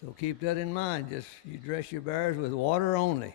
So keep that in mind. Just you dress your bears with water only.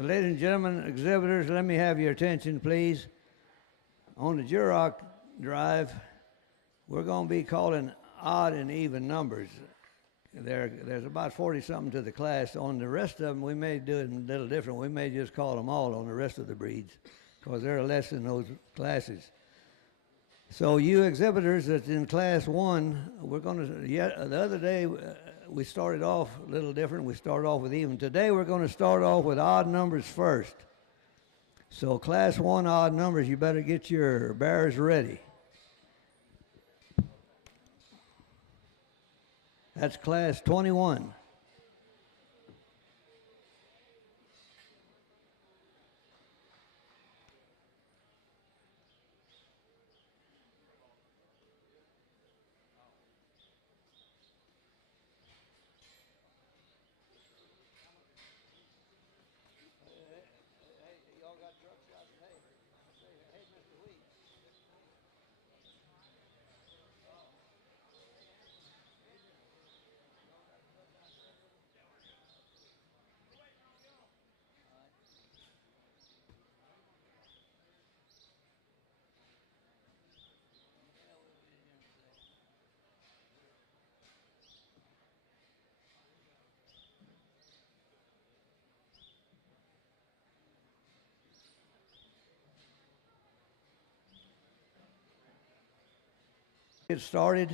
Ladies and gentlemen, exhibitors, let me have your attention, please. On the Duroc drive, we're going to be calling odd and even numbers. There's about 40-something to the class. On the rest of them, we may do it a little different. We may just call them all on the rest of the breeds because there are less in those classes. So you exhibitors that's in class 1, we're going to, the other day we started off a little different. We started off with even. Today we're going to start off with odd numbers first. So class 1 odd numbers, you better get your bears ready. That's class 21. Get started.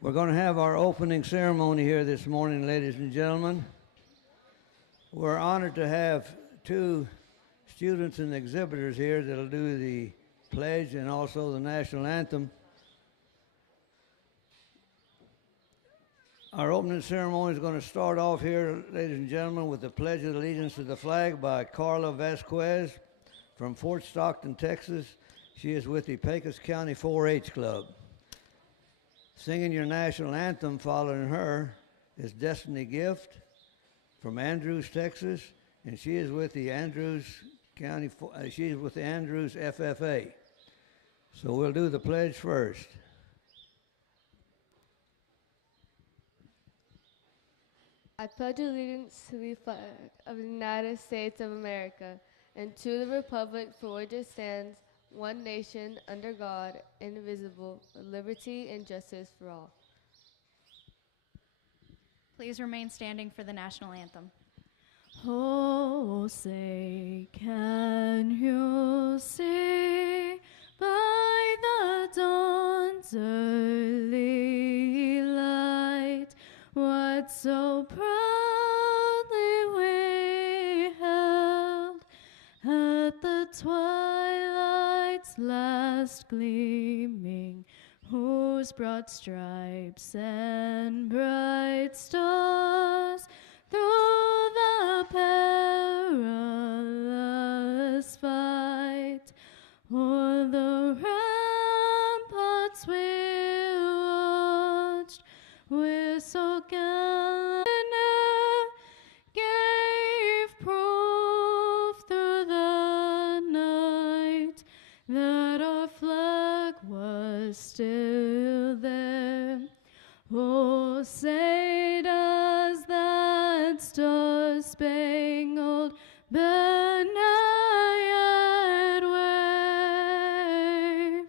We're going to have our opening ceremony here this morning, ladies and gentlemen. We're honored to have 2 students and exhibitors here that'll do the pledge and also the national anthem. Our opening ceremony is going to start off here, ladies and gentlemen, with the Pledge of Allegiance to the flag by Carla Vasquez from Fort Stockton, Texas. She is with the Pecos County 4-H Club. Singing your national anthem following her is Destiny Gift from Andrews, Texas, and she is with the Andrews County, she is with the Andrews FFA. So we'll do the pledge first. I pledge allegiance to the flag of the United States of America and to the republic for which it stands, one nation, under God, indivisible, with liberty and justice for all. Please remain standing for the national anthem. Oh, say, can you see by the dawn's early light what so proudly we held at the twilight's last gleaming, whose broad stripes and bright stars through the perilous fight o'er the ramparts we watched, we're so gallant gave proof through the night that our flag was still there. Oh, say does that star-spangled banner yet wave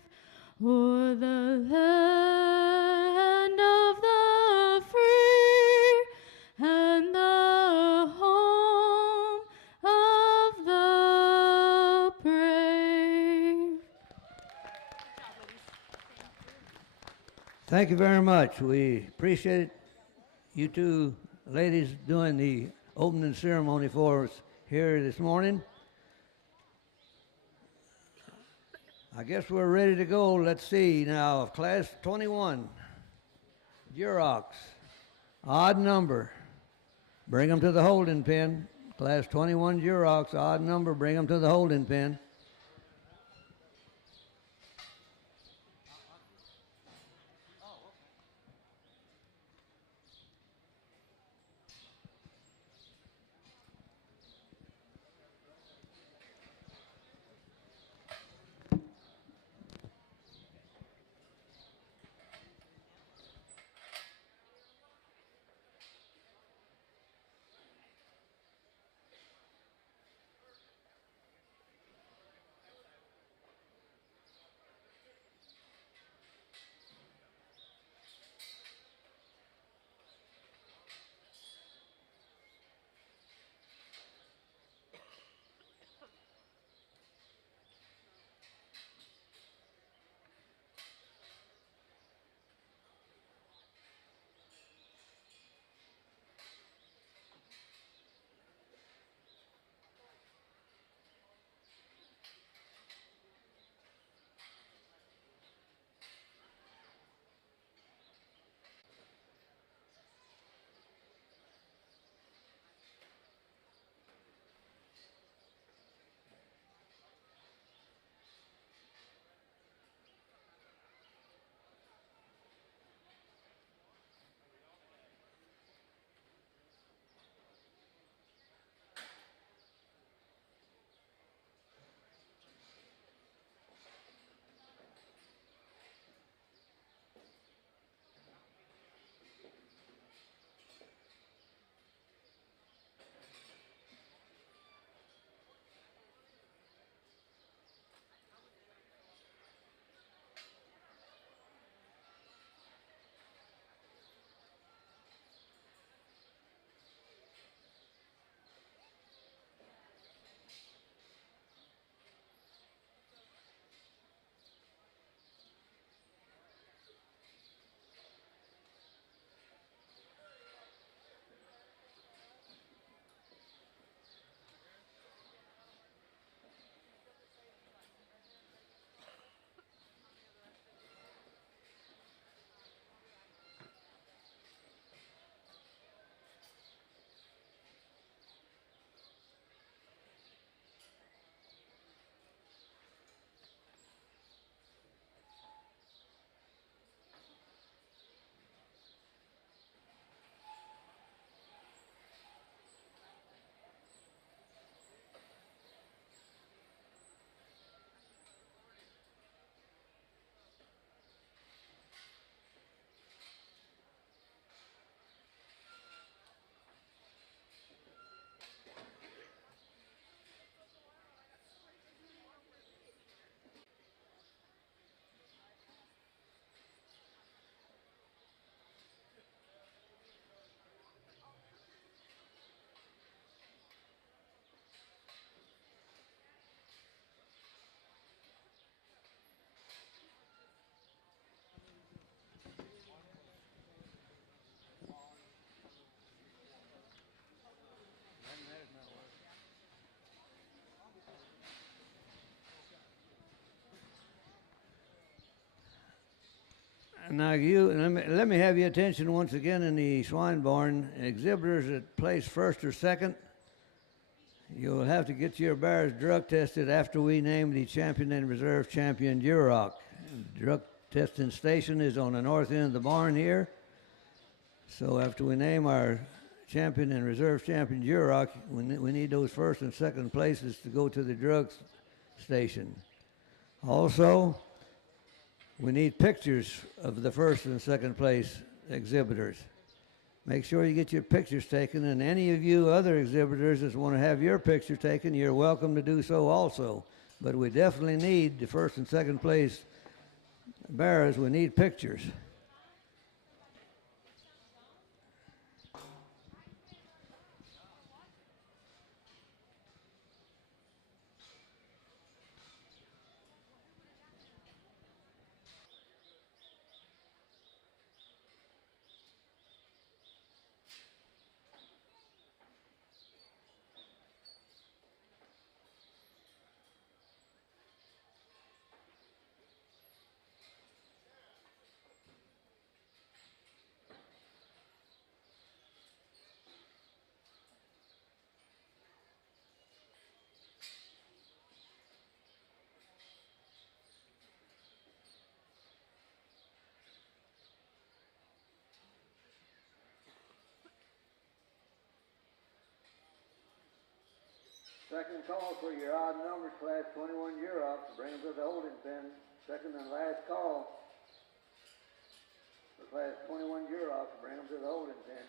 o'er the land of the free and the home of the brave? Thank you very much. We appreciate it. You two ladies doing the opening ceremony for us here this morning. I guess we're ready to go. Let's see now. Class 21, Durocs, odd number. Bring them to the holding pen. Class 21 Durocs, odd number. Bring them to the holding pen. Now let me have your attention once again in the swine barn. Exhibitors that place first or second, you'll have to get your bears drug tested after we name the champion and reserve champion Duroc. Drug testing station is on the north end of the barn here. So after we name our champion and reserve champion Duroc, we need those first and second places to go to the drug station. Also, we need pictures of the first and second place exhibitors. Make sure you get your pictures taken, and any of you other exhibitors that want to have your picture taken, you're welcome to do so also. But we definitely need the first and second place bearers. We need pictures. Second call for your odd numbers, class 21 Duroc. Bring them to the holding pen. Second and last call for class 21 Duroc. Bring them to the holding pen.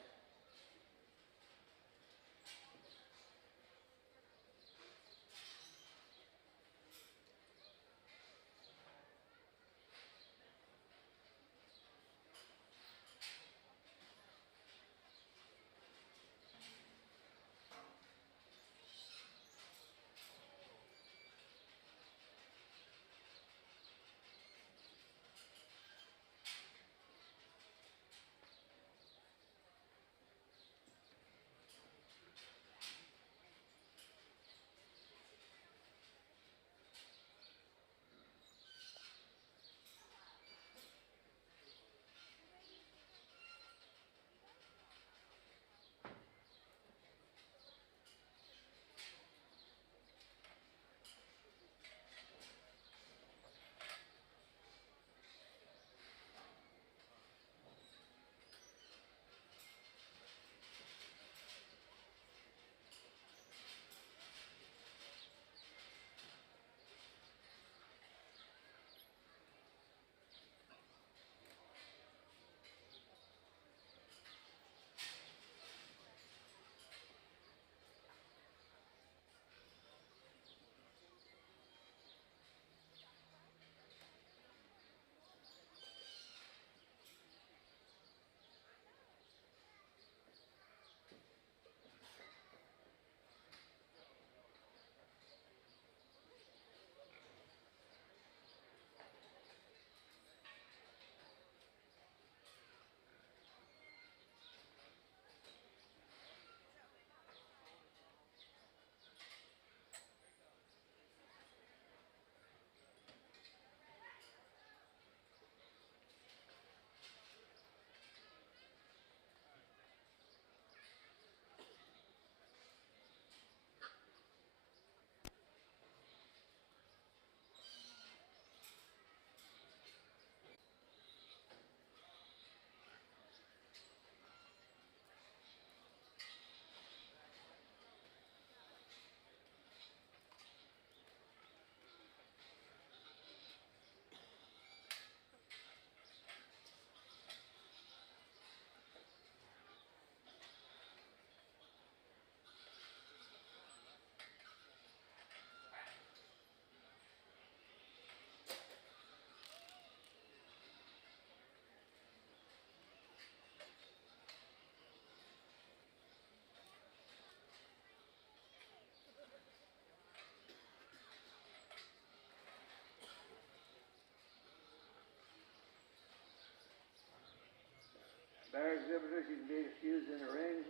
Bear exhibitors, you can be excused in the ring.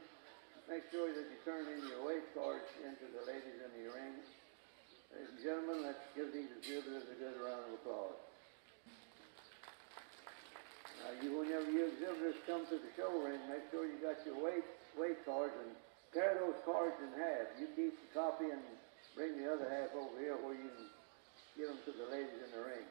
Make sure that you turn in your weight cards into the ladies in the ring. Ladies and gentlemen, let's give these exhibitors a good round of applause. Whenever you exhibitors come to the show ring, make sure you got your weight cards and tear those cards in half. You keep the copy and bring the other half over here where you can give them to the ladies in the ring.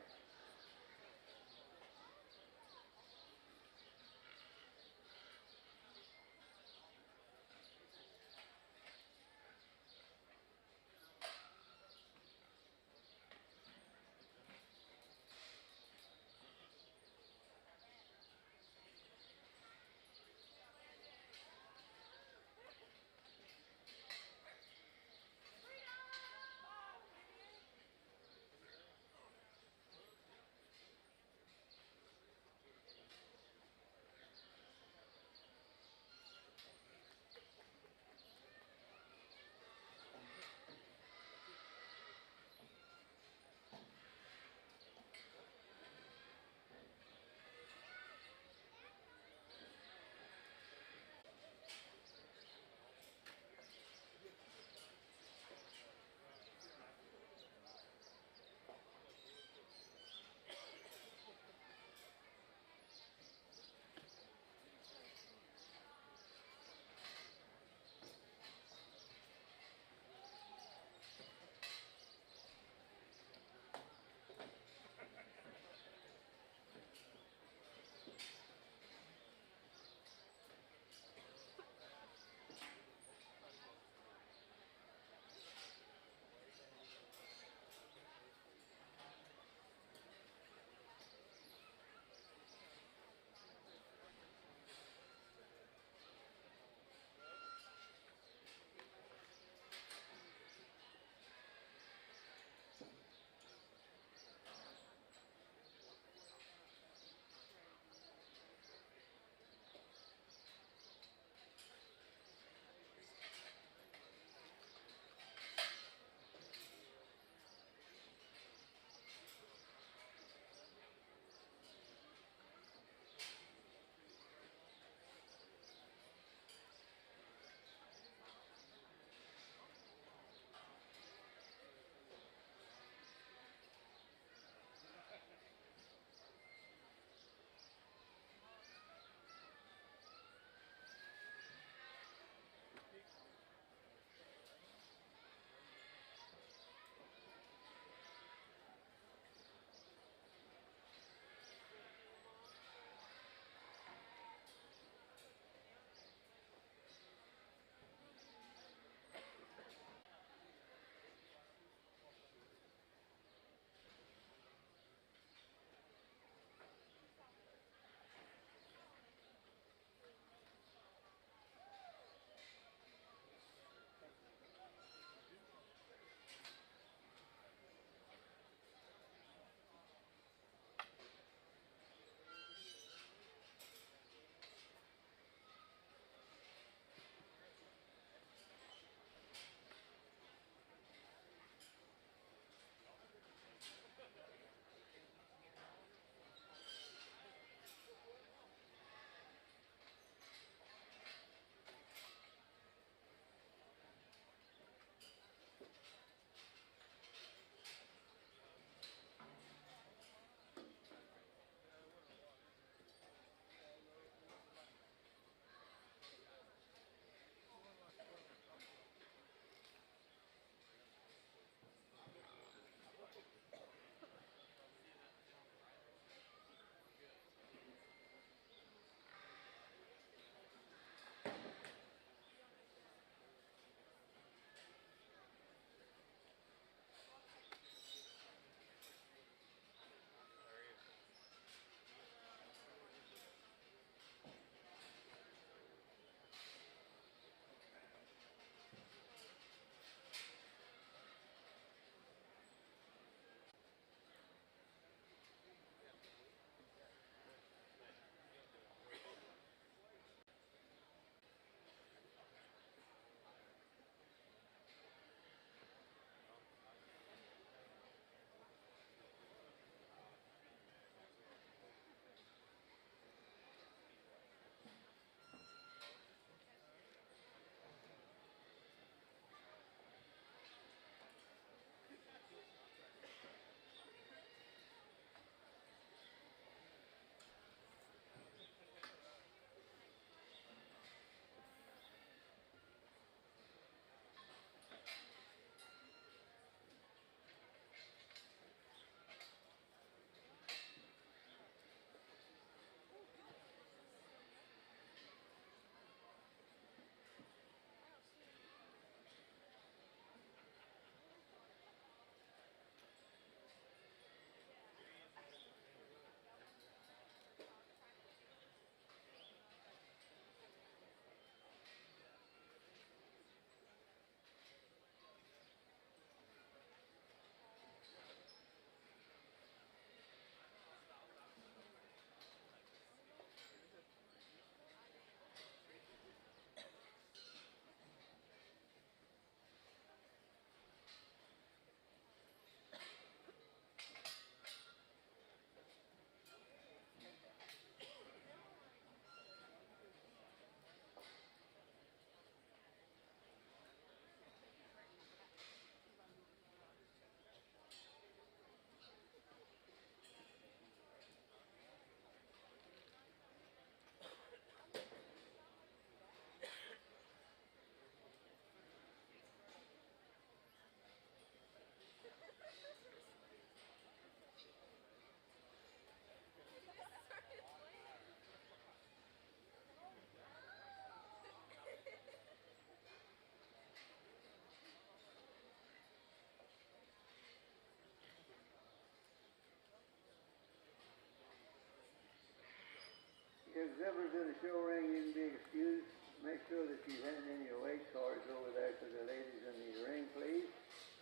exhibitors in the show ring, you can be excused. Make sure that you hand in your weight cards over there to the ladies in the ring, please.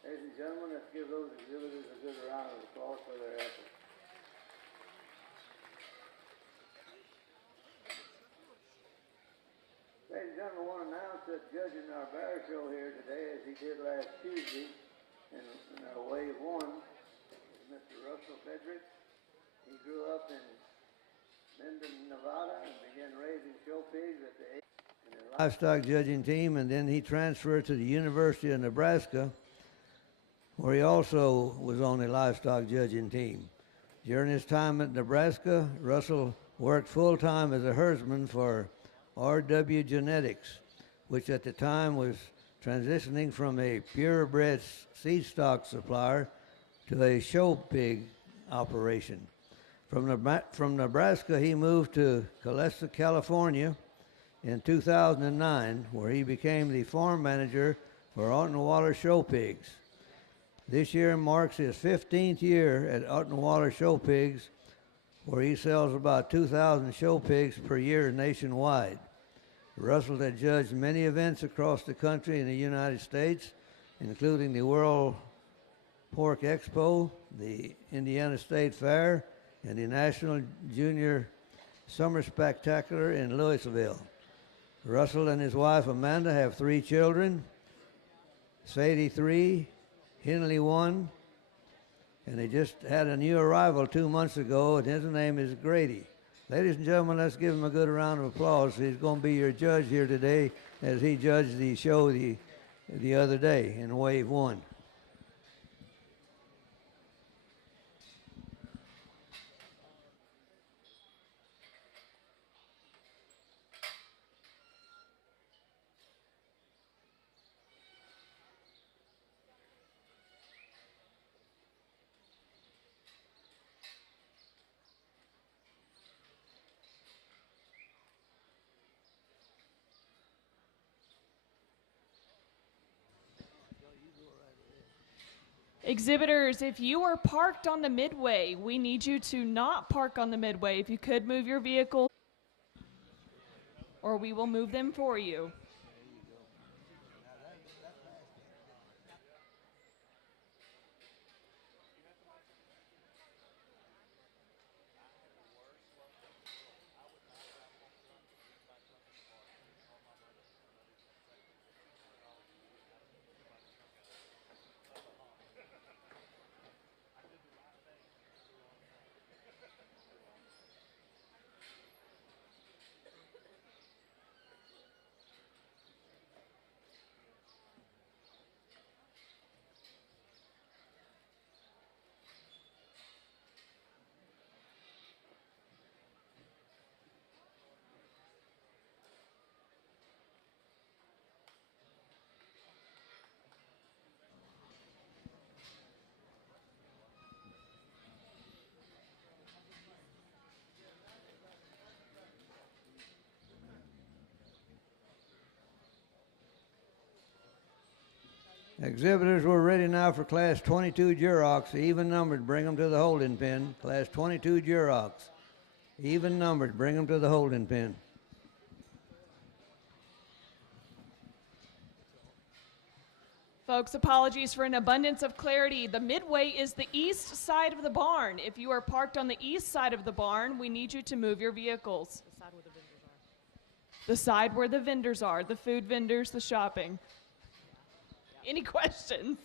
Ladies and gentlemen, let's give those exhibitors a good round of applause for their efforts. Ladies and gentlemen, I want to announce that judging our Barrows show here today, as he did last Tuesday in our wave one, is Mr. Russell Frederick. He grew up in Minden, Nevada, and began raising show pigs at the age in a livestock judging team, and then he transferred to the University of Nebraska, where he also was on a livestock judging team. During his time at Nebraska, Russell worked full-time as a herdsman for RW Genetics, which at the time was transitioning from a purebred seed stock supplier to a show pig operation. From Nebraska, he moved to Calesta, California in 2009, where he became the farm manager for Waller Show Pigs. This year marks his 15th year at Waller Show Pigs, where he sells about 2,000 show pigs per year nationwide. Russell had judged many events across the country in the United States, including the World Pork Expo, the Indiana State Fair, and the National Junior Summer Spectacular in Louisville. Russell and his wife Amanda have 3 children, Sadie 3, Henley 1, and they just had a new arrival 2 months ago, and his name is Grady. Ladies and gentlemen, let's give him a good round of applause. He's going to be your judge here today, as he judged the show the other day in Wave 1. Exhibitors, if you are parked on the midway, we need you to not park on the midway. If you could move your vehicle, or we will move them for you. Exhibitors, we're ready now for Class 22 Durocs, even numbered. Bring them to the holding pen. Class 22 Durocs, even numbered. Bring them to the holding pen. Folks, apologies for an abundance of clarity. The midway is the east side of the barn. If you are parked on the east side of the barn, we need you to move your vehicles. The side where the vendors are, the food vendors, the shopping. Any questions?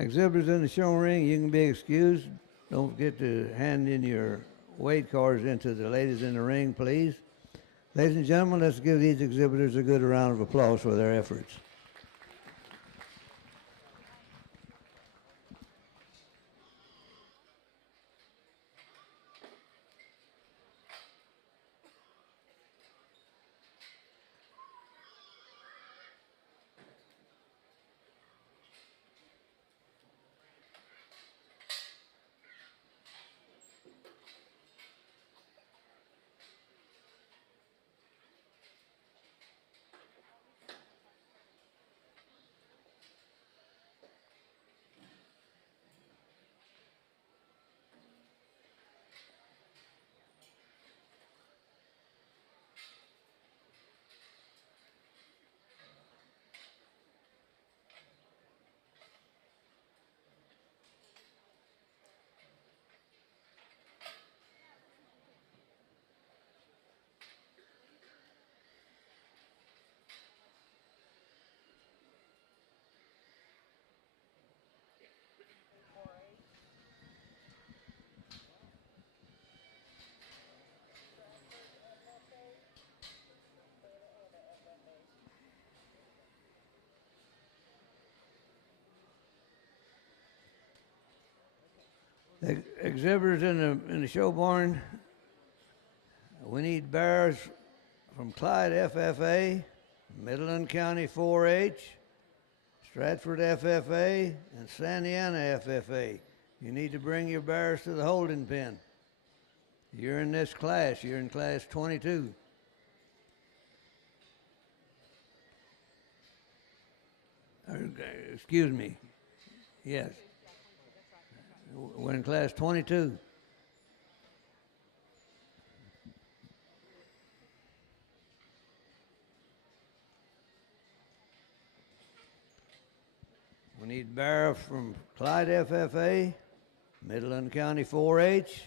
Exhibitors in the show ring, you can be excused. Don't forget to hand in your weight cards into the ladies in the ring, please. Ladies and gentlemen, let's give these exhibitors a good round of applause for their efforts. Exhibitors in the show barn, we need Barrows from Clyde FFA, Midland County 4-H, Stratford FFA, and Sandiana FFA. You need to bring your Barrows to the holding pen. You're in this class. You're in class 22. Excuse me. Yes. We're in class 22. We need Barrow from Clyde FFA, Midland County 4-H,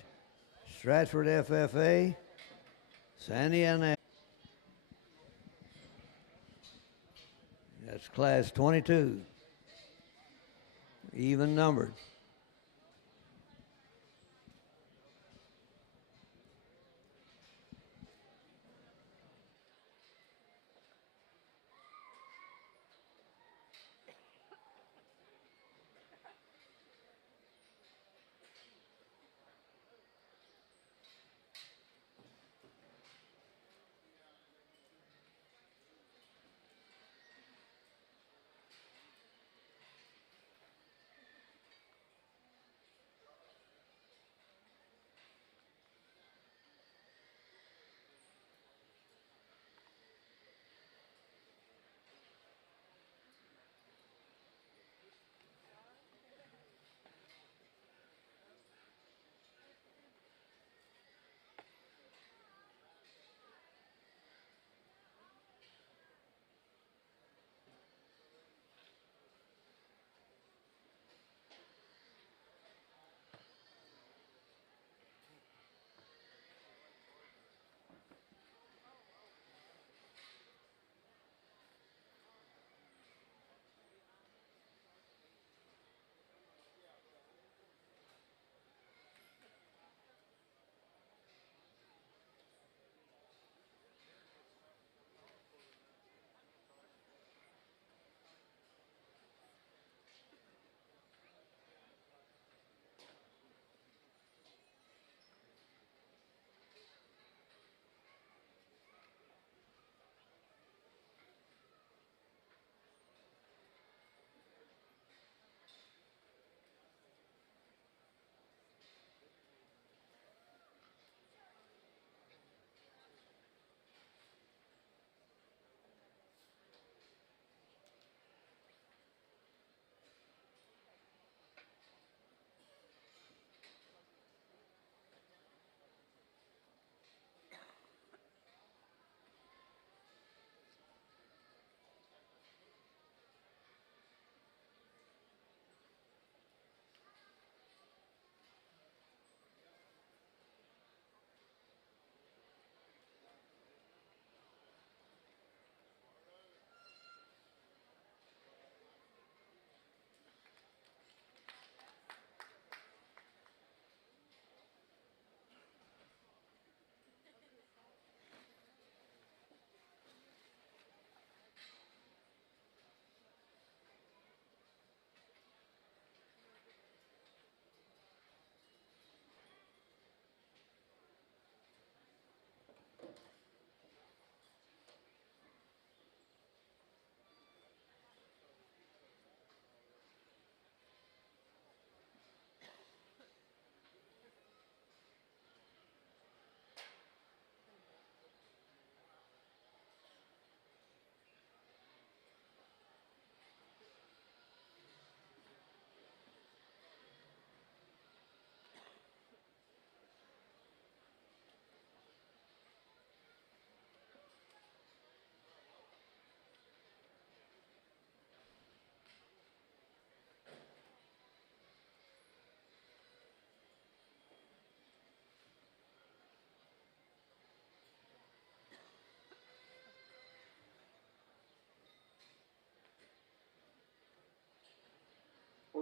Stratford FFA, Sandiana. That's class 22. Even numbered.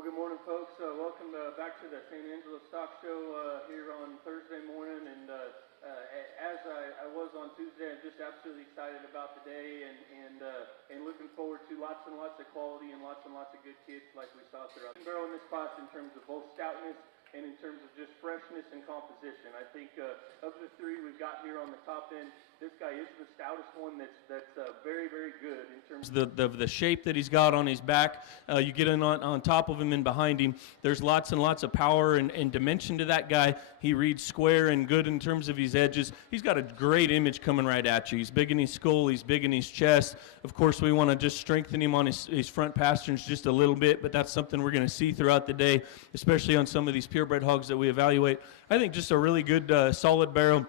Well, good morning, folks. Welcome back to the St. Angelo Stock Show here on Thursday morning. And as I was on Tuesday, I'm just absolutely excited about the day and looking forward to lots and lots of quality and lots of good kids like we saw throughout the barrel in this class in terms of both stoutness and in terms of just freshness and composition. I think of the three we've got here on the top end, this guy is the stoutest one that's very, very good in terms of the shape that he's got on his back. You get in on top of him and behind him. There's lots and lots of power and dimension to that guy. He reads square and good in terms of his edges. He's got a great image coming right at you. He's big in his skull. He's big in his chest. Of course, we want to just strengthen him on his front pasterns just a little bit, but that's something we're going to see throughout the day, especially on some of these purebred hogs that we evaluate. I think just a really good, solid barrel.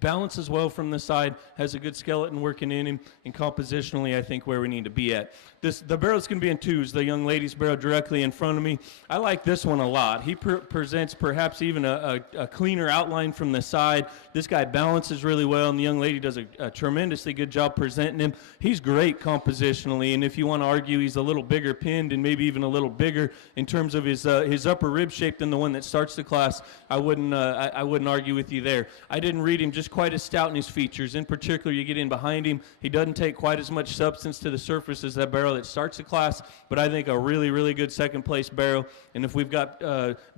Balances well from the side, has a good skeleton working in him, and compositionally, I think where we need to be at. The barrel's going to be in twos, the young lady's barrel directly in front of me. I like this one a lot. He presents perhaps even a cleaner outline from the side. This guy balances really well, and the young lady does a tremendously good job presenting him. He's great compositionally, and if you want to argue he's a little bigger pinned and maybe even a little bigger in terms of his upper rib shape than the one that starts the class, I wouldn't argue with you there. I didn't read him just quite as stout in his features. In particular, you get in behind him, he doesn't take quite as much substance to the surface as that barrel that starts the class, but I think a really, really good second place barrel. And if we've got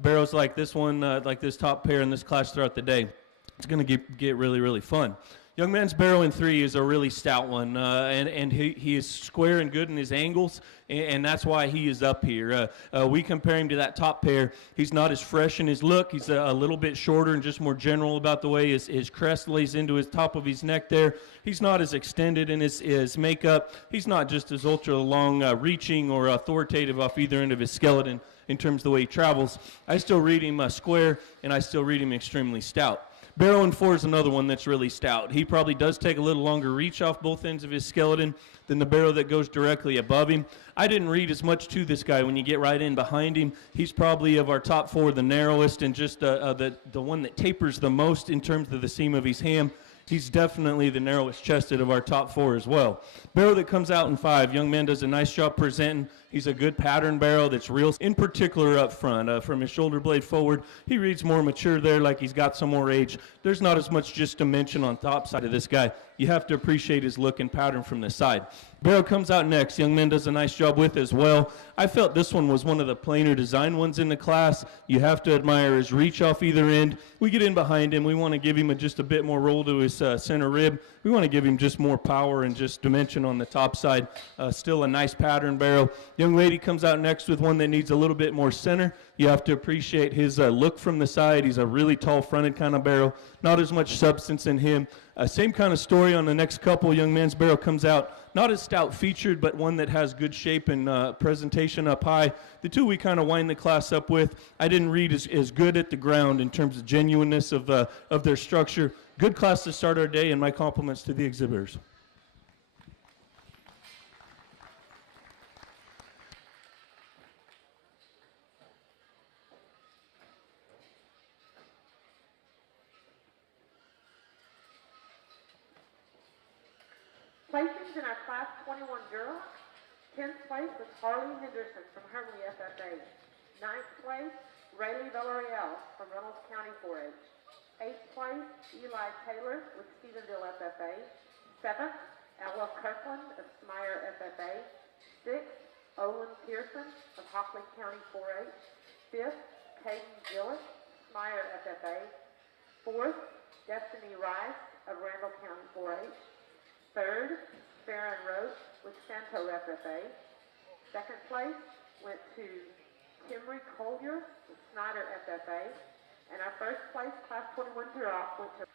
barrels like this one, like this top pair in this class throughout the day, it's going to get really, really fun. Young man's barrel in 3 is a really stout one, and he is square and good in his angles, and that's why he is up here. We compare him to that top pair. He's not as fresh in his look. He's a little bit shorter and just more general about the way his crest lays into his top of his neck there. He's not as extended in his makeup. He's not just as ultra long reaching or authoritative off either end of his skeleton in terms of the way he travels. I still read him square, and I still read him extremely stout. Barrel in 4 is another one that's really stout. He probably does take a little longer reach off both ends of his skeleton than the barrel that goes directly above him. I didn't read as much to this guy when you get right in behind him. He's probably of our top 4 the narrowest and just the one that tapers the most in terms of the seam of his ham. He's definitely the narrowest chested of our top 4 as well. Barrel that comes out in 5. Young man does a nice job presenting. He's a good pattern barrel that's real, in particular up front. From his shoulder blade forward, he reads more mature there, like he's got some more age. There's not as much just dimension on top side of this guy. You have to appreciate his look and pattern from the side. Barrel comes out next. Young man does a nice job with as well. I felt this one was one of the plainer design ones in the class. You have to admire his reach off either end. We get in behind him. We want to give him just a bit more roll to his center rib. We want to give him just more power and just dimension on the top side. Still a nice pattern barrel. Young lady comes out next with one that needs a little bit more center. You have to appreciate his look from the side. He's a really tall fronted kind of barrel. Not as much substance in him. Same kind of story on the next couple. Young man's barrel comes out not as stout featured, but one that has good shape and presentation up high. The two we kind of wind the class up with. I didn't read as good at the ground in terms of genuineness of their structure. Good class to start our day, and my compliments to the exhibitors. Placings in our Class 21 Duroc. 10th place was Harley Henderson from Hermley FFA. 9th place, Rayleigh Villarreal from Reynolds County 4-H. 8th place, Eli Taylor with Stephenville FFA. 7th, Ella Kirkland of Smyer FFA. 6th, Olin Pearson of Hockley County 4-H. 5th, Caden Gillis, Smyer FFA. 4th, Destiny Rice of Randall County 4-H. 3rd, Farron Roach with Santo FFA. 2nd place went to Kimry Collier with Snyder FFA. And our 1st place, Class 21 Duroc, went to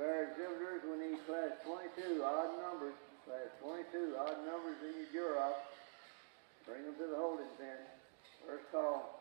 Bear exhibitors, we need class 22, odd numbers. Class 22, odd numbers in your Duroc. Bring them to the holding pen. First call.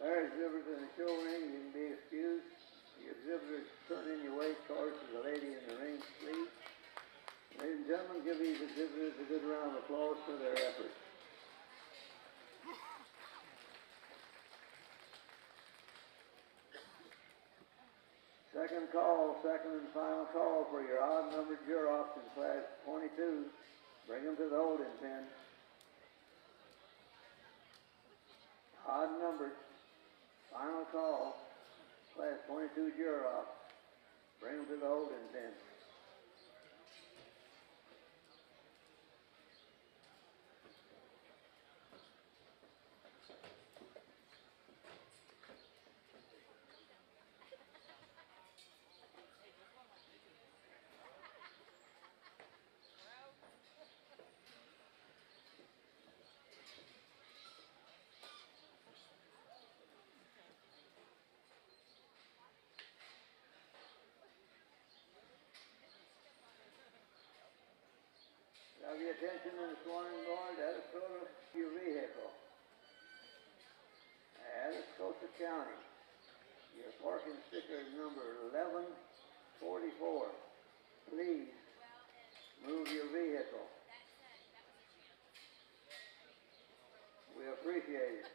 There, exhibitors in the show ring, you can be excused. The exhibitors turn in your weight cards to the lady in the ring, please. Ladies and gentlemen, give these exhibitors a good round of applause for their efforts. Second call, second and final call for your odd-numbered Durocs in class 22. Bring them to the holding pen. Odd numbered. Final call. Class 22 Duroc. Bring them to the holding pen. Have your attention in the sworn board, Atascocita, your vehicle. Atascocita County. Your parking sticker number 1144. Please move your vehicle. We appreciate it.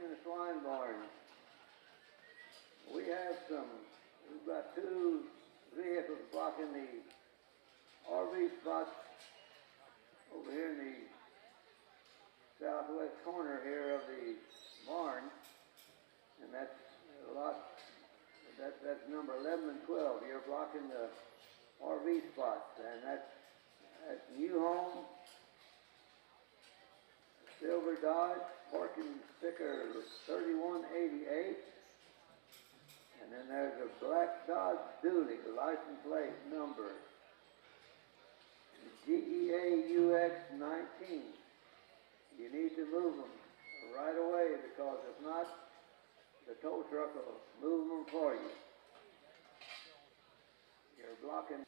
in the swine barn. We've got two vehicles blocking the RV spots over here in the southwest corner here of the barn, and that's number 11 and 12. You're blocking the RV spots, and that's New Home, Silver Dodge, parking sticker 3188, and then there's a black Dodge Dually, license plate number GEAUX 19. You need to move them right away, because if not, the tow truck will move them for you. You're blocking.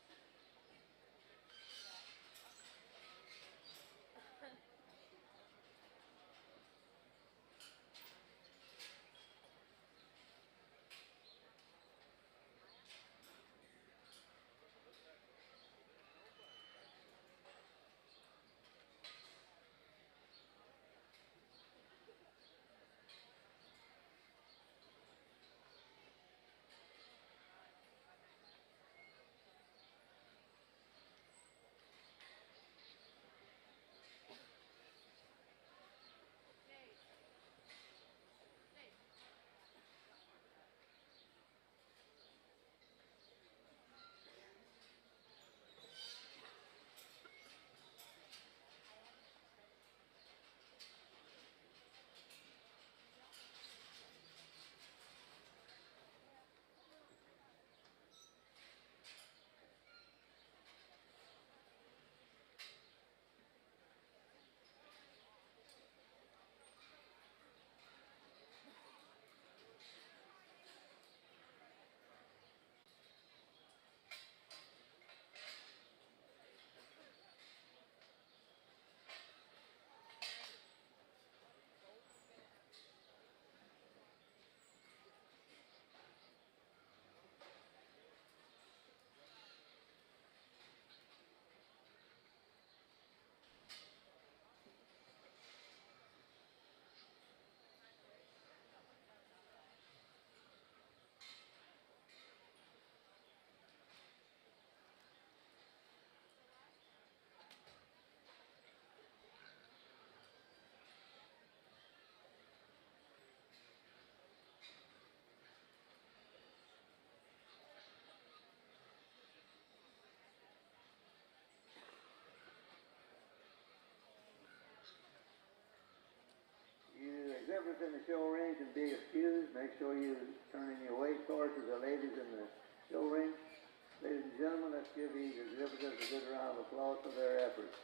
You exhibitors in the show ring can be excused. Make sure you turn in your weight card to the ladies in the show ring. Ladies and gentlemen, let's give these exhibitors a good round of applause for their efforts.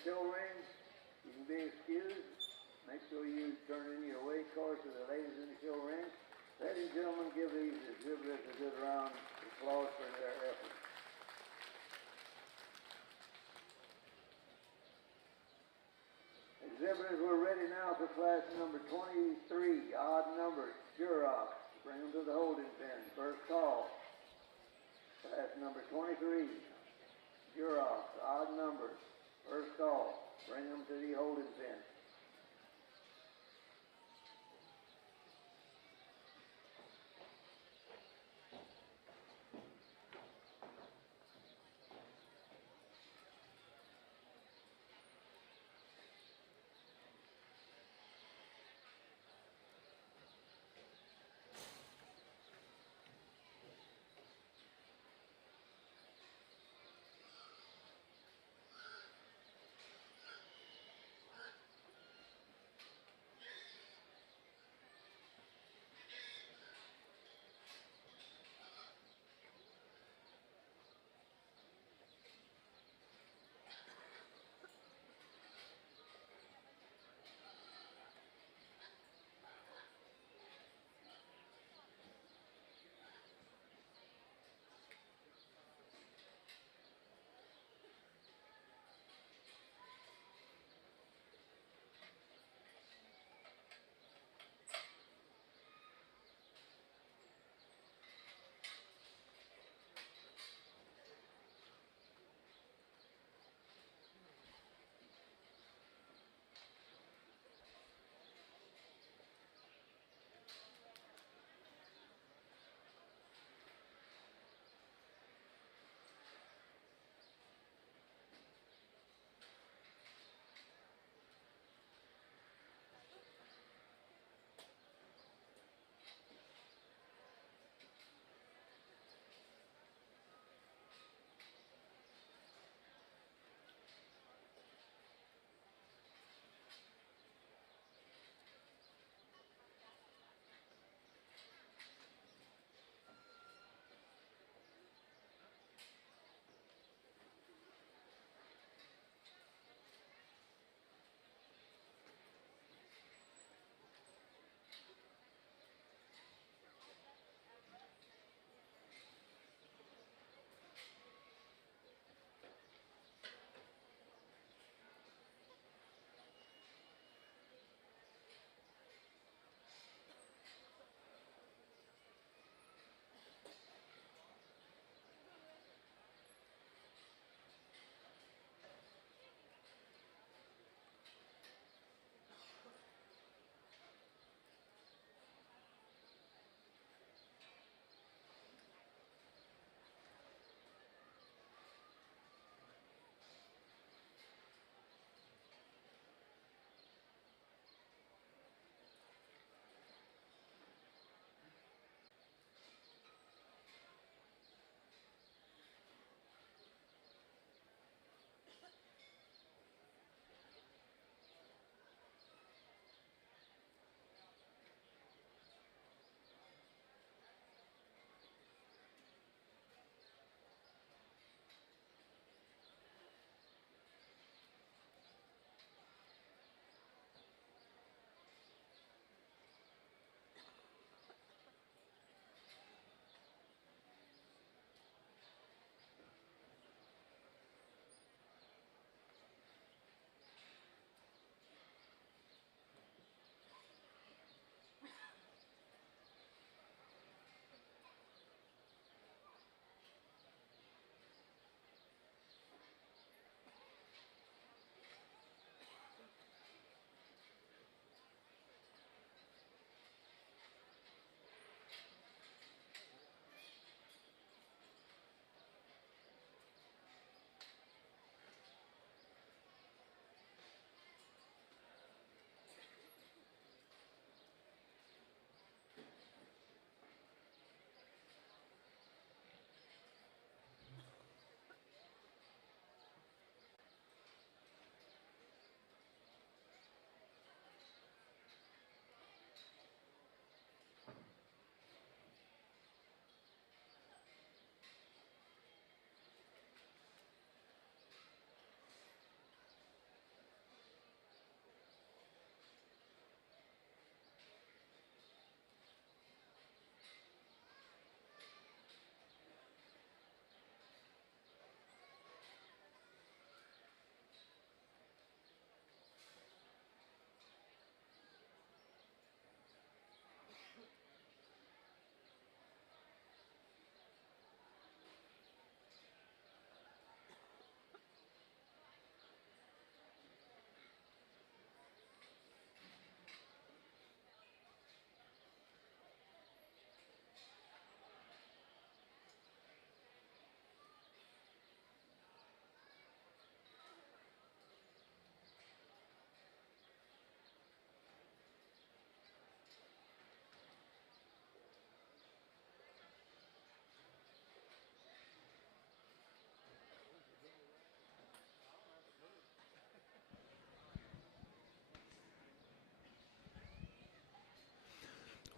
show ring, you can be excused. Make sure you turn in your weight cards to the ladies in the show ring. Ladies and gentlemen, give these exhibitors a good round of applause for their effort. Exhibitors, we're ready now for class number 23, odd numbers, Duroc. Bring them to the holding pen. First call. Class number 23, Duroc, odd numbers. First call. Bring them to the holding pen.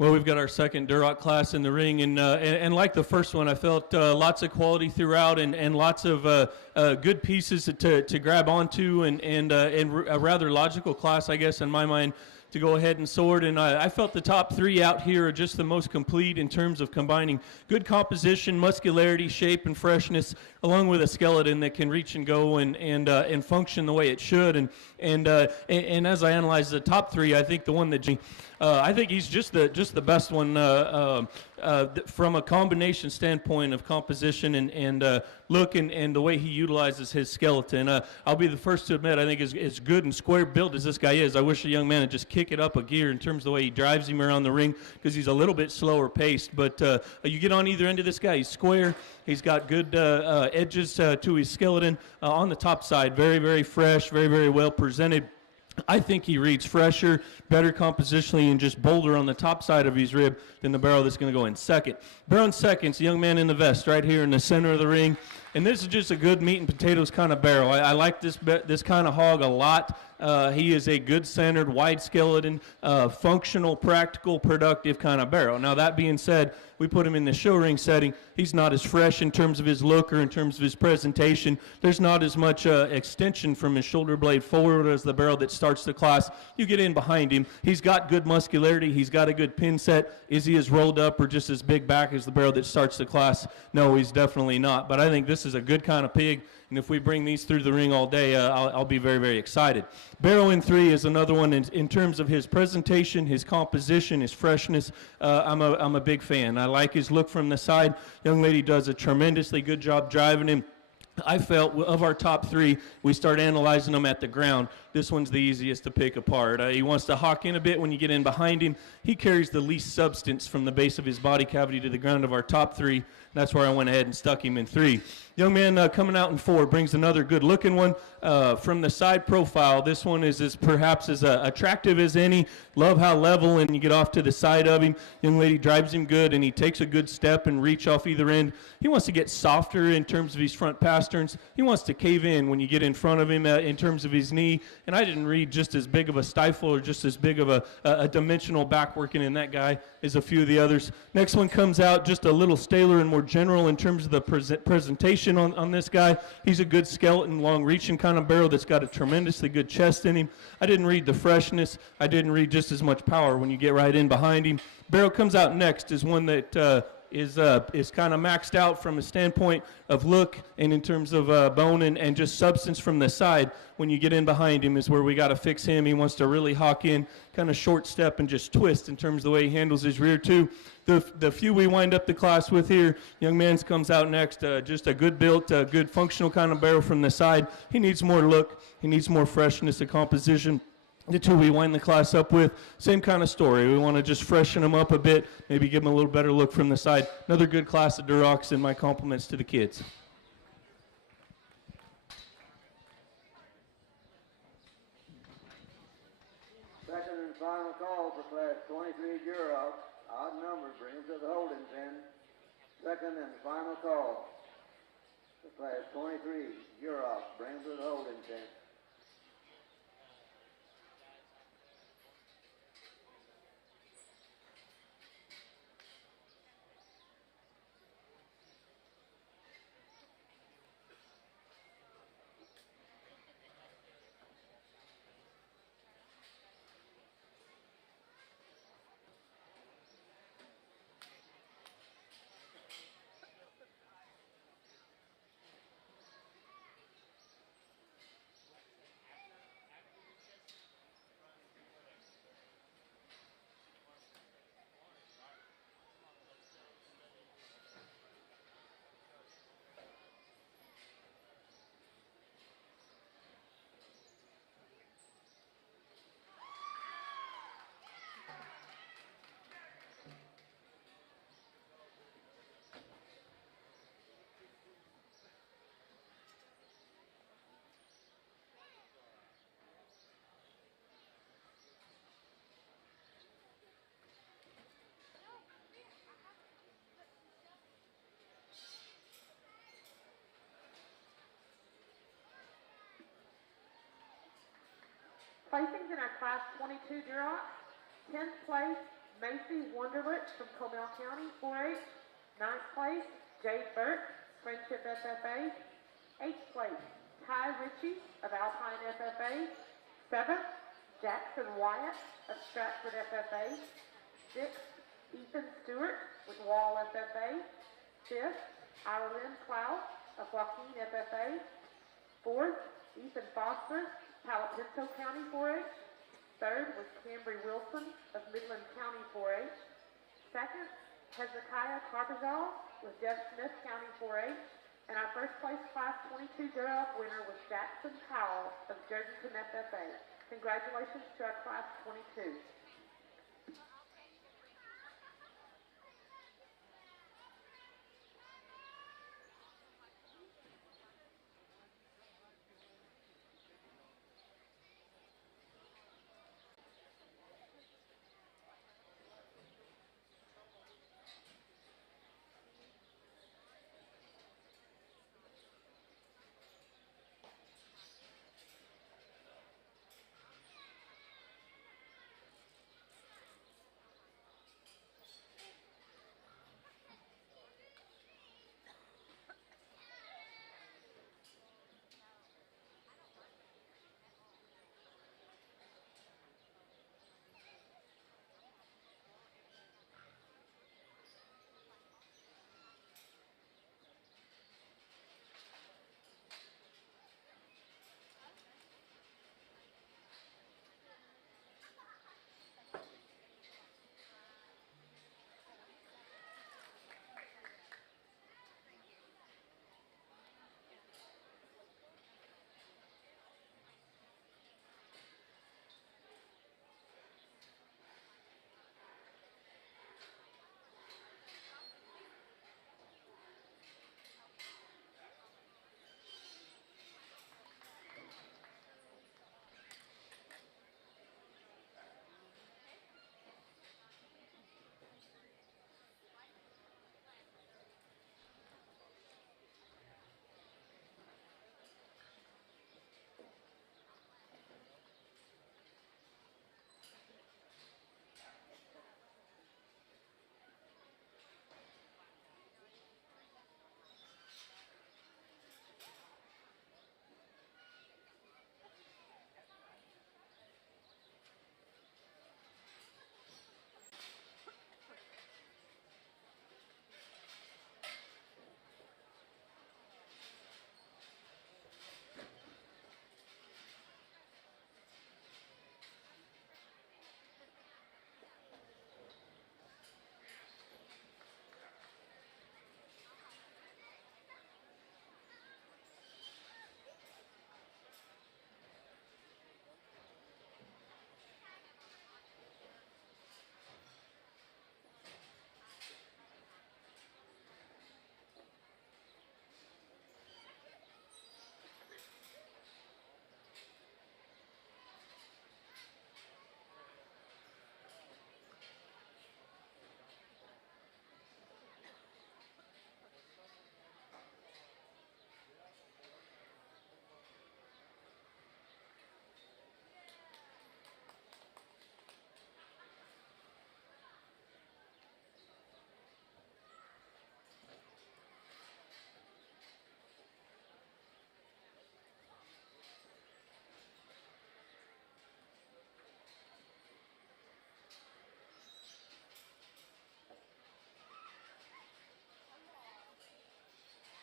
Well, we've got our second Duroc class in the ring, and like the first one, I felt lots of quality throughout, and lots of good pieces to grab onto, and a rather logical class, I guess, in my mind, to go ahead and sort. And I felt the top three out here are just the most complete in terms of combining good composition, muscularity, shape, and freshness, along with a skeleton that can reach and go and function the way it should. And as I analyze the top three, I think the one that I think he's just the best one from a combination standpoint of composition and look and the way he utilizes his skeleton. I'll be the first to admit, I think as good and square built as this guy is, I wish a young man would just kick it up a gear in terms of the way he drives him around the ring, because he's a little bit slower paced. But you get on either end of this guy, he's square. He's got good edges to his skeleton. On the top side, very, very fresh, very, very well presented. I think he reads fresher, better compositionally, and just bolder on the top side of his rib than the Barrow that's going to go in second. Barrow in second, it's the young man in the vest right here in the center of the ring. And this is just a good meat and potatoes kind of barrel. I like this kind of hog a lot. He is a good-centered, wide skeleton, functional, practical, productive kind of barrel. Now, that being said, we put him in the show ring setting. He's not as fresh in terms of his look or in terms of his presentation. There's not as much extension from his shoulder blade forward as the barrel that starts the class. You get in behind him. He's got good muscularity. He's got a good pin set. Is he as rolled up or just as big back as the barrel that starts the class? No, he's definitely not. But I think this is a good kind of pig. And if we bring these through the ring all day, I'll be very, very excited. Barrow in three is another one in terms of his presentation, his composition, his freshness. I'm a big fan. I like his look from the side. Young lady does a tremendously good job driving him. I felt of our top three, we start analyzing them at the ground. This one's the easiest to pick apart. He wants to hawk in a bit when you get in behind him. He carries the least substance from the base of his body cavity to the ground of our top three. That's where I went ahead and stuck him in three. Young man coming out in four brings another good-looking one. From the side profile, this one is perhaps as attractive as any. Love how level, and you get off to the side of him. Young lady drives him good, and he takes a good step and reach off either end. He wants to get softer in terms of his front pasterns. He wants to cave in when you get in front of him in terms of his knee. And I didn't read just as big of a stifle or just as big of a dimensional back working in that guy as a few of the others. Next one comes out just a little staler and more general in terms of the presentation on this guy. He's a good skeleton, long-reaching kind of barrel that's got a tremendously good chest in him. I didn't read the freshness. I didn't read just as much power when you get right in behind him. Barrel comes out next is one that is kind of maxed out from a standpoint of look and in terms of bone and just substance from the side. When you get in behind him is where we got to fix him. He wants to really hawk in, kind of short step and just twist in terms of the way he handles his rear too. The few we wind up the class with here, young man's comes out next, just a good built, good functional kind of barrel from the side. He needs more look. He needs more freshness of composition. The two we wind the class up with, same kind of story. We want to just freshen them up a bit, maybe give them a little better look from the side. Another good class of Durocs, and my compliments to the kids. Second and final call for class 23 Duroc. Odd number, bring him to the holding pen. Second and final call for class 23 Duroc. Bring him to the holding pen. Placings in our class 22 Duroc, 10th place, Macy Wunderlich from Comal County, 4-H. 9th place, Jade Burke, Friendship FFA. 8th place, Ty Ritchie of Alpine FFA. 7th, Jackson Wyatt of Stratford FFA. 6th, Ethan Stewart with Wall FFA. 5th, Ireland Klaus of Joaquin FFA. 4th, Ethan Foster, Palo Pinto County 4-H. 3rd was Cambry Wilson of Midland County 4-H. 2nd, Hezekiah Carpazal with Jeff Smith County 4-H. And our first place Class 22 Duroc winner was Jackson Powell of Jergenton FFA. Congratulations to our Class 22.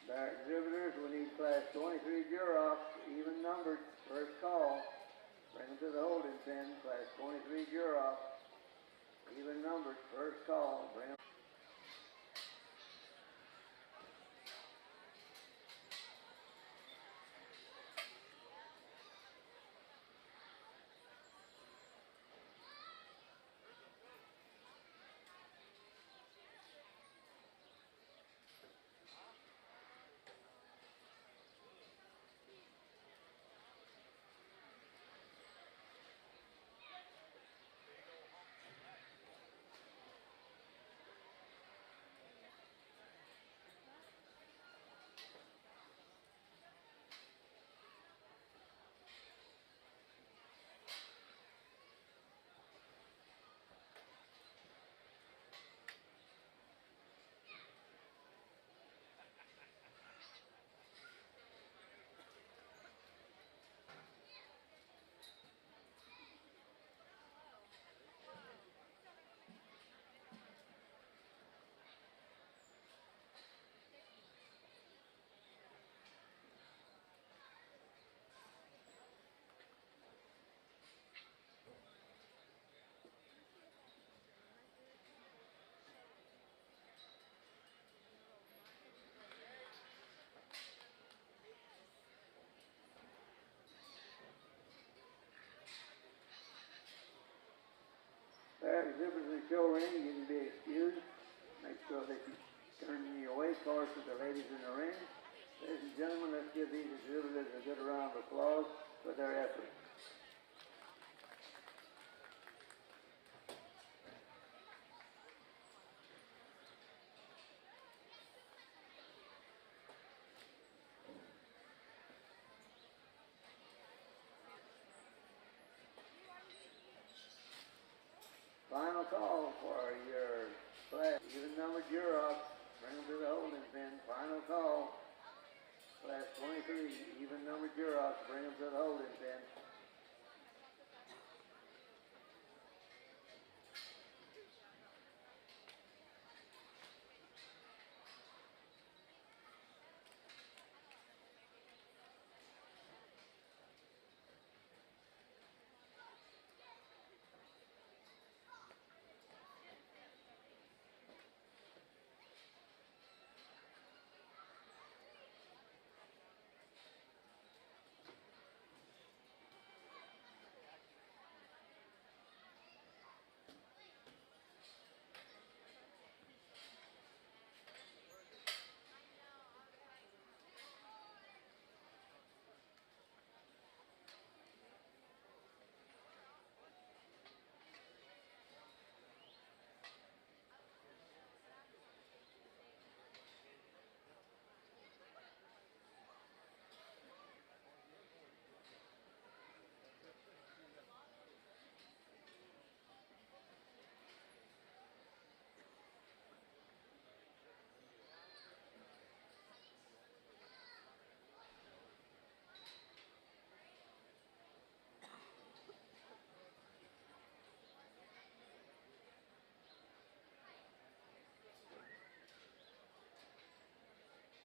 Our exhibitors, we need Class 23 Duroc, even numbered, first call. Bring them to the holding pen, Class 23 Duroc, even numbered, first call. Bring them. exhibitors in the show ring, you can be excused. Make sure that you turn your way cars to the ladies in the ring. Ladies and gentlemen, let's give these exhibitors a good round of applause for their efforts. Final call for your class. Even number Duroc. Bring them to the holding pen. Final call. Class 23. Even number Duroc. Bring them to the holding pen.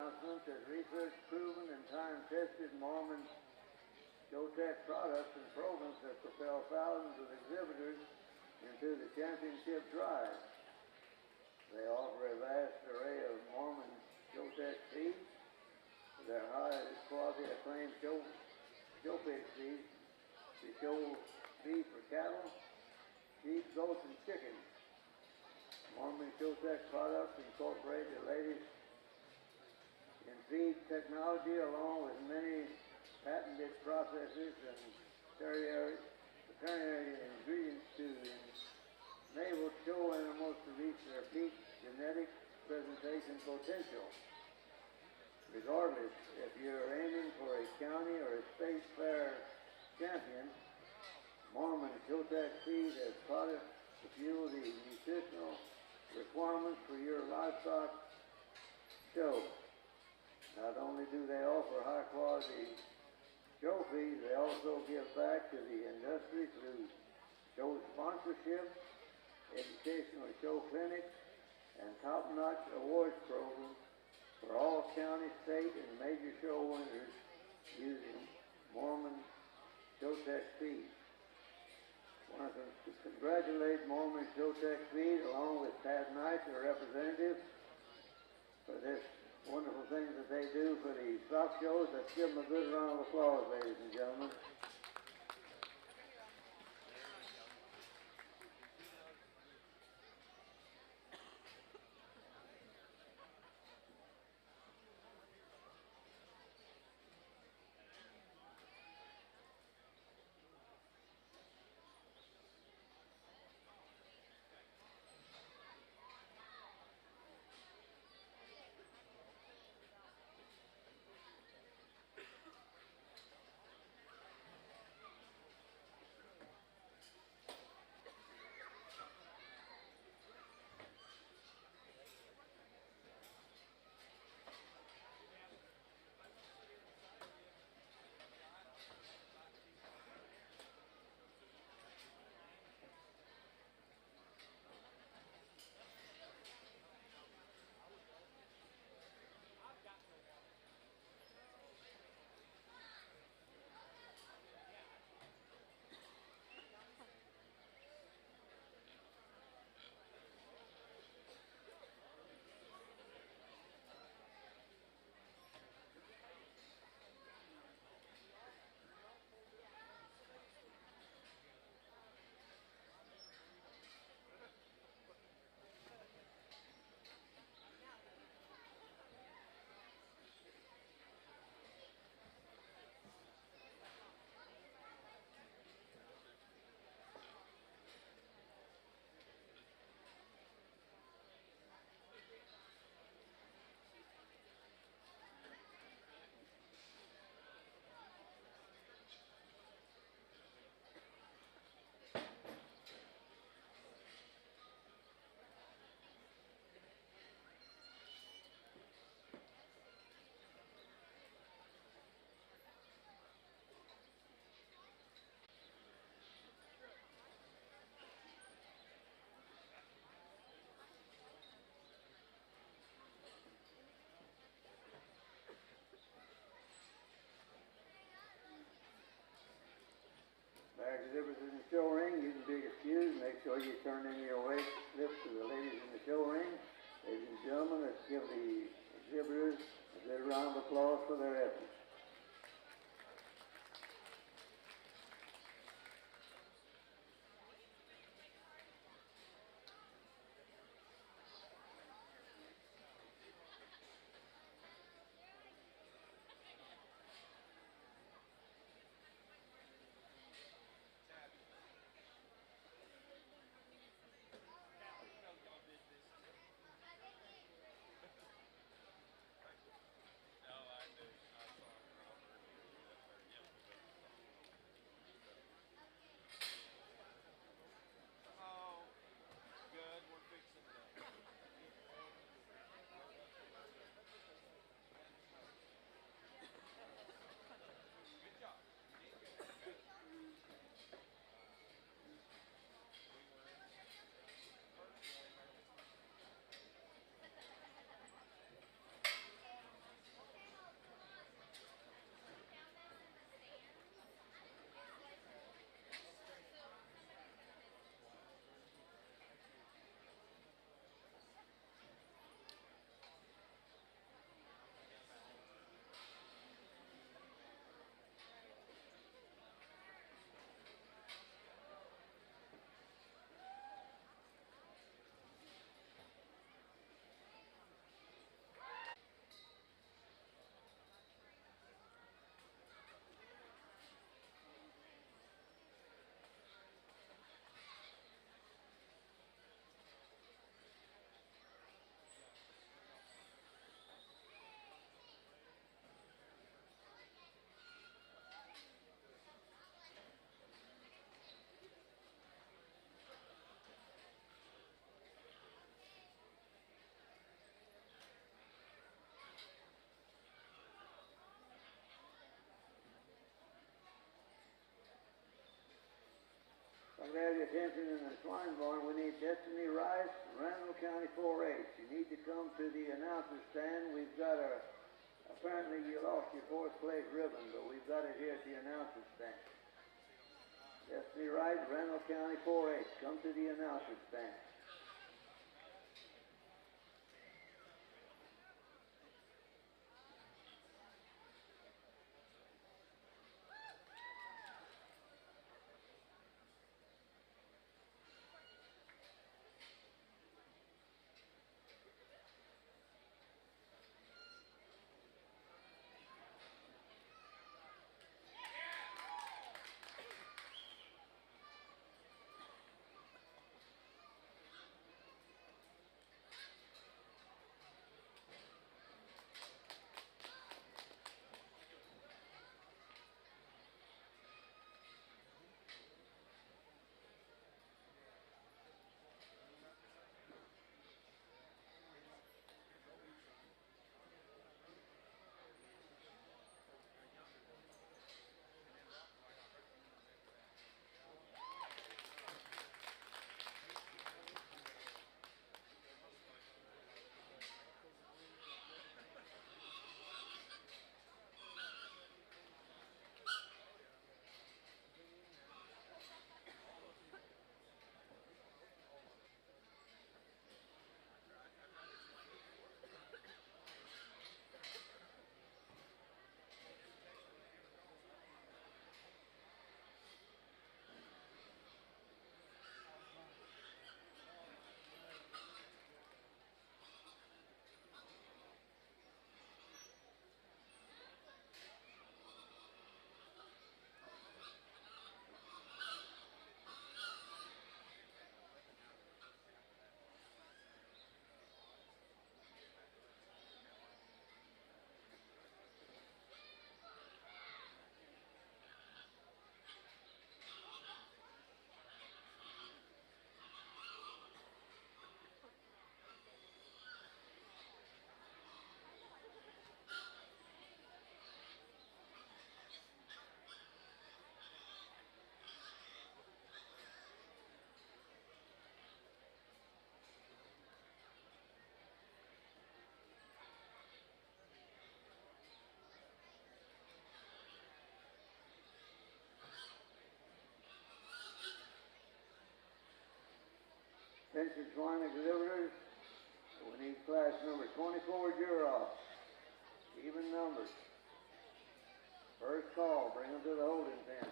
Announcement that research proven and time tested Mormon Showtech products and programs that propel thousands of exhibitors into the championship drive. They offer a vast array of Mormon Showtech feeds. Their high quality acclaimed showpig feeds to show feed for cattle, sheep, goats, and chickens. Mormon Showtech products incorporate the latest in feed technology along with many patented processes and veterinary ingredients to enable show animals to reach their peak genetic presentation potential. Regardless, if you're aiming for a county or a state fair champion, Mormon Showtech feed has products to fuel the nutritional requirements for your livestock show. Not only do they offer high-quality show feeds, they also give back to the industry through show sponsorship, educational show clinics, and top-notch awards programs for all county, state, and major show winners using Mormon Showtech feed. I want to congratulate Mormon Showtech feed along with Pat Knight, their representative, for this wonderful things that they do for the stock shows. Let's give them a good round of applause, ladies and gentlemen. exhibitors in the show ring, you can be excused. Make sure you turn in your waist slips to the ladies in the show ring. Ladies and gentlemen, let's give the exhibitors a good round of applause for their efforts. I'd have your attention in the swine barn. We need Destiny Rice, Randall County 4-H. You need to come to the announcer's stand. We've got apparently you lost your fourth place ribbon, but we've got it here at the announcer's stand. Destiny Rice, Randall County 4-H. Come to the announcer's stand. Attention swine exhibitors. We need class number 24 Duroc. Even numbers. First call, bring them to the holding pen.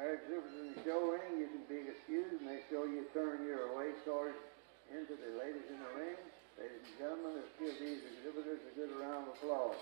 Exhibitors in the show ring, you can be excused. Make sure you turn your away cards into the ladies in the ring. Ladies and gentlemen, let's give these exhibitors a good round of applause.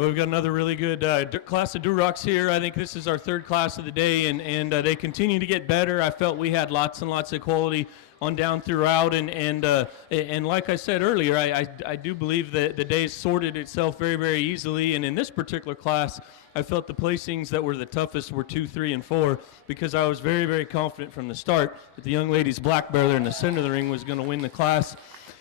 Well, we've got another really good class of Durocs here. I think this is our third class of the day, and they continue to get better. I felt we had lots and lots of quality on down throughout, and like I said earlier, I do believe that the day sorted itself very, very easily, and in this particular class, I felt the placings that were the toughest were 2, 3, and 4, because I was very, very confident from the start that the young lady's black bear there in the center of the ring was going to win the class.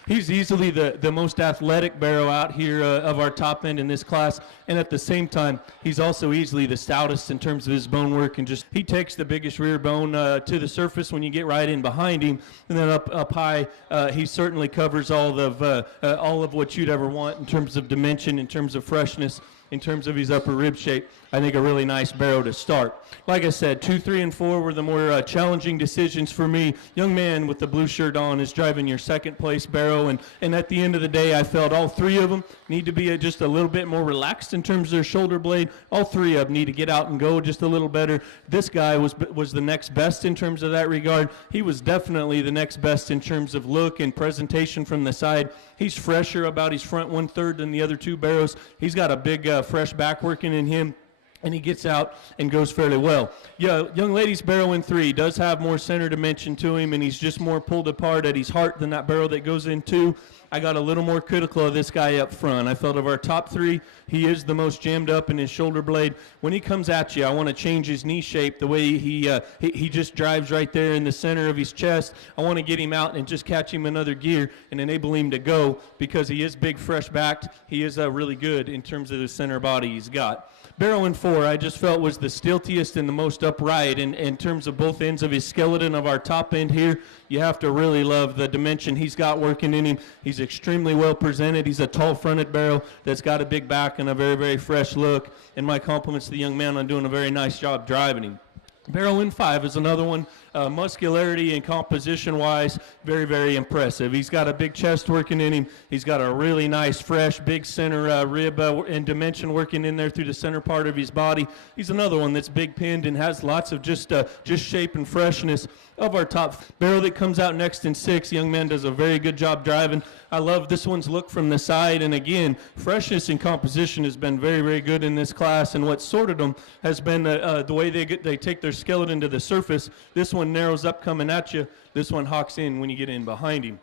He's easily the most athletic barrow out here of our top end in this class, and at the same time, he's also easily the stoutest in terms of his bone work, and just he takes the biggest rear bone to the surface when you get right in behind him, and then up high, he certainly covers all of what you'd ever want in terms of dimension, in terms of freshness, in terms of his upper rib shape. I think a really nice barrow to start. Like I said, 2, 3, and 4 were the more challenging decisions for me. Young man with the blue shirt on is driving your second place barrow, and at the end of the day, I felt all three of them need to be just a little bit more relaxed in terms of their shoulder blade. All three of them need to get out and go just a little better. This guy was the next best in terms of that regard. He was definitely the next best in terms of look and presentation from the side. He's fresher about his front 1/3 than the other two barrows. He's got a big fresh back working in him, and he gets out and goes fairly well. Yeah, young lady's barrow in 3 does have more center dimension to him, and he's just more pulled apart at his heart than that barrow that goes in 2. I got a little more critical of this guy up front. I felt of our top 3, he is the most jammed up in his shoulder blade. When he comes at you, I want to change his knee shape, the way he just drives right there in the center of his chest. I want to get him out and just catch him another gear and enable him to go, because he is big, fresh-backed. He is really good in terms of the center body he's got. Barrow in 4, I just felt was the stiltiest and the most upright in terms of both ends of his skeleton of our top end here. You have to really love the dimension he's got working in him. He's extremely well presented. He's a tall fronted barrow that's got a big back and a very, very fresh look. And my compliments to the young man on doing a very nice job driving him. Barrow in 5 is another one, muscularity and composition-wise, very, very impressive. He's got a big chest working in him. He's got a really nice, fresh, big center rib and dimension working in there through the center part of his body. He's another one that's big pinned and has lots of just shape and freshness. Of our top barrow that comes out next in 6, young man does a very good job driving. I love this one's look from the side, and again, freshness and composition has been very, very good in this class, and what sorted them has been the way they take their skeleton to the surface. This one narrows up coming at you. This one hawks in when you get in behind him.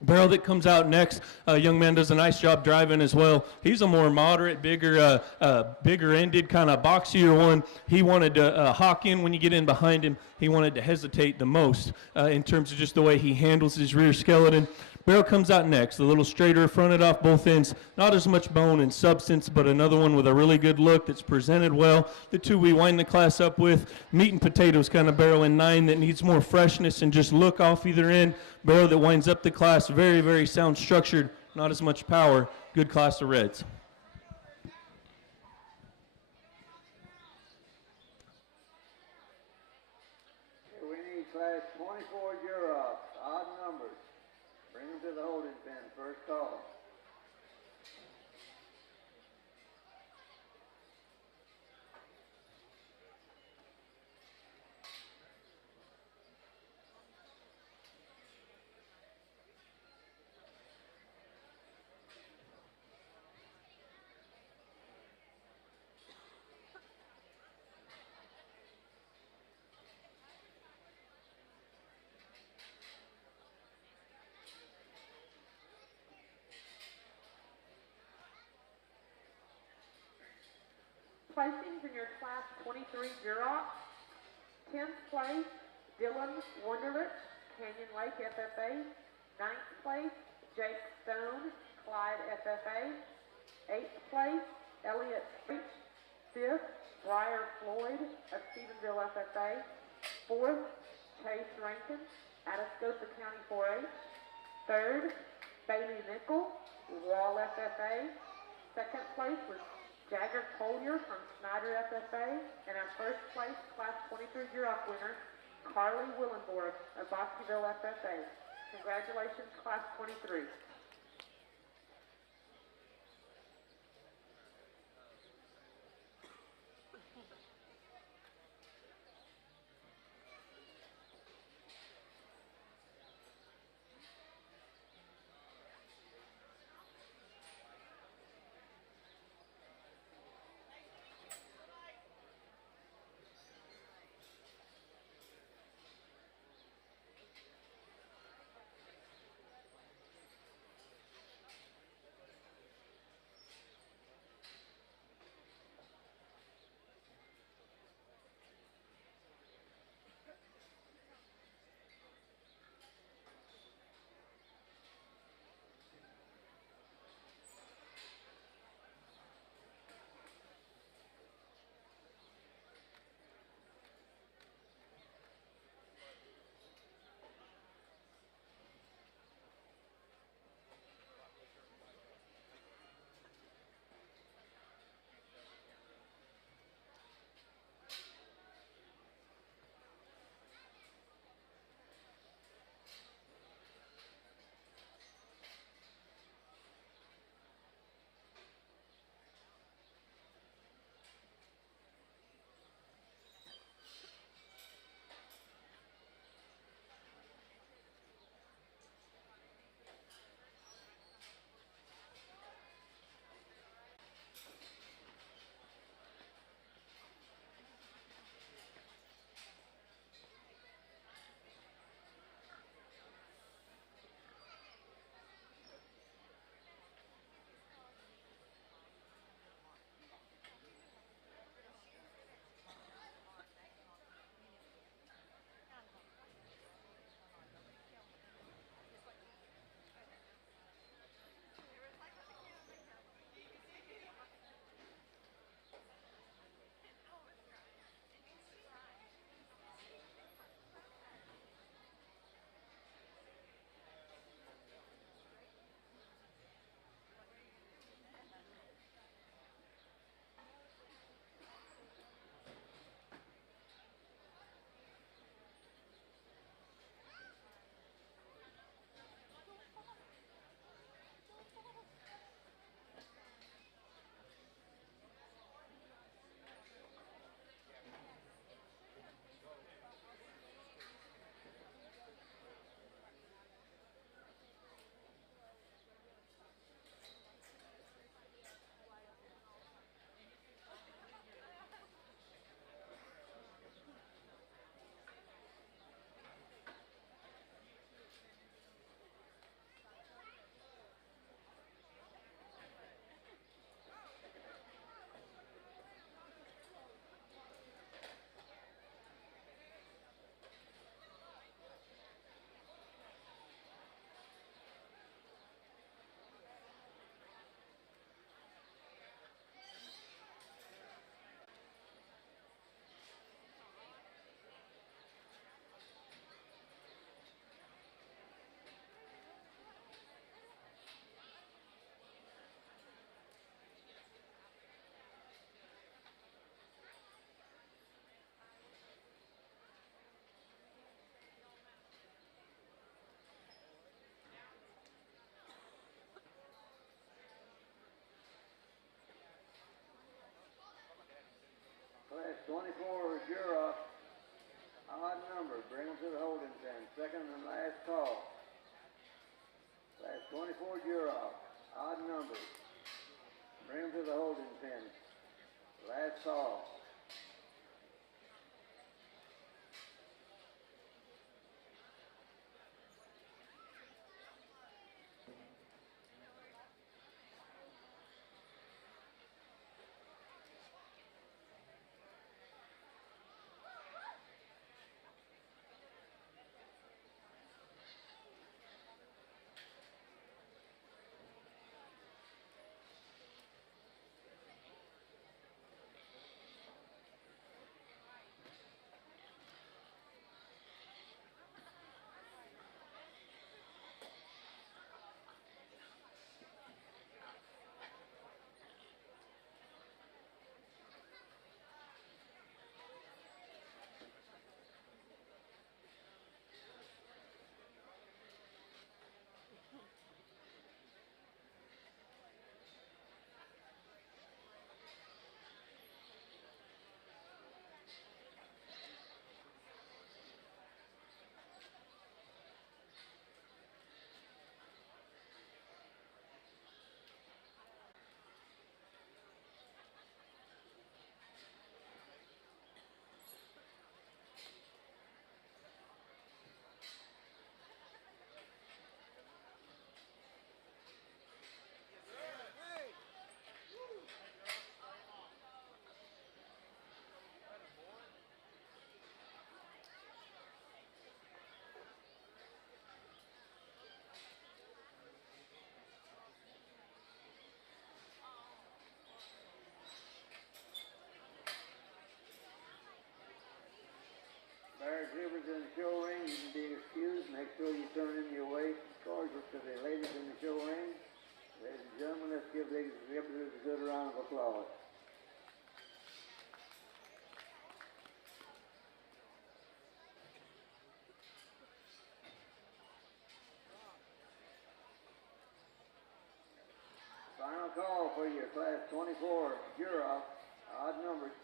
Barrow that comes out next, young man does a nice job driving as well. He's a more moderate, bigger ended, kind of boxier one. He wanted to hawk in when you get in behind him. He wanted to hesitate the most in terms of just the way he handles his rear skeleton. Barrow comes out next, a little straighter, fronted off both ends. Not as much bone and substance, but another one with a really good look that's presented well. The two we wind the class up with, meat and potatoes kind of barrow in 9 that needs more freshness and just look off either end. Barrow that winds up the class, very, very sound structured, not as much power. Good class of reds. We need class 24 Duroc, odd numbers. Bring them to the holding pen, first call. Placings in your class 23 Duroc. 10th place, Dylan Wunderlich, Canyon Lake FFA. 9th place, Jake Stone, Clyde FFA. 8th place, Elliot H. 5th, Briar Floyd of Stephenville FFA. 4th, Chase Rankin, Atascosa County 4-H. 3rd, Bailey Nickel, Wall FFA. 2nd place was Jagger Collier from Snyder FFA, and our first place class 23 Duroc winner, Carly Willenborg of Bosqueville FFA. Congratulations, class 23. 24, Duroc, odd number, bring them to the holding pen. Second and last call. Class 24, Duroc, odd number, bring them to the holding pen. Last call. Exhibitors in the show ring, you can be excused. Make sure you turn in your way cordial to the ladies in the show ring. Ladies and gentlemen, let's give the exhibitors a good round of applause. Final call for your class 24 Duroc, odd numbers.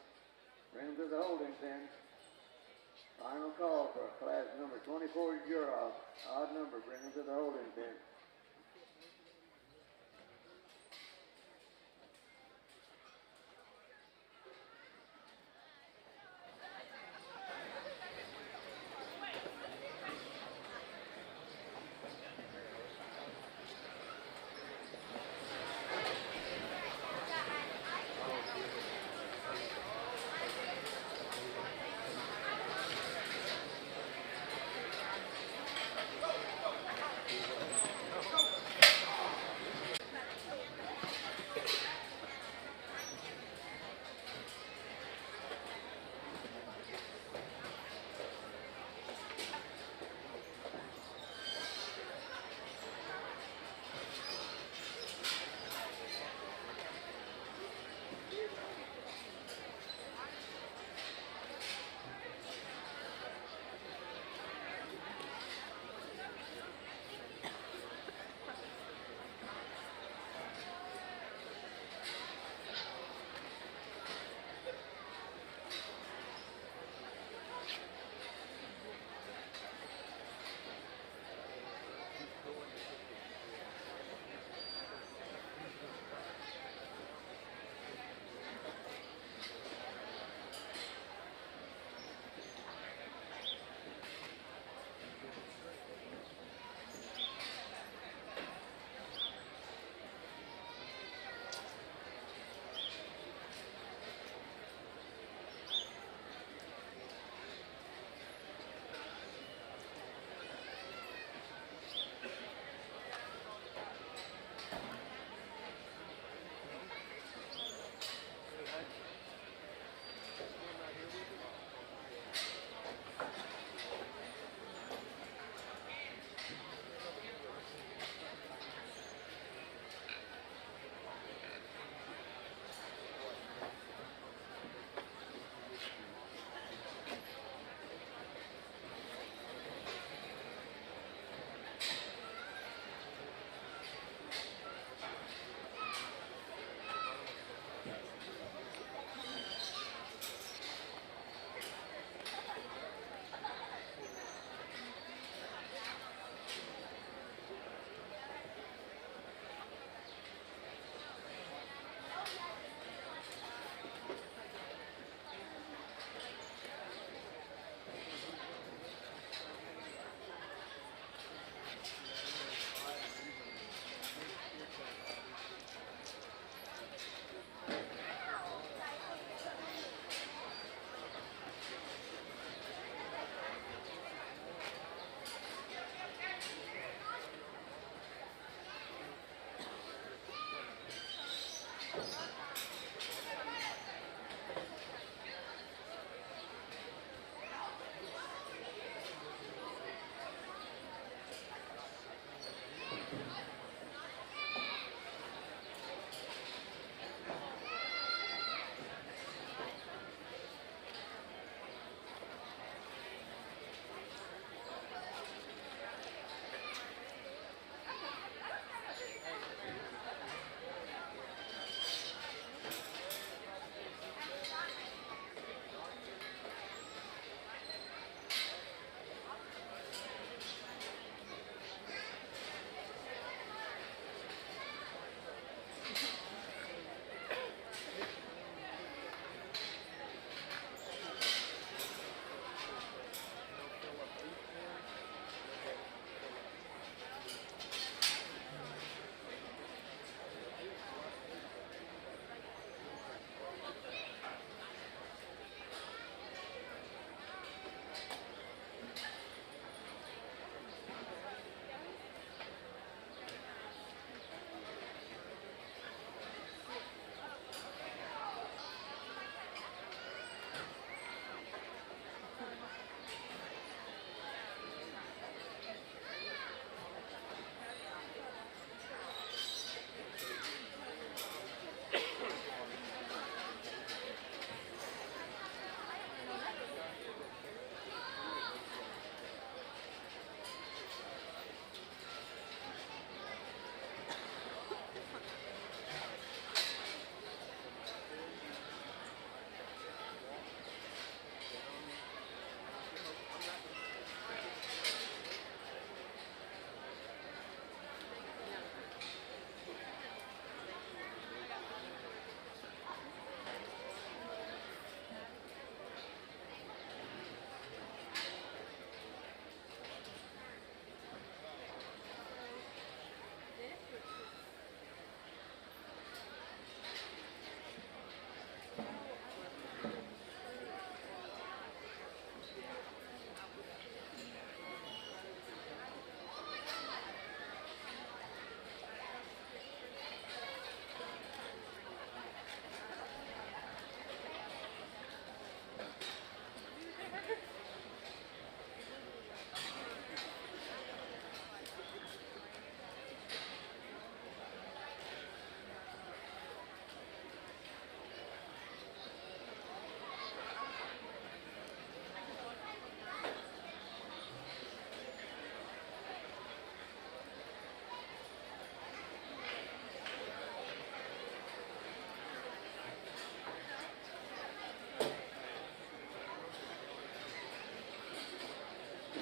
Bring them to the holding pen. Final call for class number 24 Duroc, odd number. Bring them to the holding pen.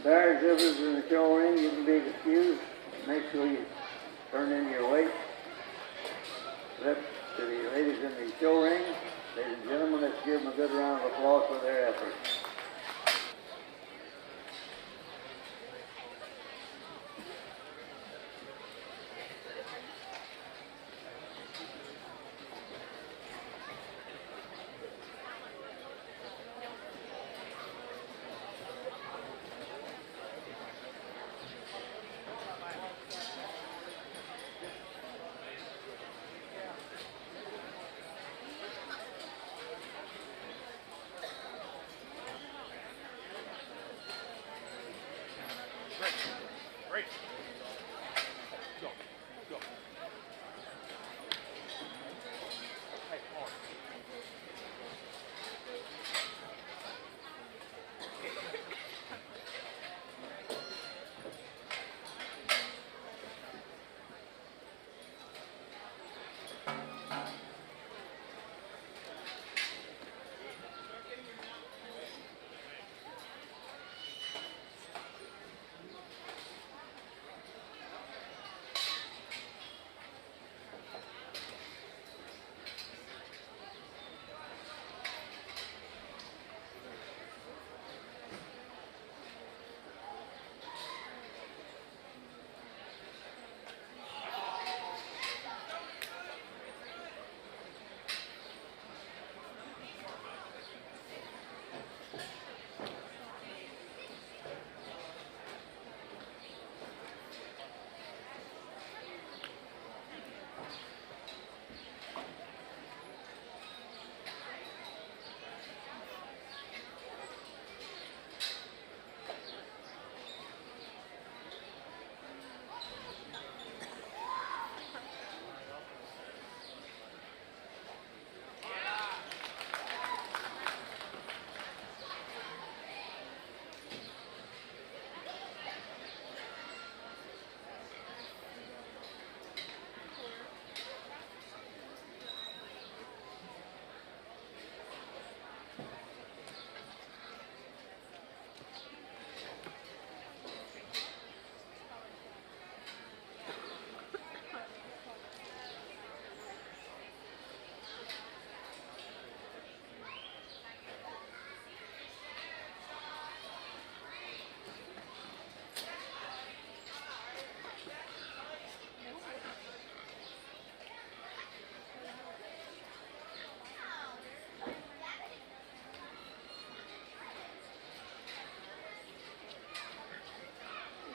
Bar exhibitors in the show ring, you can be excused. Make sure you turn in your weight. Flip to the ladies in the show ring. Ladies and gentlemen, let's give them a good round of applause for their efforts.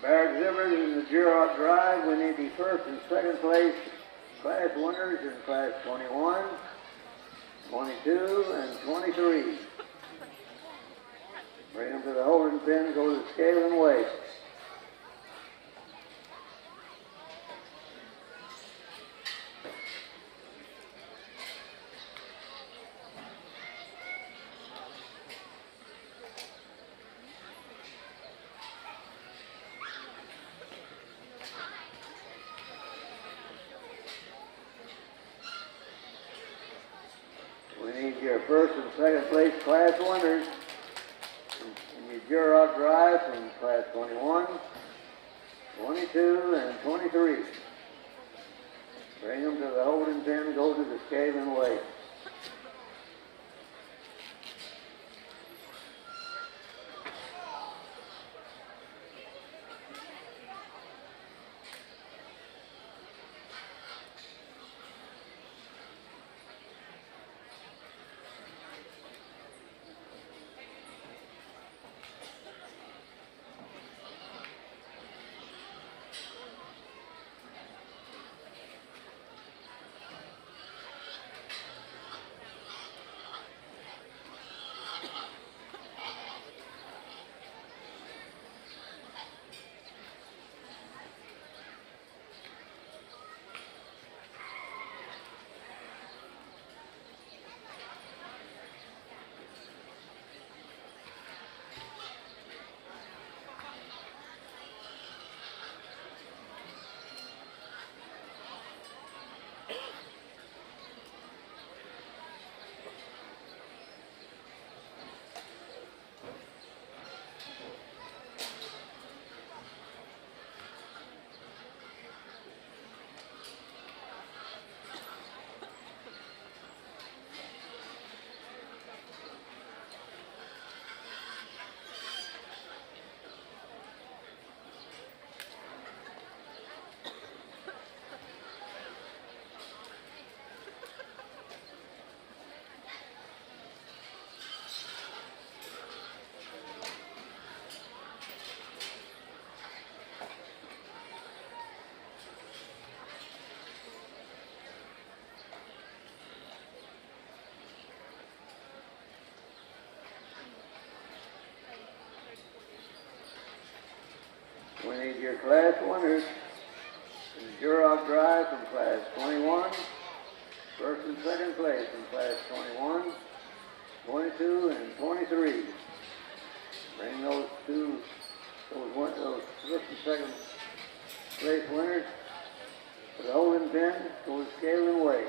Bar exhibitors in the Duroc drive, we need the first and second place class winners in class 21, 22, and 23. Bring them to the holding pen, go to the scale and weigh. We need your first and second place class winners in your Duroc drive from class 21, 22, and 23. Bring them to the holding pen, go to the scale and weigh. your class winners in the Duroc Drive from Class 21, first and second place in Class 21, 22, and 23. Bring those first and second place winners to the holding pen for scaling away.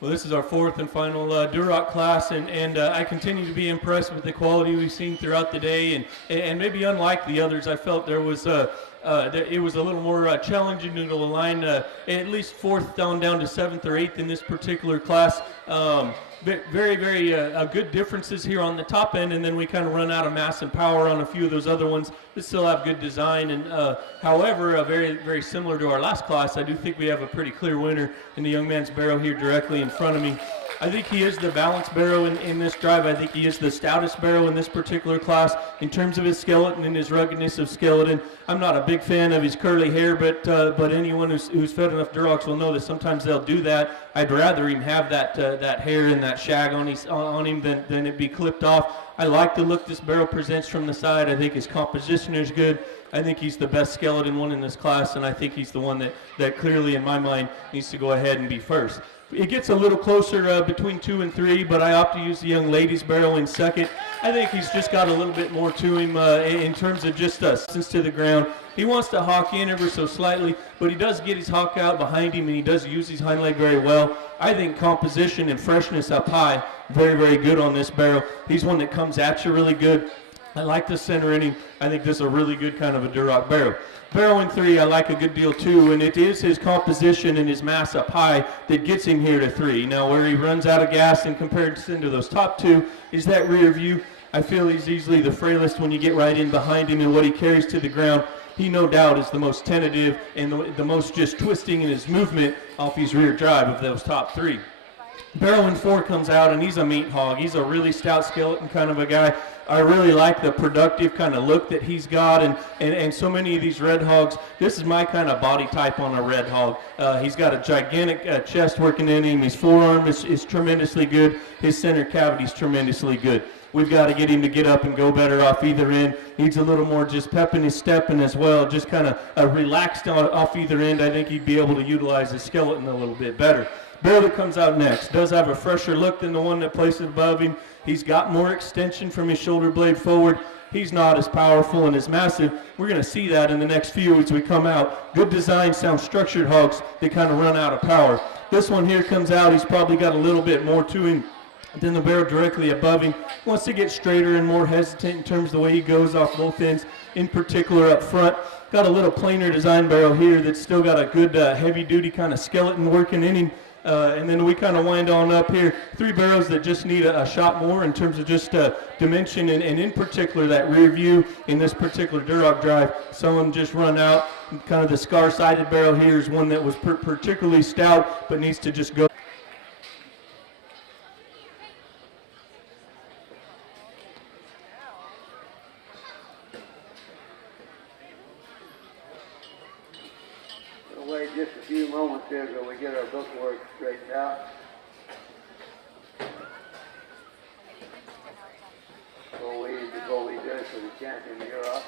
Well, this is our fourth and final Duroc class, and I continue to be impressed with the quality we've seen throughout the day, and maybe unlike the others, I felt it was a little more challenging to align at least fourth down to seventh or eighth in this particular class. Very good differences here on the top end, and then we kind of run out of mass and power on a few of those other ones, but still have good design. And however, very similar to our last class, I do think we have a pretty clear winner in the young man's barrow here directly in front of me. I think he is the balanced barrow in this drive. I think he is the stoutest barrow in this particular class in terms of his skeleton and his ruggedness of skeleton. I'm not a big fan of his curly hair, but anyone who's fed enough Durocs will know that sometimes they'll do that. I'd rather him have that hair and that shag on him than it be clipped off. I like the look this barrow presents from the side. I think his composition is good. I think he's the best skeleton one in this class, and I think he's the one that clearly, in my mind, needs to go ahead and be first. It gets a little closer between 2 and 3, but I opt to use the young lady's barrow in second. I think he's just got a little bit more to him in terms of just distance to the ground. He wants to hawk in ever so slightly, but he does get his hawk out behind him, and he does use his hind leg very well. I think composition and freshness up high, very good on this barrow. He's one that comes at you really good. I like the center in him. I think this is a really good kind of a Duroc barrow. Barrow in 3, I like a good deal too, and it is his composition and his mass up high that gets him here to 3. Now, where he runs out of gas in comparison to those top 2 is that rear view. I feel he's easily the frailest when you get right in behind him, and what he carries to the ground, he no doubt is the most tentative and the most just twisting in his movement off his rear drive of those top 3. Barrow in 4 comes out, and he's a meat hog. He's a really stout skeleton kind of a guy. I really like the productive kind of look that he's got, and so many of these red hogs, this is my kind of body type on a red hog. He's got a gigantic chest working in him. His forearm is tremendously good. His center cavity is tremendously good. We've got to get him to get up and go better off either end. Needs a little more just pep in his step, and as well, just kind of relaxed off either end. I think he'd be able to utilize his skeleton a little bit better. Barrow that comes out next does have a fresher look than the one that places above him. He's got more extension from his shoulder blade forward. He's not as powerful and as massive. We're going to see that in the next few as we come out. Good design, sound structured hogs. They kind of run out of power. This one here comes out. He's probably got a little bit more to him than the barrow directly above him. Wants to get straighter and more hesitant in terms of the way he goes off both ends, in particular up front. Got a little plainer design barrow here that's still got a good heavy-duty kind of skeleton working in him. And then we kind of wind on up here. 3 barrows that just need a shot more in terms of just dimension, and in particular that rear view in this particular Duroc drive. Some of them just run out. Kind of the scar-sided barrow here is one that was particularly stout, but needs to just go. We'll wait just a few moments here till we get our bookwork straightened out. Before we judge for the champion of Europe.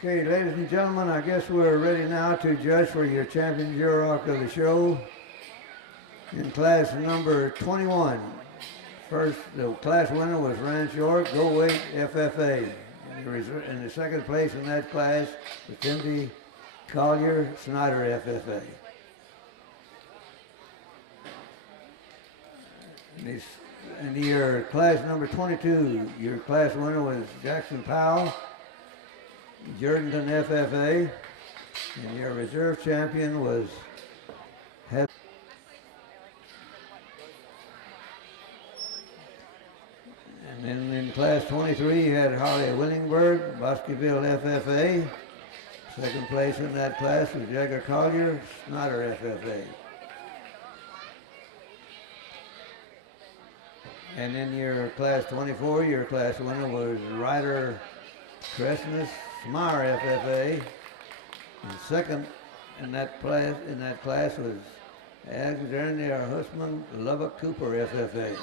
Okay, ladies and gentlemen, I guess we're ready now to judge for your champion Duroc of the show in class number 21. First, the class winner was Ranch York, Go Weight FFA. In the second place in that class was Timothy Collier, Snyder FFA. In your class number 22, your class winner was Jackson Powell, Jordanton FFA, and your reserve champion was Head. And then in class 23, you had Harley Willingberg, Bosqueville FFA. Second place in that class was Jagger Collier, Snyder FFA. And in your class 24, your class winner was Ryder Cresness, Meyer FFA, and second in that class was Alexander Hussman, Lubbock Cooper FFA.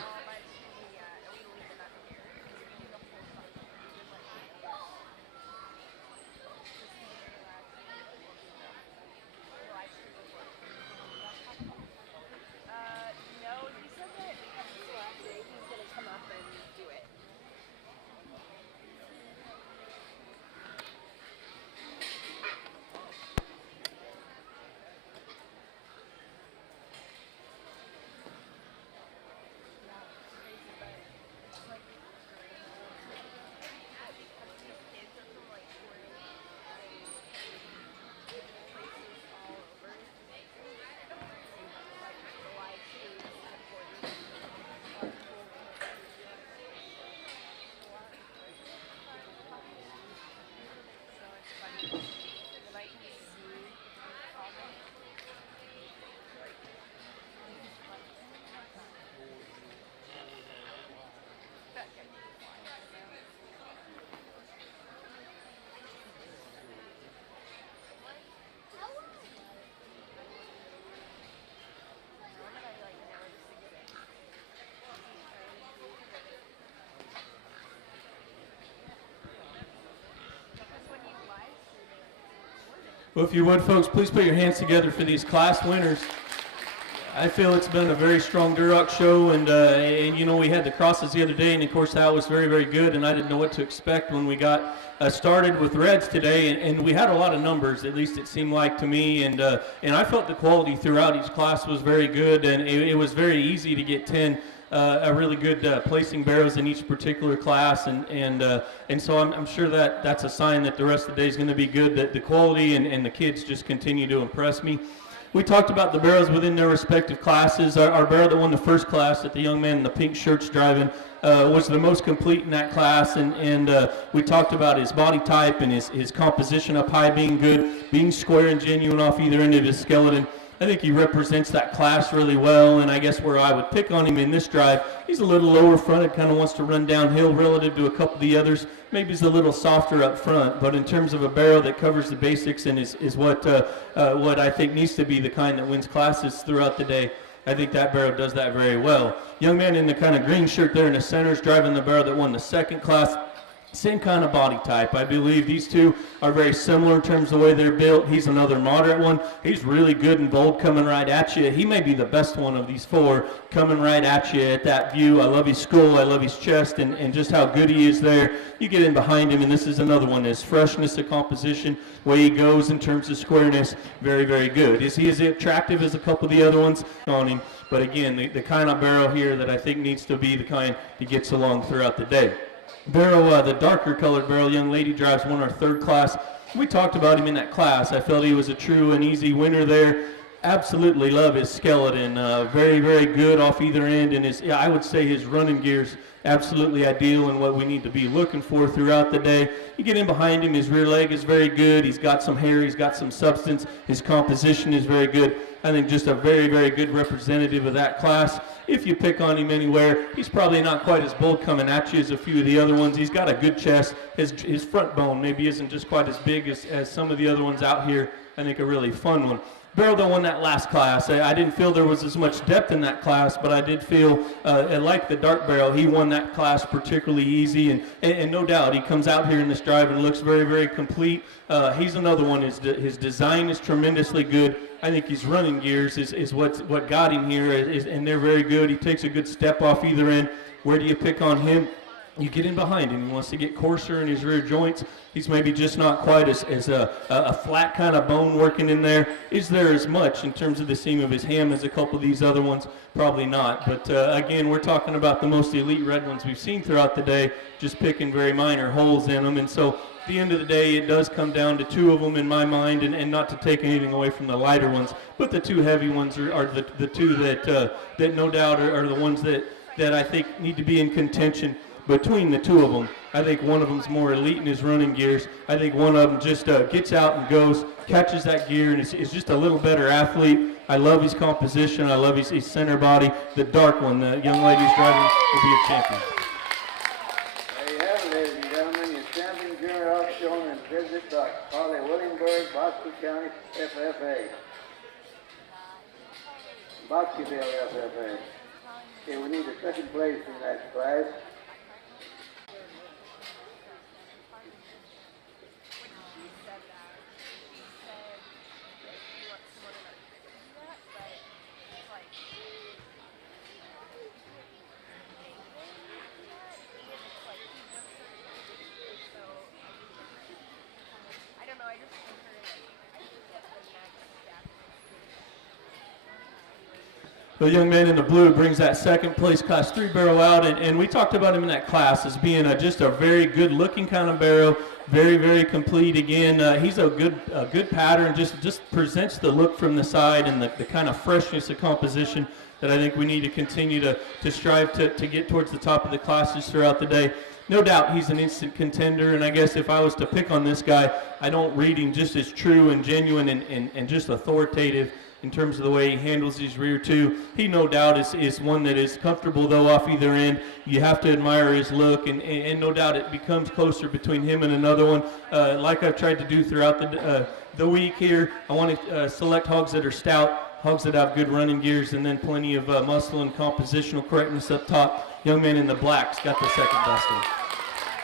Well, if you would, folks, please put your hands together for these class winners. I feel it's been a very strong Duroc show, and you know, we had the crosses the other day, and of course that was very, very good, and I didn't know what to expect when we got started with reds today, and we had a lot of numbers, at least it seemed like to me, and I felt the quality throughout each class was very good, and it was very easy to get 10 a really good placing barrows in each particular class, and so I'm sure that that's a sign that the rest of the day is going to be good, that the quality and the kids just continue to impress me. We talked about the barrows within their respective classes. Our barrow that won the first class that the young man in the pink shirt's driving was the most complete in that class, and we talked about his body type and his composition up high being good, being square and genuine off either end of his skeleton. I think he represents that class really well, and I guess where I would pick on him in this drive, he's a little lower fronted, kind of wants to run downhill relative to a couple of the others. Maybe he's a little softer up front, but in terms of a barrow that covers the basics and is what I think needs to be the kind that wins classes throughout the day, I think that barrow does that very well. Young man in the kind of green shirt there in the center is driving the barrow that won the second class. Same kind of body type. I believe these two are very similar in terms of the way they're built. He's another moderate one. He's really good and bold coming right at you. He may be the best one of these four coming right at you at that view. I love his skull. I love his chest and just how good he is there. You get in behind him, and this is another one. His freshness of composition, way he goes in terms of squareness, very, very good. Is he as attractive as a couple of the other ones on him? But again, the kind of barrow here that I think needs to be the kind that gets along throughout the day. Barrow, the darker colored barrow, young lady drives won our third class. We talked about him in that class. I felt he was a true and easy winner there. Absolutely love his skeleton. Very, very good off either end, and I would say his running gear's absolutely ideal and what we need to be looking for throughout the day. You get in behind him, his rear leg is very good. He's got some hair, he's got some substance. His composition is very good. I think just a very, very good representative of that class. If you pick on him anywhere, he's probably not quite as bold coming at you as a few of the other ones. He's got a good chest. His front bone maybe isn't just quite as big as some of the other ones out here. I think a really fun one. Barrow that won that last class. I didn't feel there was as much depth in that class, but I did feel, like the dark barrow, he won that class particularly easy, and no doubt he comes out here in this drive and looks very, very complete. He's another one. His design is tremendously good. I think his running gears is what got him here, and they're very good. He takes a good step off either end. Where do you pick on him? You get in behind him. He wants to get coarser in his rear joints. He's maybe just not quite as a flat kind of bone working in there. Is there as much in terms of the seam of his ham as a couple of these other ones? Probably not. But again, we're talking about the most elite red ones we've seen throughout the day, just picking very minor holes in them. And so at the end of the day, it does come down to two of them in my mind, and not to take anything away from the lighter ones. But the two heavy ones are the two that no doubt are the ones that I think need to be in contention. Between the two of them, I think one of them's more elite in his running gears. I think one of them just gets out and goes, catches that gear, and is just a little better athlete. I love his composition. I love his center body. The dark one, the young lady's driving, will be a champion. There you have it, ladies and gentlemen. Your champion junior shown in Visit by Harley Williamsburg, Boston County, FFA. Bosqueville, FFA. Okay, we need a second place in that class. The young man in the blue brings that second place Class 3 barrow out, and we talked about him in that class as being just a very good looking kind of barrow, very, very complete. Again, he's a good pattern, just presents the look from the side and the kind of freshness of composition that I think we need to continue to strive to get towards the top of the classes throughout the day. No doubt he's an instant contender, and I guess if I was to pick on this guy, I don't read him just as true and genuine and just authoritative in terms of the way he handles his rear too. He no doubt is one that is comfortable though off either end. You have to admire his look, and no doubt it becomes closer between him and another one. Like I've tried to do throughout the week here, I want to select hogs that are stout, hogs that have good running gears, and then plenty of muscle and compositional correctness up top. Young man in the black's got the second best one.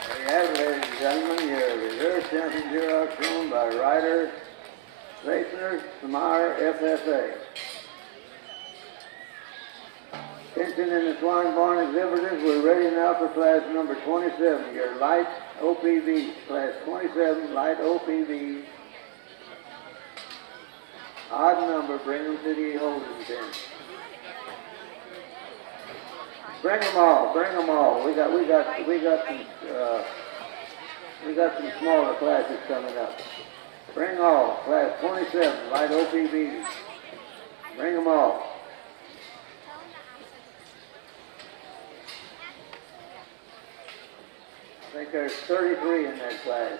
There you have it, ladies and gentlemen. Your reserve champion Duroc shown by Ryder Racers from our FFA. Attention in the Swine Barn exhibitors, we're ready now for class number 27, your light OPV. Class 27, light OPV. Odd number, bring them to the holding pen. Bring them all, bring them all. We got some smaller classes coming up. Bring all, class 27, light OPV. Bring them all. I think there's 33 in that class.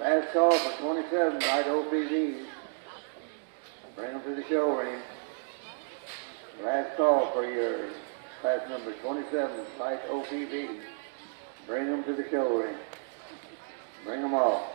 Last call for 27 light OPVs. Bring them to the show ring. Last call for your class number 27 light OPV. Bring them to the show ring. Bring them all.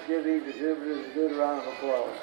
Let's give these exhibitors a good round of applause.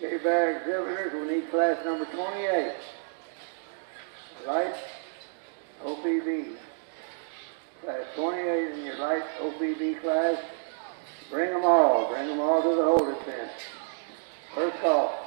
K-Bag exhibitors, we need class number 28. Light OPB. Class 28 in your light OPB class. Bring them all to the holders tent. First call.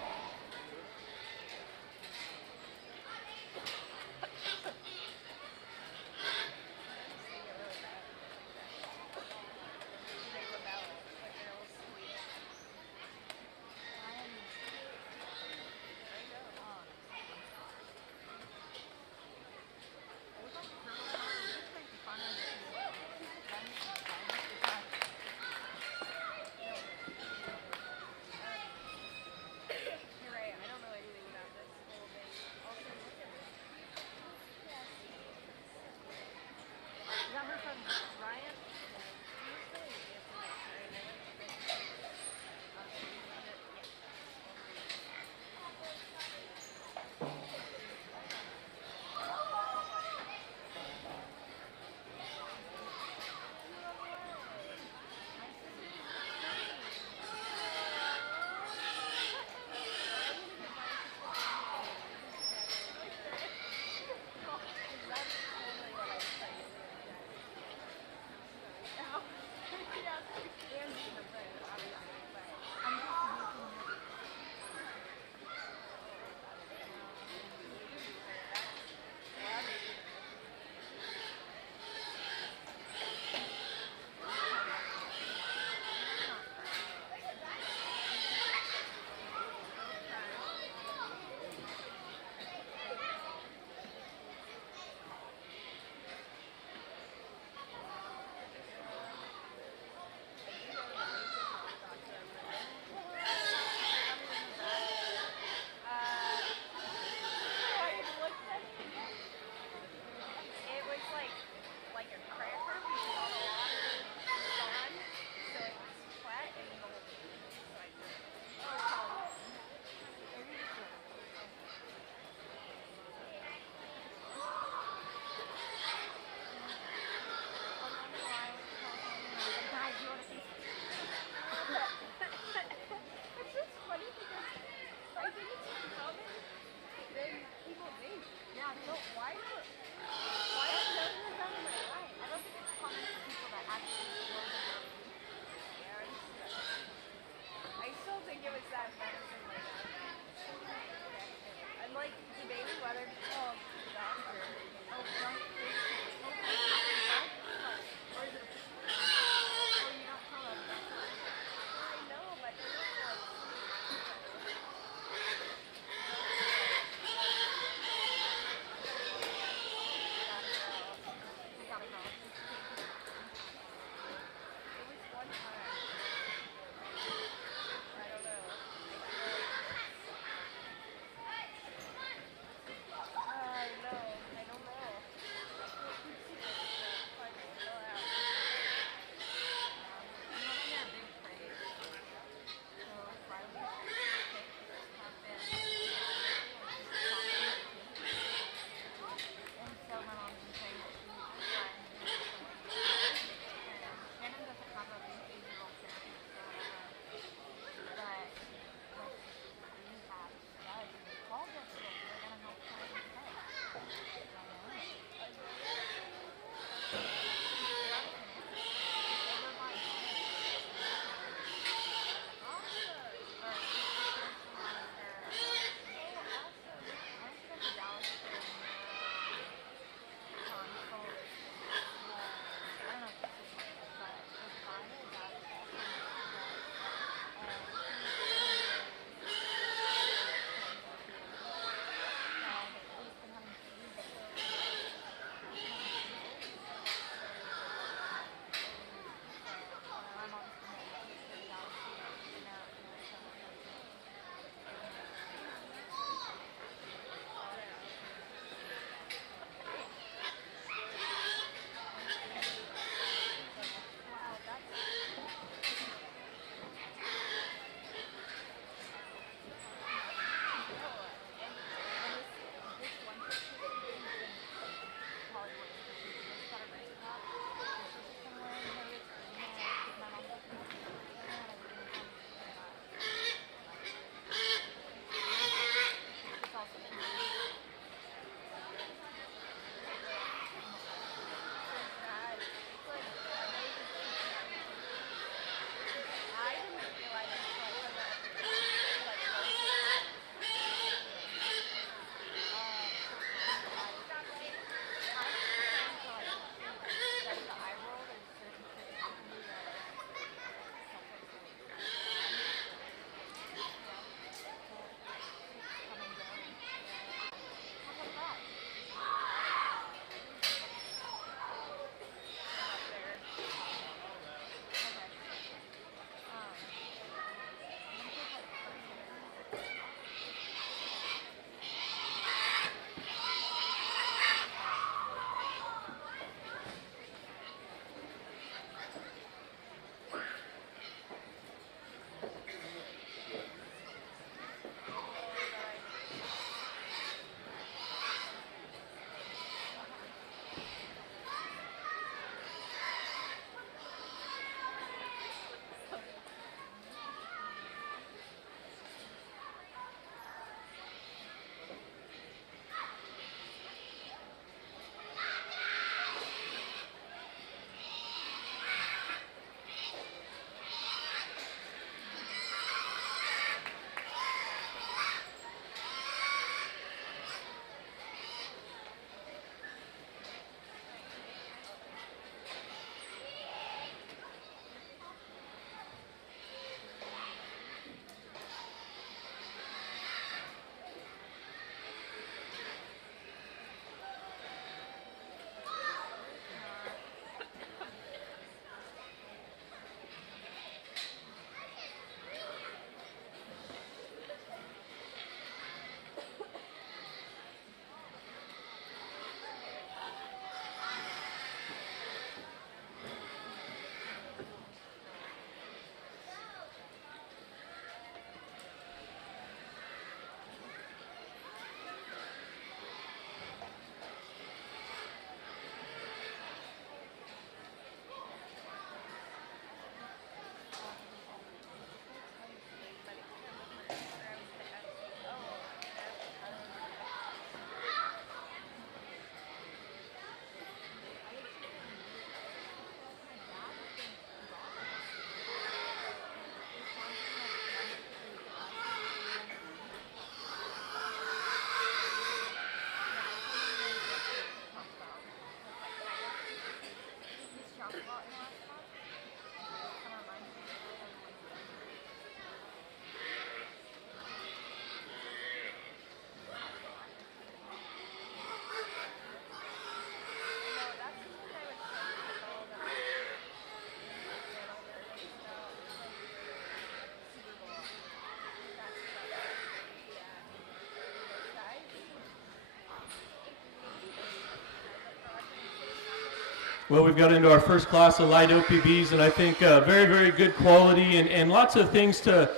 Well, we've got into our first class of light OPBs, and I think very, very good quality and lots of things to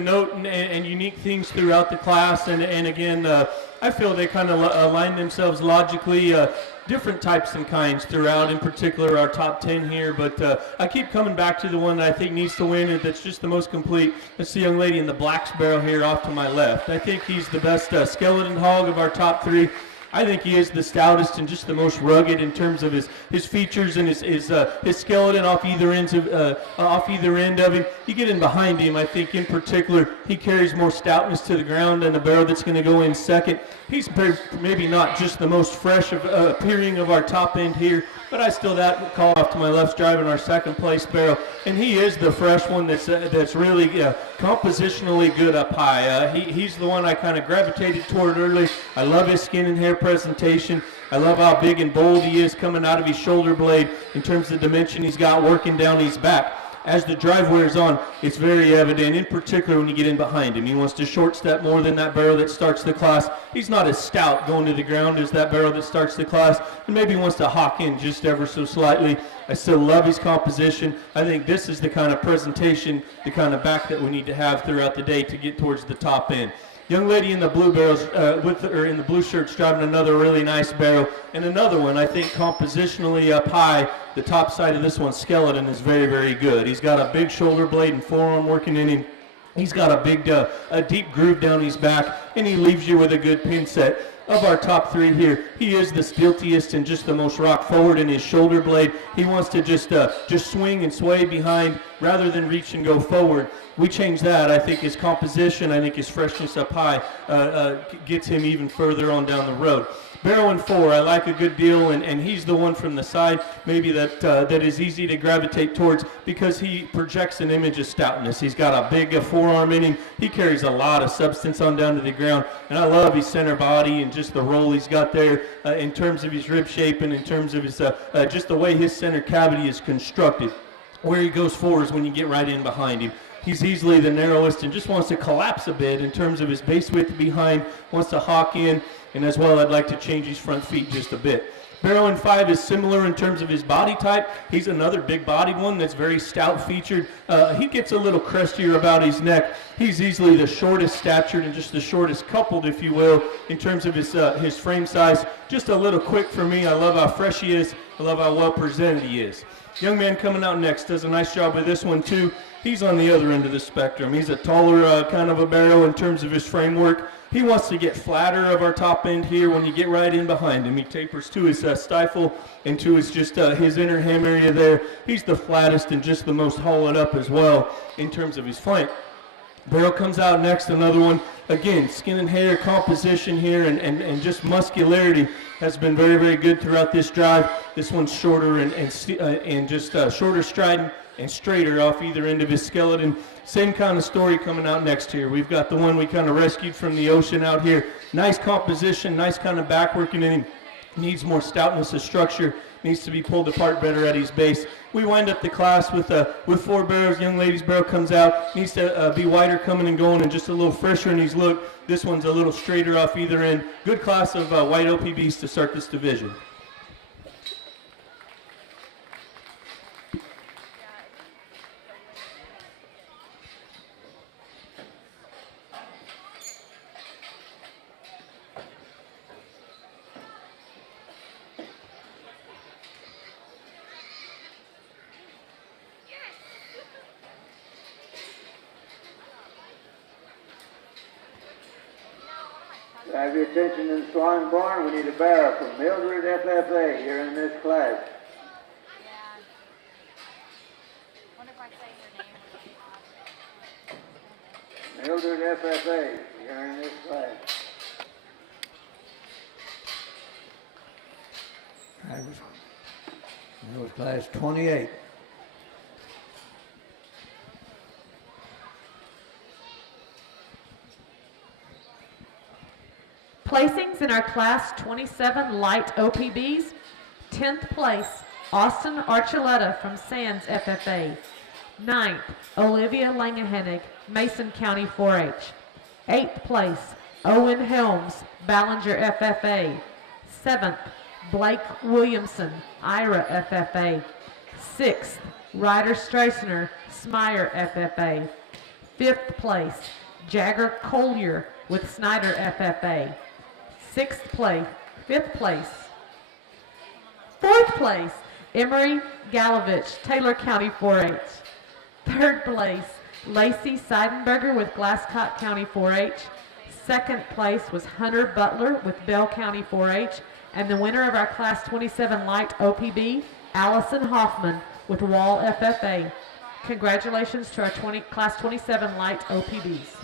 note and unique things throughout the class. And again, I feel they kind of align themselves logically, different types and kinds throughout, in particular our top 10 here. But I keep coming back to the one that I think needs to win, and that's just the most complete. That's the young lady in the black sparrow here off to my left. I think he's the best skeleton hog of our top 3. I think he is the stoutest and just the most rugged in terms of his features and his skeleton off either end of him. You get in behind him, I think in particular he carries more stoutness to the ground than the barrel that's going to go in second. He's maybe not just the most fresh appearing of our top end here, but I still that call off to my left's driving our second place barrel, and he is the fresh one that's really compositionally good up high. He's the one I kind of gravitated toward early. I love his skin and hair presentation. I love how big and bold he is coming out of his shoulder blade in terms of the dimension he's got working down his back. As the drive wears on, it's very evident, in particular when you get in behind him. He wants to short step more than that barrel that starts the class. He's not as stout going to the ground as that barrel that starts the class, and maybe wants to hawk in just ever so slightly. I still love his composition. I think this is the kind of presentation, the kind of back that we need to have throughout the day to get towards the top end. Young lady in the blue barrels, in the blue shirts, driving another really nice barrel, and another one I think compositionally up high. The top side of this one's skeleton is very, very good. He's got a big shoulder blade and forearm working in him. He's got a big, a deep groove down his back, and he leaves you with a good pin set. Of our top 3 here, he is the stiltiest and just the most rock forward in his shoulder blade. He wants to just swing and sway behind rather than reach and go forward. We change that. I think his composition, I think his freshness up high gets him even further on down the road. Barrel in 4, I like a good deal, and he's the one from the side maybe that is easy to gravitate towards because he projects an image of stoutness. He's got a big forearm in him. He carries a lot of substance on down to the ground, and I love his center body and just the roll he's got there in terms of his rib shape and in terms of his just the way his center cavity is constructed. Where he goes forward is when you get right in behind him. He's easily the narrowest and just wants to collapse a bit in terms of his base width behind, wants to hawk in, and as well I'd like to change his front feet just a bit. Barrel in 5 is similar in terms of his body type. He's another big-bodied one that's very stout-featured. He gets a little crestier about his neck. He's easily the shortest statured and just the shortest coupled, if you will, in terms of his frame size. Just a little quick for me. I love how fresh he is. I love how well-presented he is. Young man coming out next does a nice job with this one, too. He's on the other end of the spectrum. He's a taller kind of a barrel in terms of his framework. He wants to get flatter of our top end here when you get right in behind him. He tapers to his stifle and to his his inner ham area there. He's the flattest and just the most hollowed up as well in terms of his flank. Barrel comes out next, another one. Again, skin and hair composition here and just muscularity has been very, very good throughout this drive. This one's shorter and just shorter striding and straighter off either end of his skeleton. Same kind of story coming out next here. We've got the one we kind of rescued from the ocean out here. Nice composition, nice kind of back working in him. Needs more stoutness of structure. Needs to be pulled apart better at his base. We wind up the class with 4 barrels. Young lady's barrel comes out. Needs to be wider coming and going and just a little fresher in his look. This one's a little straighter off either end. Good class of white OPBs to start this division. Have your attention in the Swan Barn. We need a barrel from Mildred FFA here in this class. Mildred FFA here in this class. That was class 28. Placings in our Class 27 Light OPBs. 10th place, Austin Archuleta from Sands FFA. 9th, Olivia Langehennig, Mason County 4-H. 8th place, Owen Helms, Ballinger FFA. 7th, Blake Williamson, Ira FFA. 6th, Ryder Strassner, Smyer FFA. 5th place, Jagger Collier with Snyder FFA. 6th place, 5th place. 4th place, Emery Galovich, Taylor County 4-H. 3rd place, Lacey Seidenberger with Glasscock County 4-H. 2nd place was Hunter Butler with Bell County 4-H. And the winner of our Class 27 Light OPB, Allison Hoffman with Wall FFA. Congratulations to our Class 27 Light OPBs.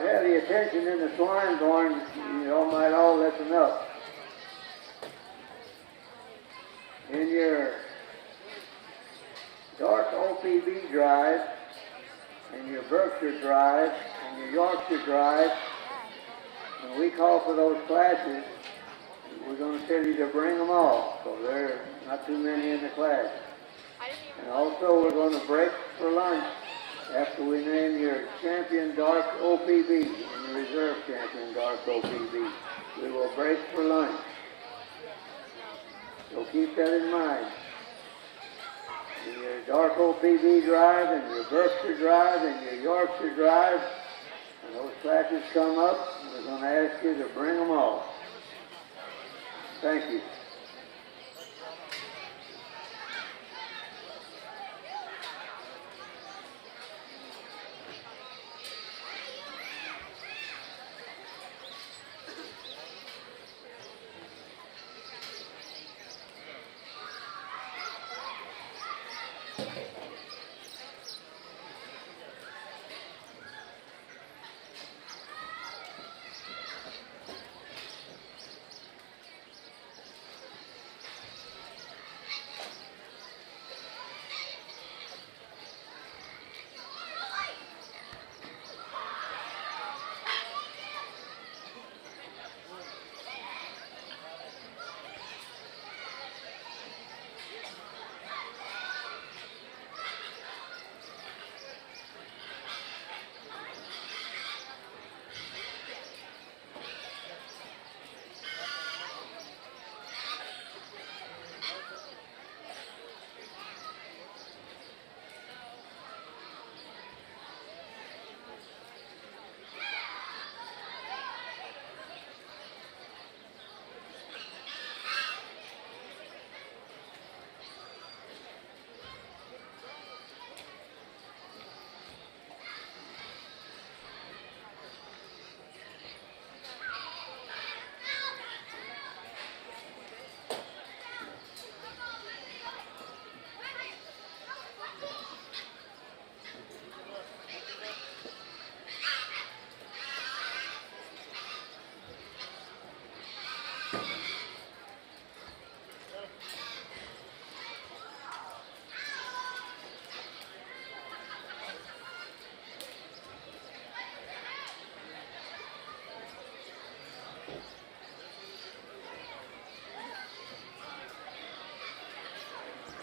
I'd have the attention in the swine barn. You all might all listen up. In your dark OPB drive, and your Berkshire drive, and your Yorkshire drive, when we call for those classes, we're going to tell you to bring them all, so there are not too many in the class. And also we're going to break for lunch after we name your champion dark OPB and your reserve champion dark OPB. We will break for lunch. So keep that in mind. Your dark OPB drive and your Berkshire drive and your Yorkshire drive, when those classes come up, we're going to ask you to bring them all. Thank you.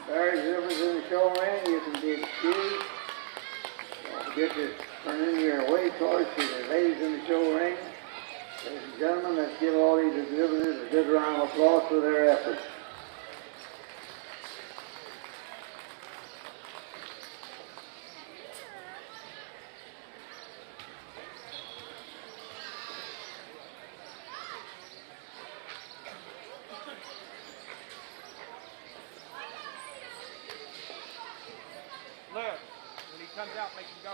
There are exhibitors in the show ring. You can be excused. Don't forget to turn in your away cards to the ladies in the show ring. Ladies and gentlemen, let's give all these exhibitors a good round of applause for their efforts. When he comes out, make him go.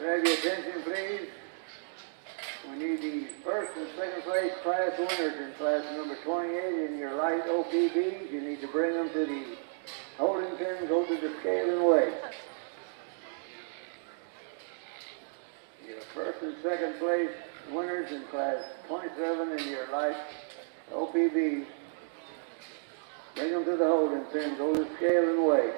Could I have your attention, please? We need the first and second place class winners in class number 28 in your light OPBs. You need to bring them to the holding pen, go to the scale and weigh. Your first and second place winners in class 27 in your light OPBs. Bring them to the holding pen, go to the scale and weigh.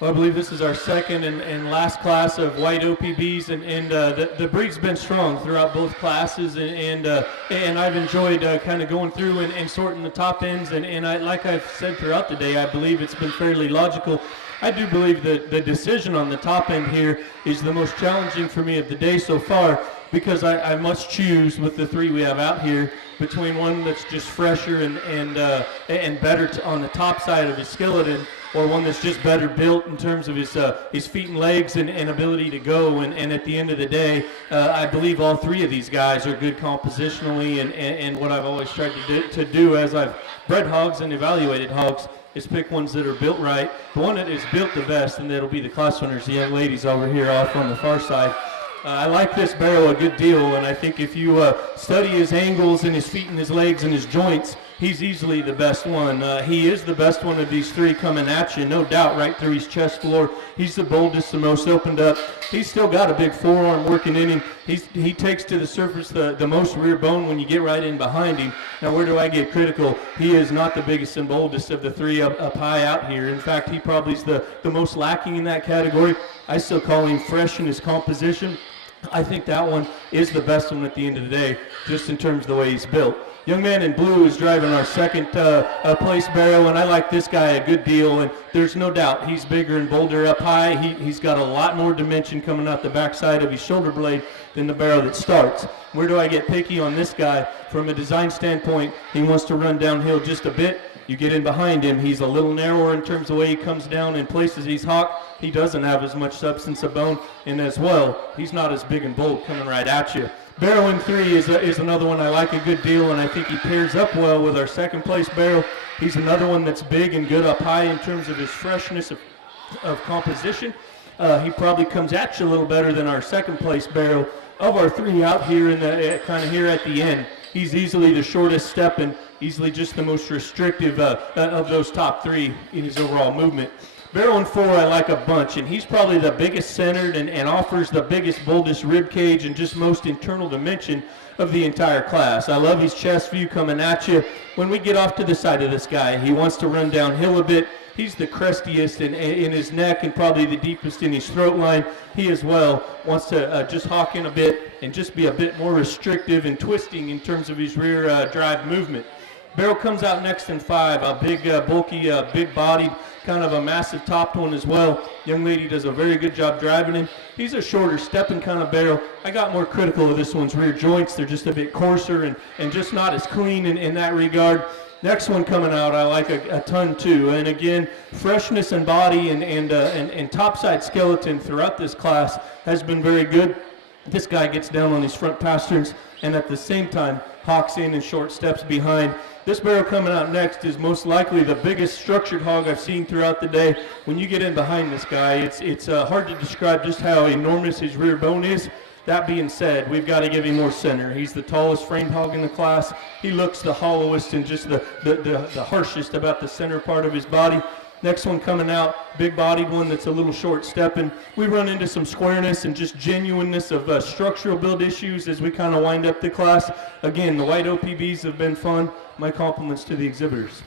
Well, I believe this is our second and last class of white OPBs, and the breed's been strong throughout both classes, and I've enjoyed kind of going through and sorting the top ends, and like I've said throughout the day, I believe it's been fairly logical. I do believe that the decision on the top end here is the most challenging for me of the day so far, because I must choose with the three we have out here between one that's just fresher and better on the top side of his skeleton, or one that's just better built in terms of his feet and legs and ability to go. And at the end of the day, I believe all three of these guys are good compositionally. And what I've always tried to do as I've bred hogs and evaluated hogs is pick ones that are built right. The one that is built the best, and that'll be the class winners, the young ladies over here off on the far side. I like this barrel a good deal, and I think if you study his angles and his feet and his legs and his joints, he's easily the best one. He is the best one of these three coming at you, no doubt, right through his chest floor. He's the boldest, the most opened up. He's still got a big forearm working in him. He takes to the surface the most rear bone when you get right in behind him. Now, where do I get critical? He is not the biggest and boldest of the three up high out here. In fact, he probably is the most lacking in that category. I still call him fresh in his composition. I think that one is the best one at the end of the day, just in terms of the way he's built. Young man in blue is driving our second place barrel, and I like this guy a good deal, and there's no doubt he's bigger and bolder up high. He's got a lot more dimension coming out the backside of his shoulder blade than the barrel that starts. Where do I get picky on this guy? From a design standpoint, he wants to run downhill just a bit. You get in behind him, he's a little narrower in terms of the way he comes down and places he's hawk. He doesn't have as much substance of bone, and as well, he's not as big and bold coming right at you. Barrel in three is another one I like a good deal, and I think he pairs up well with our second place barrel. He's another one that's big and good up high in terms of his freshness of composition. He probably comes at you a little better than our second place barrel. Of our three out here in the kind of here at the end, he's easily the shortest step and easily just the most restrictive of those top three in his overall movement. Barrel in four I like a bunch, and he's probably the biggest centered and offers the biggest, boldest rib cage and just most internal dimension of the entire class. I love his chest view coming at you. When we get off to the side of this guy, he wants to run downhill a bit. He's the crestiest in his neck and probably the deepest in his throat line. He as well wants to just hawk in a bit and just be a bit more restrictive and twisting in terms of his rear drive movement. Barrel comes out next in five, a big, bulky, big-bodied, kind of a massive topped one as well. Young lady does a very good job driving him. He's a shorter stepping kind of barrel. I got more critical of this one's rear joints. They're just a bit coarser and just not as clean in that regard. Next one coming out, I like a ton too. And again, freshness and body and topside skeleton throughout this class has been very good. This guy gets down on his front pasterns and at the same time hawks in and short steps behind. This barrel coming out next is most likely the biggest structured hog I've seen throughout the day. When you get in behind this guy, it's hard to describe just how enormous his rear bone is. That being said, we've got to give him more center. He's the tallest framed hog in the class. He looks the hollowest and just the harshest about the center part of his body. Next one coming out, big-bodied one that's a little short-stepping. We run into some squareness and just genuineness of structural build issues as we kind of wind up the class. Again, the white OPBs have been fun. My compliments to the exhibitors.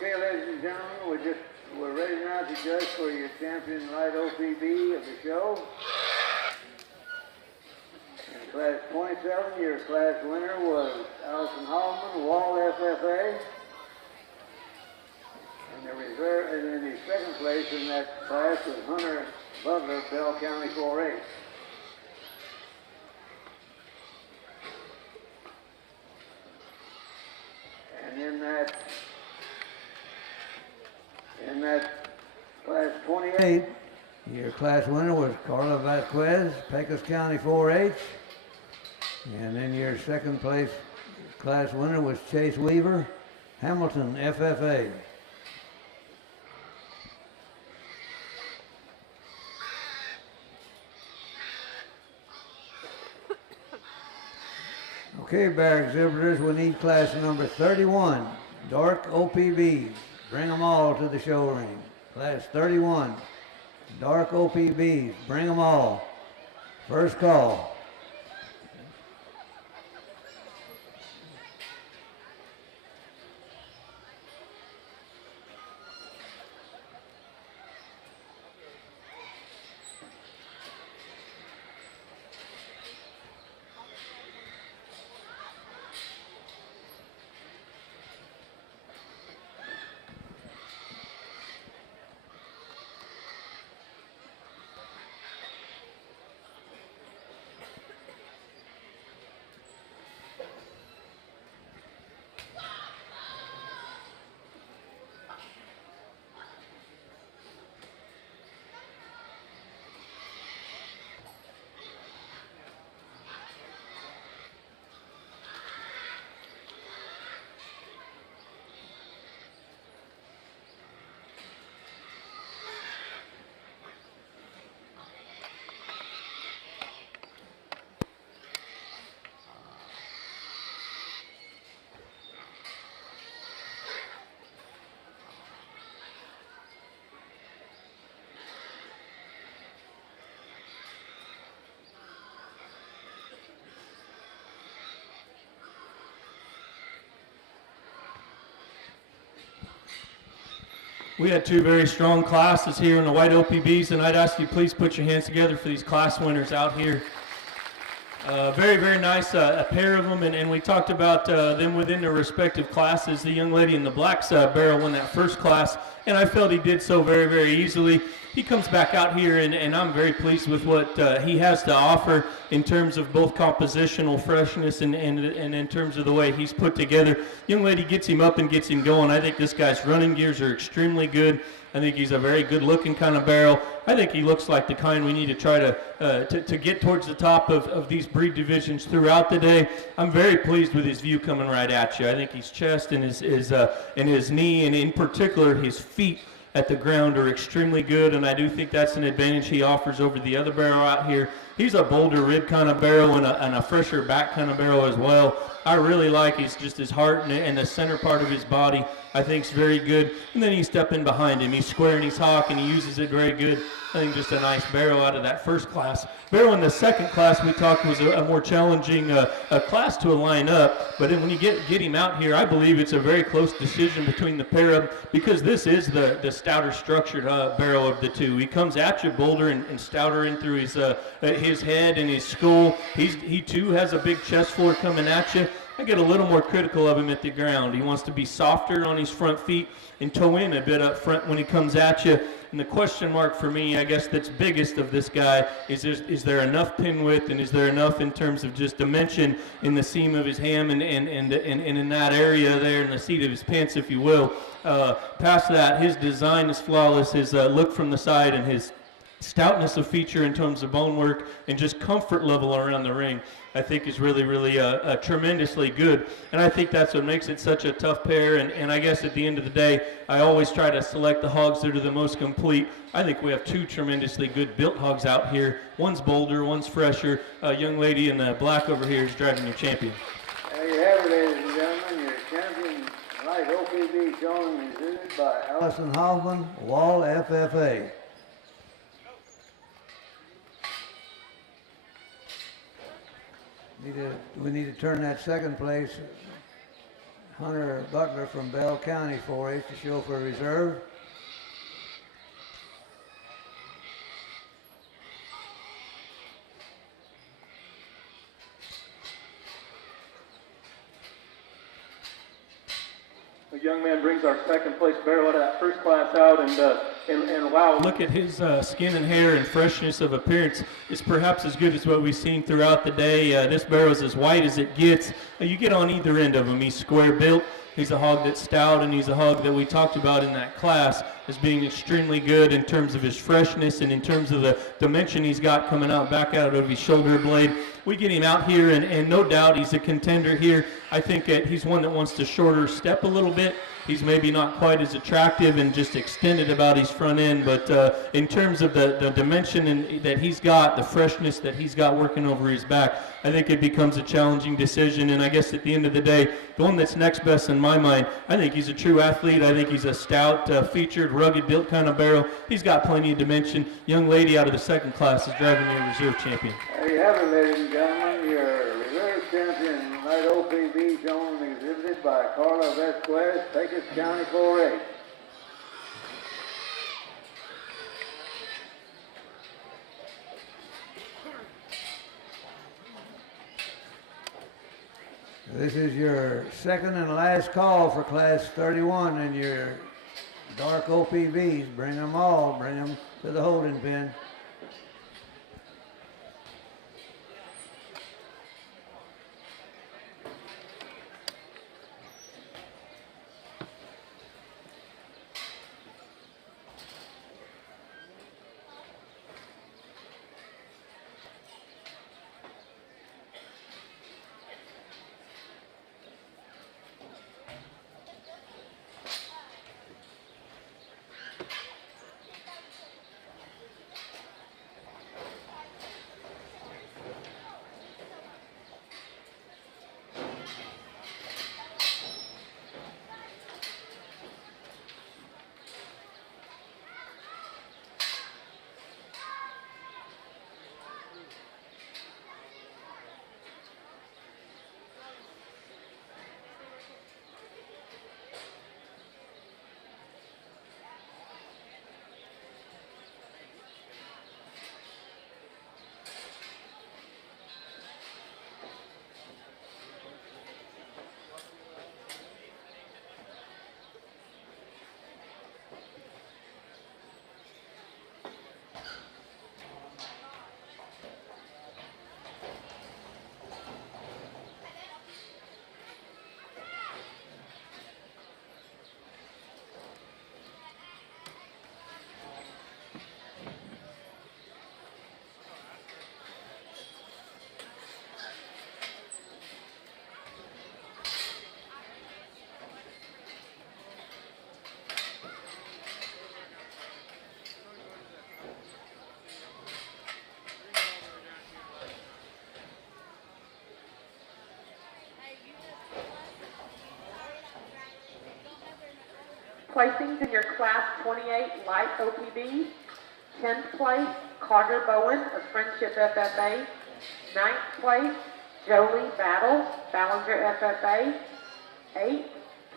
Okay, ladies and gentlemen, we're ready now to judge for your champion light OPB of the show. In class 27, your class winner was Allison Hallman, Wall FFA. And in the second place in that class was Hunter Butler, Bell County 4-H. And in that class 28, your class winner was Carla Vasquez, Pecos County 4-H. And then your second place class winner was Chase Weaver, Hamilton, FFA. Okay, Bear Exhibitors, we need class number 31, Duroc OPBs. Bring them all to the show ring. Class 31, Duroc OPBs. Bring them all. First call. We had two very strong classes here in the white OPBs, and I'd ask you please put your hands together for these class winners out here. Very, very nice, a pair of them, and we talked about them within their respective classes. The young lady in the black barrel won that first class, and I felt he did so very, very easily. He comes back out here, and I'm very pleased with what he has to offer in terms of both compositional freshness and in terms of the way he's put together. Young lady gets him up and gets him going. I think this guy's running gears are extremely good. I think he's a very good-looking kind of barrel. I think he looks like the kind we need to try to get towards the top of these breed divisions throughout the day. I'm very pleased with his view coming right at you. I think his chest and his knee, and in particular his feet at the ground, are extremely good, and I do think that's an advantage he offers over the other barrel out here. He's a bolder rib kind of barrel and a fresher back kind of barrel as well. I really like his heart and the center part of his body. I think it's very good. And then you step in behind him. He's square and he's hawk, and he uses it very good. I think just a nice barrel out of that first class. Barrel in the second class we talked was a more challenging class to line up. But then when you get him out here, I believe it's a very close decision between the pair of them, because this is the stouter structured barrel of the two. He comes at you bolder and stouter in through his head and his skull. He too has a big chest floor coming at you. I get a little more critical of him at the ground. He wants to be softer on his front feet and toe in a bit up front when he comes at you. And the question mark for me, I guess, that's biggest of this guy is there enough pin width, and is there enough in terms of just dimension in the seam of his ham and in that area there in the seat of his pants, if you will. Past that, his design is flawless. His look from the side and his stoutness of feature in terms of bone work and just comfort level around the ring, I think is really, really tremendously good. And I think that's what makes it such a tough pair. And I guess at the end of the day, I always try to select the hogs that are the most complete. I think we have two tremendously good built hogs out here. One's bolder, one's fresher. A young lady in the black over here is driving your champion. There you have it, ladies and gentlemen. Your champion, light OPB, shown and exhibited by Allison Hoffman, Wall FFA. We need to turn that second place, Hunter Butler from Bell County 4-H, to show for reserve. The young man brings our second place barrel out of that first class out, and and wow. Look at his skin and hair and freshness of appearance is perhaps as good as what we've seen throughout the day. This barrow is as white as it gets. You get on either end of him. He's square built. He's a hog that's stout, and he's a hog that we talked about in that class as being extremely good in terms of his freshness and in terms of the dimension he's got coming out back out of his shoulder blade. We get him out here, and no doubt he's a contender here. I think that he's one that wants to shorter step a little bit. He's maybe not quite as attractive and just extended about his front end, but in terms of the dimension that he's got, the freshness that he's got working over his back, I think it becomes a challenging decision. And I guess at the end of the day, the one that's next best in my mind, I think he's a true athlete. I think he's a stout, featured, rugged built kind of barrel. He's got plenty of dimension. Young lady out of the second class is driving your reserve champion. There you have it, ladies and gentlemen, your reserve champion, light OPB, shown and exhibited by Carla Vesquez, Pecos County 4-H. This is your second and last call for Class 31 and your dark OPVs. Bring them all. Bring them to the holding pen. Placings in your Class 28 Light OPB, 10th place, Carter Bowen of Friendship FFA, 9th place, Jolie Battle, Ballinger FFA, 8th,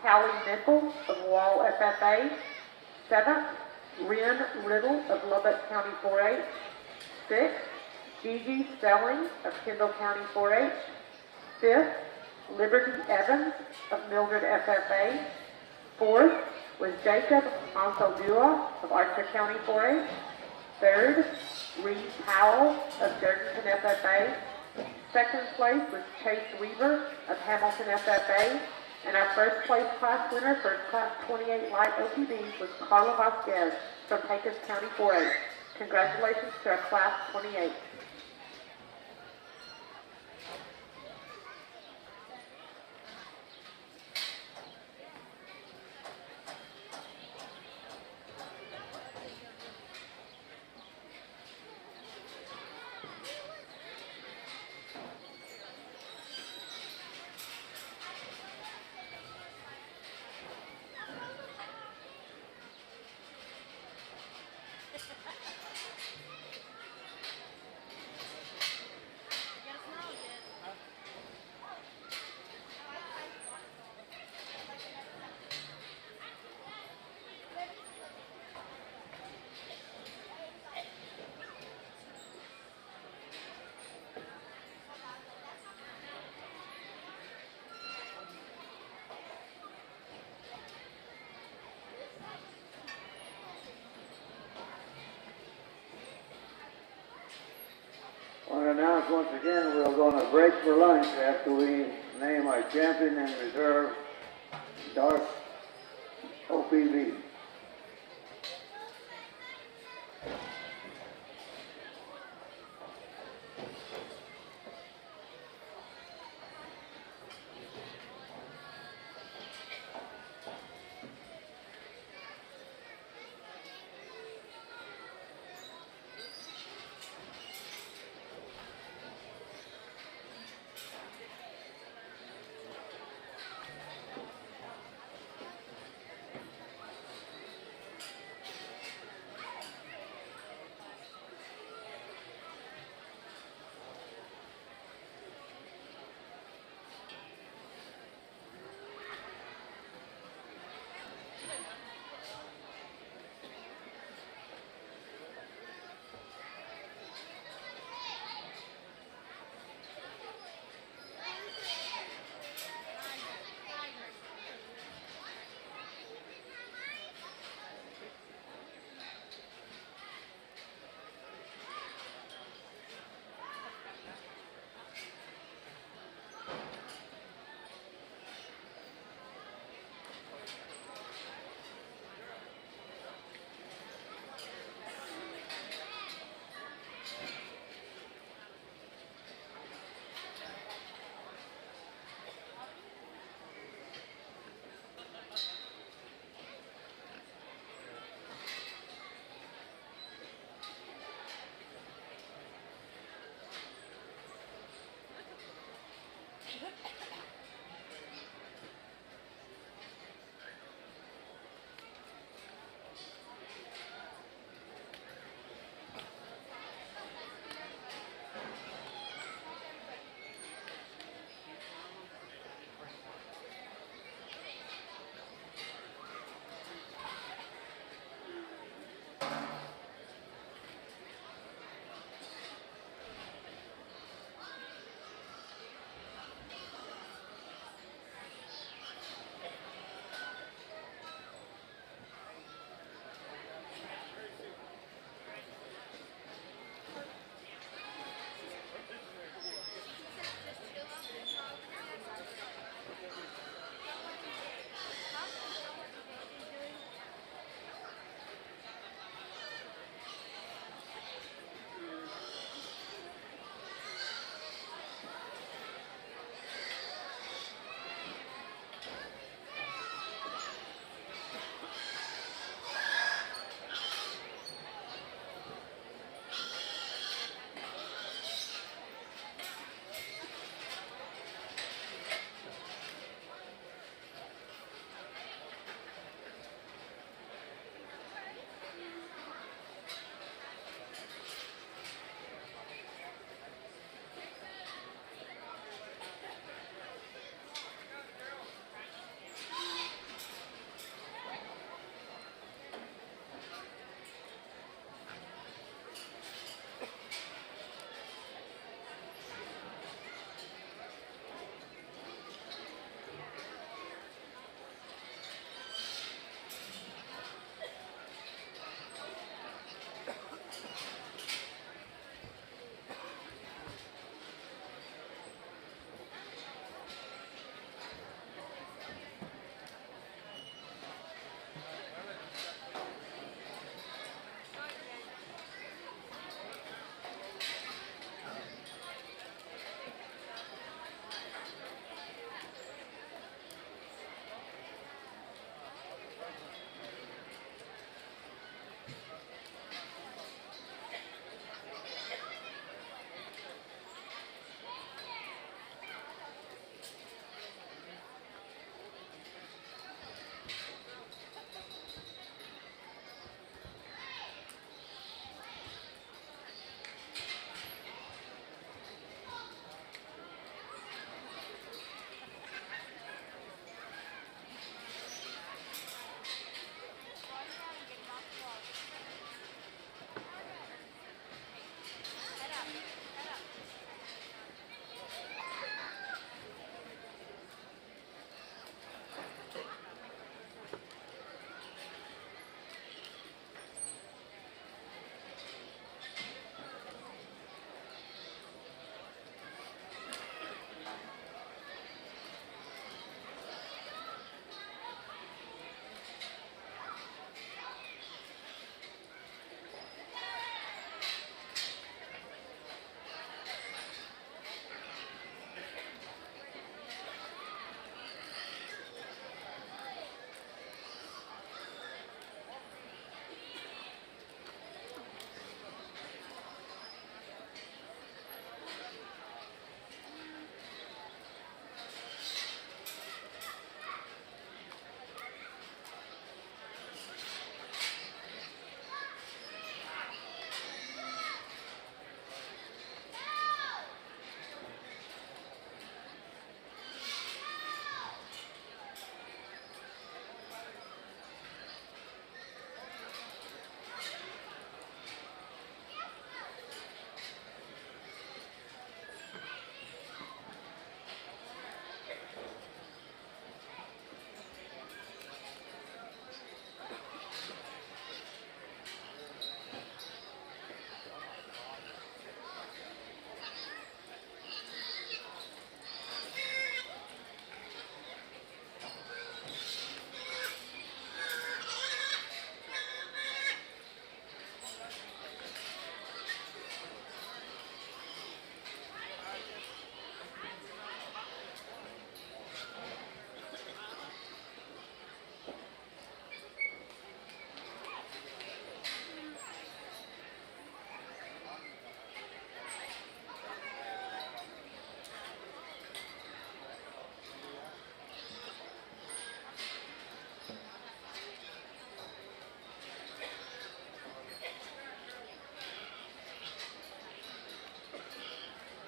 Callie Nichols of Wall FFA, 7th, Ren Riddle of Lubbock County 4-H, 6th, Gigi Stelling of Kendall County 4-H, 5th, Liberty Evans of Mildred FFA, 4th, was Jacob Ansaldua of Archer County 4-H. 3rd, Reed Powell of Durdenton FFA. 2nd place was Chase Weaver of Hamilton FFA. And our first place class winner for Class 28 Light OPBs was Carla Vasquez from Pecos County 4-H. Congratulations to our Class 28. to announce once again we're going to break for lunch after we name our champion and reserve, Dark OPV.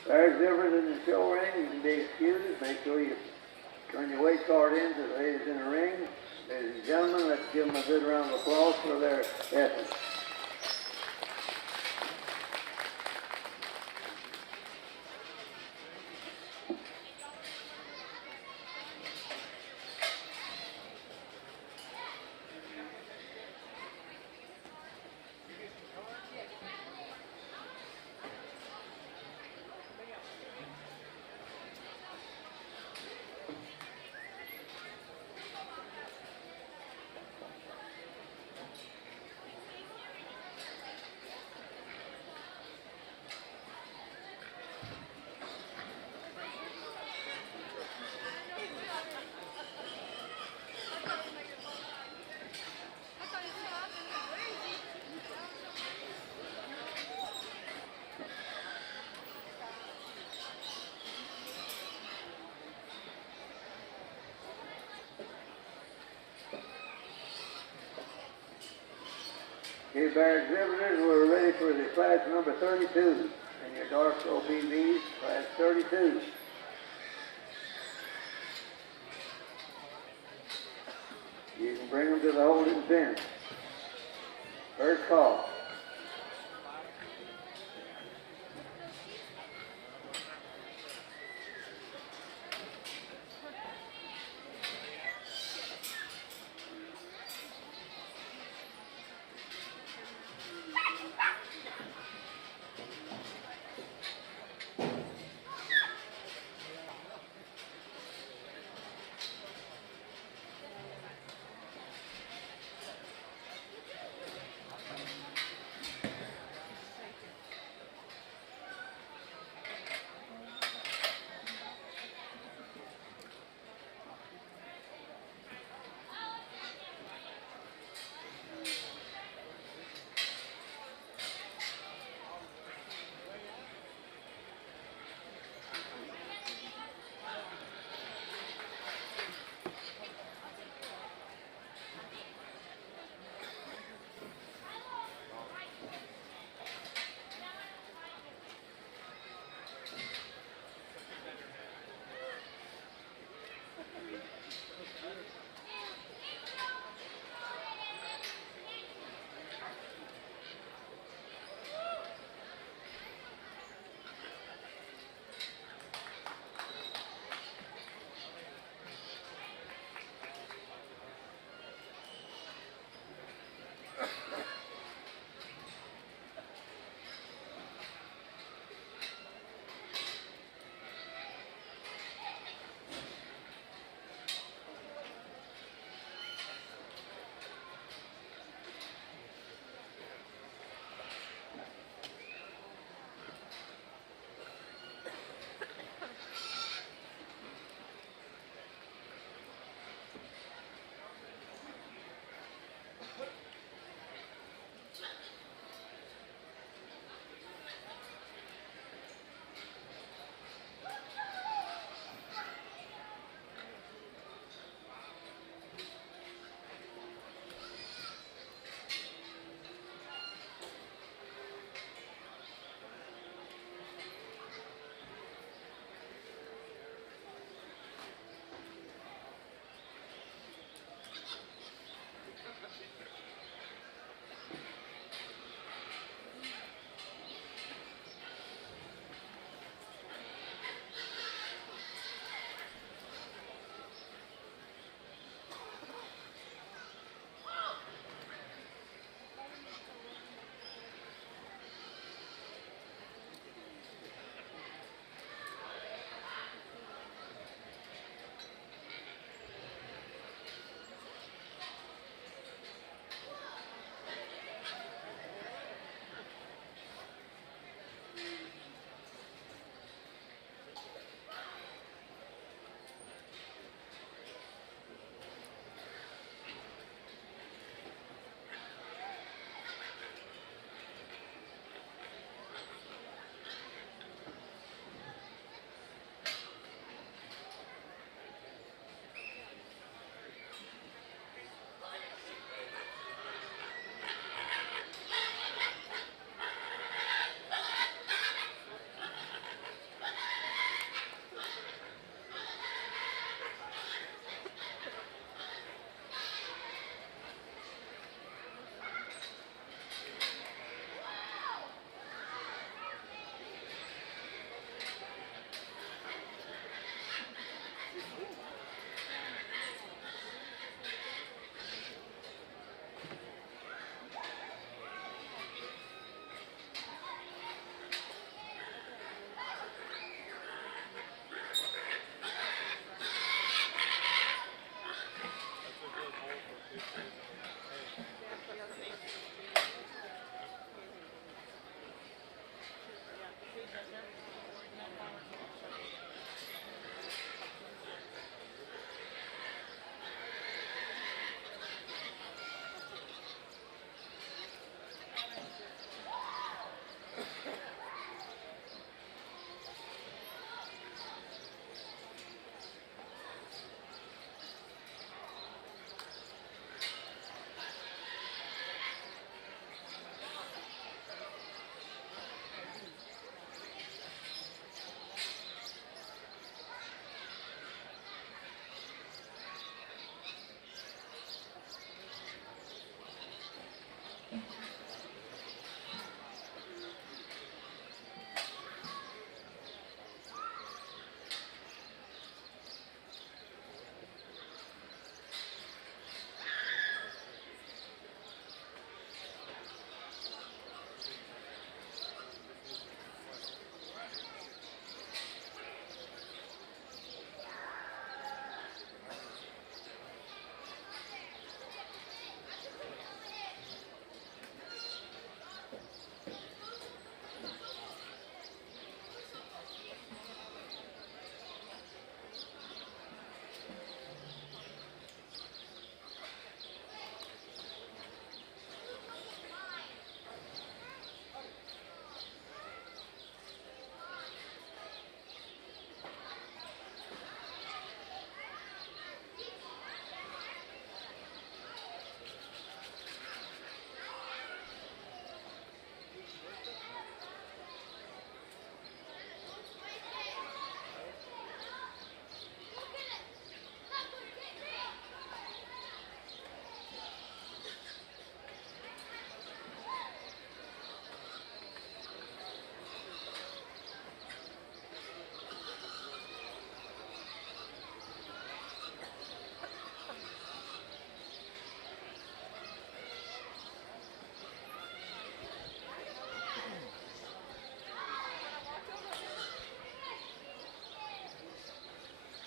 Fair exhibitors in the show ring, you can be excused. Make sure you turn your weight card in to the ladies in the ring. Ladies and gentlemen, let's give them a good round of applause for their effort. Okay, Bear exhibitors, we're ready for the class number 32. And your dark OPVs, class 32. You can bring them to the holding pen. First call.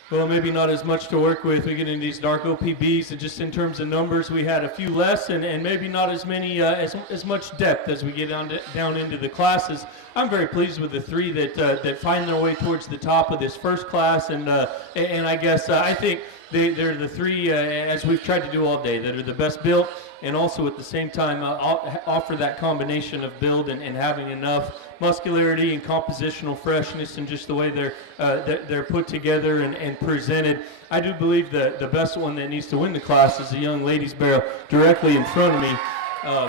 Well, maybe not as much to work with. We get into these dark OPBs, and just in terms of numbers, we had a few less, and maybe not as many, as much depth as we get down into the classes. I'm very pleased with the three that find their way towards the top of this first class, and I guess I think they're the three, as we've tried to do all day, that are the best built, and also at the same time offer that combination of build and having enough muscularity and compositional freshness, and just the way they're put together and presented. I do believe the best one that needs to win the class is the young ladies barrow directly in front of me.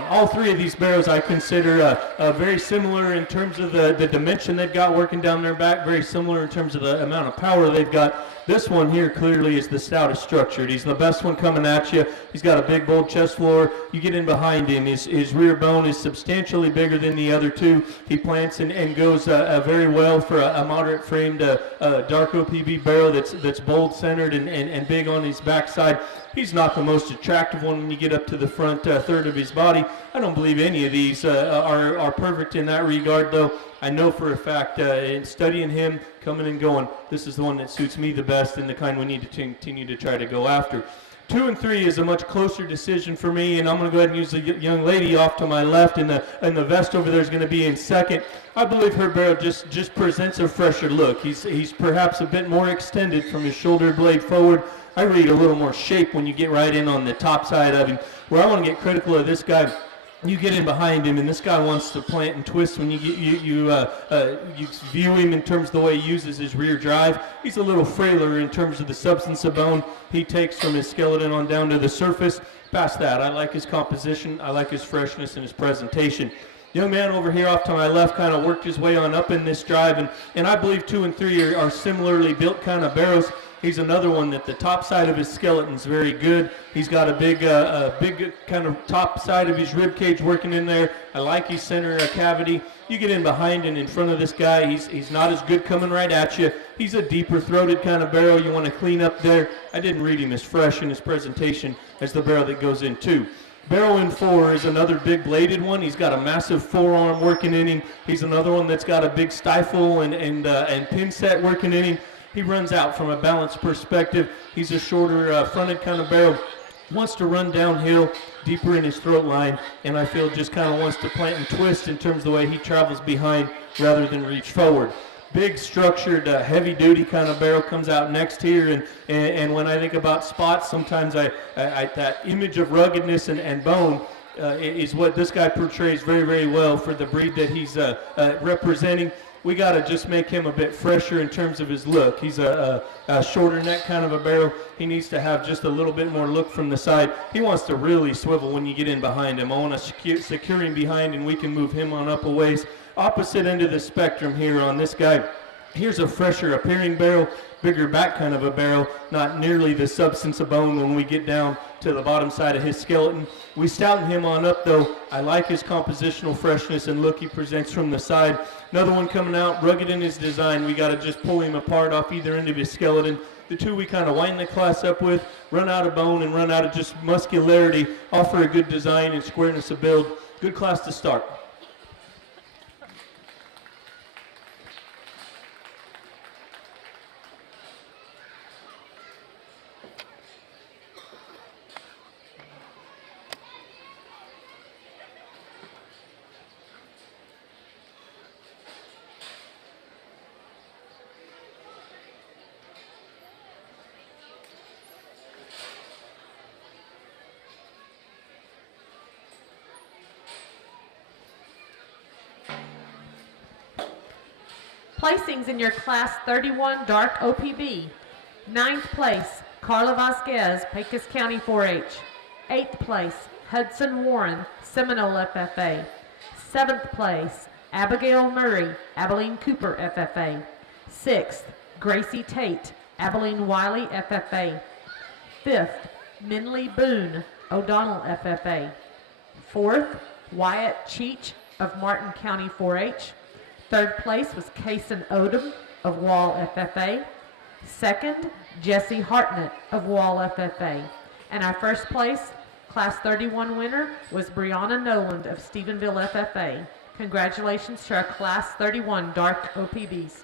All three of these barrows I consider very similar in terms of the dimension they've got working down their back, very similar in terms of the amount of power they've got. This one here clearly is the stoutest structured. He's the best one coming at you. He's got a big, bold chest floor. You get in behind him. His rear bone is substantially bigger than the other two. He plants and goes very well for a moderate framed dark OPB barrow that's bold centered and big on his backside. He's not the most attractive one when you get up to the front third of his body. I don't believe any of these are perfect in that regard, though. I know for a fact, in studying him, coming and going, this is the one that suits me the best and the kind we need to continue to try to go after. 2 and 3 is a much closer decision for me, and I'm going to go ahead and use the young lady off to my left, and the vest over there is going to be in second. I believe her barrel just presents a fresher look. He's perhaps a bit more extended from his shoulder blade forward. I read a little more shape when you get right in on the top side of him. Where I want to get critical of this guy, you get in behind him, and this guy wants to plant and twist when you view him in terms of the way he uses his rear drive. He's a little frailer in terms of the substance of bone he takes from his skeleton on down to the surface. Past that, I like his composition, I like his freshness and his presentation. Young man over here off to my left kind of worked his way on up in this drive, and I believe 2 and 3 are similarly built kind of barrows. He's another one that the top side of his skeleton's very good. He's got a big kind of top side of his rib cage working in there. I like his center cavity. You get in behind and in front of this guy, he's not as good coming right at you. He's a deeper throated kind of barrow. You want to clean up there. I didn't read him as fresh in his presentation as the barrow that goes in 2. Barrel in 4 is another big bladed one. He's got a massive forearm working in him. He's another one that's got a big stifle and pin set working in him. He runs out from a balance perspective. He's a shorter fronted kind of barrel. Wants to run downhill deeper in his throat line, and I feel just kind of wants to plant and twist in terms of the way he travels behind rather than reach forward. Big structured heavy duty kind of barrel comes out next here, and when I think about spots, sometimes I that image of ruggedness and bone is what this guy portrays very, very well for the breed that he's representing. We got to just make him a bit fresher in terms of his look. He's a shorter neck kind of a barrel. He needs to have just a little bit more look from the side. He wants to really swivel when you get in behind him. I want to secure him behind, and we can move him on up a ways. Opposite end of the spectrum here on this guy. Here's a fresher appearing barrel, bigger back kind of a barrel, not nearly the substance of bone when we get down to the bottom side of his skeleton. We stouten him on up though. I like his compositional freshness and look he presents from the side. Another one coming out, rugged in his design. We got to just pull him apart off either end of his skeleton. The two we kind of wind the class up with, run out of bone and run out of just muscularity, offer a good design and squareness of build. Good class to start. Placings in your Class 31 Dark OPB. 9th place, Carla Vasquez, Pecos County 4-H. 8th place, Hudson Warren, Seminole FFA. 7th place, Abigail Murray, Abilene Cooper FFA. 6th, Gracie Tate, Abilene Wiley FFA. 5th, Minley Boone, O'Donnell FFA. 4th, Wyatt Cheech of Martin County 4-H. 3rd place was Kason Odom of Wall FFA. 2nd, Jesse Hartnett of Wall FFA. And our 1st place, Class 31 winner, was Brianna Noland of Stephenville FFA. Congratulations to our Class 31 Dark OPBs.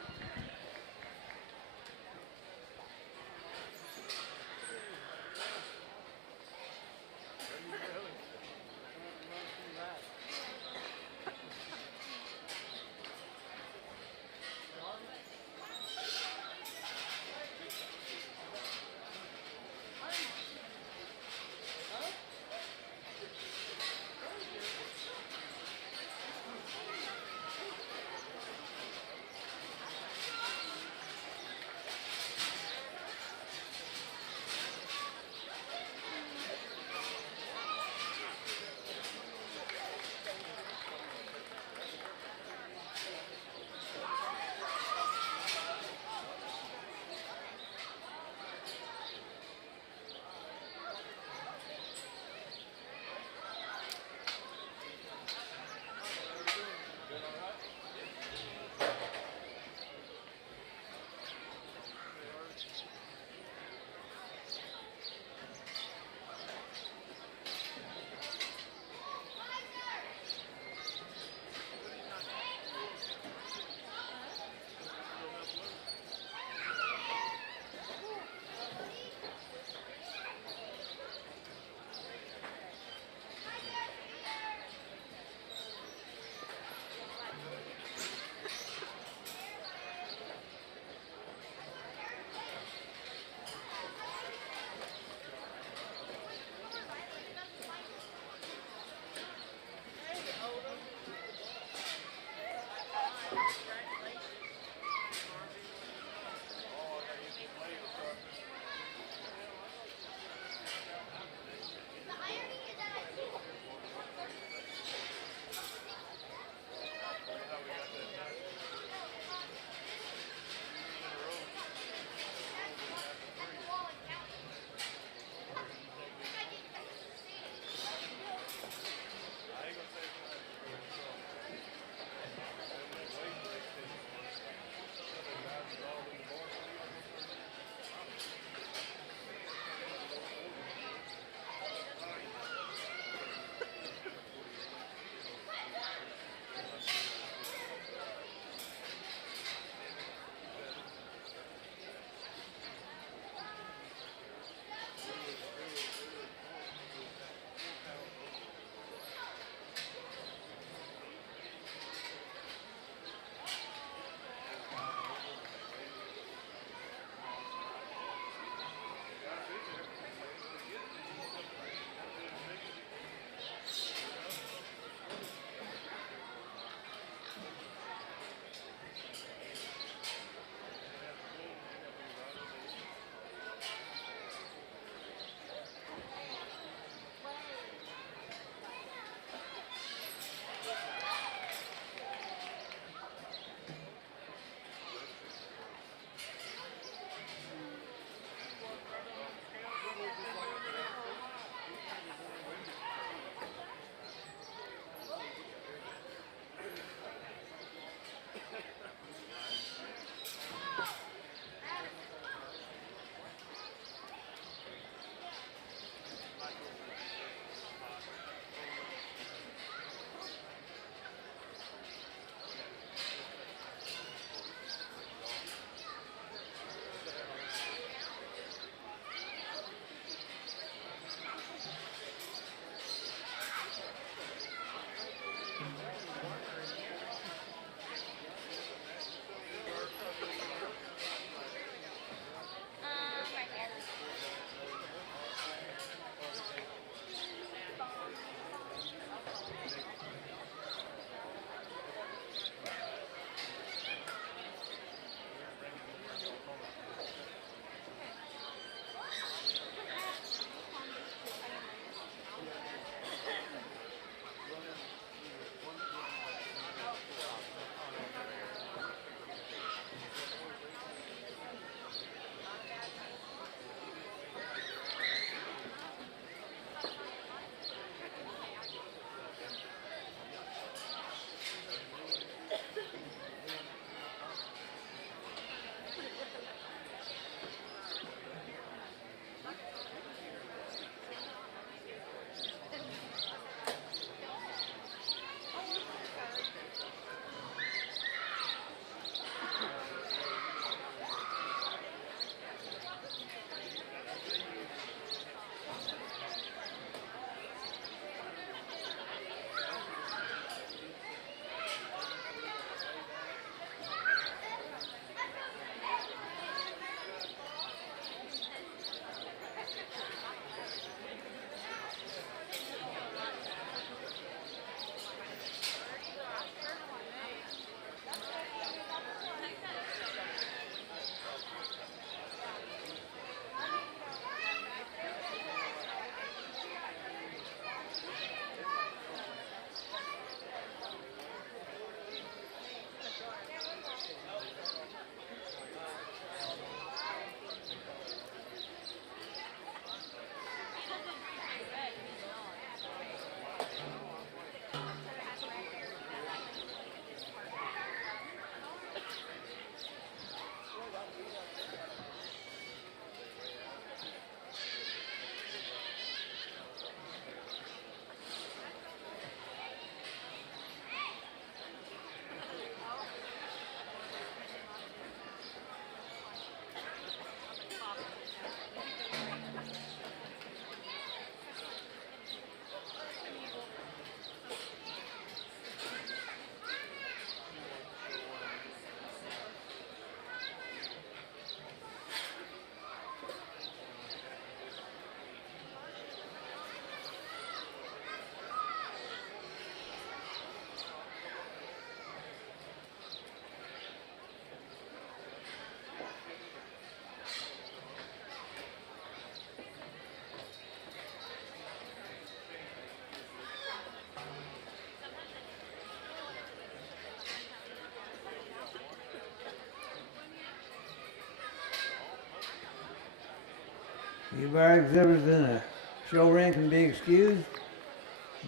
You bar exhibitors in the show ring can be excused.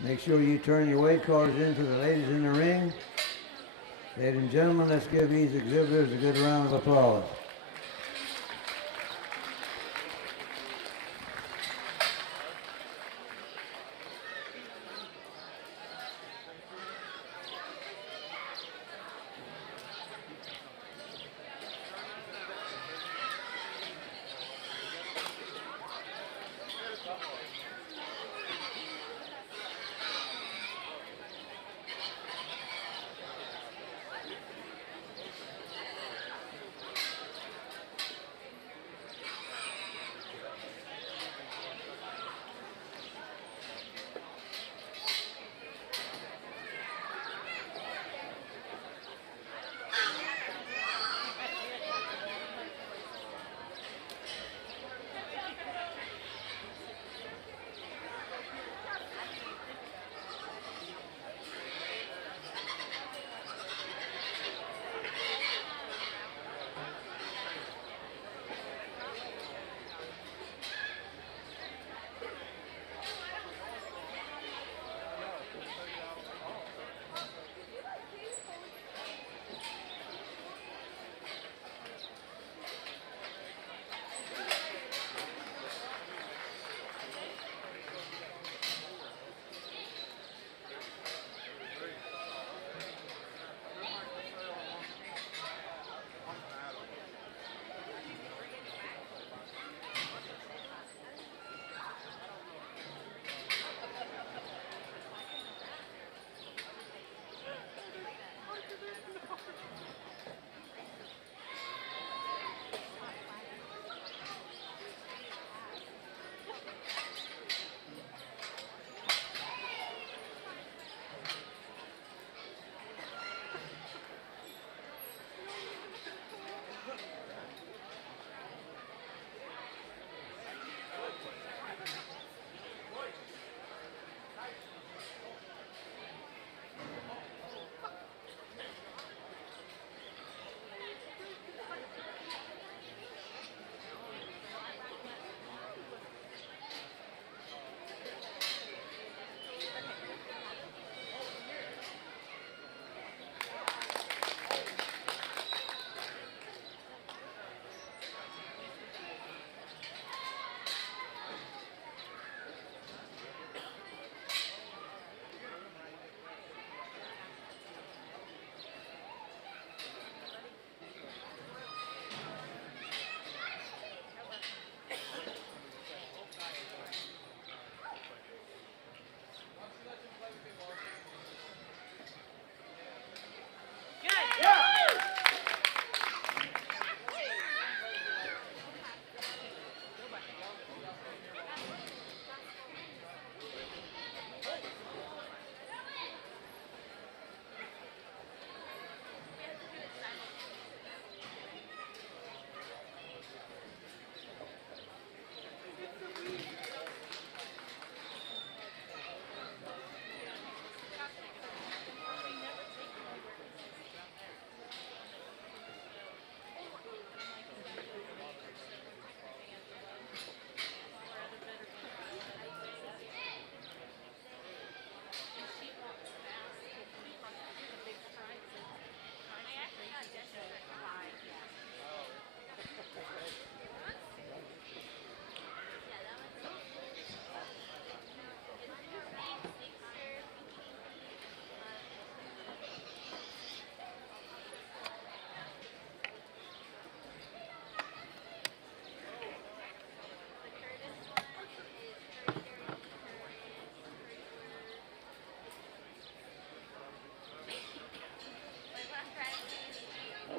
Make sure you turn your weight cars in for the ladies in the ring. Ladies and gentlemen, let's give these exhibitors a good round of applause.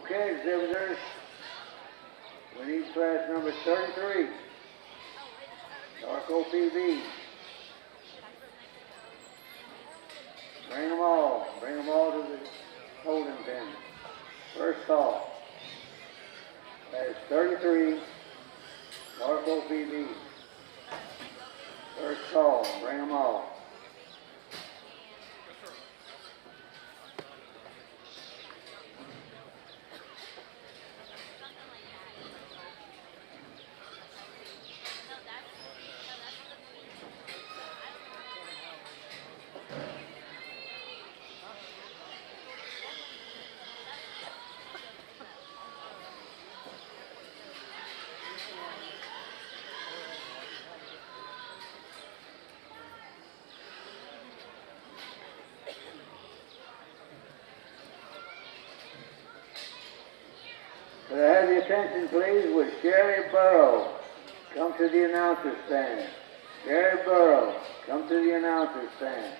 Okay, exhibitors, we need class number 33, Dark OPV. Bring them all to the holding pen. First call. That is 33, Dark OPV. First call, bring them all. Could I have your attention, please, with Sherry Barrows? Come to the announcer's stand. Sherry Barrows, come to the announcer's stand.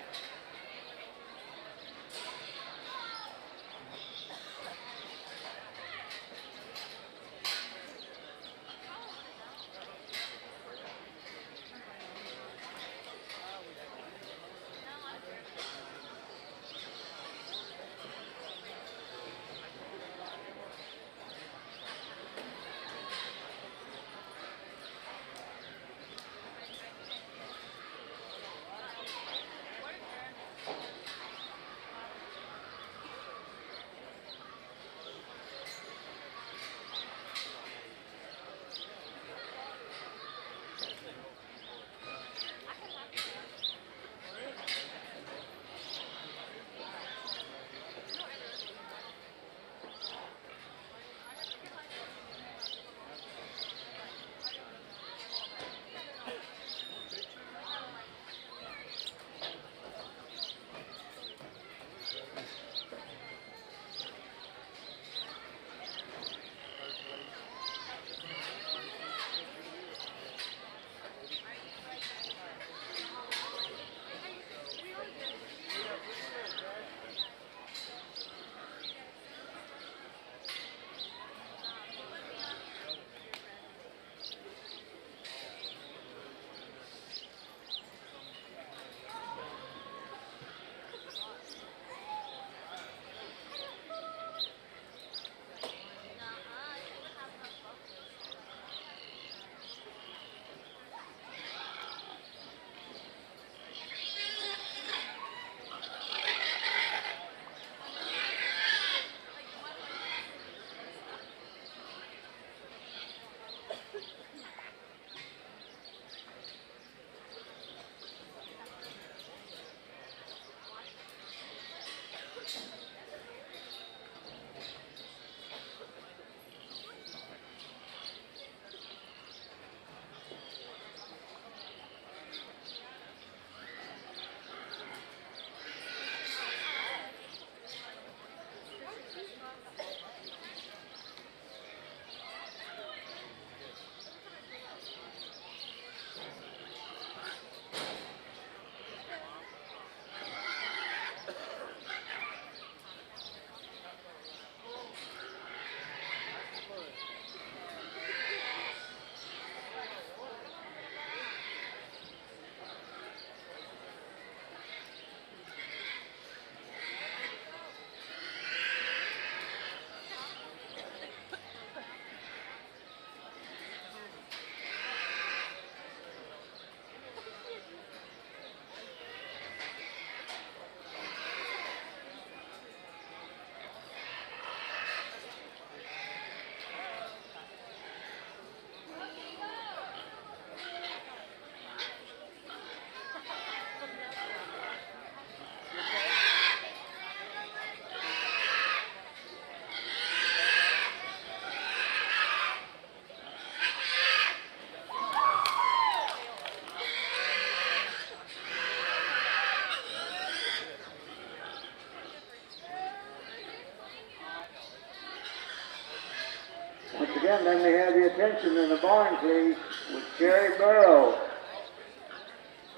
Once again, let me have your attention in the barn, please, with Sherry Barrows.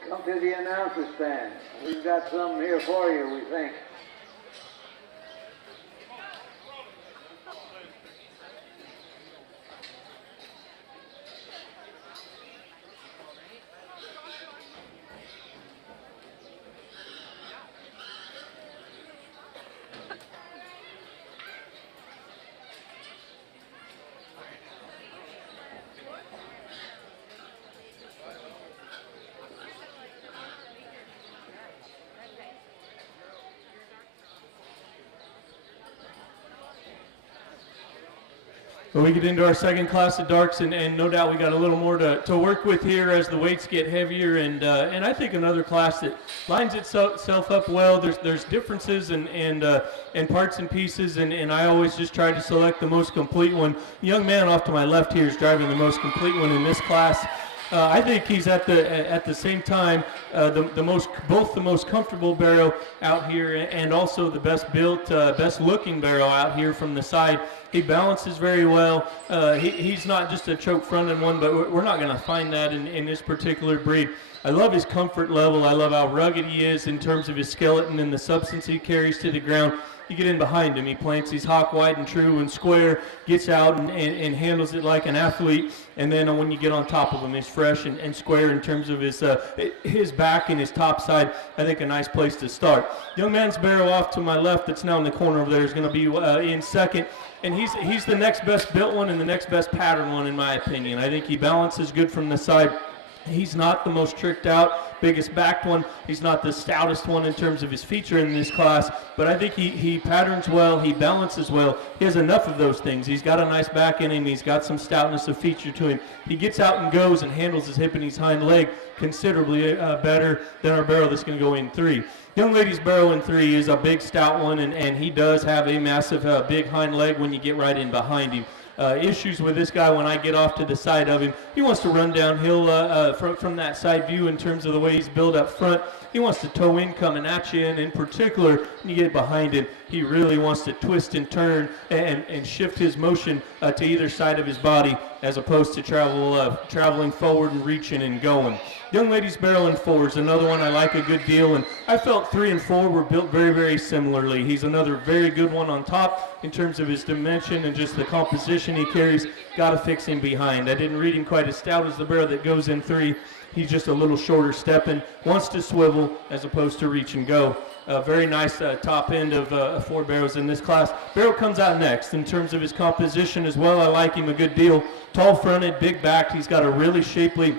Come to the announcer stand. We've got something here for you, we think. Well, we get into our second class of darks, and no doubt we got a little more to work with here as the weights get heavier, and I think another class that lines itself up well. There's differences and parts and pieces, and I always just try to select the most complete one. The young man off to my left here is driving the most complete one in this class. I think he's at the same time both the most comfortable barrow out here and also the best built, best looking barrow out here from the side. He balances very well. He's not just a choke fronted one, but we're not going to find that in this particular breed. I love his comfort level. I love how rugged he is in terms of his skeleton and the substance he carries to the ground. You get in behind him, he plants his hock wide and true and square, gets out and handles it like an athlete. And then when you get on top of him, he's fresh and square in terms of his back and his top side. I think a nice place to start. Young man's barrow off to my left that's now in the corner over there is going to be in second. And he's the next best built one and the next best pattern one in my opinion. I think he balances good from the side. He's not the most tricked out, biggest backed one. He's not the stoutest one in terms of his feature in this class, but I think he patterns well, he balances well. He has enough of those things. He's got a nice back in him. He's got some stoutness of feature to him. He gets out and goes and handles his hip and his hind leg considerably better than our barrow that's going to go in 3. Young lady's barrow in 3 is a big stout one, and he does have a massive big hind leg when you get right in behind him. Issues with this guy when I get off to the side of him. He wants to run downhill from that side view in terms of the way he's built up front. He wants to toe in coming at you, and in particular, when you get behind him, he really wants to twist and turn and shift his motion to either side of his body as opposed to traveling forward and reaching and going. Young lady's barrel in 4 is another one I like a good deal, and I felt 3 and 4 were built very, very similarly. He's another very good one on top in terms of his dimension and just the composition he carries. Got to fix him behind. I didn't read him quite as stout as the barrel that goes in 3. He's just a little shorter stepping, wants to swivel as opposed to reach and go. Very nice top end of 4 barrows in this class. Barrow comes out next in terms of his composition as well. I like him a good deal. Tall fronted, big backed. He's got a really shapely,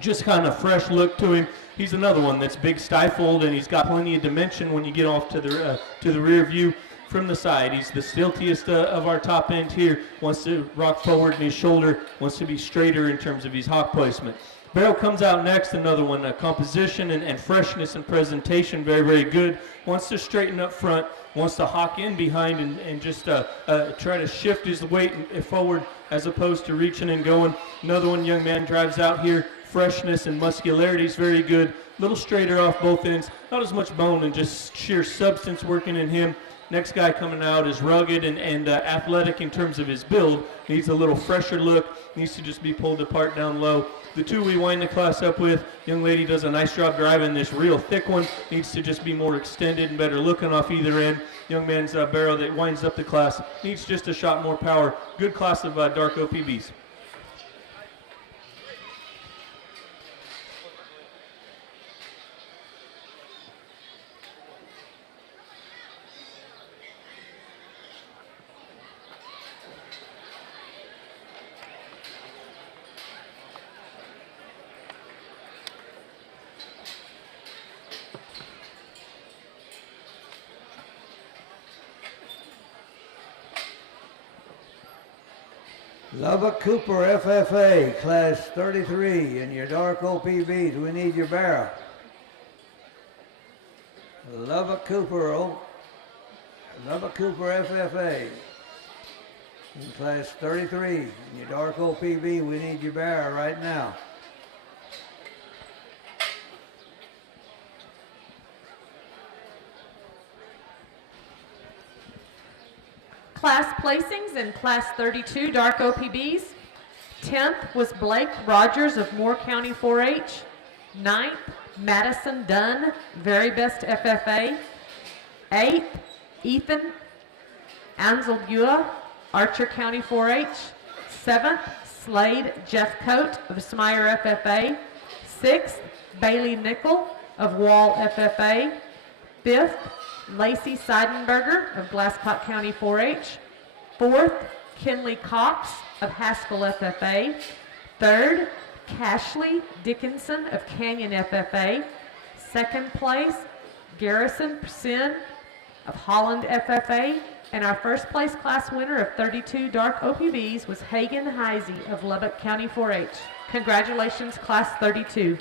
just kind of fresh look to him. He's another one that's big stifled, and he's got plenty of dimension when you get off to the rear view from the side. He's the stiltiest of our top end here. Wants to rock forward in his shoulder, wants to be straighter in terms of his hock placement. Barrow comes out next, another one, composition and freshness and presentation, very, very good. Wants to straighten up front, wants to hock in behind and just try to shift his weight forward as opposed to reaching and going. Another one, young man drives out here. Freshness and muscularity is very good. A little straighter off both ends. Not as much bone and just sheer substance working in him. Next guy coming out is rugged and athletic in terms of his build. Needs a little fresher look. Needs to just be pulled apart down low. The 2 we wind the class up with, young lady does a nice job driving this real thick one. Needs to just be more extended and better looking off either end. Young man's barrow that winds up the class needs just a shot more power. Good class of dark OPBs. Lubbock Cooper FFA, class 33, and your dark OPBs, we need your barrel. Lubbock Cooper FFA, in class 33, and your dark OPB, we need your barrel right now. Class placings in Class 32 Dark OPBs. 10th was Blake Rogers of Moore County 4-H. 9th, Madison Dunn, Very Best FFA. 8th, Ethan Anzaldua, Archer County 4-H. 7th, Slade Jeffcoat of Smyer FFA. 6th, Bailey Nickel of Wall FFA. 5th, Lacey Seidenberger of Glasscock County 4-H. 4th, Kinley Cox of Haskell FFA. 3rd, Cashley Dickinson of Canyon FFA. 2nd place, Garrison Sin of Holland FFA. And our first place class winner of 32 Dark OPBs was Hagen Heisey of Lubbock County 4-H. Congratulations, Class 32.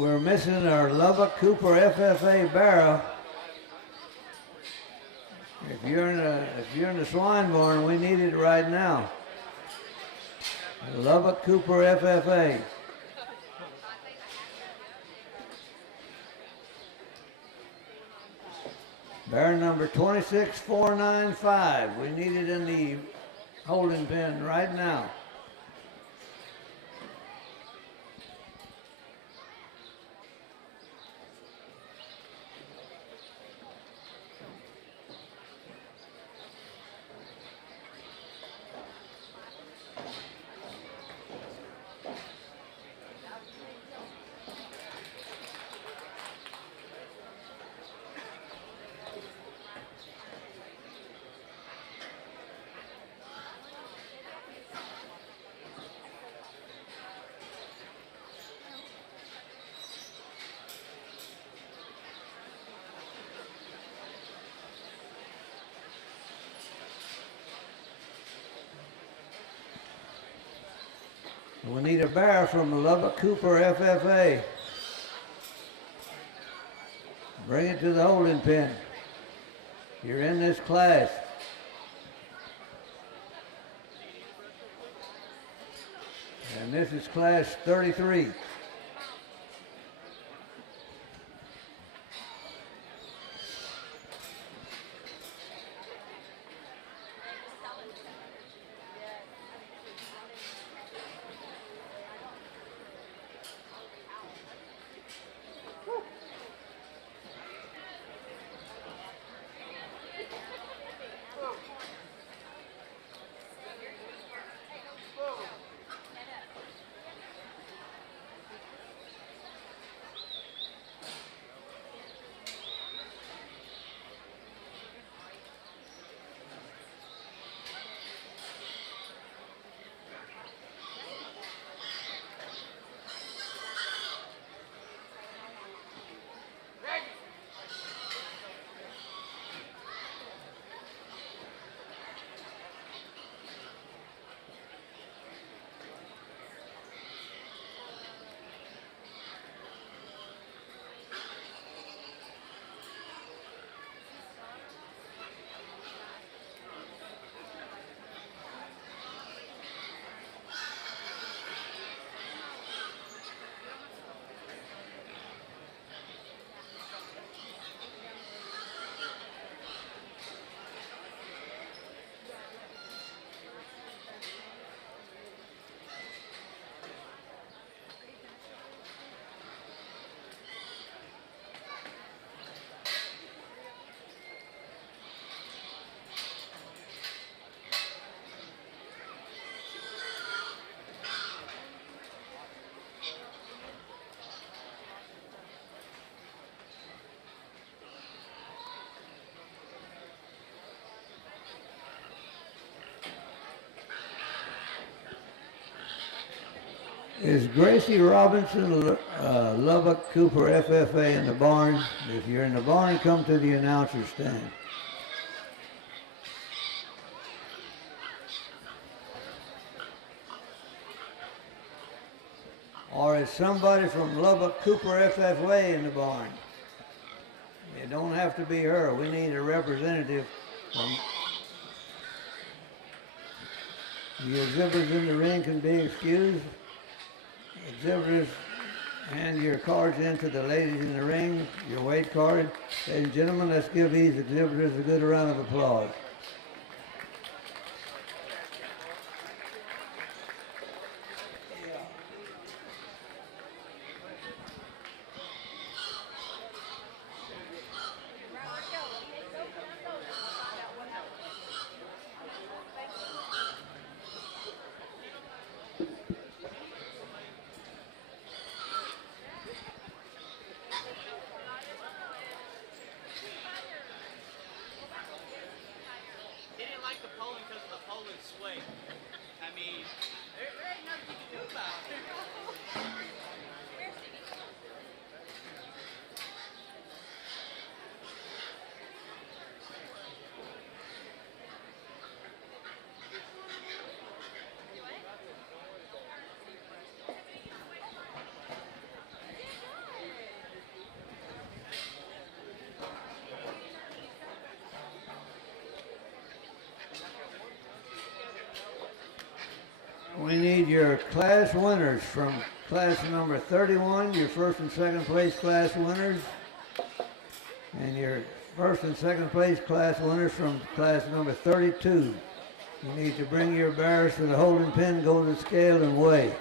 we're missing our Lubbock Cooper FFA barrel. If you're in the swine barn, we need it right now. Lubbock Cooper FFA. Barrel number 26495. We need it in the holding pen right now. We need a barrel from the Lubbock Cooper FFA. Bring it to the holding pen. You're in this class. And this is class 33. Is Gracie Robinson, Lubbock Cooper FFA in the barn? If you're in the barn, come to the announcer stand. Or is somebody from Lubbock Cooper FFA in the barn? It don't have to be her. We need a representative from the exhibitors in the ring can be excused. Exhibitors, hand your cards in to the ladies in the ring, your weight card. Ladies and gentlemen, let's give these exhibitors a good round of applause. We need your class winners from class number 31, your first and second place class winners, and your first and second place class winners from class number 32. You need to bring your Barrows to the holding pen, go to the scale, and weigh.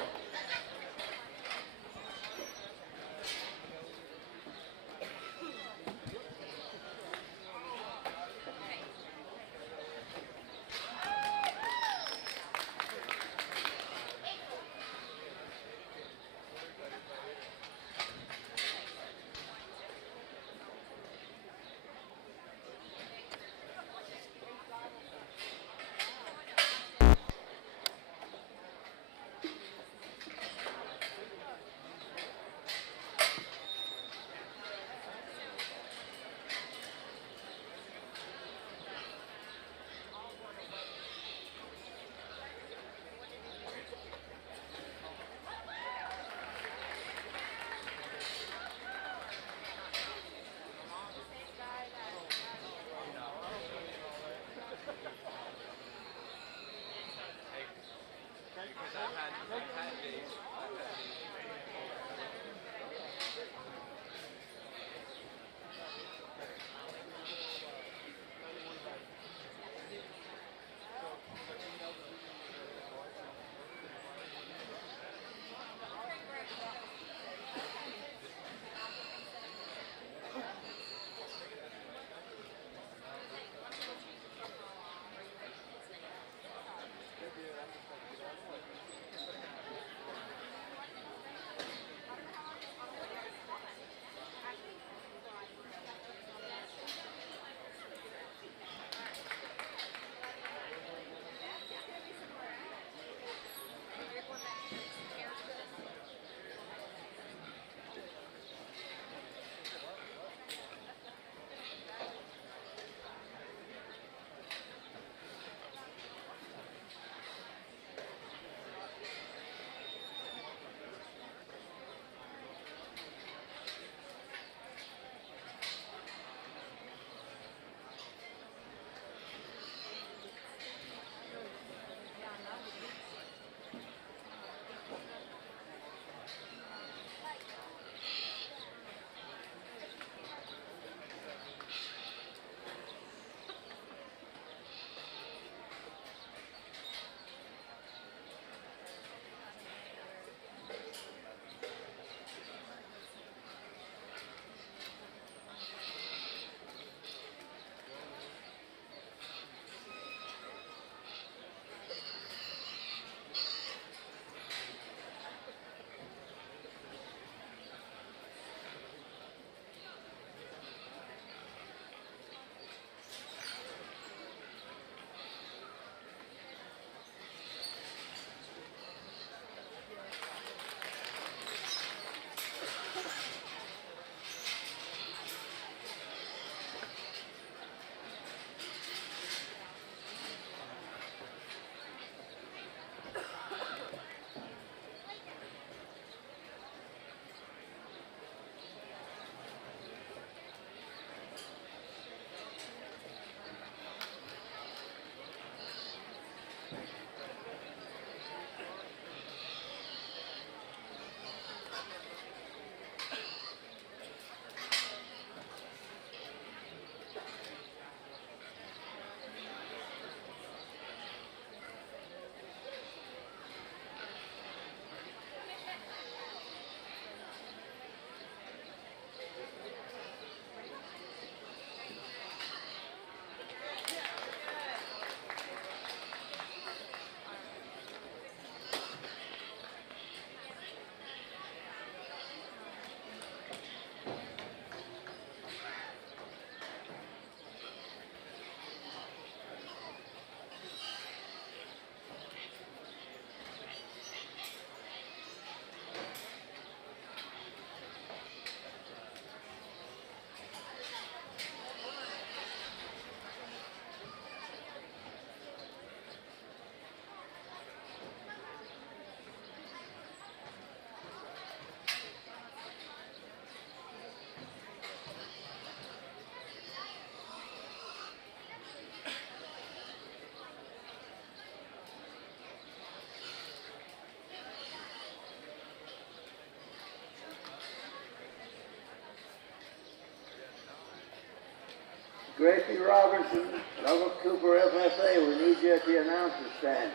Gracie Robinson, Douglas Cooper FFA, we need you at the announcer's stand.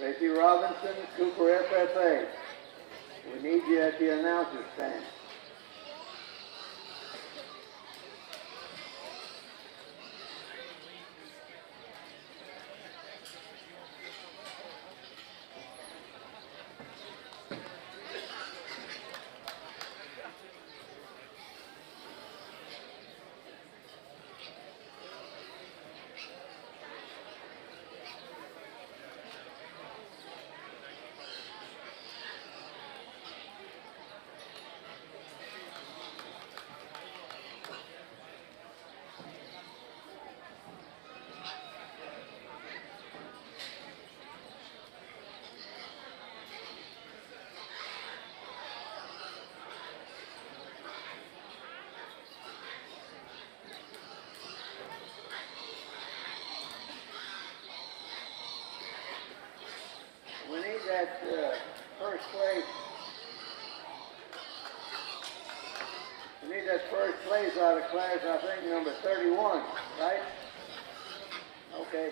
Gracie Robinson, Cooper FFA, we need you at the announcer's stand. We need that first place. We need that first place out of class, I think, number 31, right? Okay.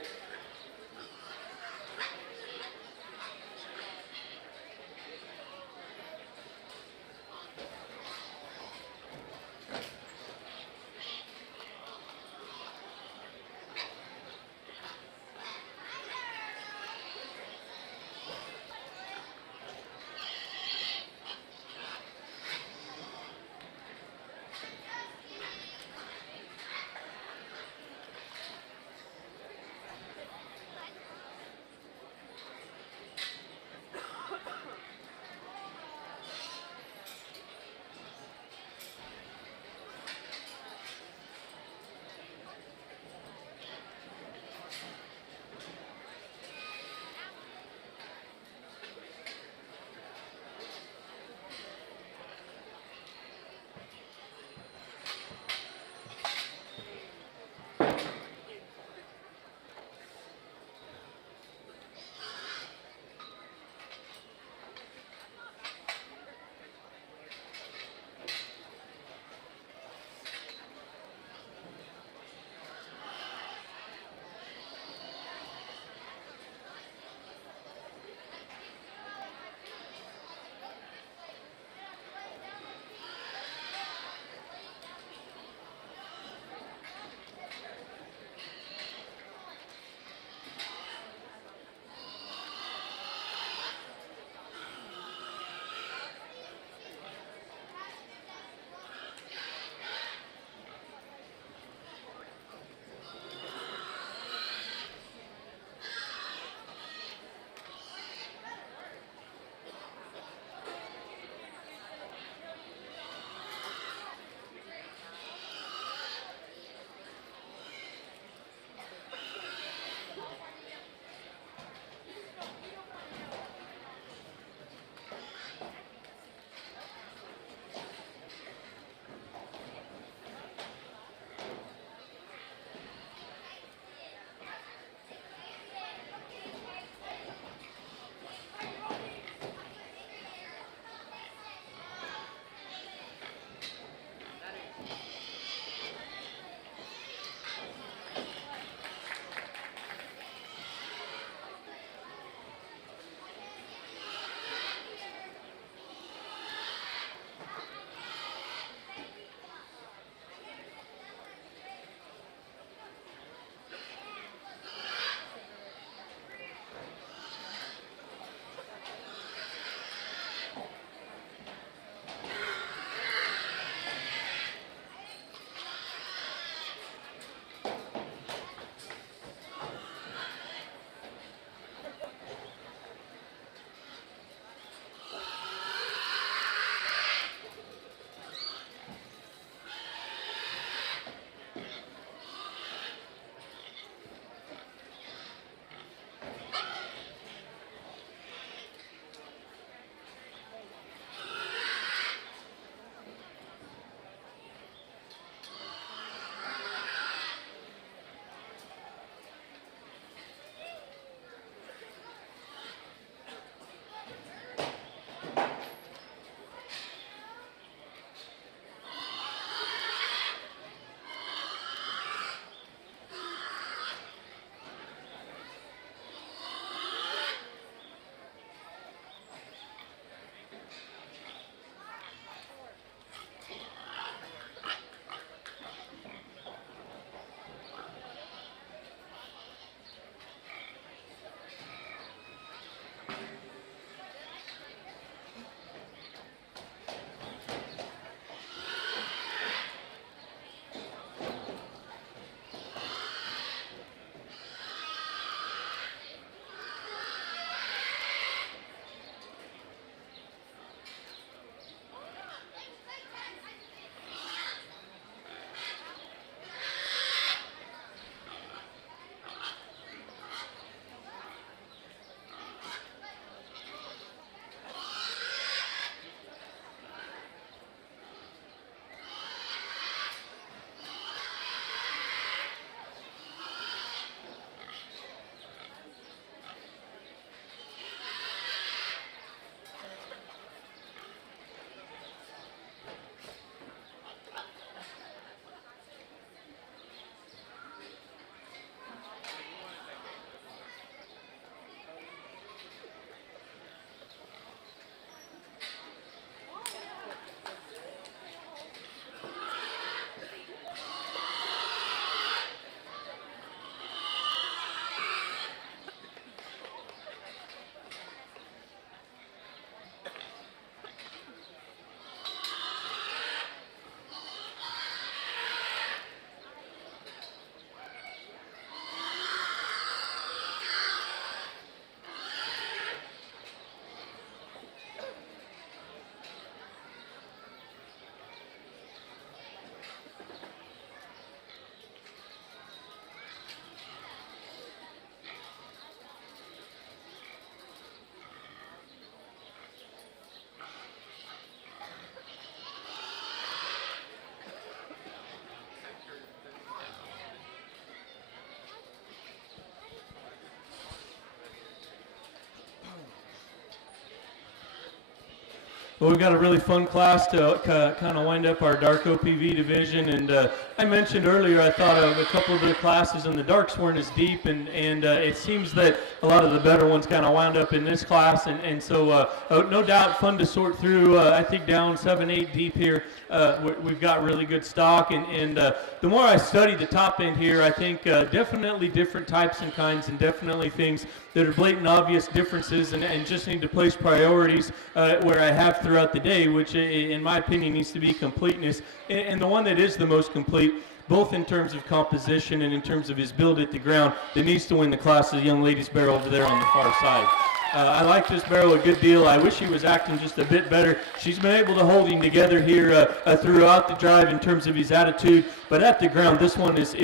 Well, we've got a really fun class to kind of wind up our dark OPV division, and I mentioned earlier I thought of a couple of the classes and the darks weren't as deep, and it seems that a lot of the better ones kind of wound up in this class, and so no doubt fun to sort through. I think down 7, 8 deep here, we've got really good stock, and the more I study the top end here, I think definitely different types and kinds, and definitely things that are blatant obvious differences, and just need to place priorities where I have throughout the day, which in my opinion needs to be completeness, and the one that is the most complete, both in terms of composition and in terms of his build at the ground, that needs to win the class is the young lady's barrel over there on the far side. I like this barrel a good deal. I wish he was acting just a bit better. She's been able to hold him together here throughout the drive in terms of his attitude, but at the ground, this one is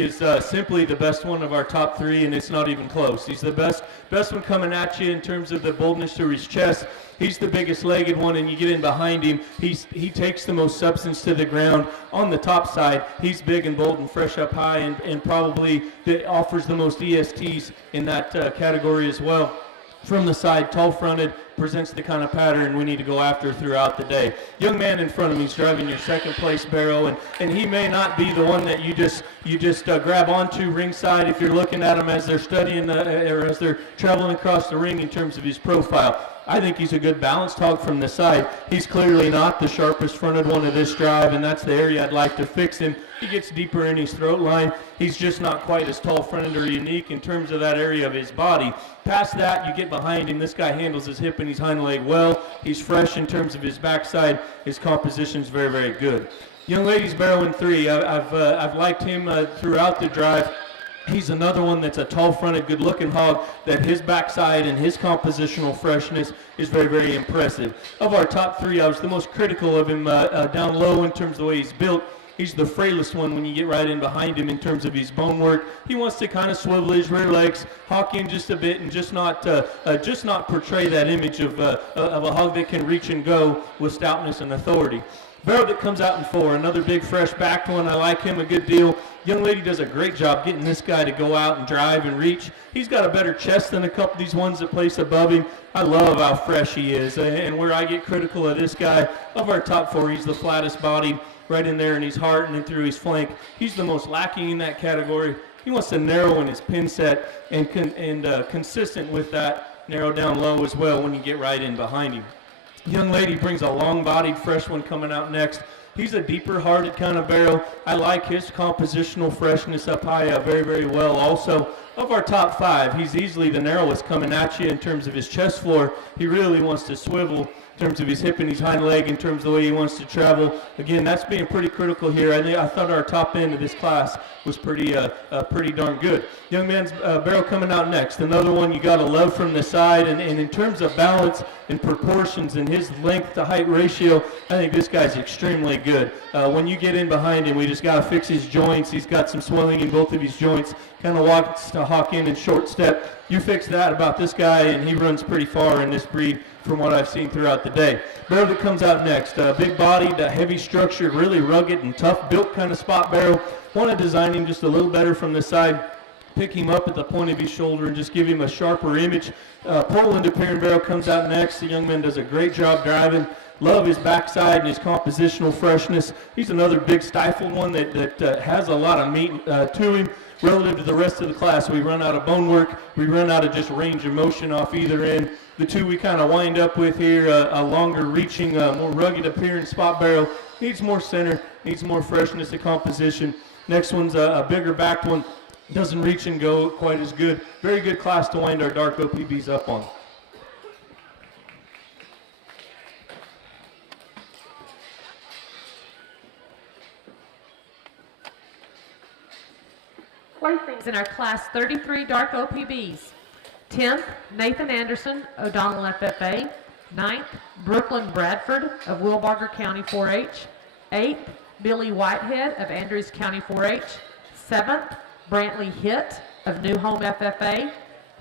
simply the best one of our top three, and it's not even close. He's the best one coming at you in terms of the boldness to his chest. He's the biggest legged one, and you get in behind him, he takes the most substance to the ground. On the top side, he's big and bold and fresh up high, and probably offers the most ESTs in that category as well. From the side, tall-fronted, presents the kind of pattern we need to go after throughout the day. Young man in front of me is driving your second place barrel, and he may not be the one that you just grab onto ringside if you're looking at him as they're studying or as they're traveling across the ring in terms of his profile. I think he's a good balanced hog from the side. He's clearly not the sharpest fronted one of this drive, and that's the area I'd like to fix him. He gets deeper in his throat line. He's just not quite as tall fronted or unique in terms of that area of his body. Past that, you get behind him. This guy handles his hip and his hind leg well. He's fresh in terms of his backside. His composition's very, very good. Young lady's barrel in 3. I've liked him throughout the drive. He's another one that's a tall-fronted, good-looking hog that his backside and his compositional freshness is very, very impressive. Of our top 3, I was the most critical of him down low in terms of the way he's built. He's the frailest one when you get right in behind him in terms of his bone work. He wants to kind of swivel his rear legs, hawk in just a bit, and just not portray that image of a hog that can reach and go with stoutness and authority. Barrel that comes out in 4, another big fresh backed one. I like him a good deal. Young lady does a great job getting this guy to go out and drive and reach. He's got a better chest than a couple of these ones that place above him. I love how fresh he is, and where I get critical of this guy, of our top 4, he's the flattest bodied, right in there in his heart and in through his flank. He's the most lacking in that category. He wants to narrow in his pin set and consistent with that, narrow down low as well when you get right in behind him. Young lady brings a long-bodied, fresh one coming out next. He's a deeper-hearted kind of barrel. I like his compositional freshness up high very, very well. Also, of our top 5, he's easily the narrowest coming at you in terms of his chest floor. He really wants to swivel in terms of his hip and his hind leg, in terms of the way he wants to travel. Again, that's being pretty critical here. I thought our top end of this class was pretty darn good. Young man's barrel coming out next. Another one you got to love from the side, and in terms of balance and proportions and his length to height ratio, I think this guy's extremely good. When you get in behind him, we just got to fix his joints. He's got some swelling in both of his joints. Kind of wants to hawk in and short step. You fix that about this guy, and he runs pretty far in this breed from what I've seen throughout the day. Barrel that comes out next, big bodied, heavy structured, really rugged and tough built kind of spot barrel. Want to design him just a little better from the side, pick him up at the point of his shoulder and just give him a sharper image. Poland appearing barrel comes out next. The young man does a great job driving. Love his backside and his compositional freshness. He's another big stifled one that has a lot of meat to him. Relative to the rest of the class, we run out of bone work. We run out of just range of motion off either end. The two we kind of wind up with here, a longer reaching, more rugged appearing spot barrel. Needs more center, needs more freshness of composition. Next one's a bigger backed one. Doesn't reach and go quite as good. Very good class to wind our dark OPBs up on. Placings in our Class 33 Dark OPBs. 10th, Nathan Anderson, O'Donnell FFA. 9th, Brooklyn Bradford of Wilbarger County 4-H. 8th, Billy Whitehead of Andrews County 4-H. 7th, Brantley Hitt of New Home FFA.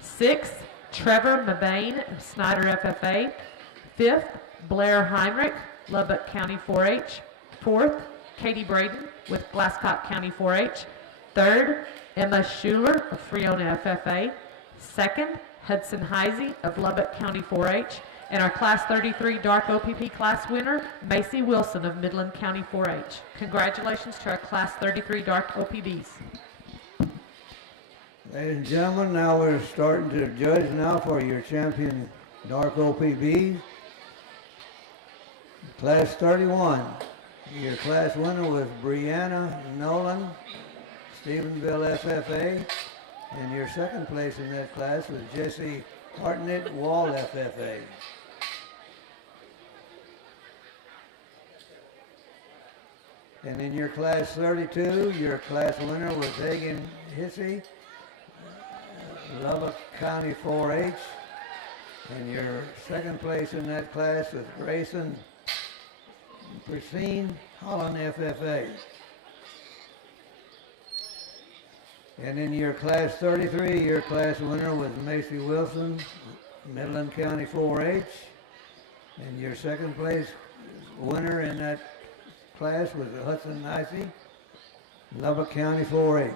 6th, Trevor Mabane of Snyder FFA. 5th, Blair Heinrich, Lubbock County 4-H. 4th, Katie Braden with Glasscock County 4-H. 3rd, Emma Schuler of Freona FFA. 2nd, Hudson Heisey of Lubbock County 4-H. And our Class 33 Dark OPP class winner, Macy Wilson of Midland County 4-H. Congratulations to our Class 33 Dark OPBs. Ladies and gentlemen, now we're starting to judge now for your champion Dark OPB. Class 31. Your class winner was Brianna Nolan, Stephenville FFA. And your second place in that class was Jesse Hartnett, Wall FFA. And in your class 32, your class winner was Hagen Hissey, Lubbock County 4-H. And your second place in that class was Grayson Persine, Holland FFA. And in your class 33, your class winner was Macy Wilson, Midland County 4-H. And your second place winner in that class was Hudson Nicey, Lubbock County 4-H.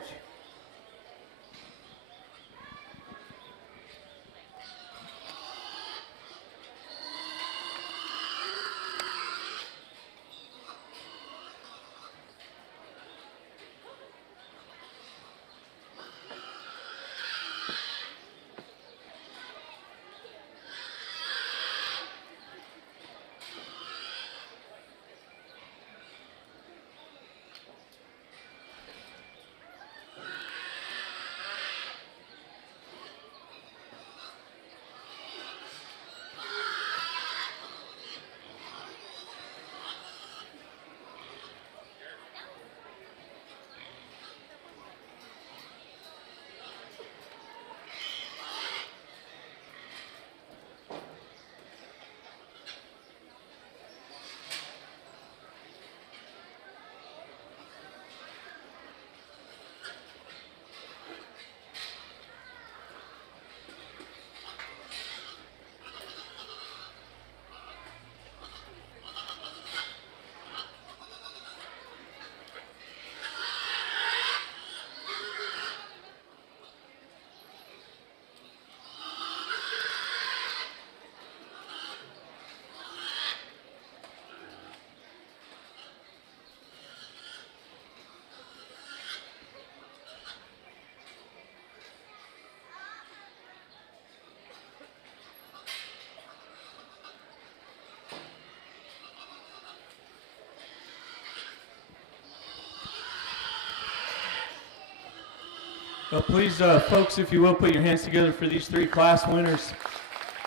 Well, please, folks, if you will, put your hands together for these three class winners.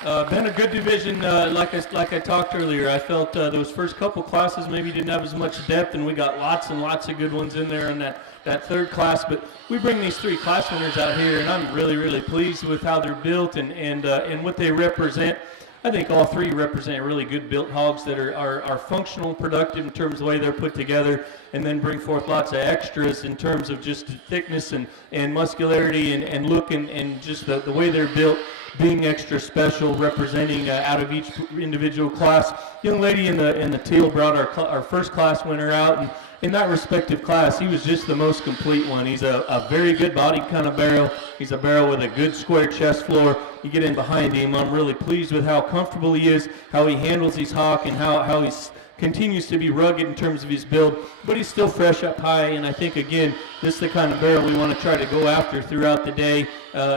Been a good division, like I talked earlier. I felt those first couple classes maybe didn't have as much depth, and we got lots and lots of good ones in there in that third class. But we bring these three class winners out here, and I'm really, really pleased with how they're built and what they represent. I think all three represent really good built hogs that are functional, productive in terms of the way they're put together, and then bring forth lots of extras in terms of just thickness and muscularity and look and just the way they're built, being extra special, representing out of each individual class. Young lady in the teal brought our first class winner out, and in that respective class, he was just the most complete one. He's a very good bodied kind of barrel. He's a barrel with a good square chest floor. You get in behind him, I'm really pleased with how comfortable he is, how he handles his hawk, and how he continues to be rugged in terms of his build, but he's still fresh up high. And I think, again, this is the kind of barrel we want to try to go after throughout the day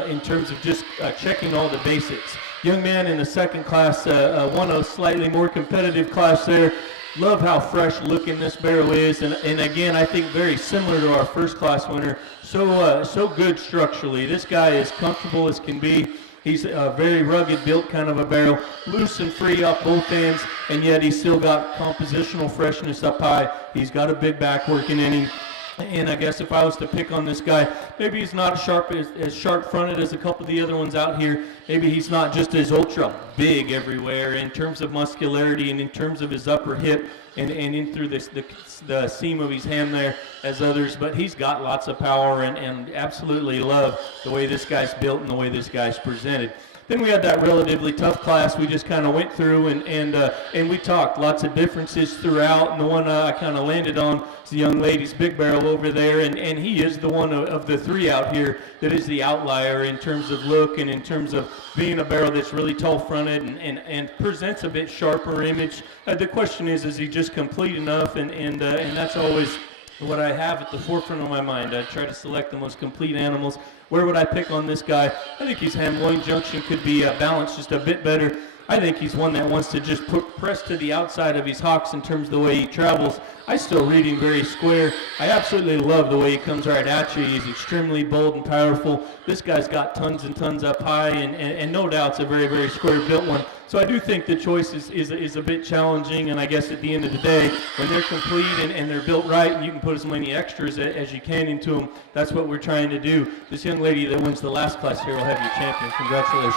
in terms of just checking all the basics. Young man in the second class, won a slightly more competitive class there. Love how fresh looking this barrel is, and again, I think very similar to our first class winner. So good structurally. This guy is comfortable as can be. He's a very rugged built kind of a barrel, loose and free off both ends, and yet he's still got compositional freshness up high. He's got a big back working in him. And I guess if I was to pick on this guy, maybe he's not as sharp-fronted as a couple of the other ones out here. Maybe he's not just as ultra big everywhere in terms of muscularity and in terms of his upper hip and in through the seam of his ham there as others. But he's got lots of power and absolutely love the way this guy's built and the way this guy's presented. Then we had that relatively tough class we just kind of went through, and we talked lots of differences throughout. And the one I kind of landed on is the young lady's big barrel over there, and he is the one of the three out here that is the outlier in terms of look and in terms of being a barrel that's really tall fronted and presents a bit sharper image. The question is he just complete enough? And that's always what I have at the forefront of my mind. I try to select the most complete animals. Where would I pick on this guy? I think his ham-loin junction could be balanced just a bit better. I think he's one that wants to just press to the outside of his hocks in terms of the way he travels. I still read him very square. I absolutely love the way he comes right at you. He's extremely bold and powerful. This guy's got tons and tons up high, and no doubt it's a very, very square-built one. So I do think the choice is a bit challenging, and I guess at the end of the day, when they're complete and they're built right, and you can put as many extras as you can into them, that's what we're trying to do. This young lady that wins the last class here will have your champion. Congratulations.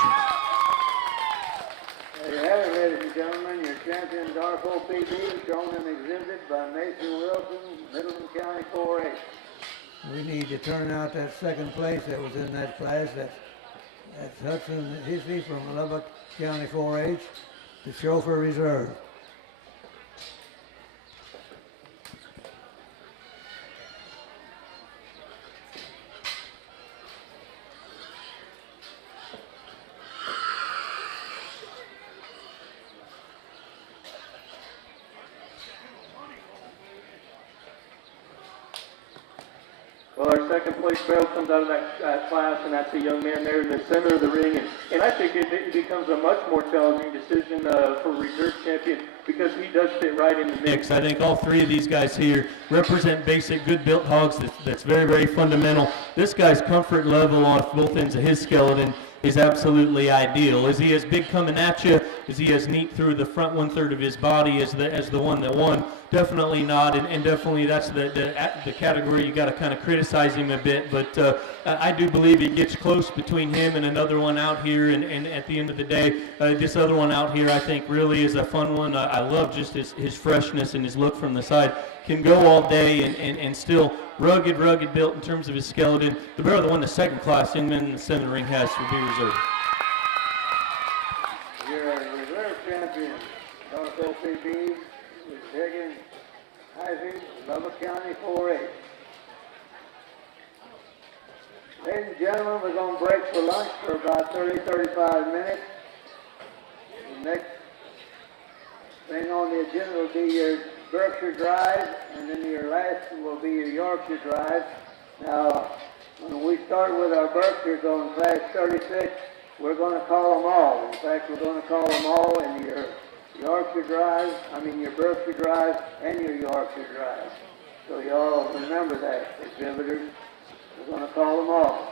There you have it, ladies and gentlemen. Your champion, Darko PB, shown and exhibited by Mason Wilson, Middleton County 4-H. We need to turn out that second place that was in that class. That's Hudson Hisley from Lubbock County 4-H, the chauffeur reserve. Well, our second place barrel comes out of that class, and that's a young man there in the center of the ring. And I think it becomes a much more challenging decision for reserve champion because he does fit right in the mix. I think all three of these guys here represent basic, good-built hogs that's very, very fundamental. This guy's comfort level on both ends of his skeleton is absolutely ideal. Is he as big coming at you? Is he as neat through the front one-third of his body as the one that won? Definitely not, and definitely that's the category you got to kind of criticize him a bit, but I do believe it gets close between him and another one out here, and at the end of the day, this other one out here I think really is a fun one. I love just his freshness and his look from the side. Can go all day and still rugged built in terms of his skeleton. The barrel that won the second class in the center ring has to be reserved. Your reserve champion, Darko PB, is taking Isaac, Lubbock County 4-H. Ladies and gentlemen, we're going to break for lunch for about 35 minutes. The next thing on the agenda will be your Berkshire drive, and then your last will be your Yorkshire drive. Now, when we start with our Berkshires on class 36, we're going to call them all. In fact, we're going to call them all in your Yorkshire drive, your Berkshire drive, and your Yorkshire drive. So y'all remember that, exhibitors. We're going to call them all.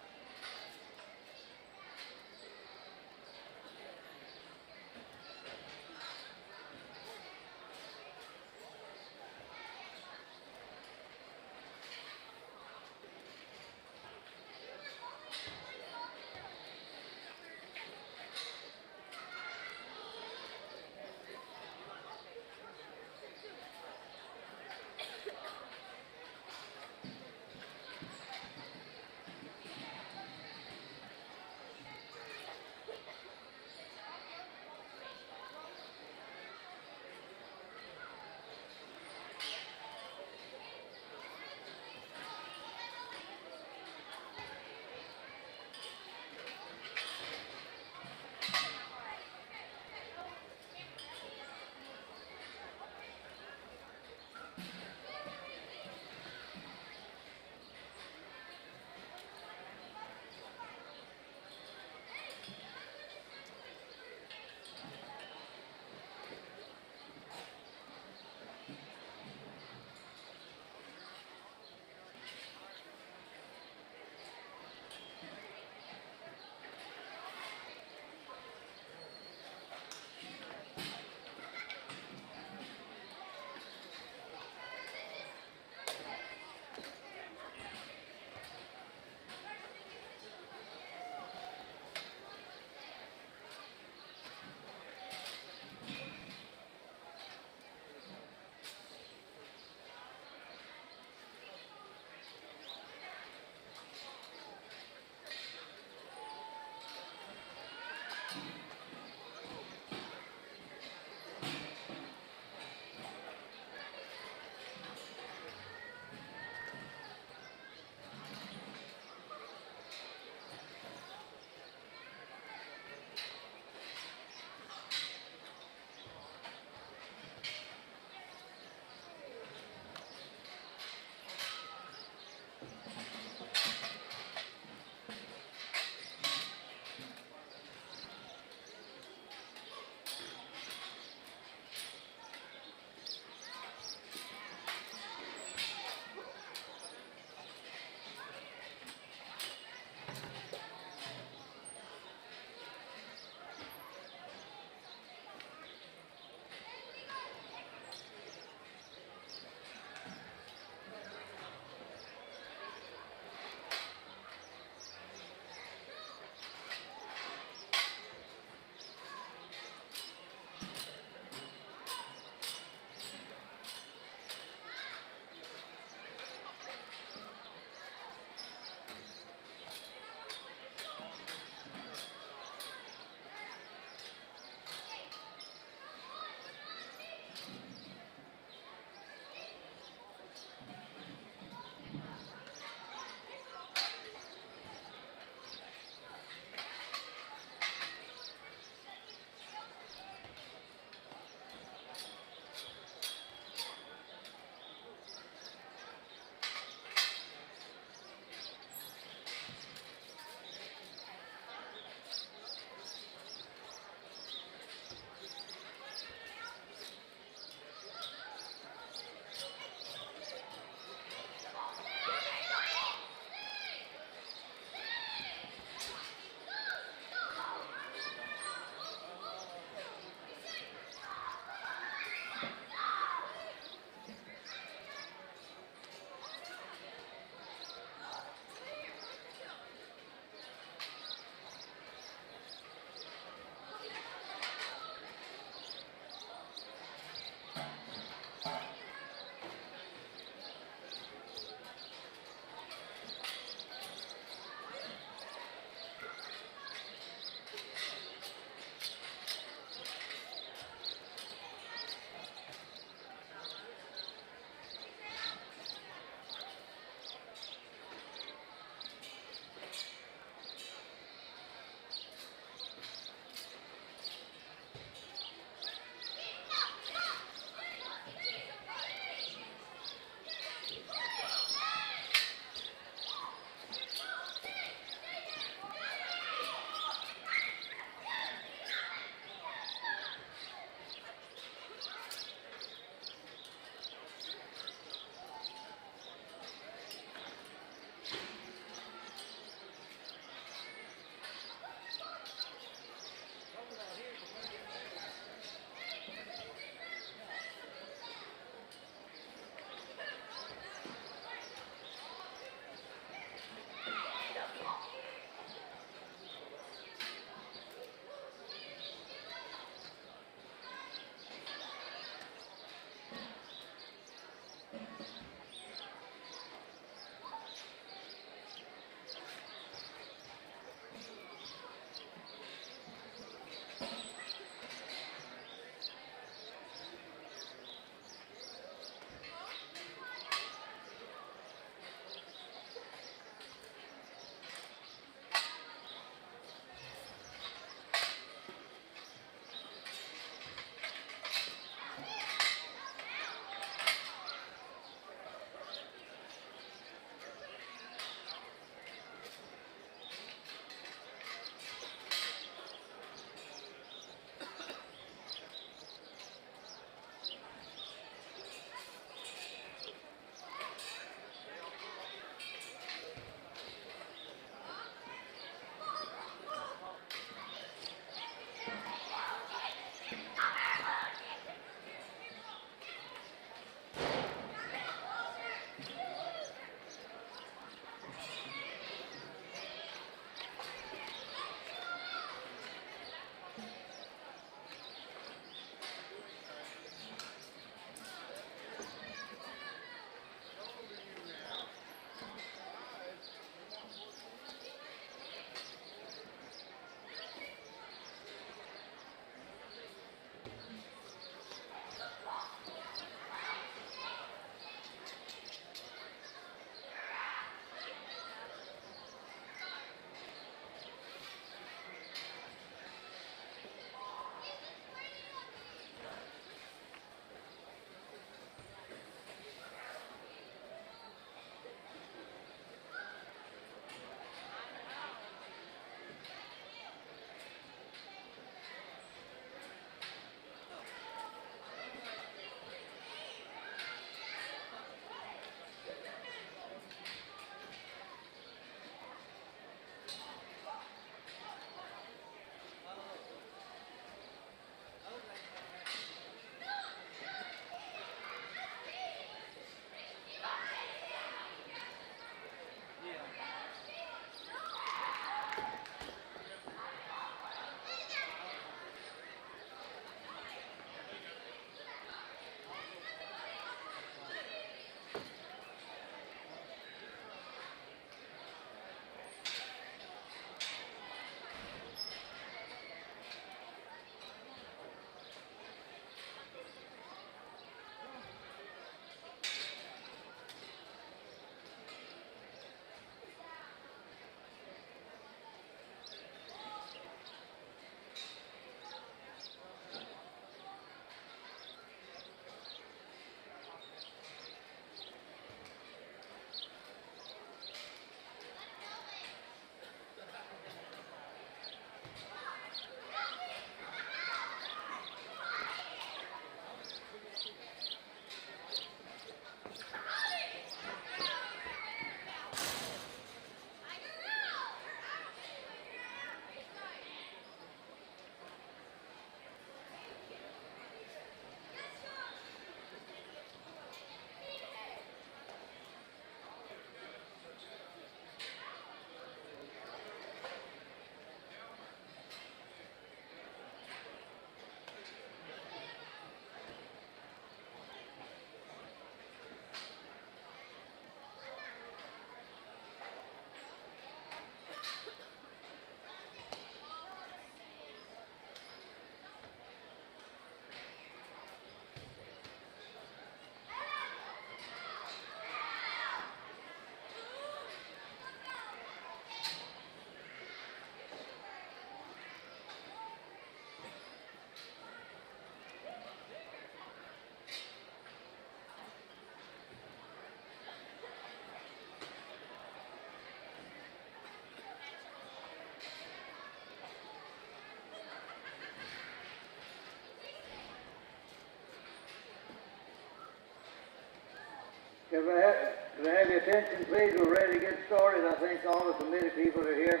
Could I have your attention, please? We're ready to get started. I think all the committee people are here.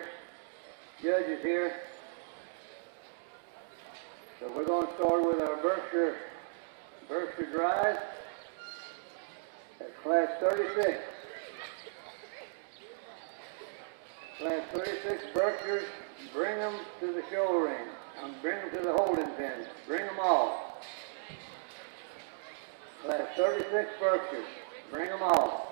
Judge is here. So we're going to start with our Berkshire Drive. That's Class 36. Class 36 Berkshires, bring them to the show ring. Bring them to the holding pen. Bring them all. Class 36 Berkshires, bring them all.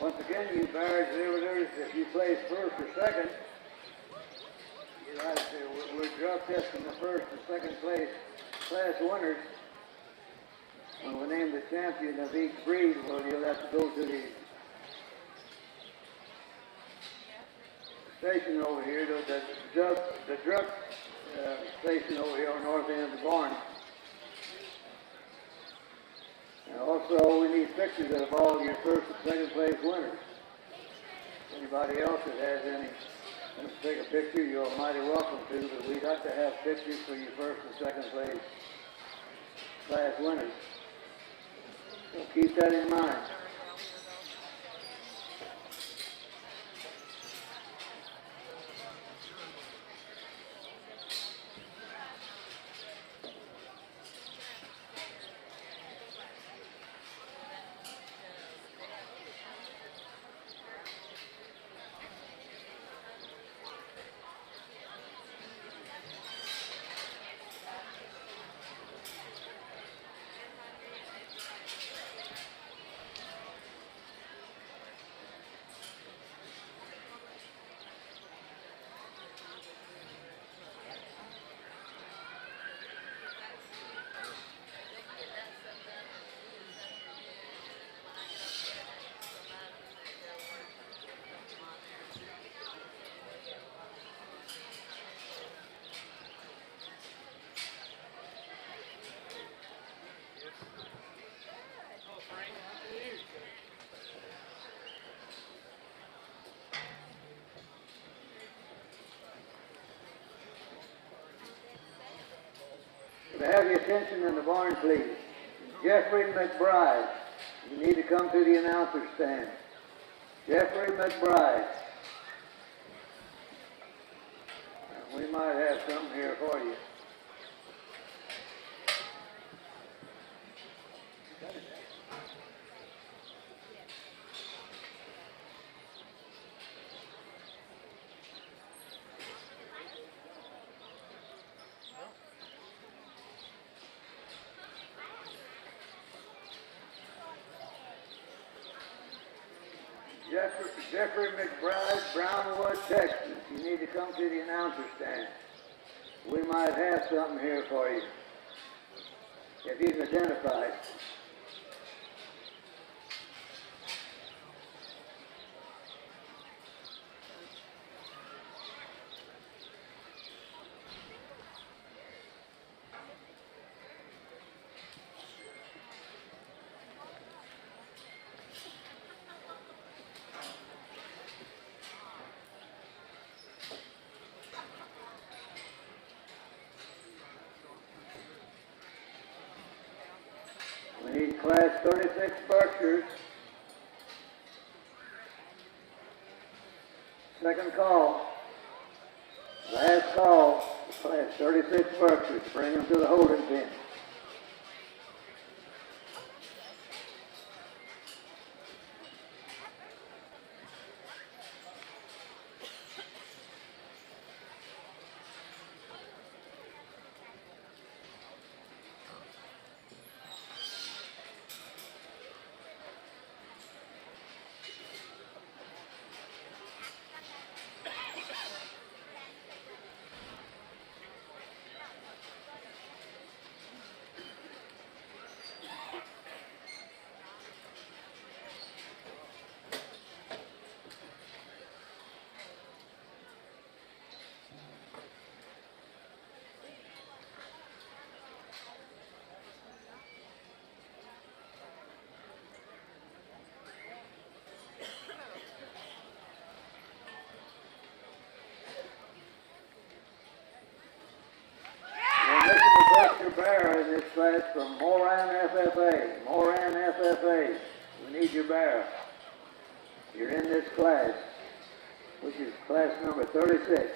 Once again, you Barrows exhibitors, if you place first or second, we're drug testing the first and second place class winners. When we name the champion of each breed, well, you'll have to go to the station over here, the drug station over here on the north end of the barn. And also, we need pictures of all your first and second place winners. Anybody else that has any, wants to take a picture, you're mighty welcome to, but we'd like to have pictures for your first and second place class winners. So keep that in mind. To have your attention in the barn, please. Jeffrey McBride. You need to come to the announcer stand. Jeffrey McBride. We might have something here for you. Jeffrey McBride, Brownwood, Texas. You need to come to the announcer stand. We might have something here for you, if he's identified. We need class 36 Berkshires. Second call. Last call. Class 36 Berkshires. Bring them to the holding pen. Bear in this class from Moran FFA. Moran FFA. We need your bear. You're in this class, which is class number 36.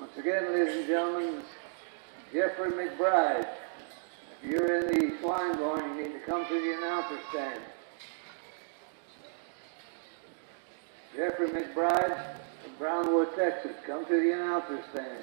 Once again, ladies and gentlemen, Jeffrey McBride. If you're in the swine barn, you need to come to the announcer stand. Jeffrey McBride from Brownwood, Texas. Come to the announcer stand.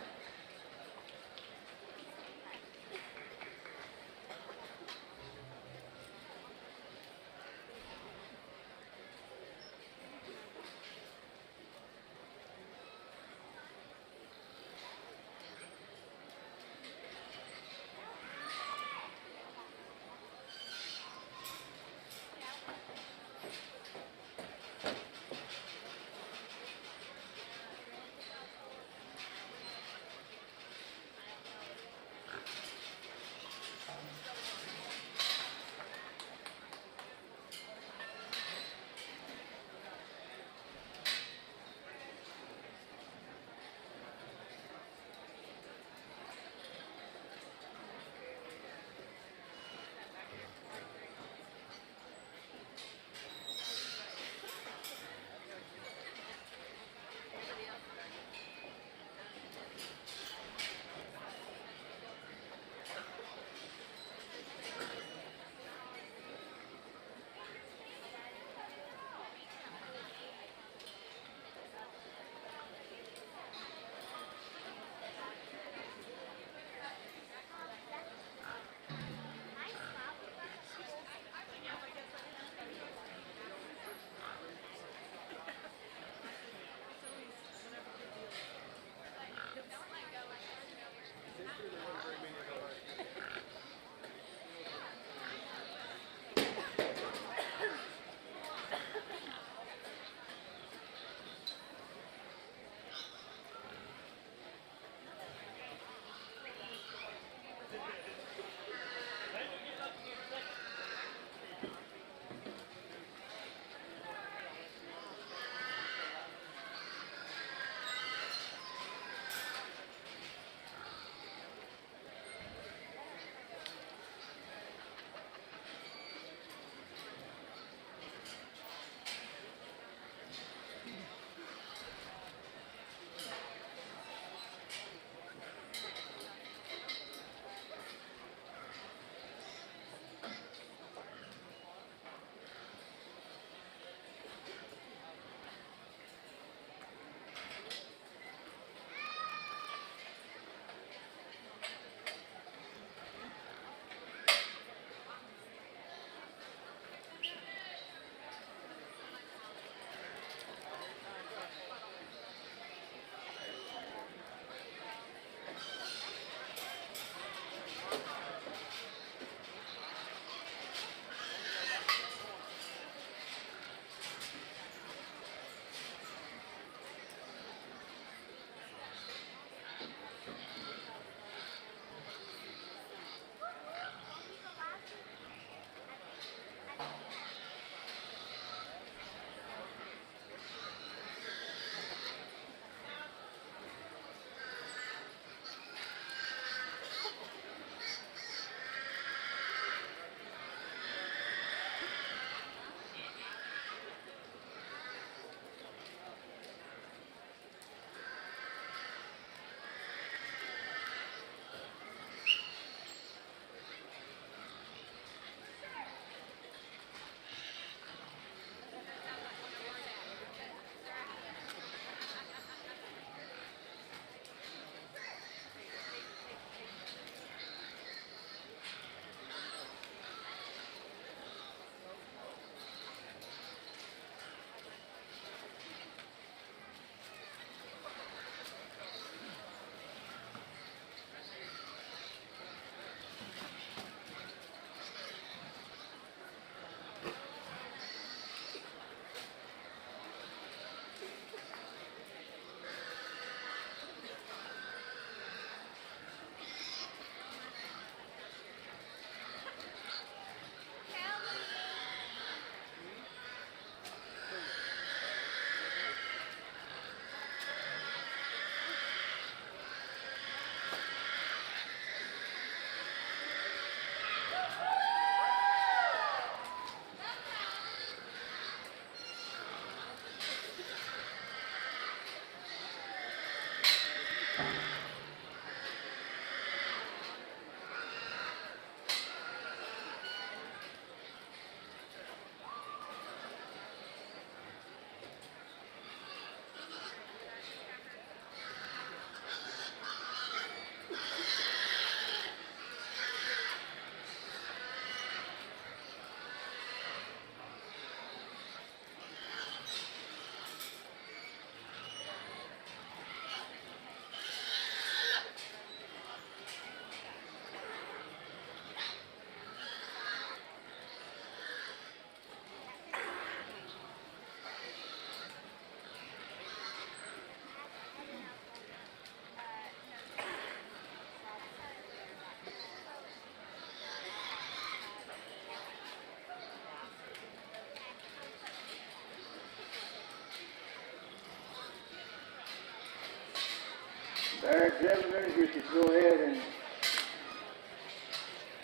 Our exhibitors, you should go ahead and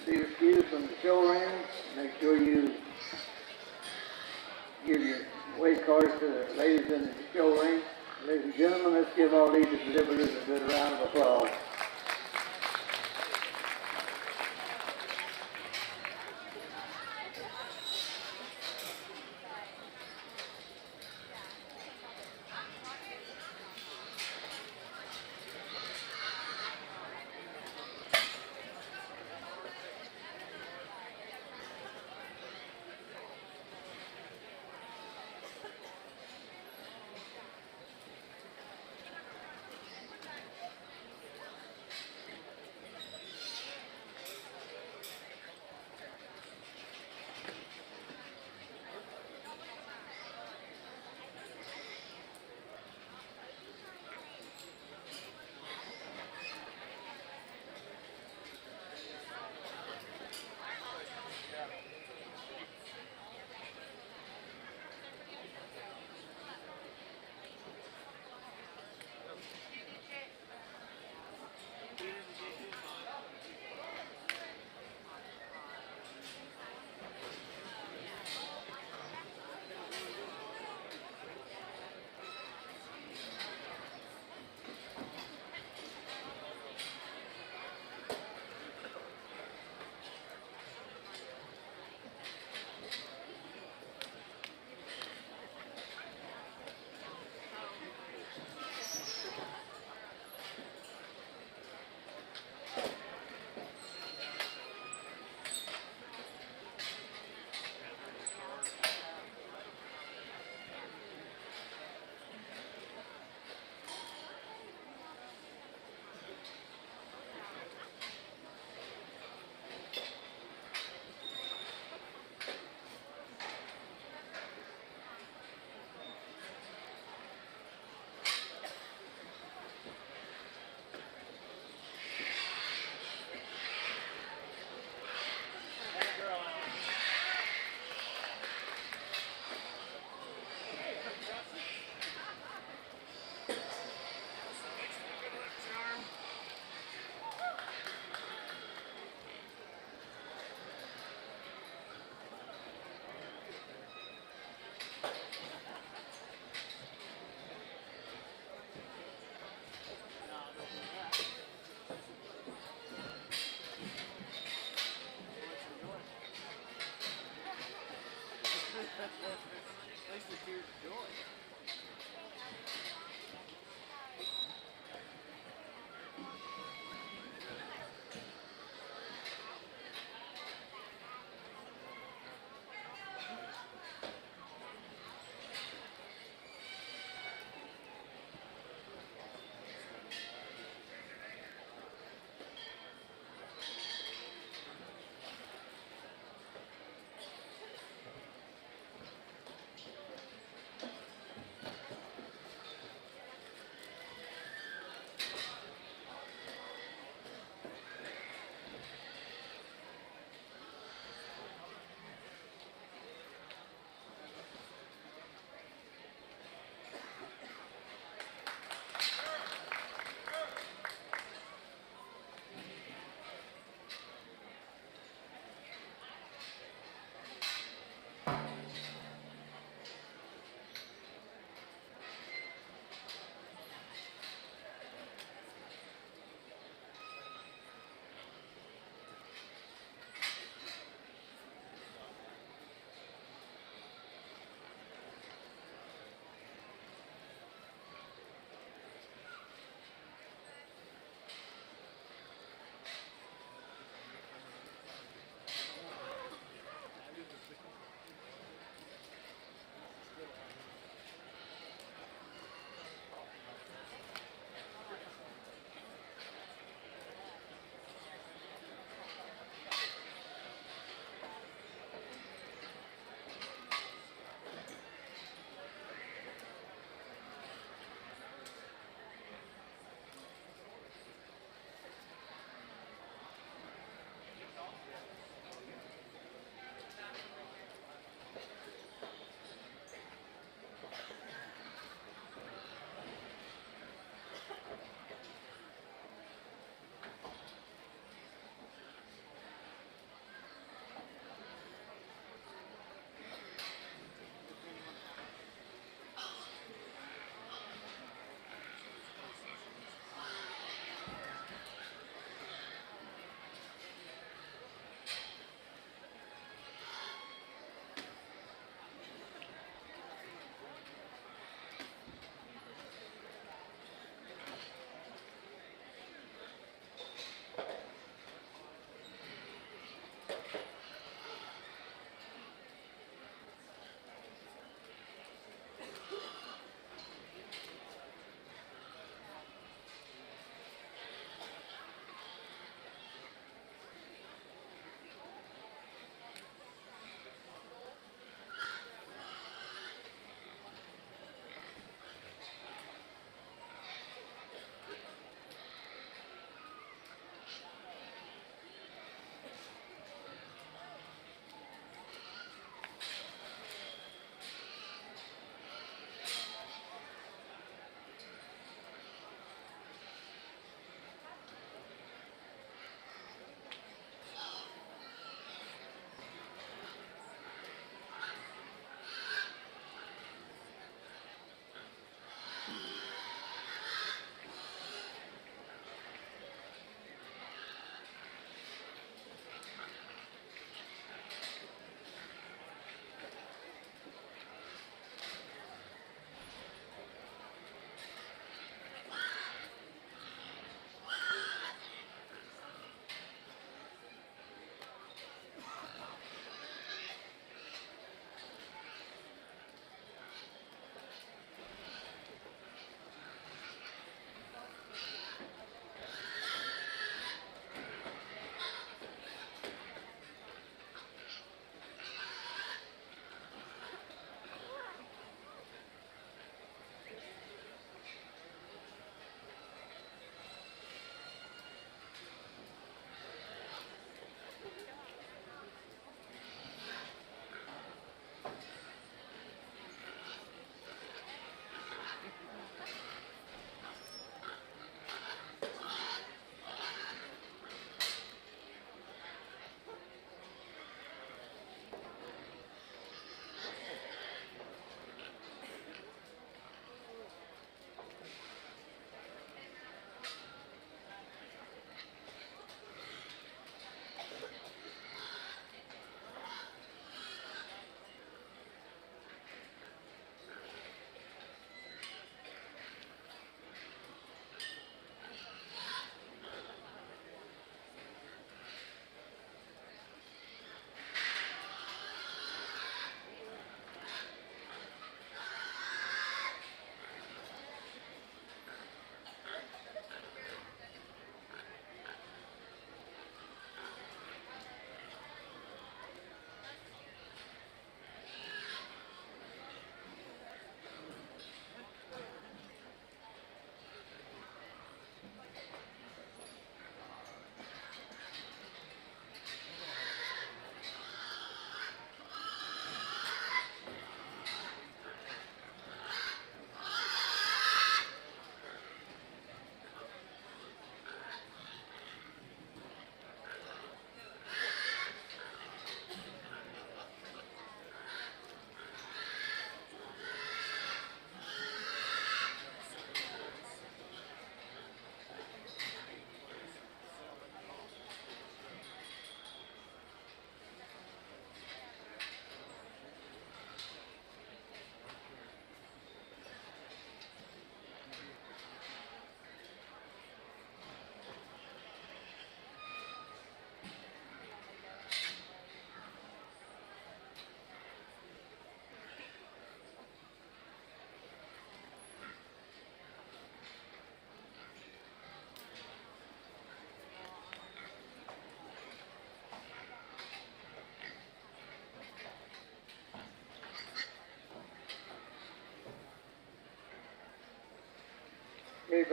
be excused from the show ring. Make sure you give your weight cards to the ladies in the show ring. Ladies and gentlemen, let's give all these exhibitors a good round of applause.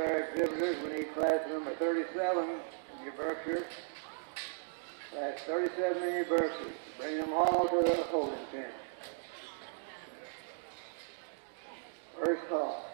fair exhibitors, we need class number 37 in your Berkshire. Class 37 in your Berkshire. Bring them all to the holding pen. First call.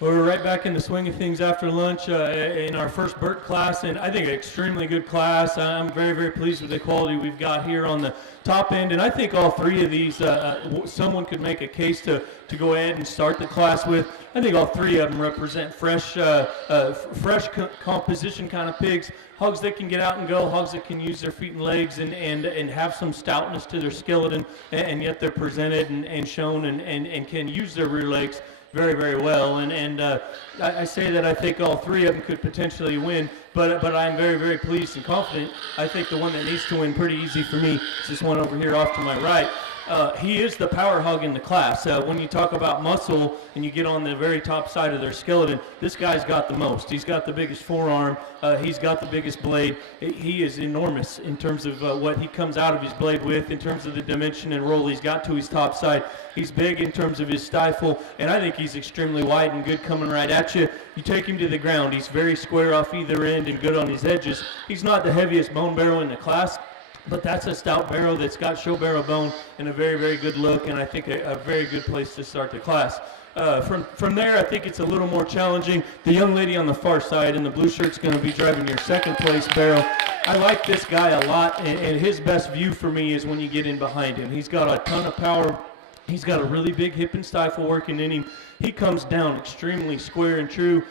We're right back in the swing of things after lunch in our first Burt class, and I think an extremely good class. I'm very, very pleased with the quality we've got here on the top end, and I think all three of these, someone could make a case to go ahead and start the class with. I think all three of them represent fresh composition kind of pigs, hogs that can get out and go, hogs that can use their feet and legs and have some stoutness to their skeleton, and yet they're presented and shown and can use their rear legs very, very well, and I say that I think all three of them could potentially win, but I'm very, very pleased and confident. I think the one that needs to win pretty easy for me is this one over here off to my right. He is the power hog in the class. When you talk about muscle and you get on the very top side of their skeleton, this guy's got the most. He's got the biggest forearm. He's got the biggest blade. He is enormous in terms of what he comes out of his blade with, in terms of the dimension and roll he's got to his top side. He's big in terms of his stifle, and I think he's extremely wide and good coming right at you. You take him to the ground. He's very square off either end and good on his edges. He's not the heaviest bone barrow in the class, but that's a stout barrow that's got show barrow bone and a very, very good look, and I think a very good place to start the class. From there, I think it's a little more challenging. The young lady on the far side in the blue shirt is going to be driving your second place barrow. I like this guy a lot, and his best view for me is when you get in behind him. He's got a ton of power. He's got a really big hip and stifle working in him. He comes down extremely square and true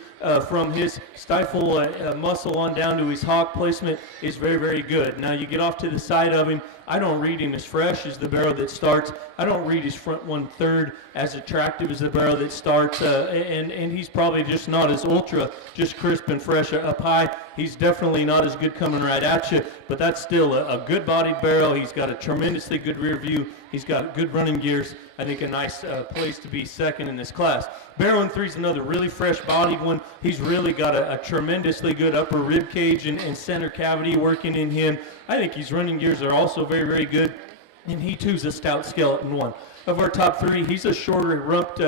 from his stifle muscle on down to his hock placement is very, very good. Now you get off to the side of him. I don't read him as fresh as the barrow that starts. I don't read his front 1/3 as attractive as the barrow that starts, and he's probably just not as ultra, just crisp and fresh up high. He's definitely not as good coming right at you, but that's still a good-bodied barrow. He's got a tremendously good rear view. He's got good running gears. I think a nice place to be second in this class. Barrow 3 is another really fresh-bodied one. He's really got a tremendously good upper rib cage and center cavity working in him. I think his running gears are also very, very good, and he too's a stout skeleton one. Of our top 3, he's a shorter rumped,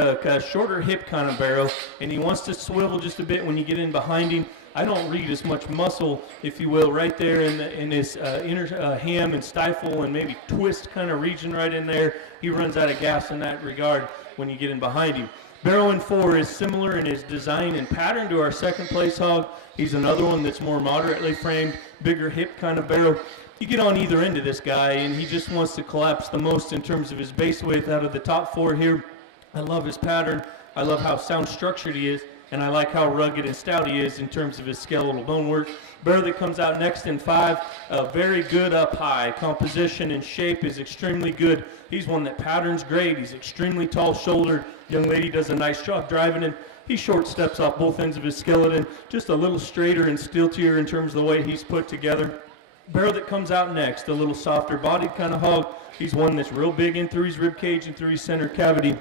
shorter hip kind of barrow, and he wants to swivel just a bit when you get in behind him. I don't read as much muscle, if you will, right there in his inner ham and stifle and maybe twist kind of region right in there. He runs out of gas in that regard when you get in behind him. Barrow 4 is similar in his design and pattern to our second place hog. He's another one that's more moderately framed, bigger hip kind of barrow. You get on either end of this guy, and he just wants to collapse the most in terms of his base width out of the top 4 here. I love his pattern. I love how sound structured he is, and I like how rugged and stout he is in terms of his skeletal bone work. Barrow that comes out next in 5, very good up high. Composition and shape is extremely good. He's one that patterns great. He's extremely tall shouldered. Young lady does a nice job driving him. He short steps off both ends of his skeleton, just a little straighter and stiltier in terms of the way he's put together. Barrow that comes out next, a little softer bodied kind of hog. He's one that's real big in through his rib cage and through his center cavity.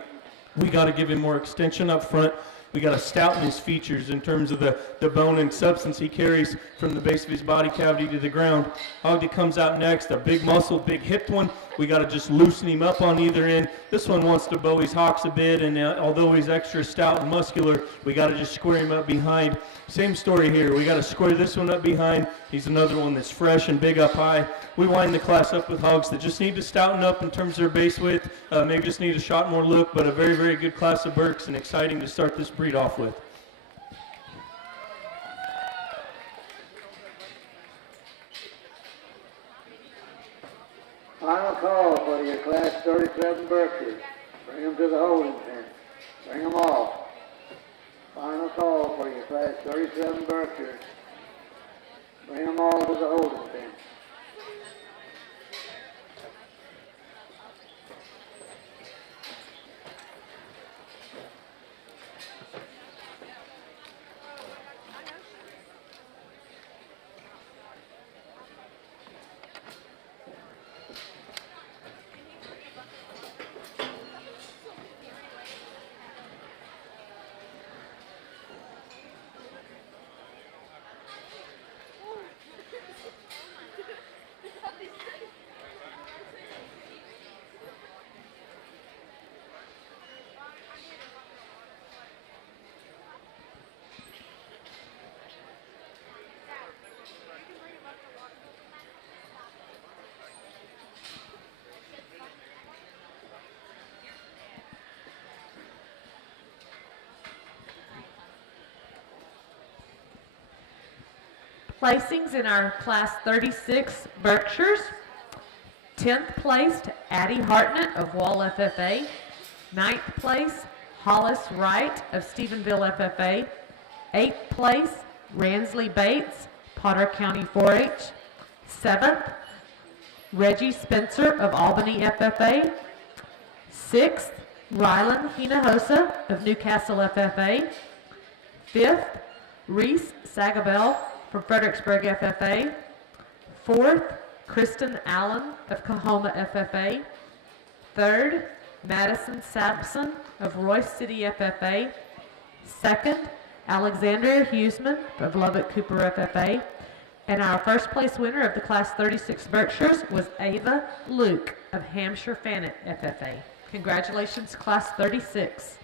We got to give him more extension up front. We got to stouten his features in terms of the bone and substance he carries from the base of his body cavity to the ground. Hog that comes out next, a big muscle, big hipped one. We got to just loosen him up on either end. This one wants to bow his hocks a bit, and although he's extra stout and muscular, we got to just square him up behind. Same story here. We got to square this one up behind. He's another one that's fresh and big up high. We wind the class up with hogs that just need to stouten up in terms of their base width, maybe just need a shot more look, but a very, very good class of Berks and exciting to start this breed off with. Final call for your Class 37 Berkshire. Bring them to the holding pen. Bring them all. Final call for your Class 37 Berkshire. Bring them all to the holding pen. Placings in our Class 36 Berkshires. 10th place to Addie Hartnett of Wall FFA. 9th place, Hollis Wright of Stephenville FFA. 8th place, Ransley Bates, Potter County 4-H. 7th, Reggie Spencer of Albany FFA. 6th, Rylan Hinojosa of Newcastle FFA. 5th, Reese Sagabell from Fredericksburg FFA. 4th, Kristen Allen of Coahoma FFA. 3rd, Madison Sampson of Royce City FFA. 2nd, Alexandria Huseman of Lubbock Cooper FFA. And our first place winner of the Class 36 Berkshires was Ava Luke of Hampshire Fannett FFA. Congratulations, Class 36.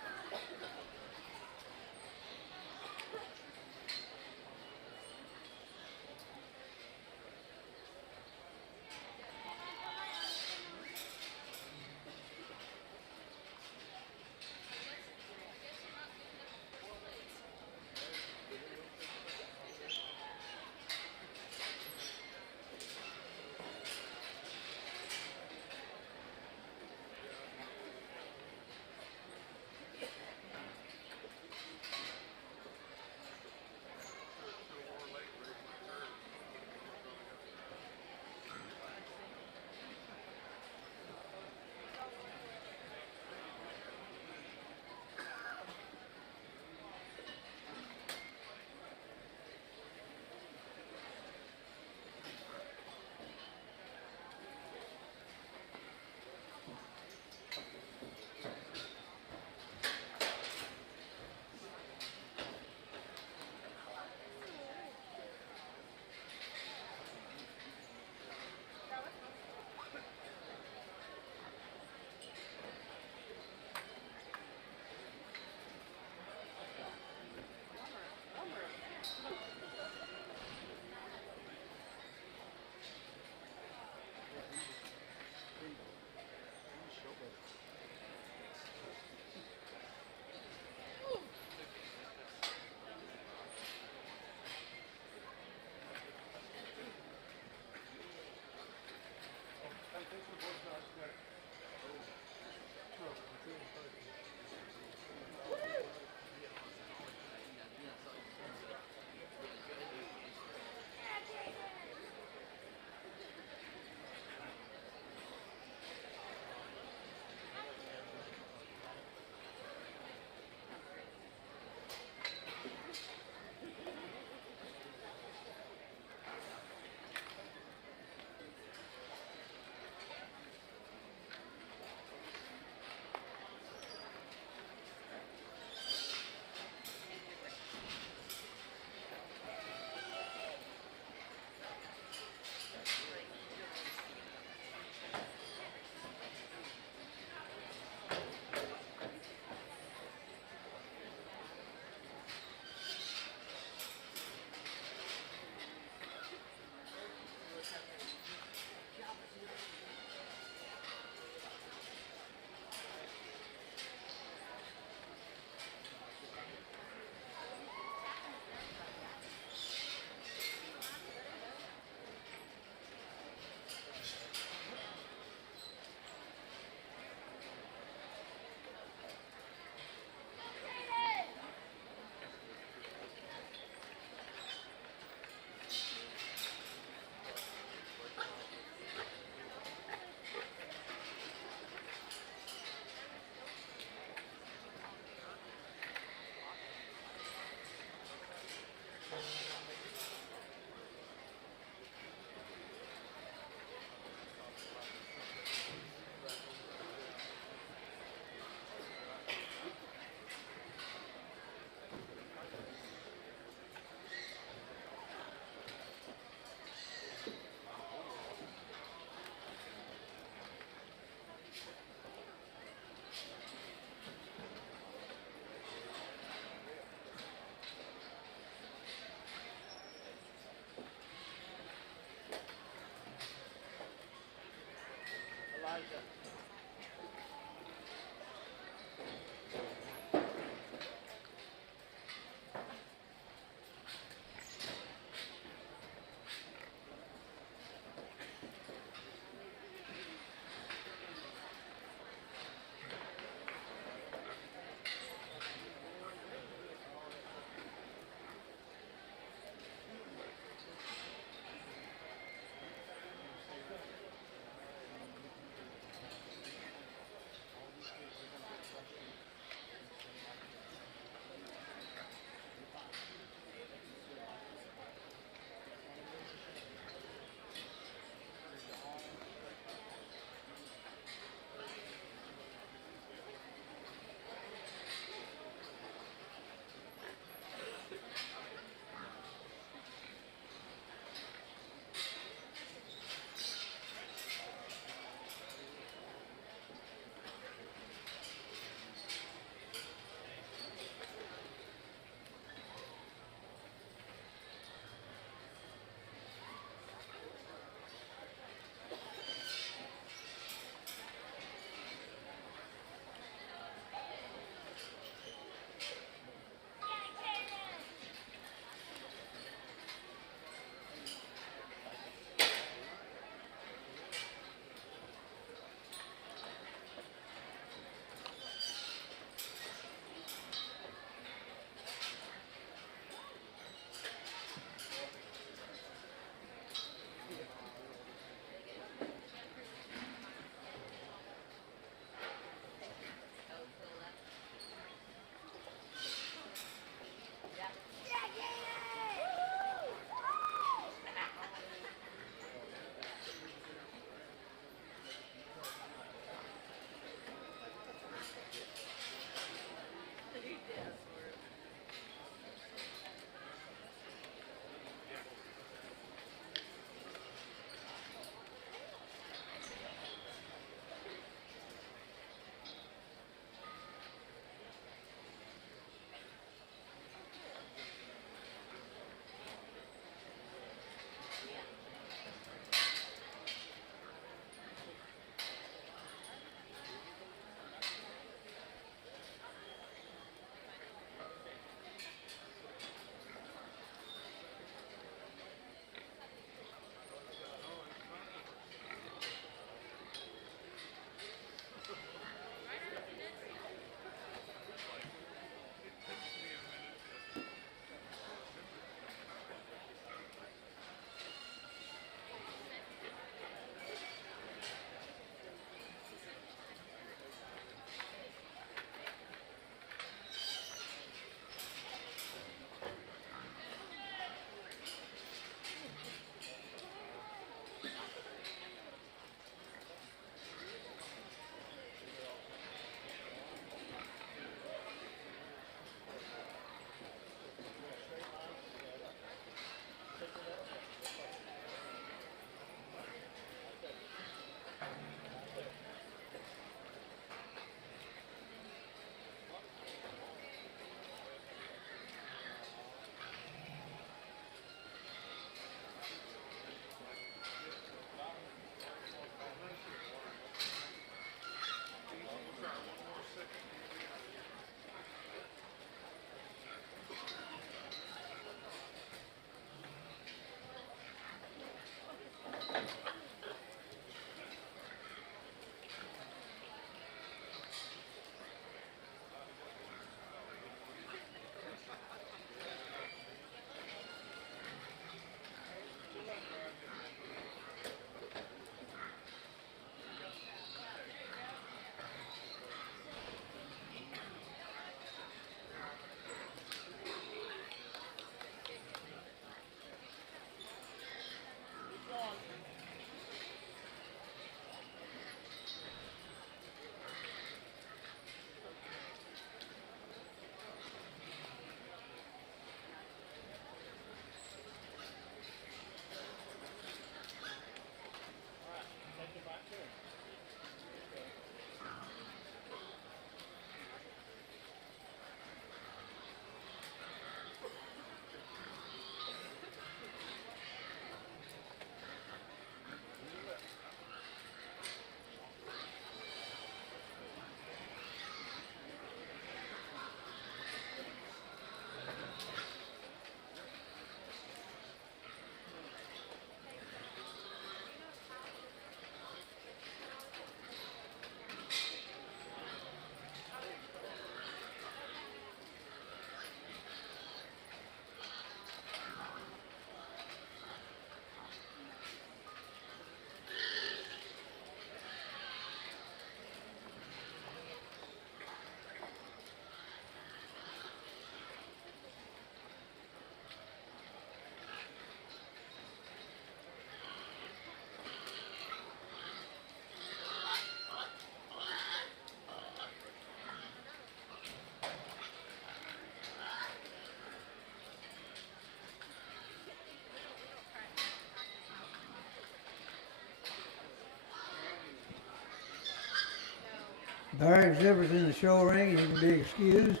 Bar exhibitors in the show ring, you can be excused.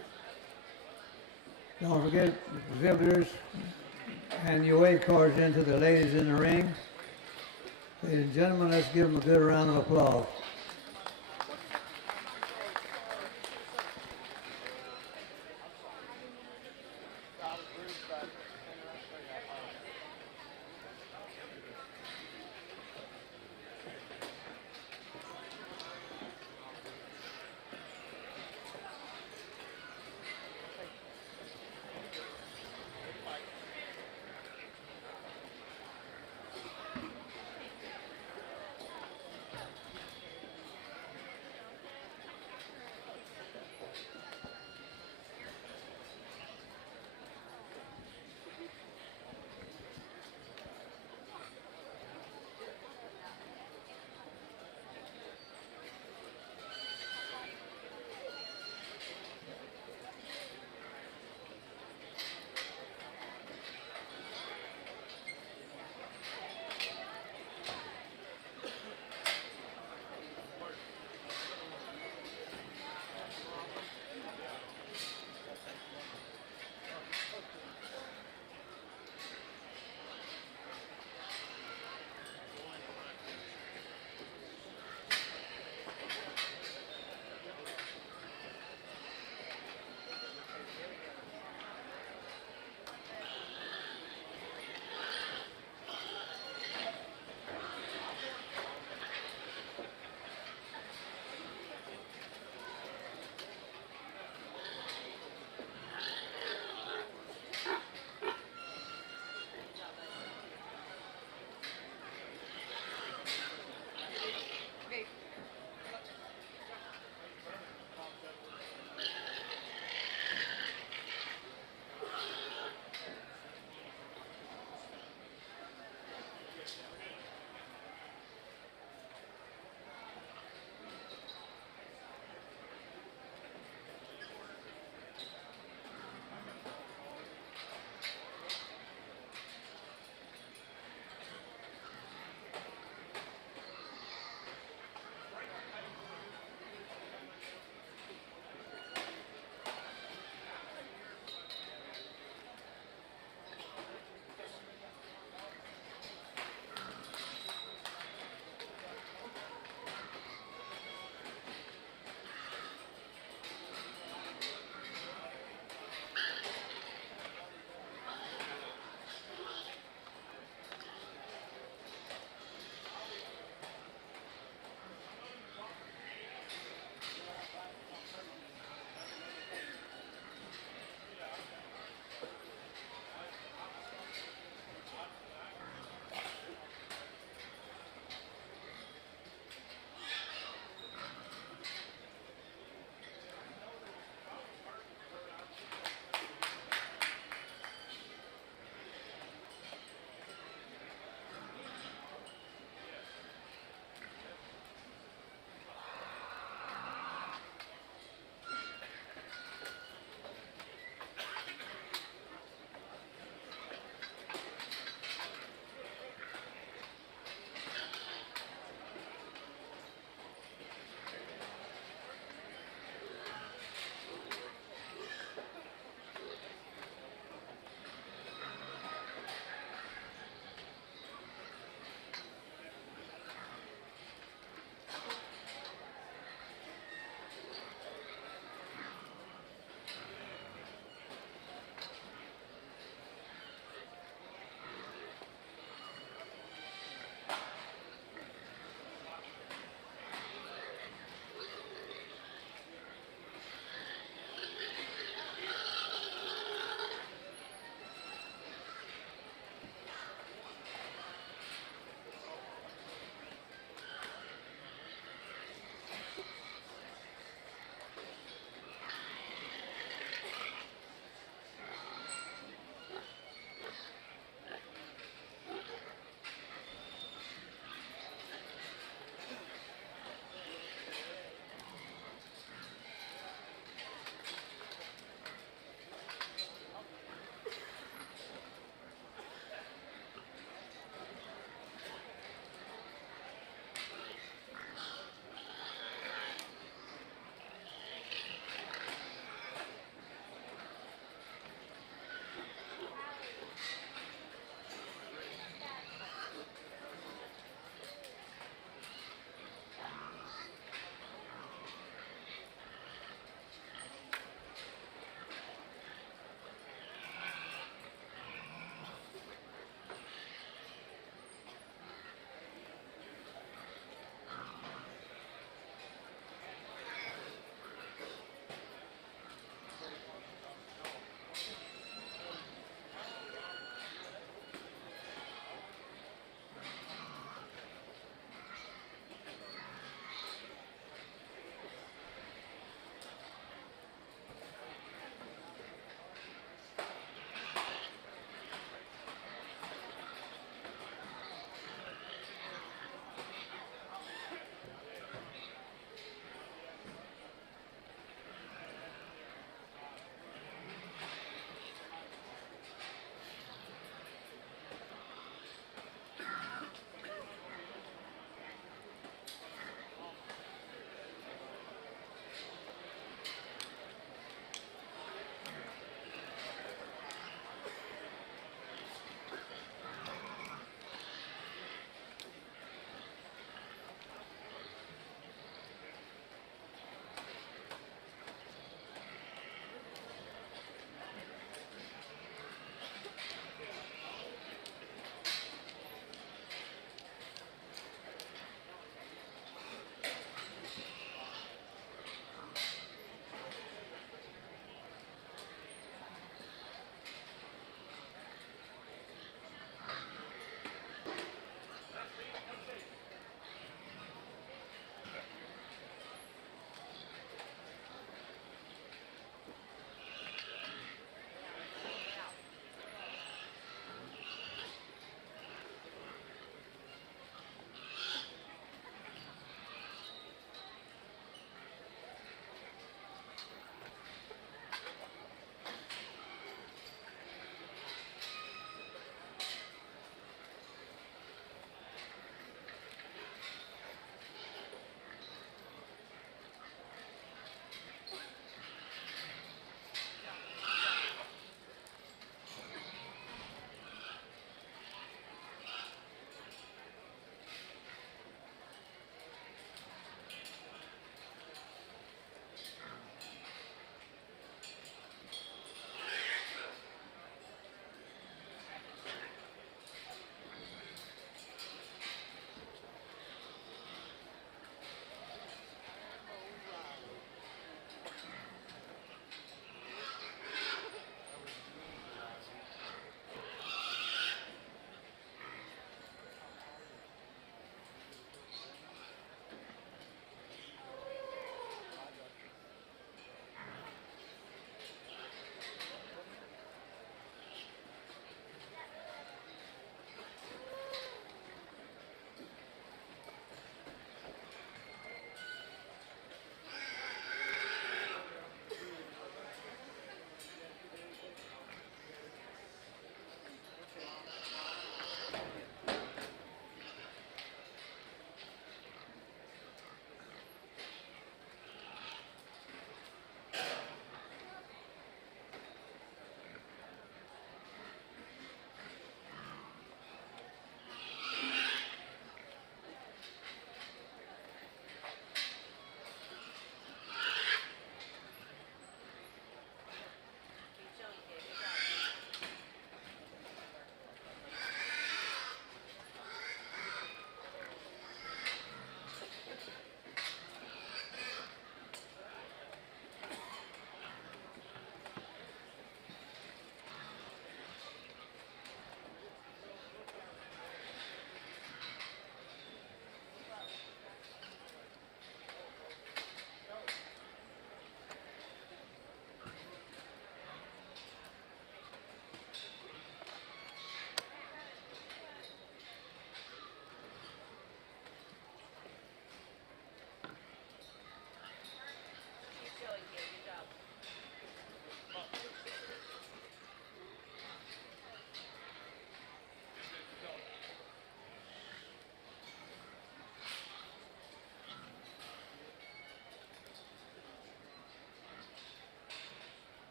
Don't forget exhibitors and your weight cards into the ladies in the ring. Ladies and gentlemen, let's give them a good round of applause.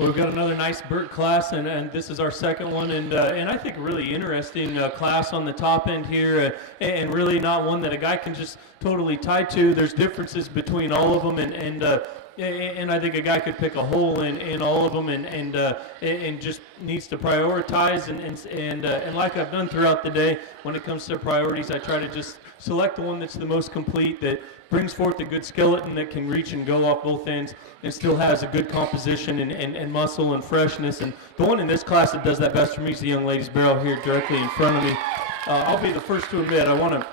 Well, we've got another nice Burt class, and this is our second one, and I think a really interesting class on the top end here, and really not one that a guy can just totally tie to. There's differences between all of them, and I think a guy could pick a hole in all of them, and just needs to prioritize, and like I've done throughout the day, when it comes to priorities, I try to just select the one that's the most complete, that brings forth a good skeleton that can reach and go off both ends and still has a good composition and muscle and freshness. And the one in this class that does that best for me is the young lady's barrel here directly in front of me. I'll be the first to admit, I want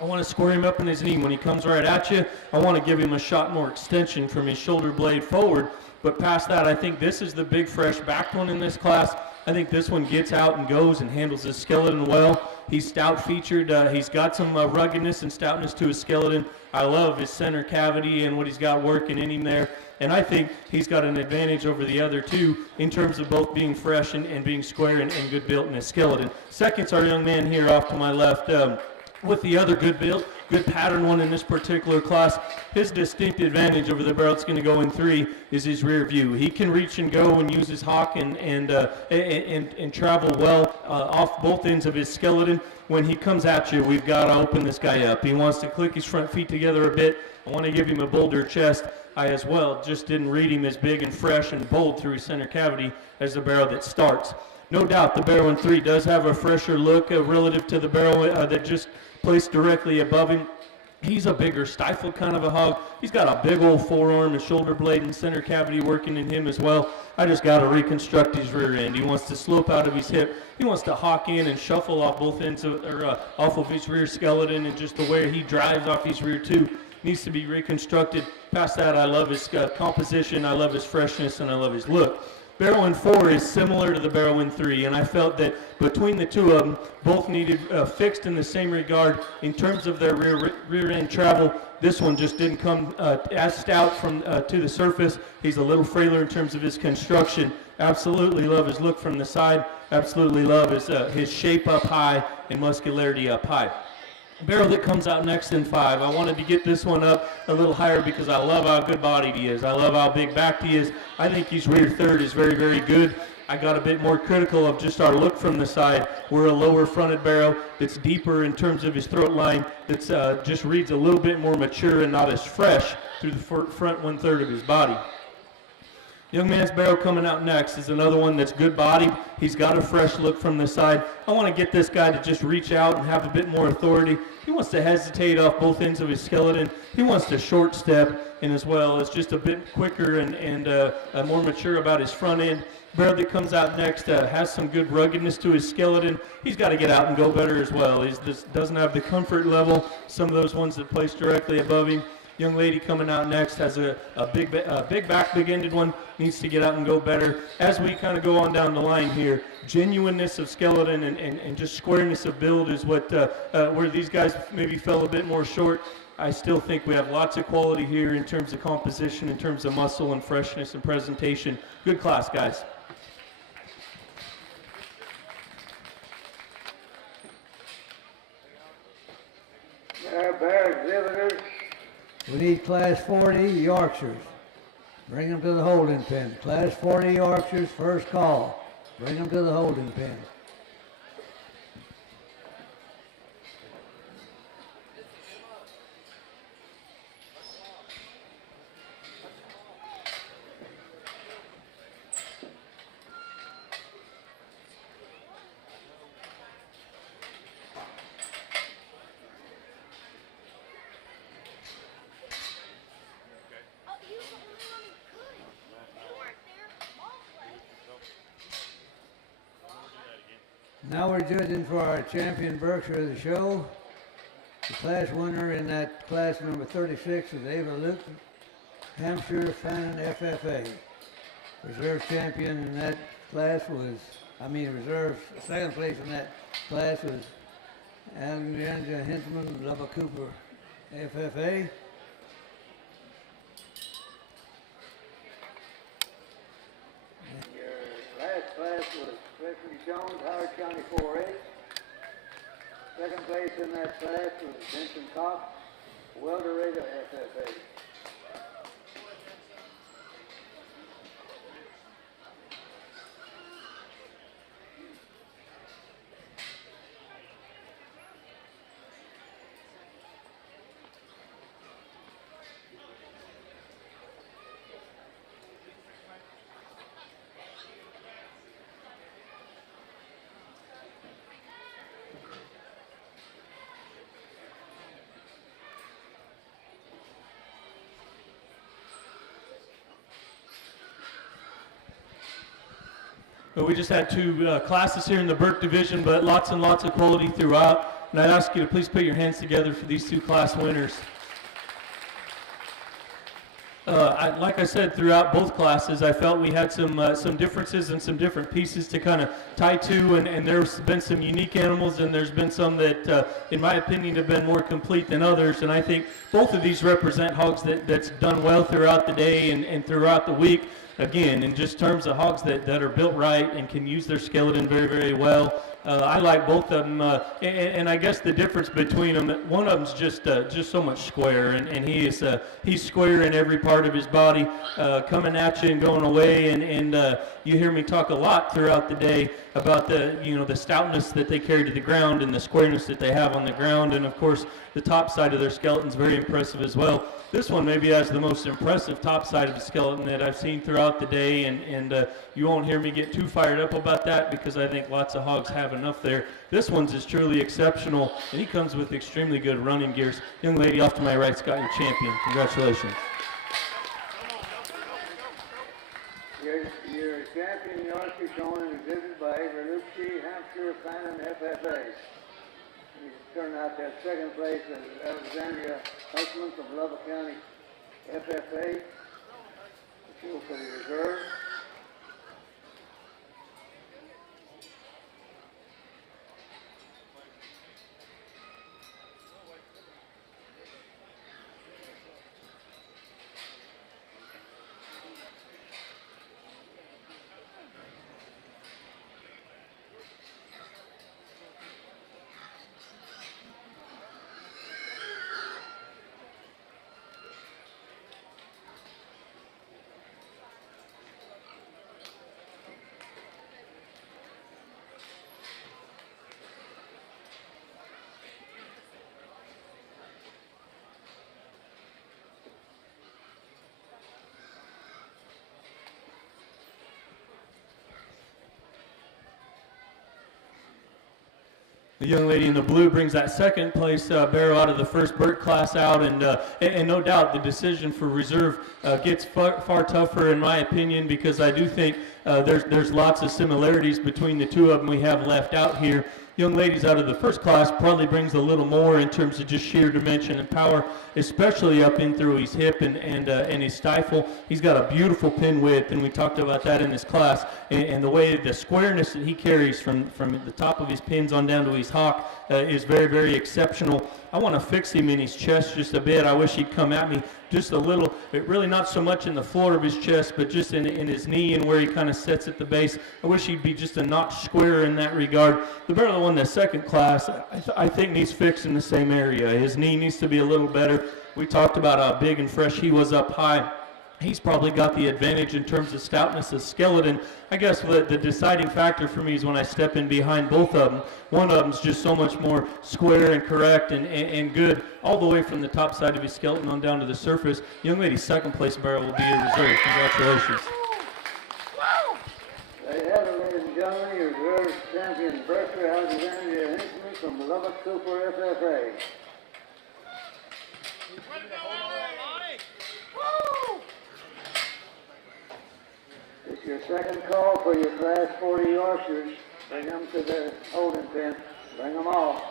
to square him up in his knee. When he comes right at you, I want to give him a shot more extension from his shoulder blade forward. But past that, I think this is the big fresh backed one in this class. I think this one gets out and goes and handles his skeleton well. He's stout featured. He's got some ruggedness and stoutness to his skeleton. I love his center cavity and what he's got working in him there. And I think he's got an advantage over the other two in terms of both being fresh and being square and good built in his skeleton. Second's our young man here off to my left. With the other good build, good pattern one in this particular class. His distinct advantage over the barrel that's going to go in 3 is his rear view. He can reach and go and use his hock and travel well off both ends of his skeleton. When he comes at you, we've got to open this guy up. He wants to click his front feet together a bit. I want to give him a bolder chest. I as well just didn't read him as big and fresh and bold through his center cavity as the barrel that starts. No doubt the barrel in 3 does have a fresher look relative to the barrel that just placed directly above him. He's a bigger stifled kind of a hog. He's got a big old forearm and shoulder blade and center cavity working in him as well. I just got to reconstruct his rear end. He wants to slope out of his hip. He wants to hawk in and shuffle off both ends off of his rear skeleton, and just the way he drives off his rear too needs to be reconstructed. Past that, I love his composition, I love his freshness, and I love his look. Barrel in 4 is similar to the barrel in 3, and I felt that between the two of them, both needed fixed in the same regard in terms of their rear end travel. This one just didn't come as stout from to the surface. He's a little frailer in terms of his construction. Absolutely love his look from the side. Absolutely love his shape up high and muscularity up high. Barrel that comes out next in 5. I wanted to get this one up a little higher because I love how good bodied he is. I love how big backed he is. I think his rear third is very, very good. I got a bit more critical of just our look from the side. We're a lower fronted barrel that's deeper in terms of his throat line, that's just reads a little bit more mature and not as fresh through the front 1/3 of his body. Young man's barrel coming out next is another one that's good bodied. He's got a fresh look from the side. I want to get this guy to just reach out and have a bit more authority. He wants to hesitate off both ends of his skeleton. He wants to short step, and as well as just a bit quicker and more mature about his front end. Barrel that comes out next has some good ruggedness to his skeleton. He's got to get out and go better as well. He doesn't have the comfort level some of those ones that place directly above him. Young lady coming out next has a big back, big-ended one, needs to get out and go better. As we kind of go on down the line here, genuineness of skeleton and just squareness of build is what where these guys maybe fell a bit more short. I still think we have lots of quality here in terms of composition, in terms of muscle and freshness and presentation. Good class, guys. Bear exhibitors. We need Class 40 Yorkshires. Bring them to the holding pen. Class 40 Yorkshires, first call. Bring them to the holding pen. Now we're judging for our champion Berkshire of the show. The class winner in that class number 36 is Ava Luke, Hampshire Fannin FFA. Reserve champion in that class was, second place in that class was Alexandra Hinsman, Lubba Cooper FFA. Your last class was Presley Jones, Howard County 4H. Second place in that class was Vincent Cox, Welderada FFA. We just had two classes here in the Burke division, but lots and lots of quality throughout. And I'd ask you to please put your hands together for these two class winners. Like I said, throughout both classes, I felt we had some differences and some different pieces to kind of tie to, and there's been some unique animals, and there's been some that, in my opinion, have been more complete than others. And I think both of these represent hogs that's done well throughout the day and throughout the week. Again, in just terms of hogs that are built right and can use their skeleton very, very well. I like both of them, and I guess the difference between them, one of them's just so much square, and he's square in every part of his body, coming at you and going away, and you hear me talk a lot throughout the day about the stoutness that they carry to the ground and the squareness that they have on the ground, and of course the top side of their skeleton's very impressive as well. This one maybe has the most impressive top side of the skeleton that I've seen throughout the day, and you won't hear me get too fired up about that because I think lots of hogs have enough there. This one's is truly exceptional, and he comes with extremely good running gears. Young lady off to my right's got your champion. Congratulations. Your champion, Yorkshire, shown and exhibited by Berkshire, Hampshire, Fannin, FFA. He's turned out that second place as Alexandria Husman from Lubbock County, FFA. Fuel for the reserve. The young lady in the blue brings that second place barrow out of the first Burke class out, and no doubt the decision for reserve gets far tougher in my opinion, because I do think there's lots of similarities between the two of them we have left out here. Young ladies out of the first class probably brings a little more in terms of just sheer dimension and power, especially up in through his hip and his stifle. He's got a beautiful pin width, and we talked about that in this class, and the way the squareness that he carries from the top of his pins on down to his hock is very, very exceptional. I want to fix him in his chest just a bit. I wish he'd come at me just a little, really not so much in the floor of his chest, but just in his knee and where he kind of sits at the base. I wish he'd be just a notch squarer in that regard. The barrel that won the second class, I think needs fixed in the same area. His knee needs to be a little better. We talked about how big and fresh he was up high. He's probably got the advantage in terms of stoutness of skeleton. I guess the deciding factor for me is when I step in behind both of them. One of them's just so much more square and correct and good, all the way from the top side of his skeleton on down to the surface. Young lady's second place barrel will be your reserve. Congratulations. There you have it, ladies and gentlemen, your reserve champion, Berkshire, Alexandria Hinchman from Lubbock Cooper, FFA. It's your second call for your Class 40 Yorkshires. Bring them to the holding pen. Bring them all.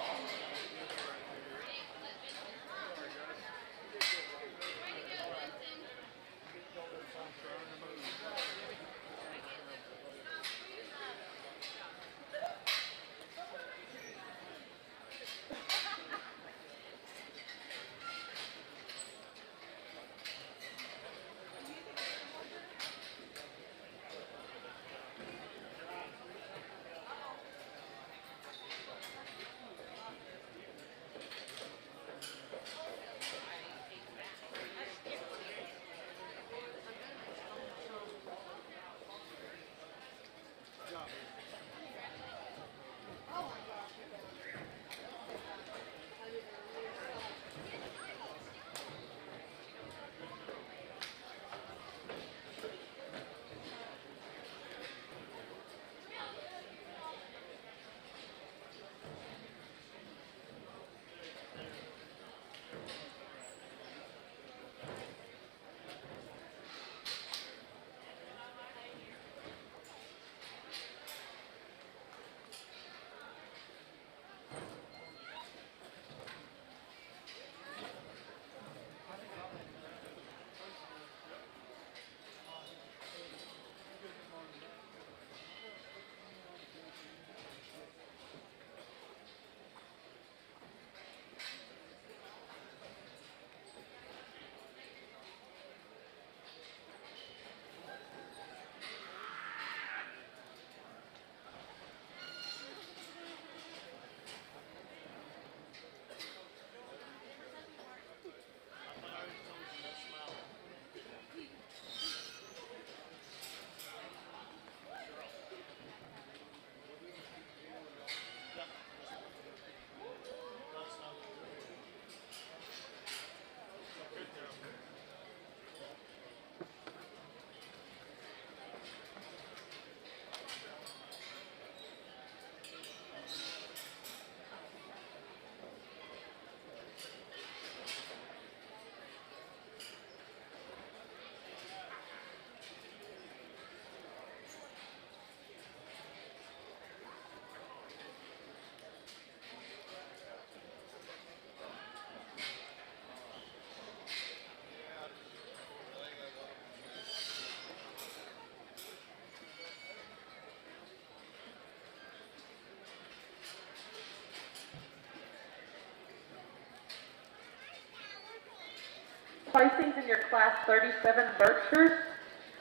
placings in your Class 37 Berkshires.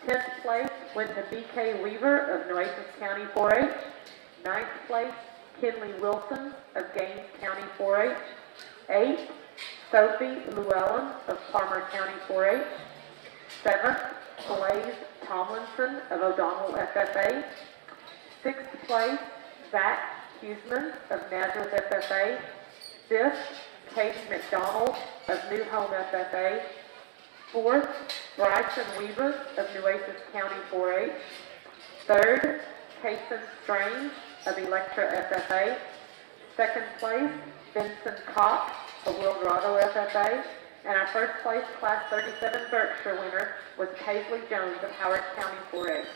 10th place went to B.K. Weaver of Nueces County 4-H. 9th place, Kinley Wilson of Gaines County 4-H. 8th, Sophie Llewellyn of Palmer County 4-H. 7th, Blaze Tomlinson of O'Donnell FFA. 6th place, Zach Huseman of Nazareth FFA. 5th, Kate McDonald of New Home FFA. 4th, Bryson Weaver of Nueces County 4-H. 3rd, Kason Strange of Electra FFA. 2nd place, Vincent Cox of Wildorado FFA. And our first place Class 37 Berkshire winner was Paisley Jones of Howard County 4-H.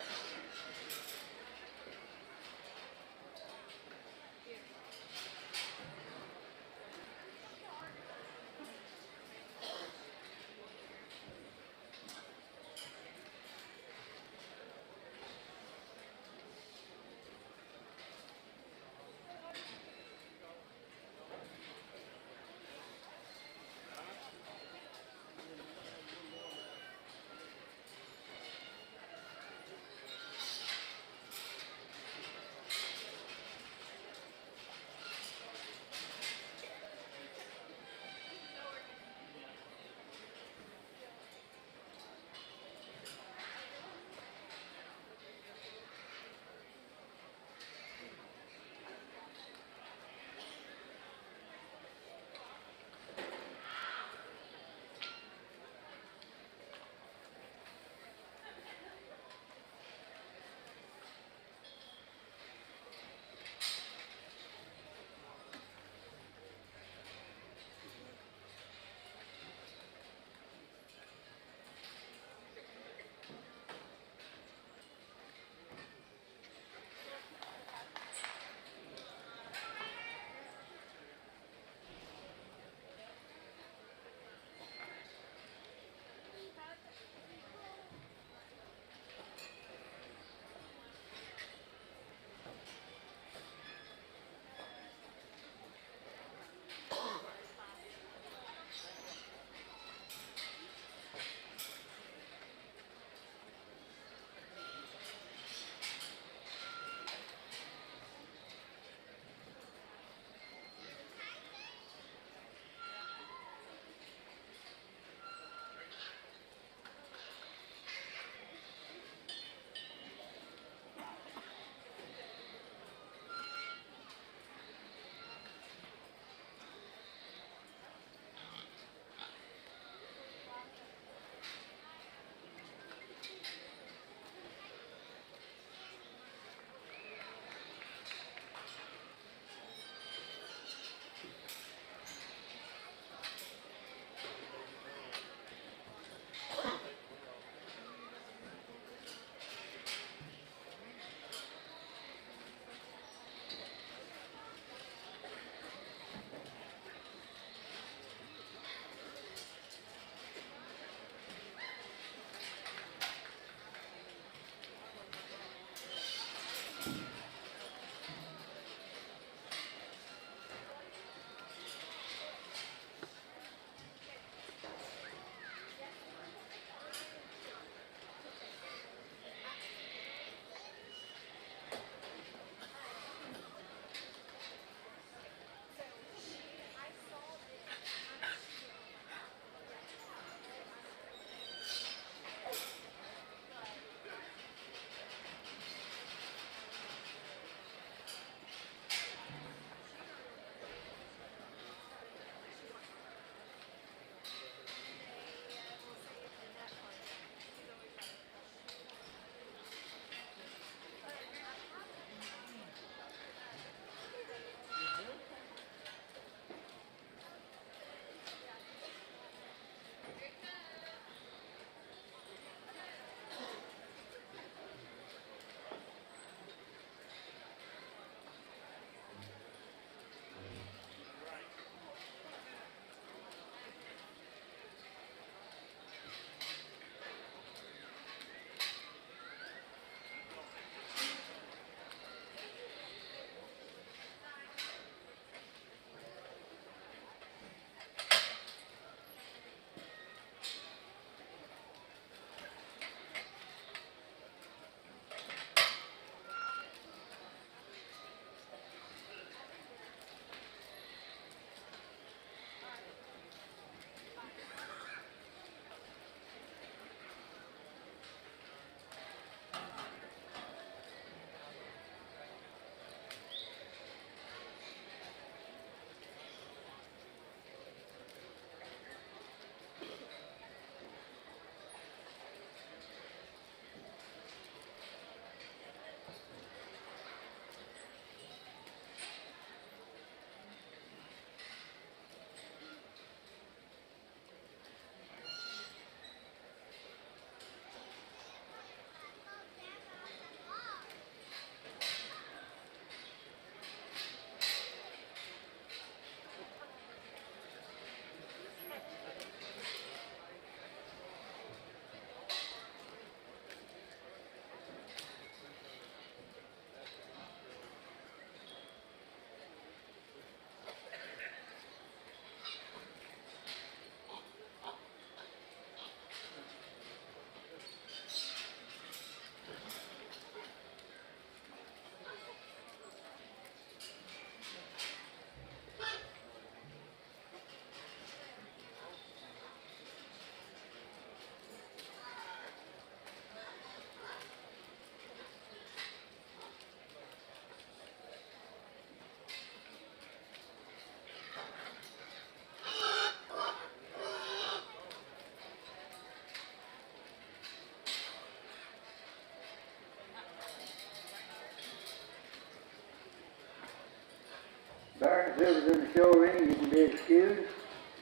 exhibitors in the show ring, you can be excused.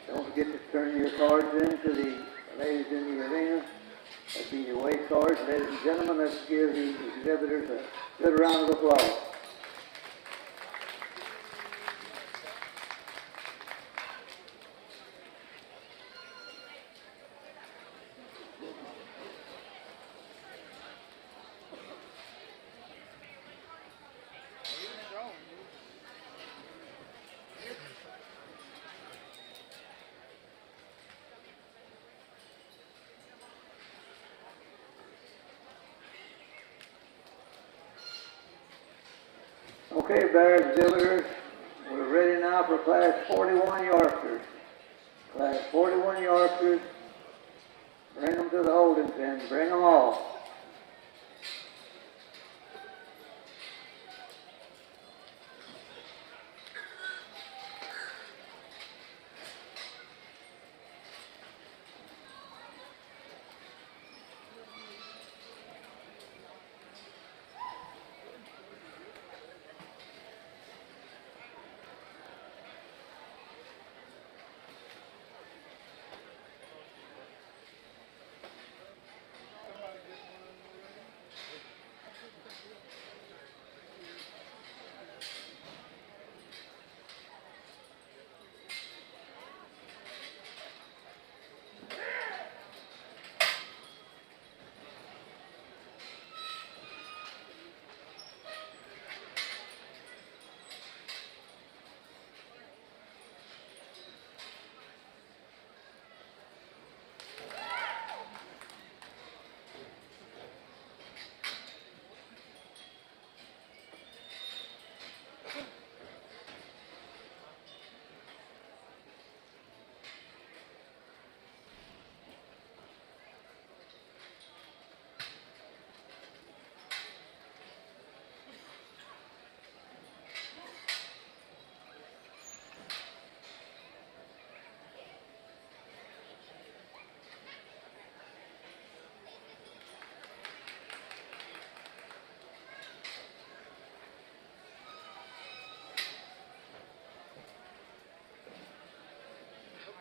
Don't forget to turn your cards in to the ladies in the arena. That'd be your weight cards. Ladies and gentlemen, let's give the exhibitors a good round of applause. Okay, Barrows exhibitors, we're ready now for Class 41 Yorkshires. Class 41 Yorkshires, bring them to the holding pen, bring them all.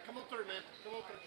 Come on through, man. Come on through.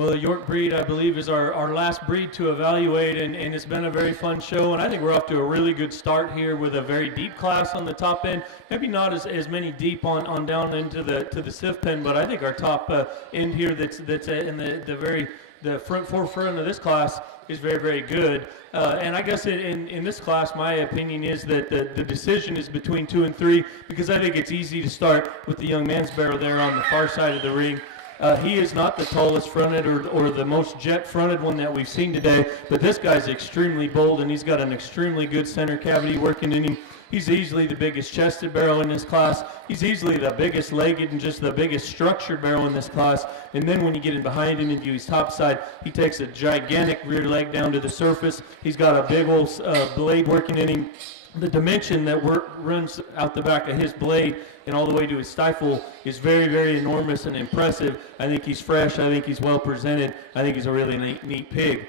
Well, the York breed, I believe, is our last breed to evaluate, and it's been a very fun show, and I think we're off to a really good start here with a very deep class on the top end. Maybe not as many deep on down into the SIF pen, but I think our top end here that's in the forefront of this class is very, very good. And I guess in this class, my opinion is that the decision is between 2 and 3, because I think it's easy to start with the young man's barrel there on the far side of the ring. He is not the tallest fronted or the most jet fronted one that we've seen today, but this guy's extremely bold, and he's got an extremely good center cavity working in him. He's easily the biggest chested barrel in this class. He's easily the biggest legged and just the biggest structured barrel in this class. And then when you get in behind him and view his top side, he takes a gigantic rear leg down to the surface. He's got a big old blade working in him. The dimension that runs out the back of his blade and all the way to his stifle is very, very enormous and impressive. I think he's fresh. I think he's well presented. I think he's a really neat pig.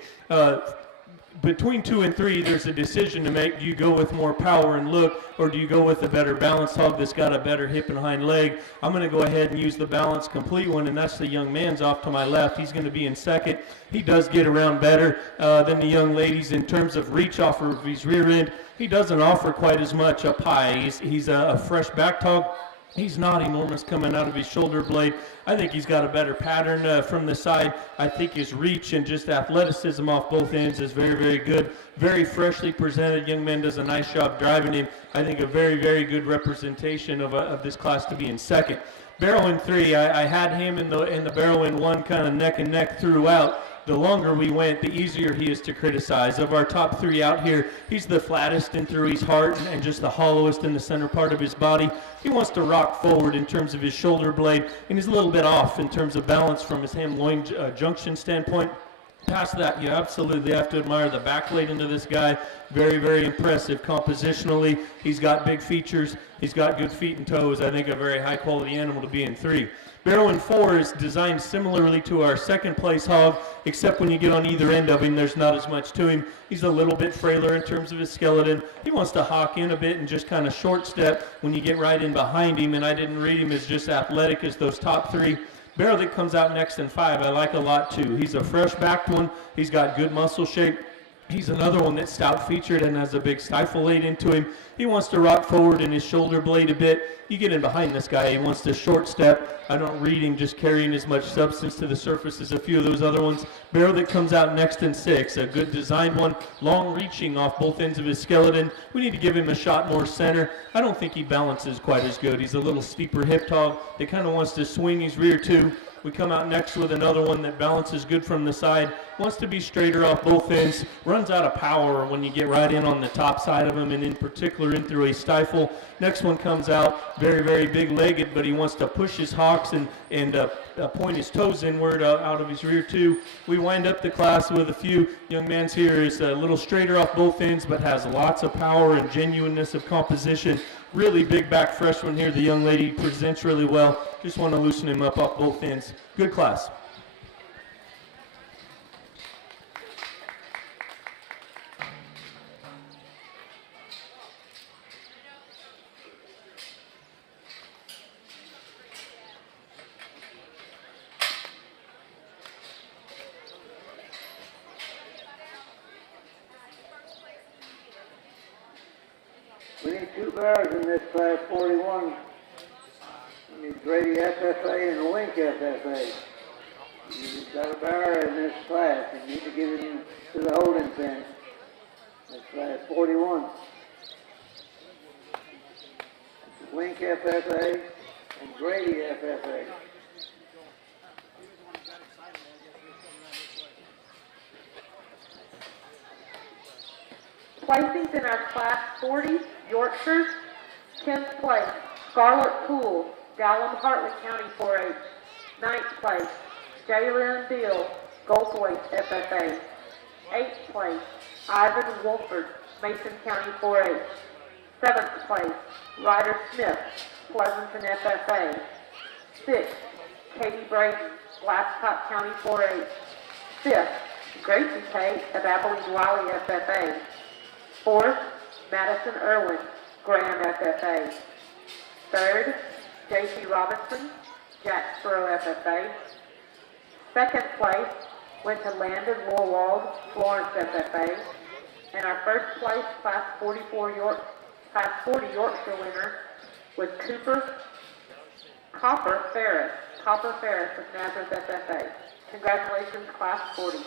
Between 2 and 3, there's a decision to make. Do you go with more power and look, or do you go with a better balanced hog that's got a better hip and hind leg? I'm going to go ahead and use the balanced complete one, and that's the young man's off to my left. He's going to be in second. He does get around better than the young ladies in terms of reach off of his rear end. He doesn't offer quite as much up high. He's a fresh backed hog. He's not enormous coming out of his shoulder blade. I think he's got a better pattern from the side. I think his reach and just athleticism off both ends is very, very good. Very freshly presented. Young man does a nice job driving him. I think a very, very good representation of this class to be in second. Barrel in 3, I had him in the barrel in 1 kind of neck and neck throughout. The longer we went, the easier he is to criticize. Of our top 3 out here, he's the flattest in through his heart and just the hollowest in the center part of his body. He wants to rock forward in terms of his shoulder blade, and he's a little bit off in terms of balance from his ham-loin junction standpoint. Past that, you absolutely have to admire the back blade into this guy. Very, very impressive compositionally. He's got big features. He's got good feet and toes. I think a very high-quality animal to be in 3. Barrel in 4 is designed similarly to our second place hog, except when you get on either end of him, there's not as much to him. He's a little bit frailer in terms of his skeleton. He wants to hawk in a bit and just kind of short step when you get right in behind him, and I didn't read him as just athletic as those top 3. Barrel that comes out next in 5, I like a lot too. He's a fresh backed one. He's got good muscle shape. He's another one that's stout featured and has a big stifle laid into him. He wants to rock forward in his shoulder blade a bit. You get in behind this guy, he wants to short step. I don't read him just carrying as much substance to the surface as a few of those other ones. Barrel that comes out next in 6, a good designed one, long reaching off both ends of his skeleton. We need to give him a shot more center. I don't think he balances quite as good. He's a little steeper hip hog that kind of wants to swing his rear too. We come out next with another one that balances good from the side, wants to be straighter off both ends, runs out of power when you get right in on the top side of him, and in particular in through a stifle. Next one comes out very, very big-legged, but he wants to push his hocks and point his toes inward out of his rear too. We wind up the class with a few young mans here is a little straighter off both ends, but has lots of power and genuineness of composition. Really big back fresh one here. The young lady presents really well. Just want to loosen him up off both ends. Good class. We need 2 bears in this class 41. We need Grady FFA and a Wink FFA. You've got a bear in this class. You need to get him to the holding pen. This class 41. Wink FFA and Grady FFA. Placings in our Class 40, Yorkshire, 10th place, Scarlet Pool, Dallam Hartley County 4-H. 9th place, Jalen Beal, Goldthwaite FFA. 8th place, Ivan Wolford, Mason County 4-H. 7th place, Ryder Smith, Pleasanton FFA. 6th, Katie Braden, Glasscock County 4-H. 5th, Gracie Tate of Abilene Wiley FFA. 4th, Madison Irwin, Graham FFA. 3rd, J.C. Robinson, Jacksboro FFA. 2nd place, went to Landon Lorwald, Florence FFA. And our first place Class 40 Yorkshire winner was Copper Ferris with Nazareth FFA. Congratulations, Class 40.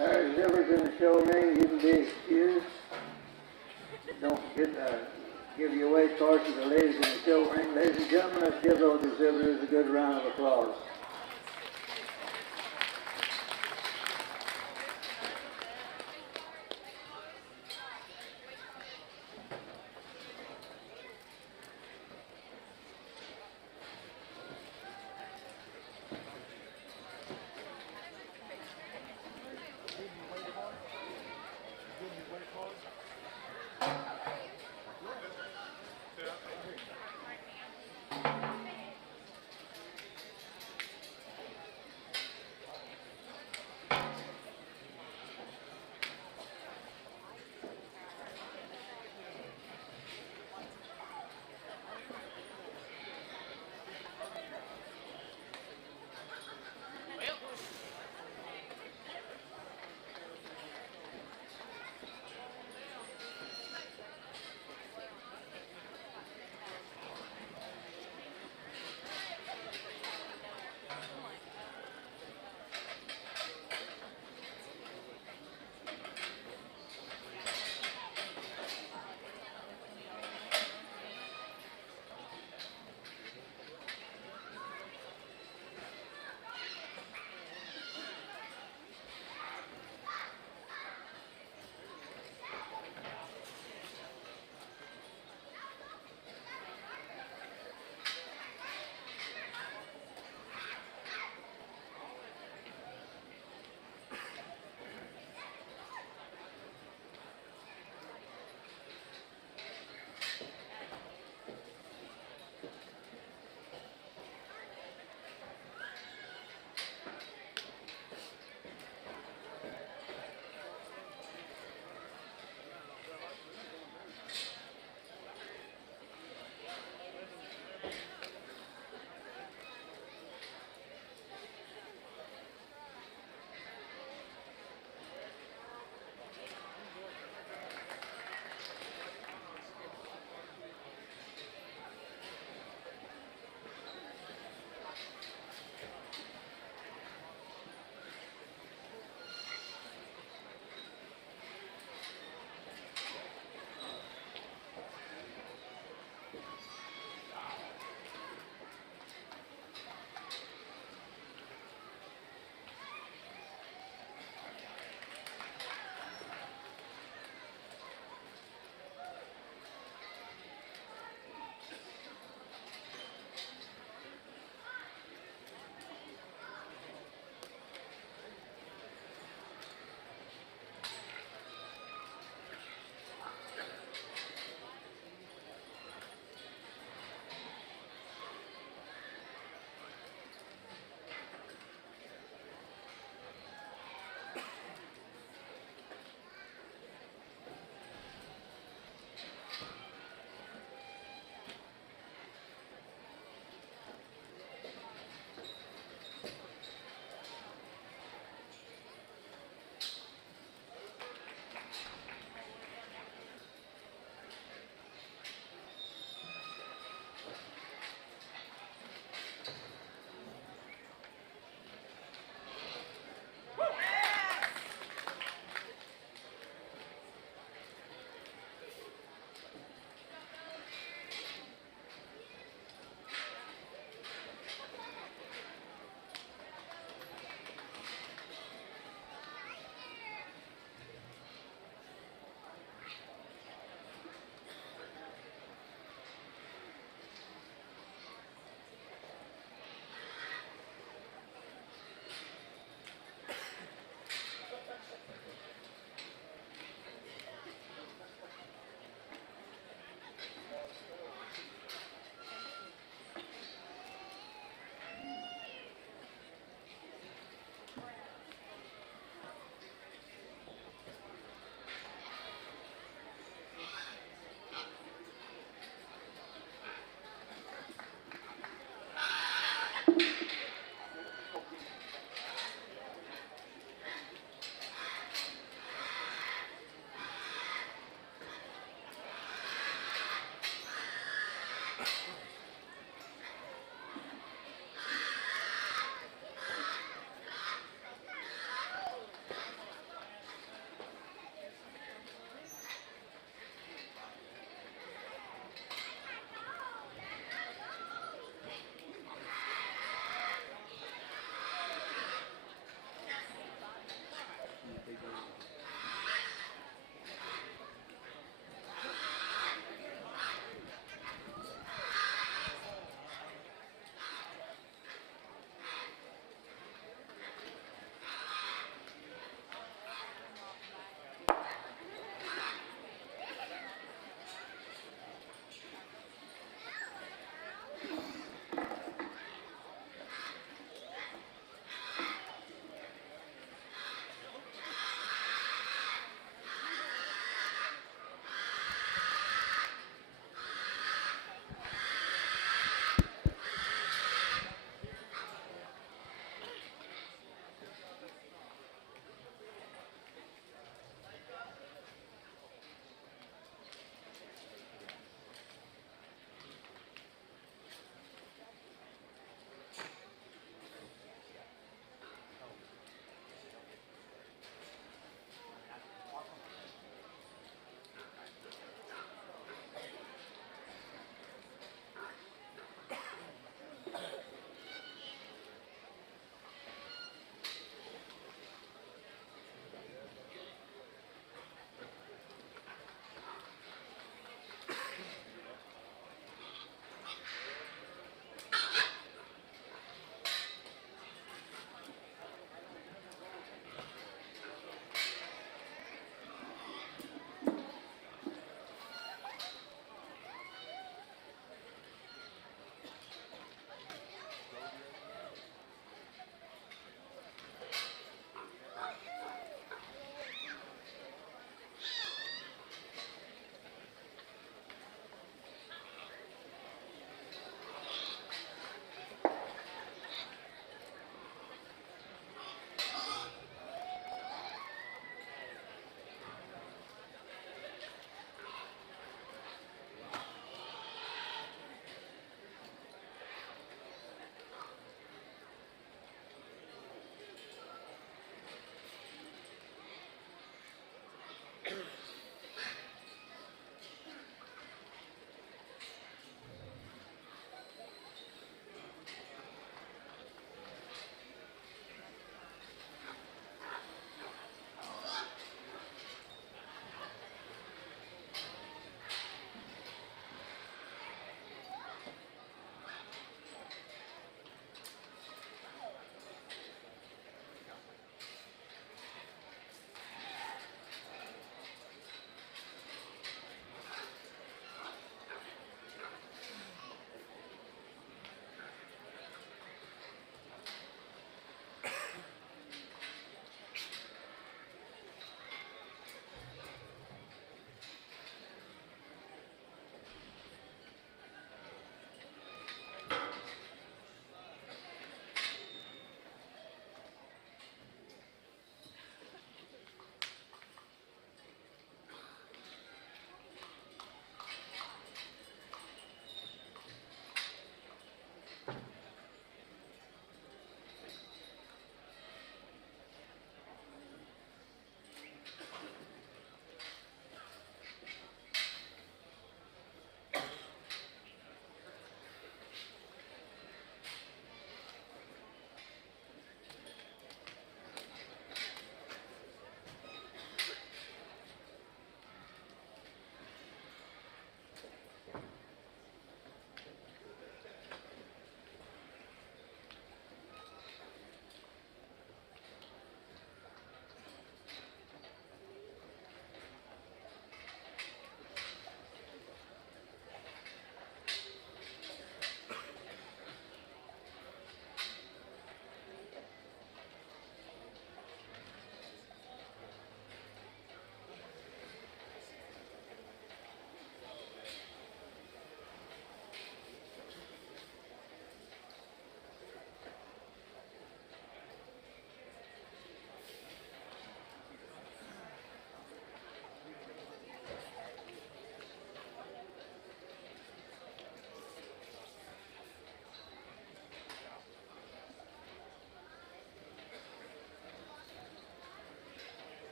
Our exhibitors in the show ring, you can be excused. Don't give your away cards to the ladies in the show ring. Ladies and gentlemen, let's give those exhibitors a good round of applause.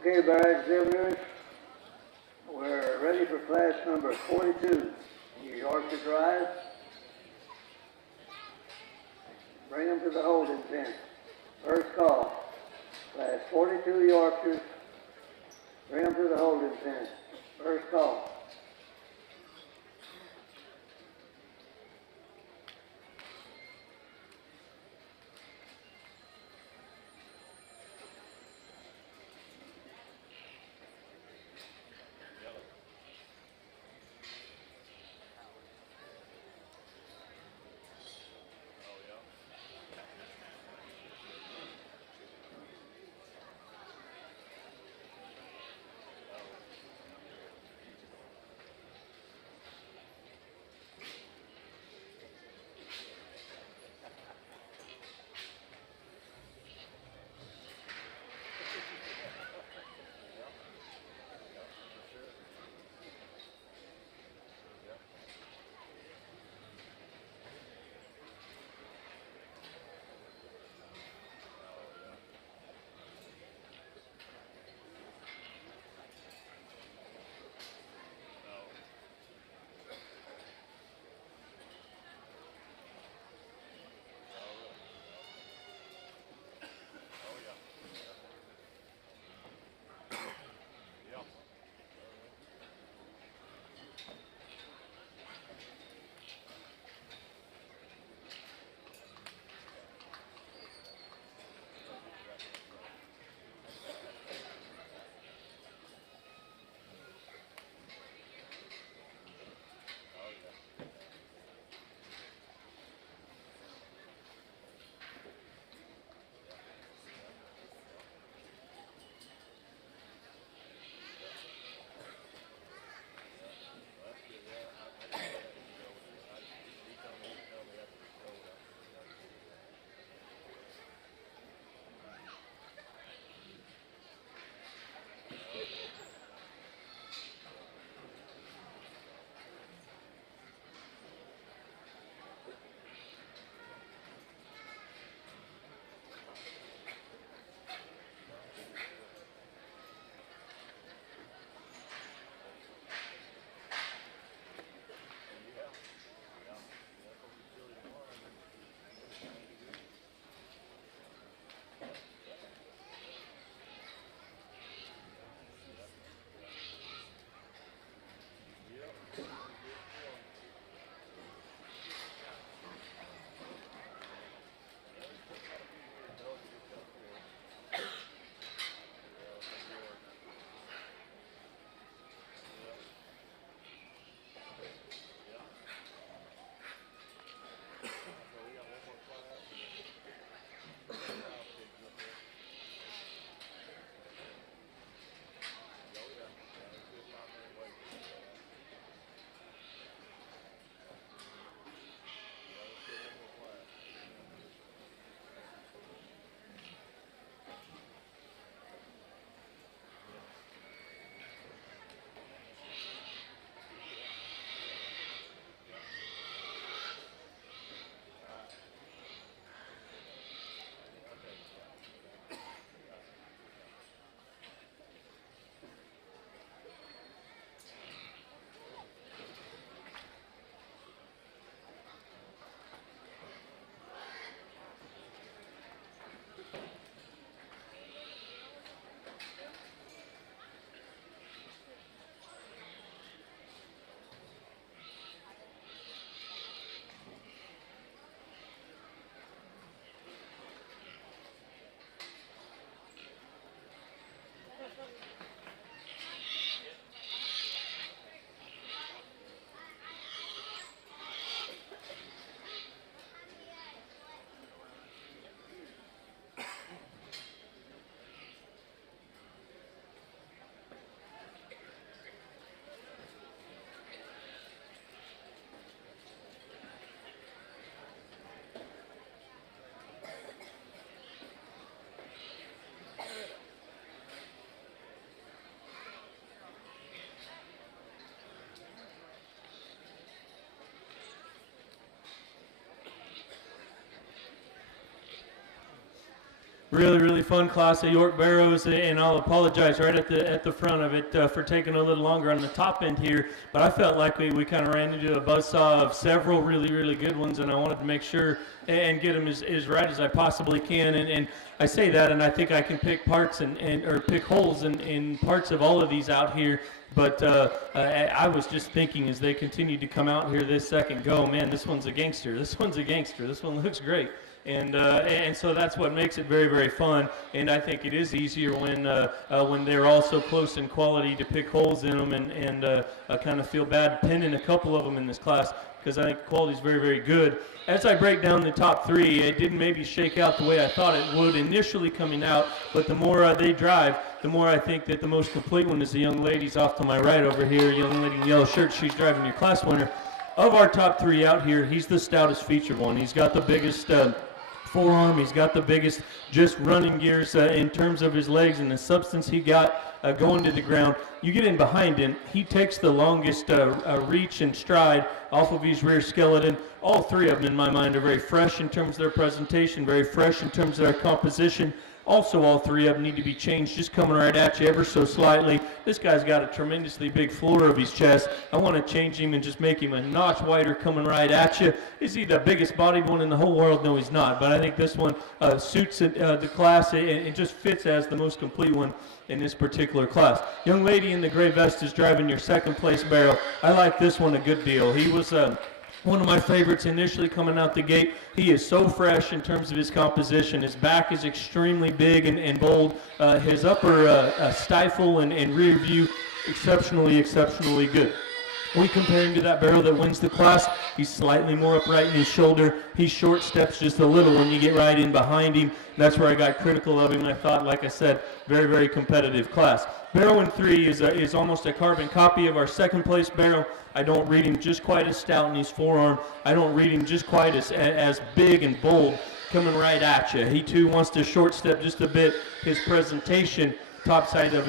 Okay, Barrows exhibitors, we're ready for class number 42, Yorkshire Drive. Bring them to the holding pen. First call. Class 42 Yorkshire. Bring them to the holding pen. First call. Really, really fun class at York Barrows, and I'll apologize right at the front of it for taking a little longer on the top end here, but I felt like we kind of ran into a buzzsaw of several really, really good ones, and I wanted to make sure and get them as right as I possibly can, and I say that, and I think I can pick parts or pick holes in parts of all of these out here, but I was just thinking as they continued to come out here this second go, man, this one's a gangster, this one's a gangster, this one looks great. And so that's what makes it very, very fun. And I think it is easier when they're all so close in quality to pick holes in them and kind of feel bad pinning a couple of them in this class because I think quality is very, very good. As I break down the top three, it didn't maybe shake out the way I thought it would initially coming out, but the more they drive, the more I think that the most complete one is the young ladies off to my right over here, young lady in yellow shirt. She's driving your class winner. Of our top three out here, he's the stoutest featured one. He's got the biggest forearm, he's got the biggest just running gears in terms of his legs and the substance he got going to the ground. You get in behind him, he takes the longest reach and stride off of his rear skeleton. All three of them in my mind are very fresh in terms of their presentation, very fresh in terms of their composition. Also, all three of them need to be changed, just coming right at you ever so slightly. This guy's got a tremendously big floor of his chest. I want to change him and just make him a notch wider coming right at you. Is he the biggest bodied one in the whole world? No, he's not. But I think this one suits the class. It just fits as the most complete one in this particular class. Young lady in the gray vest is driving your second place barrel. I like this one a good deal. He was one of my favorites initially coming out the gate. He is so fresh in terms of his composition. His back is extremely big and bold. His upper stifle and rear view, exceptionally good. We compare him to that barrel that wins the class. He's slightly more upright in his shoulder. He short steps just a little when you get right in behind him. That's where I got critical of him. I thought, like I said, very, very competitive class. Barrel in 3 is almost a carbon copy of our second place barrel. I don't read him just quite as stout in his forearm. I don't read him just quite as big and bold coming right at you. He too wants to short step just a bit. His presentation, top side of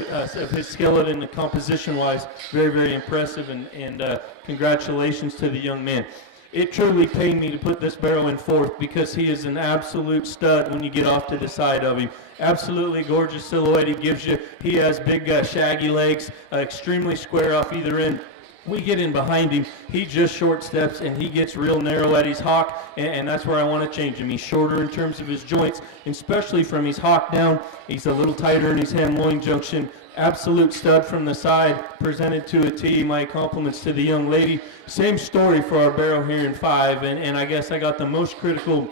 his skeleton, the composition wise, very, very impressive, and congratulations to the young man. It truly pained me to put this barrel in 4th because he is an absolute stud when you get off to the side of him. Absolutely gorgeous silhouette he gives you. He has big shaggy legs, extremely square off either end. We get in behind him, he just short steps and he gets real narrow at his hock, and that's where I want to change him. He's shorter in terms of his joints, especially from his hock down. He's a little tighter in his hem-loin junction. Absolute stud from the side, presented to a T. My compliments to the young lady. Same story for our barrel here in 5, and I guess I got the most critical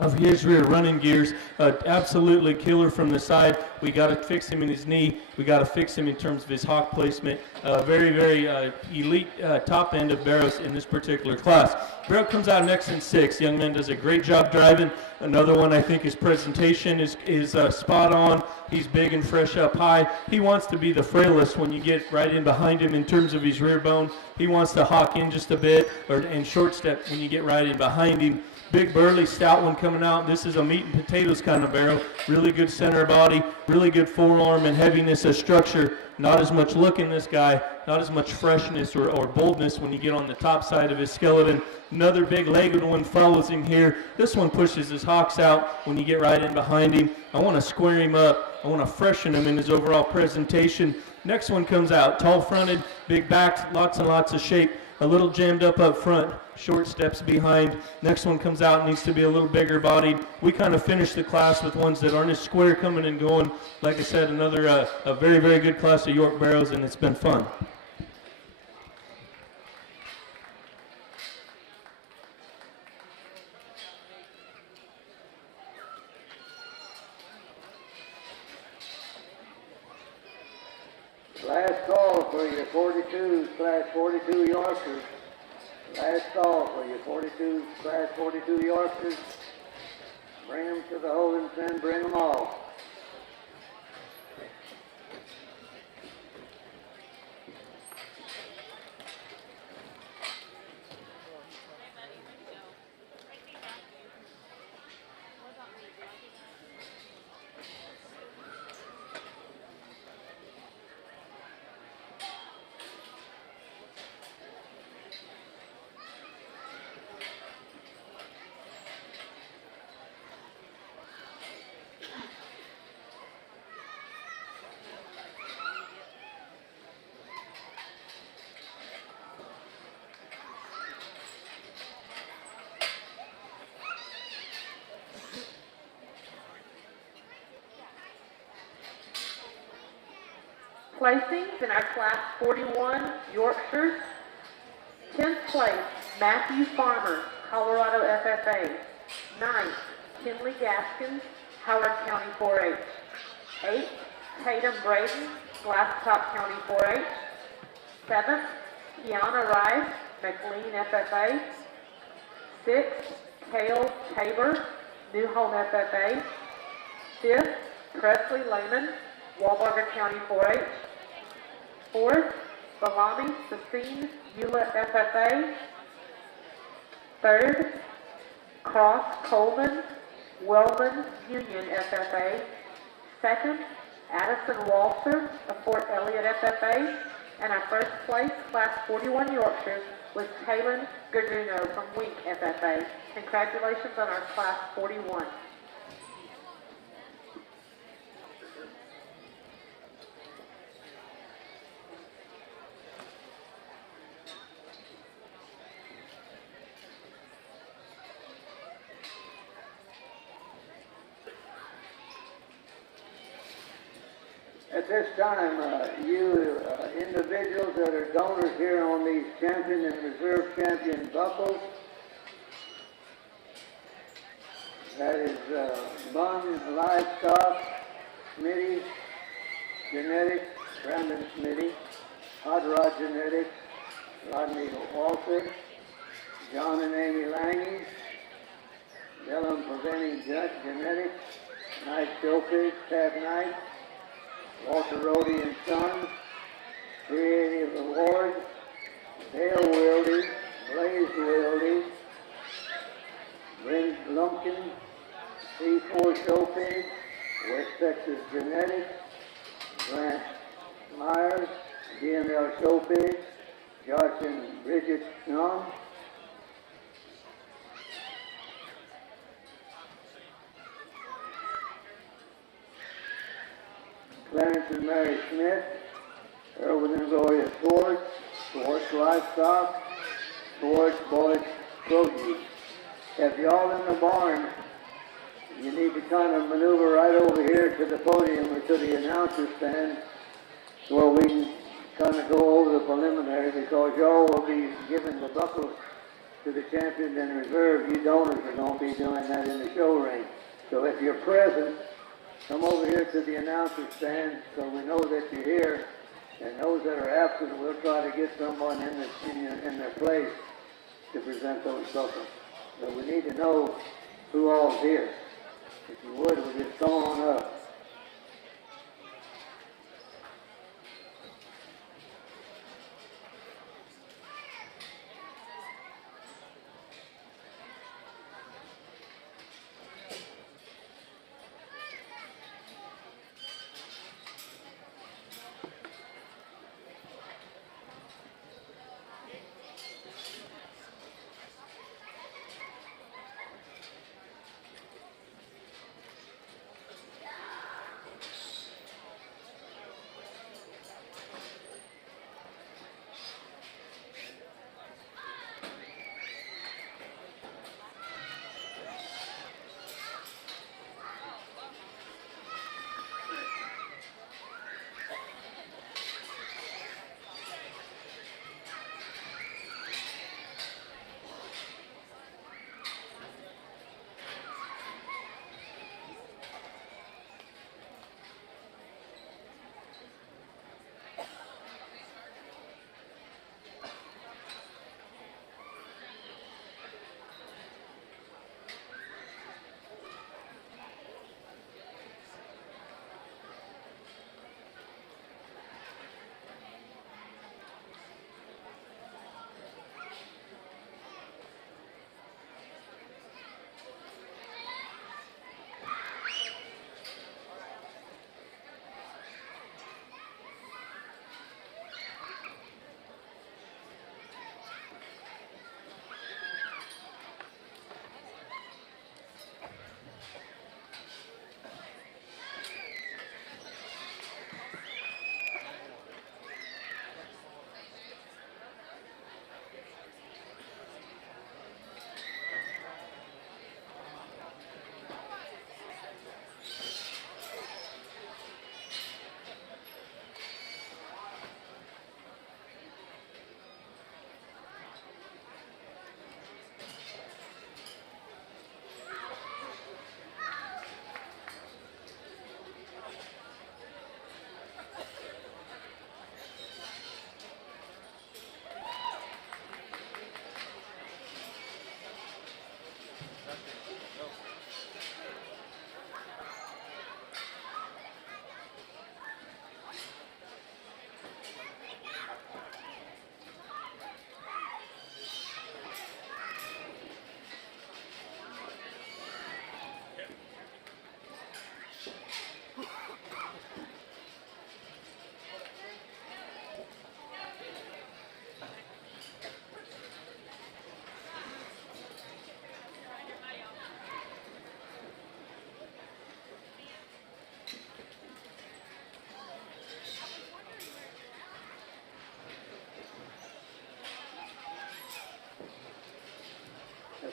of his rear running gears. Absolutely killer from the side. We got to fix him in his knee. We got to fix him in terms of his hock placement. Very, very elite top end of Barrows in this particular class. Barrow comes out next in 6. Young man does a great job driving. Another one, I think his presentation is spot on. He's big and fresh up high. He wants to be the frailest when you get right in behind him in terms of his rear bone. He wants to hawk in just a bit and short step when you get right in behind him. Big, burly, stout one coming out. This is a meat and potatoes kind of barrel. Really good center body, really good forearm and heaviness of structure. Not as much look in this guy, not as much freshness or boldness when you get on the top side of his skeleton. Another big legged one follows him here. This one pushes his hocks out when you get right in behind him. I want to square him up. I want to freshen him in his overall presentation. Next one comes out, tall fronted, big back, lots and lots of shape. A little jammed up front, short steps behind. Next one comes out, needs to be a little bigger bodied. We kind of finish the class with ones that aren't as square coming and going. Like I said, another a very, very good class of York Barrows, and it's been fun. Last call for your 42/42 Yorkshire. Last call for your 42/42 Yorkshire. Bring them to the holding pen, bring them all. Placings in our Class 41 Yorkshire. 10th place, Matthew Farmer, Colorado FFA. 9th, Kinley Gaskins, Howard County 4-H. 8th, Tatum Braden, Glasstop County 4-H. 7th, Kiana Rice, McLean FFA. 6th, Cale Tabor, New Home FFA. 5th, Presley Lehman, Walbarger County 4-H. 4th, Salami Sassine, Eula FFA. 3rd, Cross Coleman, Wellman Union FFA. 2nd, Addison Walser of Fort Elliott FFA. And our first place, Class 41 Yorkshire, was Taylor Garduno from Wink FFA. Congratulations on our Class 41. At this time, you individuals that are donors here on these champion and reserve champion buckles, that is Bunn Livestock, Smitty Genetics, Brandon Smitty, Hot Rod Genetics, Rodney Walter, John and Amy Lange, Dillon Preventing Genetics, Nice Showcase, Pat Knight, Walter Rohde and Sons, Creative Award, Dale Wildy, Blaze Wildy, Brent Lumpkin, C4 Showcase, West Texas Genetics, Grant Myers, DML Showcase, Josh and Bridget Young, Clarence and Mary Smith, Erwin and Gloria Schwartz, Schwartz Livestock, Schwartz Boys Produce. If y'all in the barn, you need to kind of maneuver right over here to the podium or to the announcer stand where we can kind of go over the preliminary, because y'all will be giving the buckles to the champion and reserve. You donors are going to be doing that in the show ring. So if you're present, come over here to the announcer stand so we know that you're here, and those that are absent, we'll try to get someone in their place to present those buckles. So we need to know who all's here. If you would, we'll just come on up.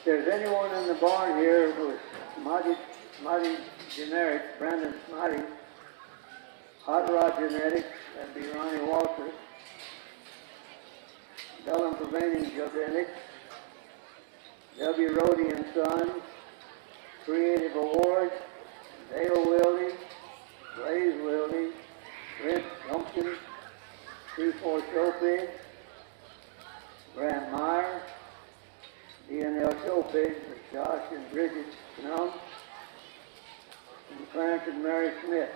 If there's anyone in the barn here who's mighty generic, Brandon Smitty, Hot Rod Genetics, that'd be Ronnie Walter, Bellum Prevaining Genetics, W. Rhodey and Sons, Creative Awards, Dale Wilde, Blaze Wilde, Rich Lumpkin, C4 Showpigs, Grant Meyer, DNL Showpigs with Josh and Bridget Snum, and Clarence and Mary Smith.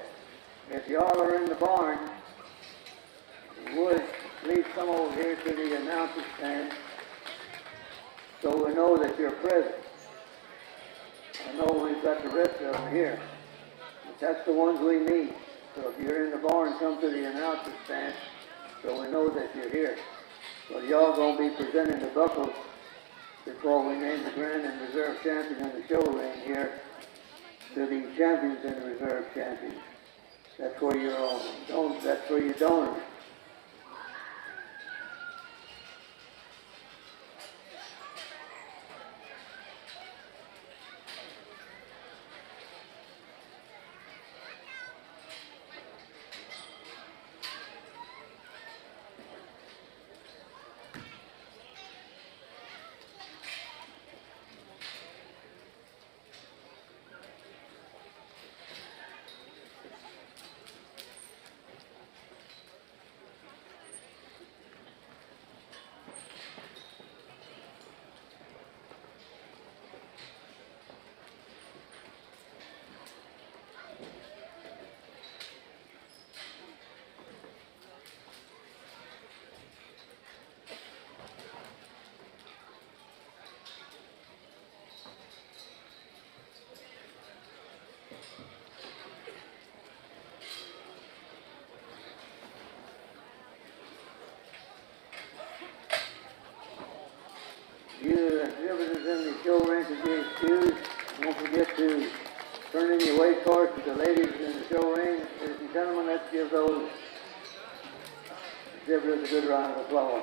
If y'all are in the barn, you would please come over here to the announcer stand so we know that you're present. I know we've got the rest of them here, but that's the ones we need. So if you're in the barn, come to the announcer stand so we know that you're here. So y'all gonna be presenting the buckles before we name the grand and reserve champion in the show ring here to the champions and reserve champions. That's where you're on. That's where you're donors. You exhibitors in the show ring to be excused. Don't forget to turn in your weight cards to the ladies in the show ring. Ladies and gentlemen, let's give those exhibitors a good round of applause.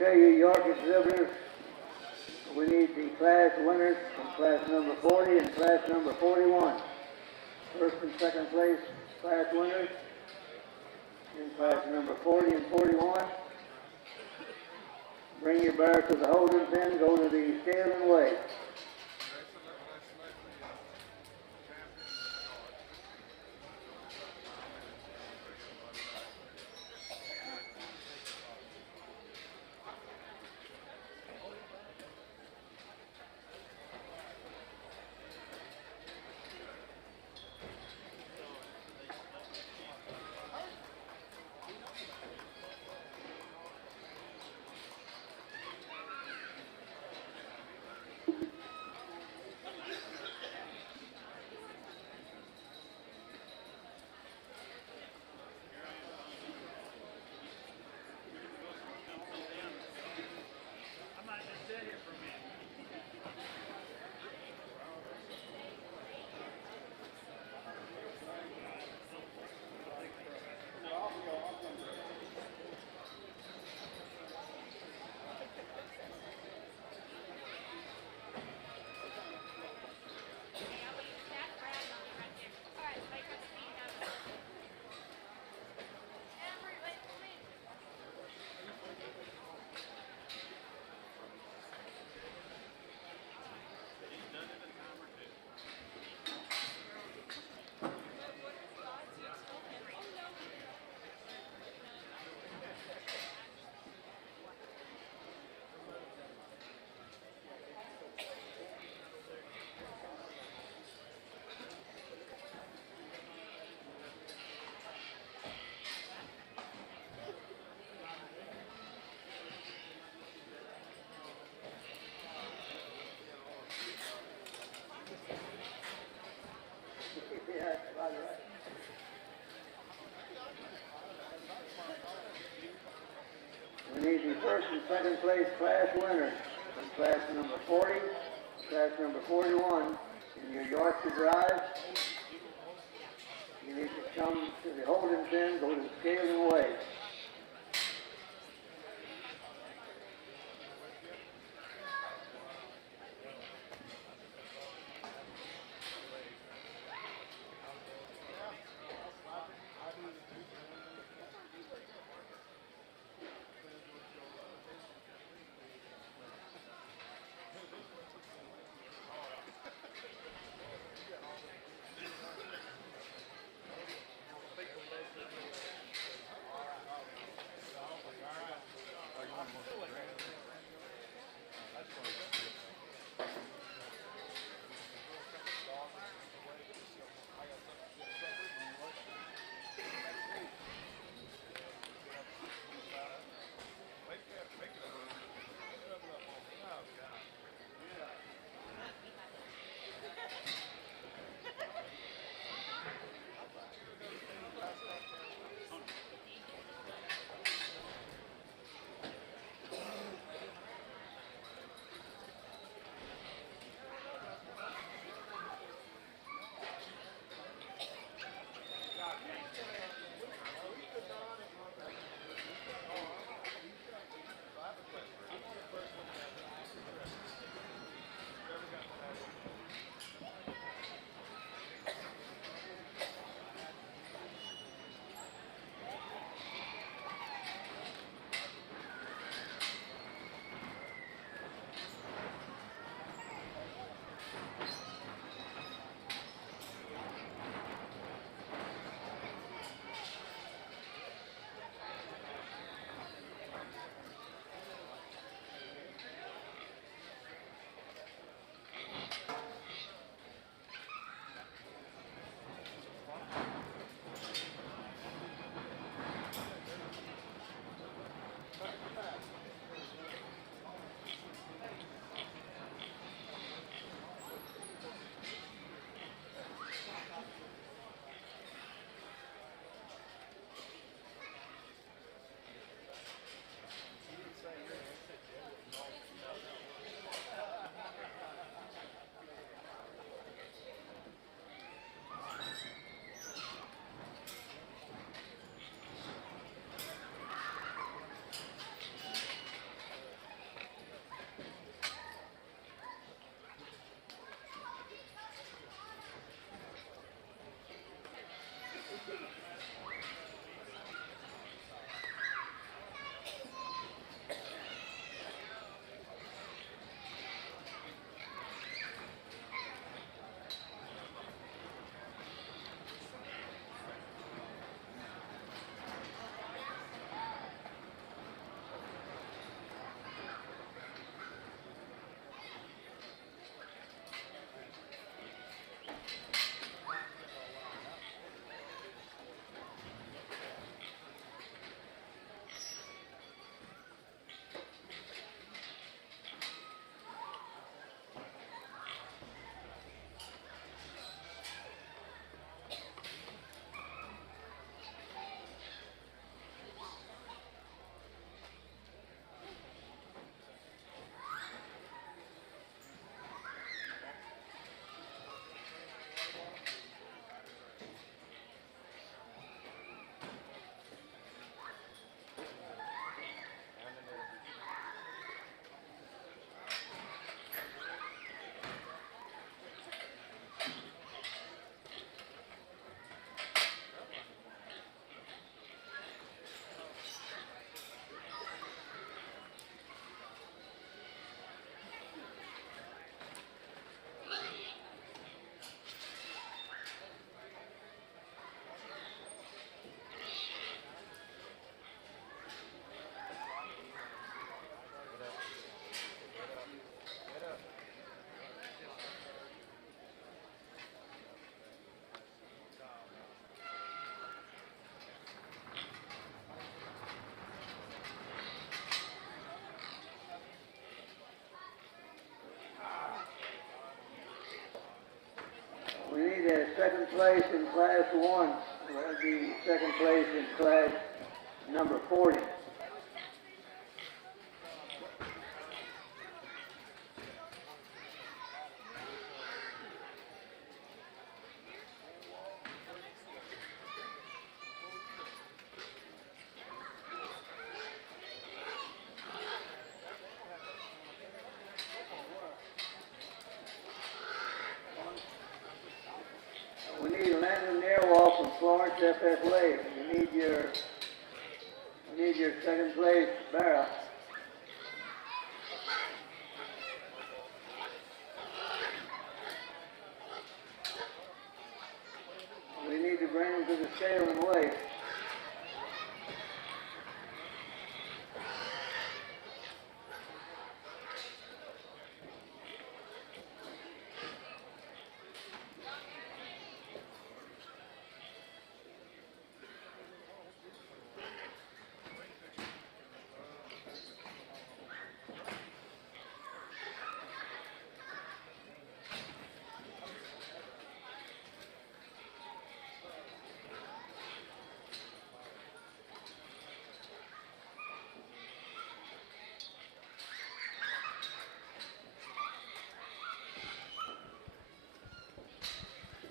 Okay, you York exhibitors, we need the class winners from class number 40 and class number 41. First and second place class winners in class number 40 and 41. Bring your bear to the holding pen, go to the scale and weigh. We need the first and second place class winners from class number 40, class number 41 in your Yorkshire drive. You need to come to the holding pen, go to the scale and weigh. place in Class 1. That would be second place in Class number 40. We need Landon Airwall from Florence FS Lake. We need your second place Barrows. We need to bring him to the scale and weight.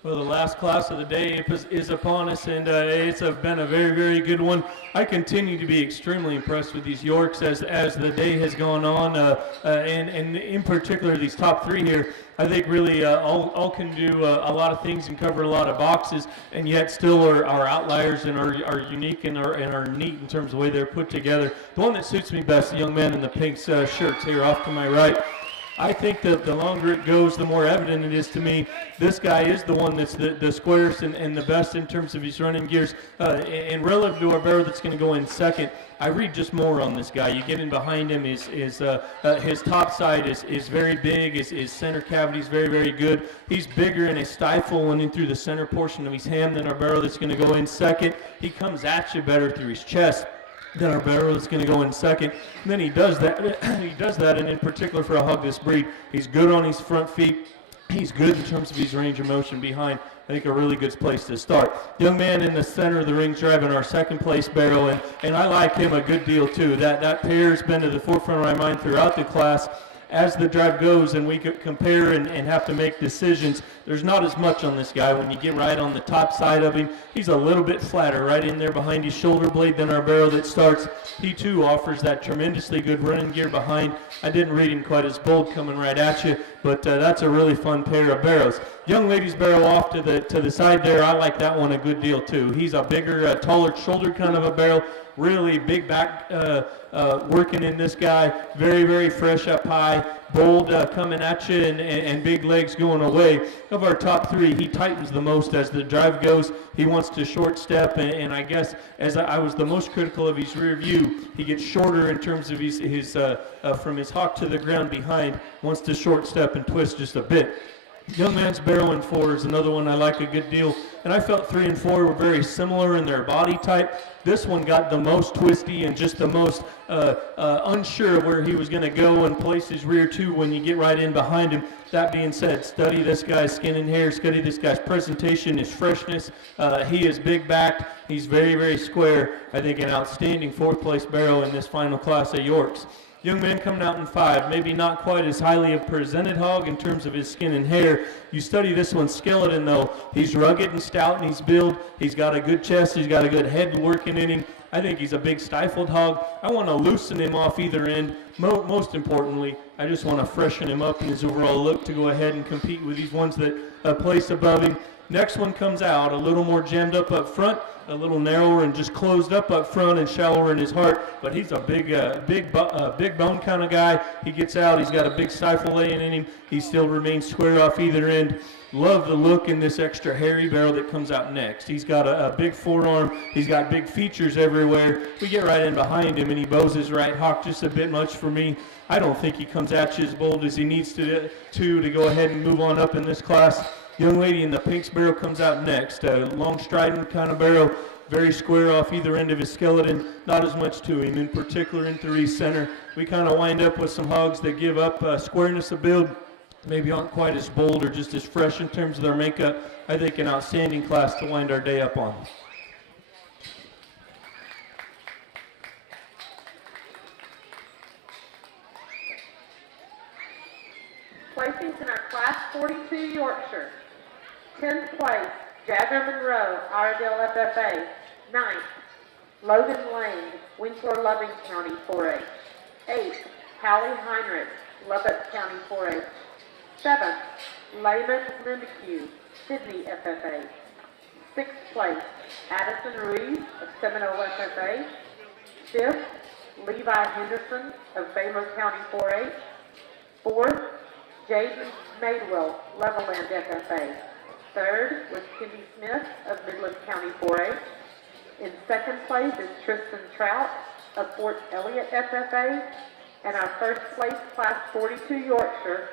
Well, the last class of the day is upon us, and it's been a very, very good one. I continue to be extremely impressed with these Yorks as the day has gone on, and in particular these top three here. I think really all can do a lot of things and cover a lot of boxes, and yet still are outliers and are unique and are neat in terms of the way they're put together. The one that suits me best, the young man in the pink shirts here off to my right. I think that the longer it goes, the more evident it is to me. This guy is the one that's the squarest and the best in terms of his running gears. And relative to our Barrow that's going to go in second, I read just more on this guy. You get in behind him, his top side is very big. His center cavity is very, very good. He's bigger in his stifle and in through the center portion of his ham than our Barrow that's going to go in second. He comes at you better through his chest than our Barrow is going to go in second. And then he does that, and in particular for a hog this breed, he's good on his front feet. He's good in terms of his range of motion behind. I think a really good place to start. Young man in the center of the ring driving our second place Barrow, and I like him a good deal too. That pair has been to the forefront of my mind throughout the class. As the drive goes and we could compare and have to make decisions, there's not as much on this guy. When you get right on the top side of him, he's a little bit flatter right in there behind his shoulder blade than our Barrow that starts. He too offers that tremendously good running gear behind. I didn't read him quite as bold coming right at you, but that's a really fun pair of Barrows. Young lady's Barrow off to the side there. I like that one a good deal too. He's a bigger, taller shoulder kind of a Barrow. Really big back working in this guy. Very, very fresh up high. Bold coming at you and big legs going away. Of our top three, he tightens the most as the drive goes. He wants to short step, and I guess as I was the most critical of his rear view, he gets shorter in terms of his from his hock to the ground behind. Wants to short step and twist just a bit. Young man's Barrow in 4 is another one I like a good deal, and I felt 3 and 4 were very similar in their body type. This one got the most twisty and just the most unsure of where he was going to go and place his rear too when you get right in behind him. That being said, study this guy's skin and hair, study this guy's presentation, his freshness. He is big backed. He's very, very square. I think an outstanding 4th place Barrow in this final class of Yorks. Young man coming out in 5, maybe not quite as highly a presented hog in terms of his skin and hair. You study this one's skeleton though. He's rugged and stout in his build. He's got a good chest. He's got a good head working in him. I think he's a big stifled hog. I want to loosen him off either end. Most importantly, I just want to freshen him up in his overall look to go ahead and compete with these ones that place above him. Next one comes out a little more jammed up front, a little narrower and just closed up front and shallower in his heart. But he's a big bone kind of guy. He gets out. He's got a big stifle laying in him. He still remains square off either end. Love the look in this extra hairy Barrow that comes out next. He's got a big forearm. He's got big features everywhere. We get right in behind him, and he bows his right hock just a bit much for me. I don't think he comes at you as bold as he needs to go ahead and move on up in this class. Young lady in the pink Barrow comes out next. Long strident kind of Barrow, very square off either end of his skeleton. Not as much to him, in particular in 3 center. We kind of wind up with some hogs that give up squareness of build maybe aren't quite as bold or just as fresh in terms of their makeup. I think an outstanding class to wind our day up on. Placings in our Class 42 Yorkshire. 10th place, Jagger Monroe, Iredell FFA. 9th, Logan Lane, Winkler Loving County 4-H. 8th, Hallie Heinrich, Lubbock County 4-H. 7th, Layman Lindecue, Sydney FFA. 6th place, Addison Ruiz of Seminole FFA. 5th, Levi Henderson of Baylor County 4-H. 4th, Jaden Madewell, Levelland FFA. 3rd was Cindy Smith of Midland County 4-H. In 2nd place is Tristan Trout of Fort Elliott FFA. And our 1st place Class 42 Yorkshire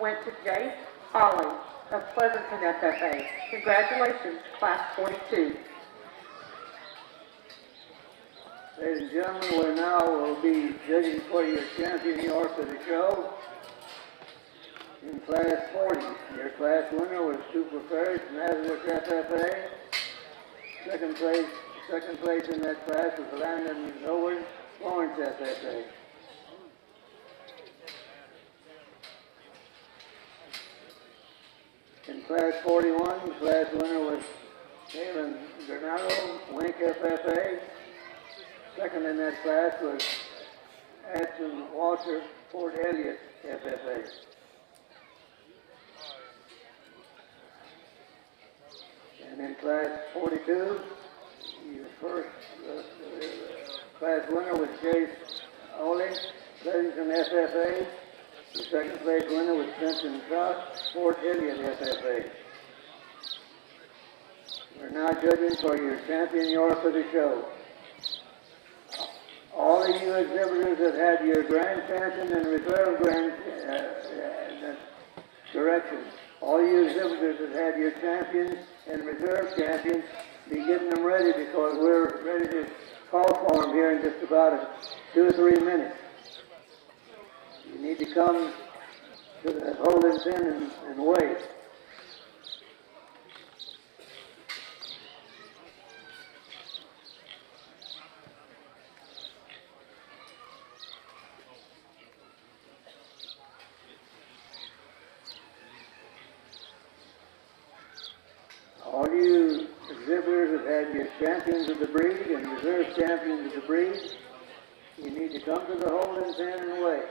went to Jace Ollie of Pleasanton FFA. Congratulations, Class 42. Ladies and gentlemen, we now will be judging for your champion York of the show. In Class 40, your class winner was Super Ferris from Nazareth FFA. Second place in that class was Landon Howard, Florence FFA. In Class 41, the class winner was Galen Granado, Wink FFA. Second in that class was Ashton Walker, Fort Elliott FFA. And in Class 42, your first class winner was Jace Ollie, Pleasanton FFA. The second place winner was Vincent Trout, Fort Elliott FFA. We're now judging for your champion York of the show. All of you exhibitors that had your grand champion and reserve grand direction. All you exhibitors that had your champions and reserve champions, be getting them ready because we're ready to call for them here in just about 2 or 3 minutes. You need to come to the holding pen and wait. All you exhibitors that had your champions of the breed and reserve champions of the breed, you need to come to the holding pen and wait.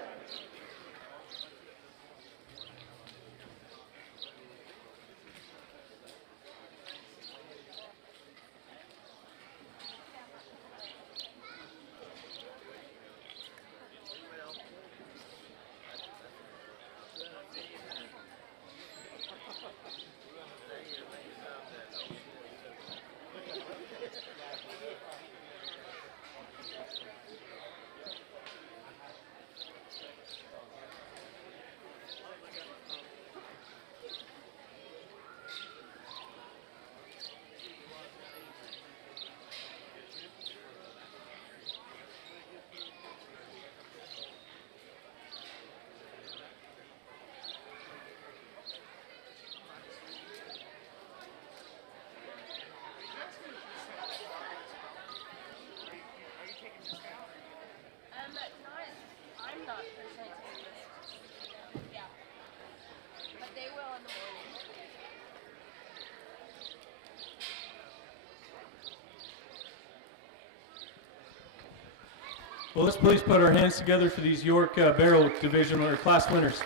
Well, let's please put our hands together for these York Barrow Division or class winners.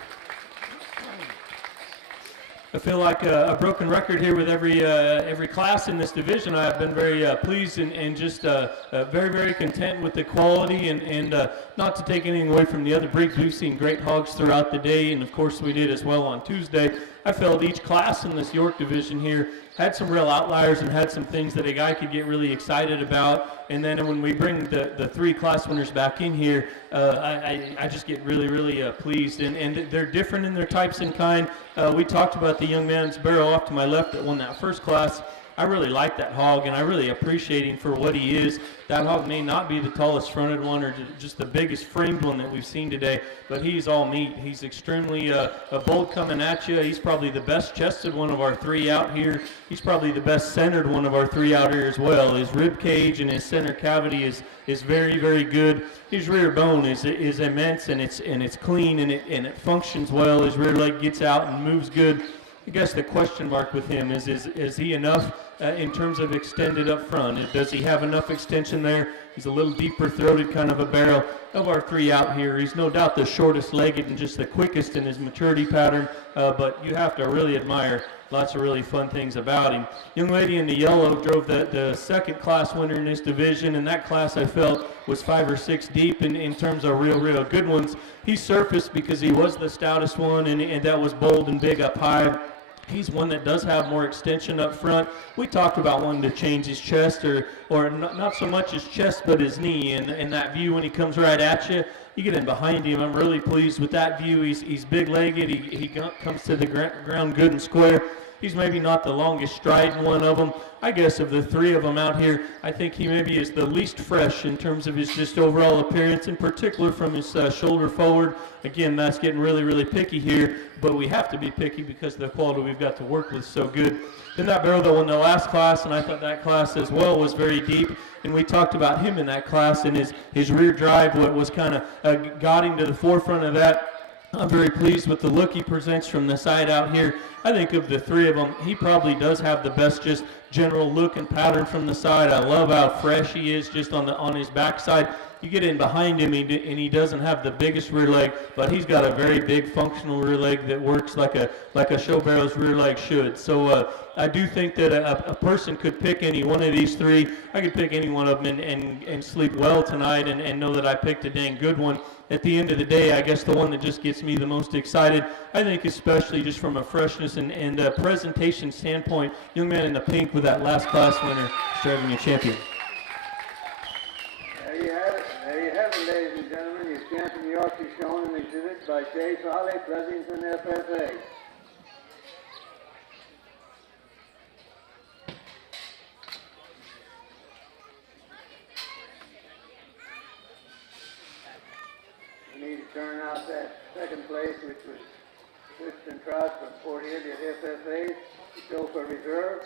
I feel like a broken record here with every class in this division. I've been very pleased and just very, very content with the quality and not to take anything away from the other breeds. We've seen great hogs throughout the day, and of course we did as well on Tuesday. I felt each class in this York division here had some real outliers and had some things that a guy could get really excited about. And then when we bring the 3 class winners back in here, I just get really, really pleased. And they're different in their types and kind. We talked about the young man's Barrow off to my left that won that first class. I really like that hog, and I really appreciate him for what he is. That hog may not be the tallest fronted one or just the biggest framed one that we've seen today, but he's all meat. He's extremely bold coming at you. He's probably the best chested one of our three out here. He's probably the best centered one of our three out here as well. His rib cage and his center cavity is very, very good. His rear bone is immense, and it's clean, and it functions well. His rear leg gets out and moves good. I guess the question mark with him is he enough in terms of extended up front? Does he have enough extension there? He's a little deeper throated kind of a barrel. Of our three out here, he's no doubt the shortest legged and just the quickest in his maturity pattern, but you have to really admire lots of really fun things about him. Young lady in the yellow drove the second class winner in this division, and that class I felt was 5 or 6 deep in terms of real good ones. He surfaced because he was the stoutest one, and that was bold and big up high. He's one that does have more extension up front. We talked about wanting to change his chest, or not so much his chest, but his knee, and that view when he comes right at you. You get in behind him. I'm really pleased with that view. He's big-legged. He comes to the ground good and square. He's maybe not the longest striding one of them. I guess of the three of them out here, I think he maybe is the least fresh in terms of his just overall appearance, in particular from his shoulder forward. Again, that's getting really picky here, but we have to be picky because the quality we've got to work with is so good. Then that barrel that won the last class, and I thought that class as well was very deep, and we talked about him in that class, and his rear drive was kind of got him to the forefront of that. I'm very pleased with the look he presents from the side out here. I think of the three of them, he probably does have the best just general look and pattern from the side. I love how fresh he is just on his backside. You get in behind him, and he doesn't have the biggest rear leg, but he's got a very big functional rear leg that works like a show barrel's rear leg should. So I do think that a person could pick any one of these three. I could pick any one of them and sleep well tonight and know that I picked a dang good one. At the end of the day, I guess the one that just gets me the most excited, I think especially just from a freshness and presentation standpoint, young man in the pink with that last class winner, driving a champion. There you have it, ladies and gentlemen. Your champion Yorkshire shown and exhibited by Chase Holly, Pleasanton FFA. We need to turn out that second place, which was Tristan Trout from Fort Elliott FFA, to show for reserve.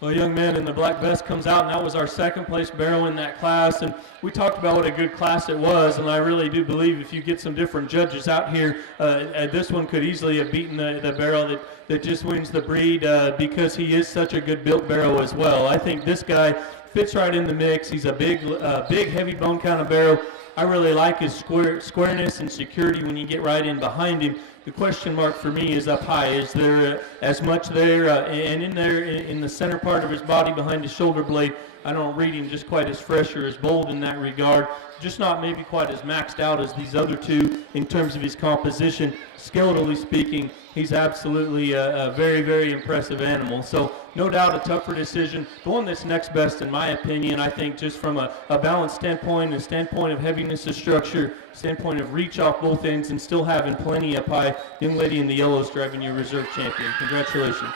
Well, a young man in the black vest comes out, and that was our second place barrel in that class. And we talked about what a good class it was, and I really do believe if you get some different judges out here, this one could easily have beaten the barrel that just wins the breed because he is such a good built barrel as well. I think this guy fits right in the mix. He's a big heavy bone kind of barrel. I really like his squareness and security when you get right in behind him. The question mark for me is up high. Is there as much there and in there in the center part of his body behind his shoulder blade? I don't read him just quite as fresh or as bold in that regard. Just not maybe quite as maxed out as these other two in terms of his composition. Skeletally speaking, he's absolutely a very impressive animal. So no doubt a tougher decision. The one that's next best in my opinion, I think just from a balance standpoint, a standpoint of heaviness of structure, standpoint of reach off both ends and still having plenty up high, young lady in the yellow is driving your reserve champion. Congratulations.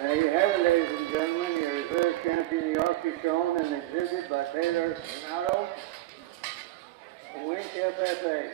There you have it, ladies and gentlemen, your reserve champion Yorkshire shown and exhibited by Taylor Renato, Wink FFA.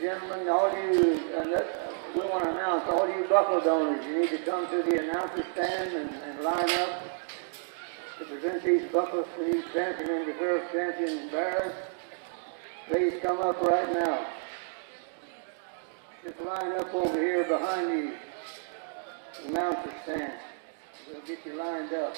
gentlemen, all you, we want to announce all you buckle donors. You need to come to the announcer stand and line up to present these buckles to these champion and reserve champion Barrows. Please come up right now. Just line up over here behind the announcer stand. We'll get you lined up.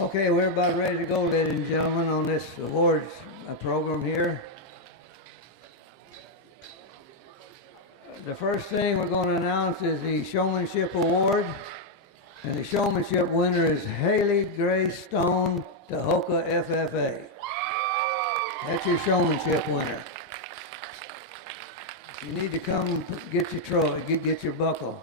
Okay, we're about ready to go, ladies and gentlemen, on this awards program here. The first thing we're going to announce is the Showmanship Award. And the showmanship winner is Haley Grace Stone, Tahoka FFA. That's your showmanship winner. You need to come get your get your buckle.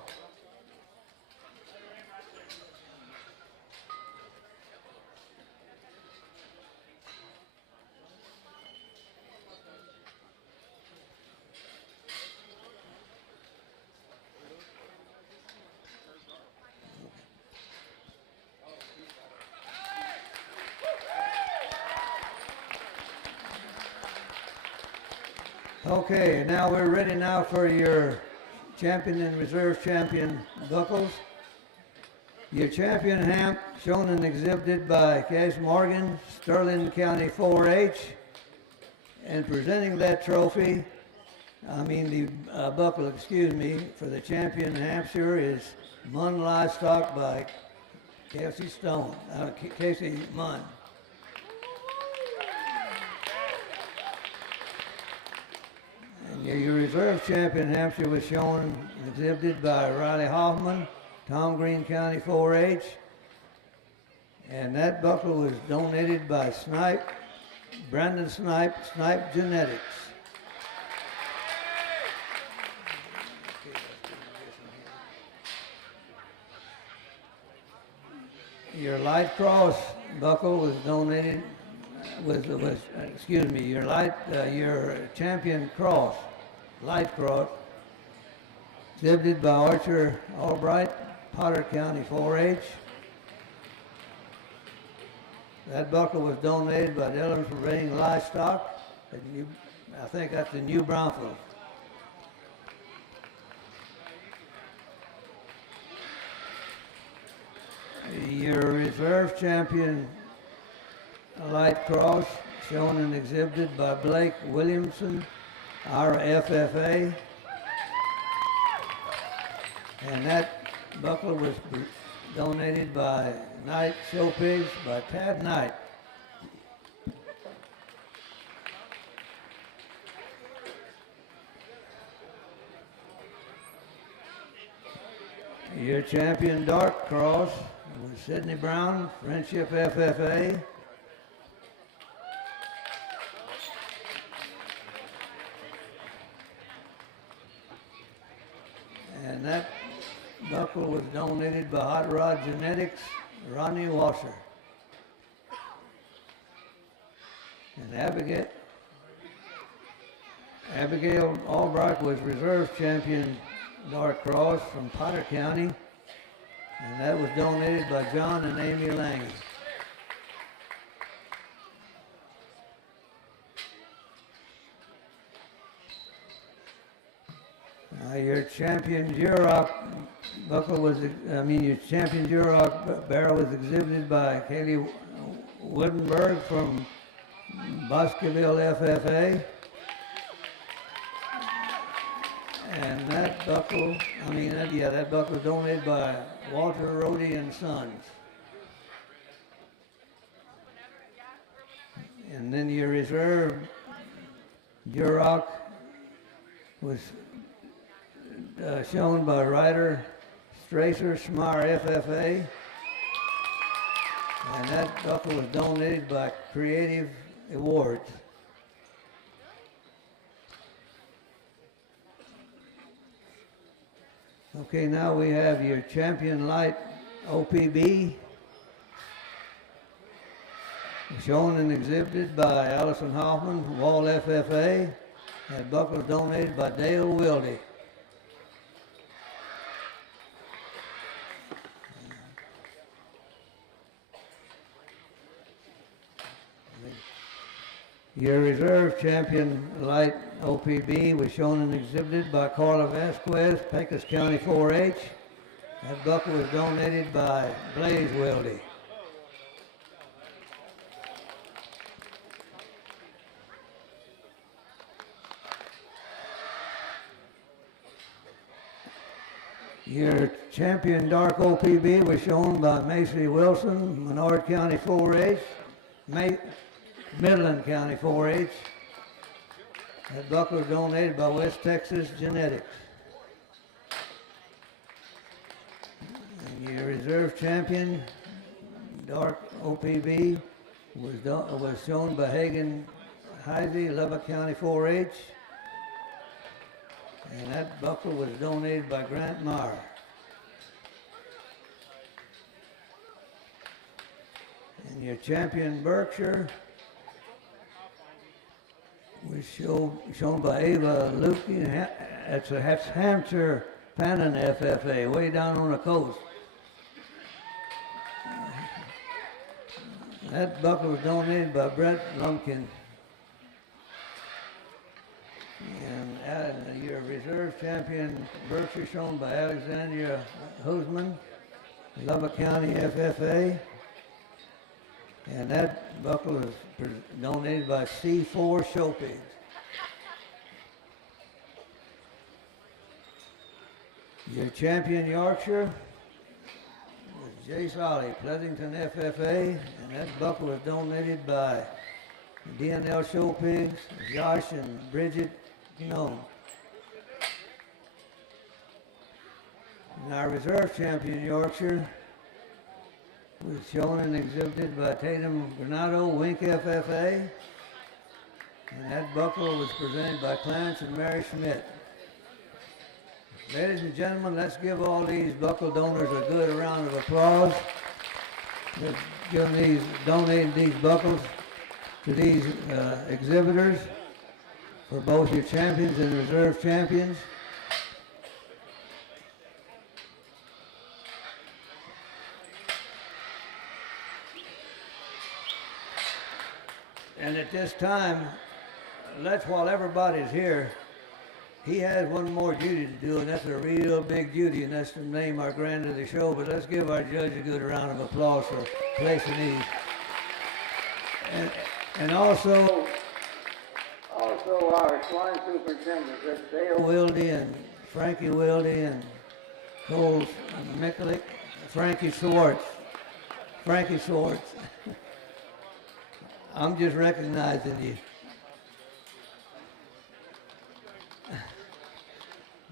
Okay, now we're ready now for your champion and reserve champion buckles. Your champion hamp, shown and exhibited by Cass Morgan, Sterling County 4-H. And presenting that trophy, the buckle, excuse me, for the champion Hampshire is Munn Livestock by Casey Munn. Your reserve champion Hampshire was shown and exhibited by Riley Hoffman, Tom Green County 4-H. And that buckle was donated by Brandon Snipe Genetics. Your light cross buckle was donated your champion cross, light cross, exhibited by Archer Albright, Potter County 4-H. That buckle was donated by Dillon for Breeding Livestock. I think that's the New Braunfels. Your reserve champion light cross, shown and exhibited by Blake Williamson, our FFA. And that buckle was donated by Knight Show Pigs by Tad Knight. Your champion dark cross was Sidney Brown, Friendship FFA. And that buckle was donated by Hot Rod Genetics, Ronnie Wasser. And Abigail Albright was reserve champion dark cross from Potter County. And that was donated by John and Amy Lange. Your champion Duroc buckle your champion Duroc barrel was exhibited by Kaylee Woodenberg from Bosqueville FFA. And that buckle, that buckle was donated by Walter Rohde and Sons. And then your reserve Duroc was shown by Ryder Stracer Schmar FFA. And that buckle was donated by Creative Awards. Okay, now we have your champion light OPB, shown and exhibited by Allison Hoffman, Wall FFA. That buckle was donated by Dale Wilde. Your reserve champion light OPB was shown and exhibited by Carla Vasquez, Pecos County 4-H. That buckle was donated by Blaze Wilde. Your champion dark OPB was shown by Macy Wilson, Menard County 4-H, Midland County 4-H. That buckle was donated by West Texas Genetics. And your reserve champion, dark OPB, was shown by Hagen Heisey, Lubbock County 4-H. And that buckle was donated by Grant Meyer. And your champion Berkshire was shown by Ava Lukey. That's a Hampshire Pannon FFA, way down on the coast. That buckle was donated by Brett Lumpkin. And your reserve champion Berkshire shown by Alexandria Husman, Lubbock County FFA. And that buckle was donated by C4 Showpigs. Your champion Yorkshire was Jay Solly, Pleasanton FFA, and that buckle was donated by DNL Showpigs, Josh and Bridget Gnome. And our reserve champion Yorkshire was shown and exhibited by Tatum Granado, Wink FFA. And that buckle was presented by Clarence and Mary Schmidt. Ladies and gentlemen, let's give all these buckle donors a good round of applause. Let's donating these buckles to these exhibitors for both your champions and reserve champions. And at this time, while everybody's here, he has one more duty to do, and that's a real big duty, and that's to name our grand of the show. But let's give our judge a good round of applause for placing these. And also our swine superintendents, that's Dale Wilde and Frankie Wilde and Cole Mikulik, Frankie Swartz. I'm just recognizing you.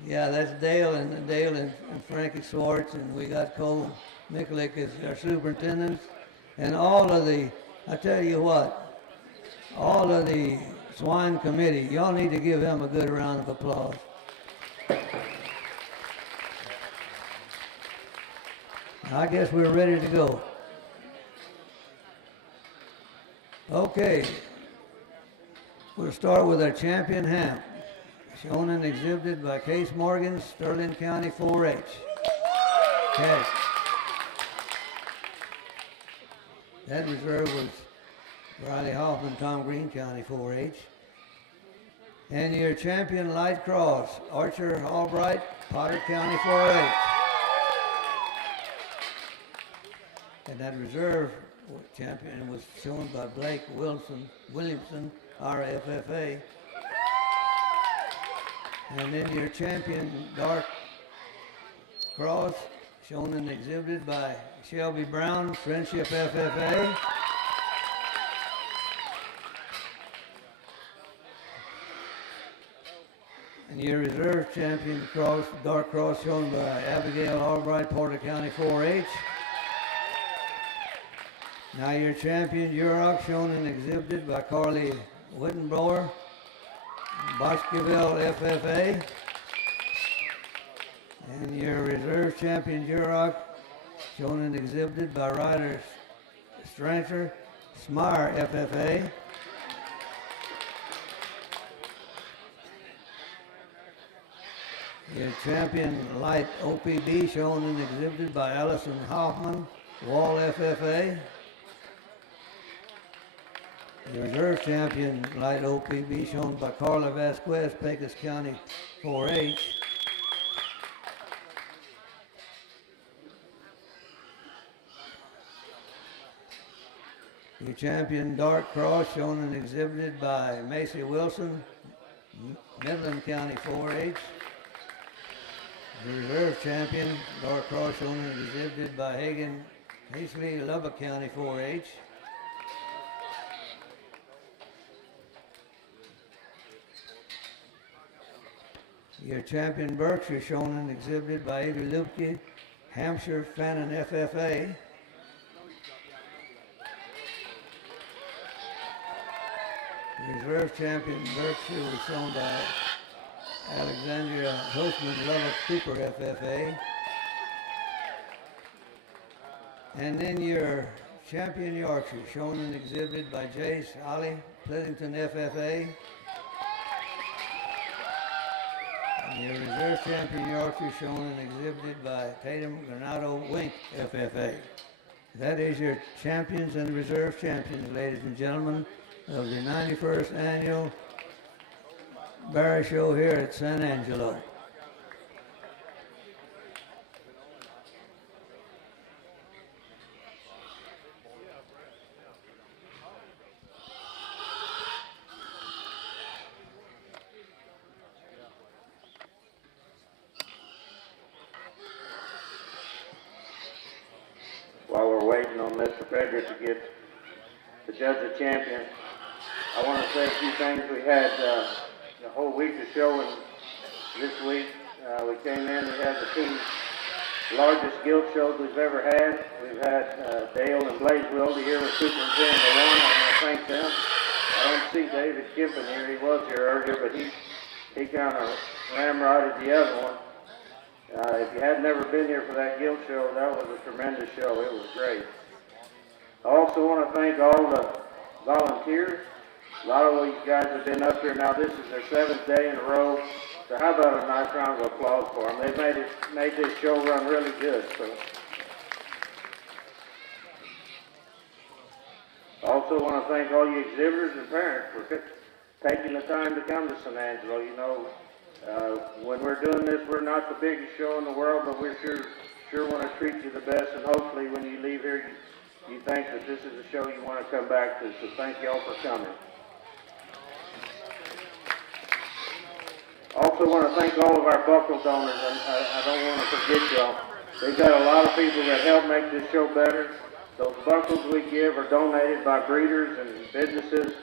Yeah, that's Dale and Frankie Swartz, and we got Cole Mikulik as our superintendents, and all of the, I tell you what, all of the swine committee, y'all need to give him a good round of applause. I guess we're ready to go. Okay, we'll start with our champion ham, shown and exhibited by Case Morgan, Sterling County 4-H. Case. That reserve was Riley Hoffman, Tom Green County 4-H. And your champion light cross, Archer Albright, Potter County 4-H. And that reserve champion was shown by Blake Williamson, RFFA. And then your champion dark cross, shown and exhibited by Shelby Brown, Friendship FFA. And your reserve champion cross, dark cross, shown by Abigail Albright, Porter County 4-H. Now your champion Duroc, shown and exhibited by Carly Wittenbrower, Bosqueville FFA. And your reserve champion Duroc, shown and exhibited by Ryder Strancher, Smar FFA. Your champion light OPB, shown and exhibited by Allison Hoffman, Wall FFA. The reserve champion light OPB, shown by Carla Vasquez, Pecos County 4-H. Your champion dark cross, shown and exhibited by Macy Wilson, Midland County 4-H. The reserve champion, Dark Cross owner, exhibited by Hagan Hasley, Lubbock County 4-H. Your champion, Berkshire, shown and exhibited by Avery Lupke, Hampshire, Fannin FFA. The reserve champion, Berkshire, was shown by Alexandria Hostman, Lubbock Cooper FFA. And then your champion, Yorkshire, shown and exhibited by Jace Ollie, Pleasanton FFA. And your reserve champion, Yorkshire, shown and exhibited by Tatum Granado Wink FFA. That is your champions and reserve champions, ladies and gentlemen, of the 91st Annual Barrows Show here at San Angelo. While we're waiting on Mr. Frederick to get the judge a champion, I want to say a few things. We had the whole week of showing this week. We came in, we had the two largest guild shows we've ever had. We've had Dale and Blaze Wilde here with Superintendent Malone. I want to thank them. I don't see David Kippen here. He was here earlier, but he kind of ramrodded the other one. If you had never been here for that guild show, that was a tremendous show. It was great. I also want to thank all the volunteers. A lot of these guys have been up here now. This is their 7th day in a row. So how about a nice round of applause for them? They've made this show run really good. So. I also want to thank all you exhibitors and parents for taking the time to come to San Angelo. You know, when we're doing this, we're not the biggest show in the world, but we sure want to treat you the best, and hopefully when you leave here, you think that this is a show you want to come back to. So thank you all for coming. Also want to thank all of our buckle donors, and I don't want to forget y'all. We've got a lot of people that help make this show better. Those buckles we give are donated by breeders and businesses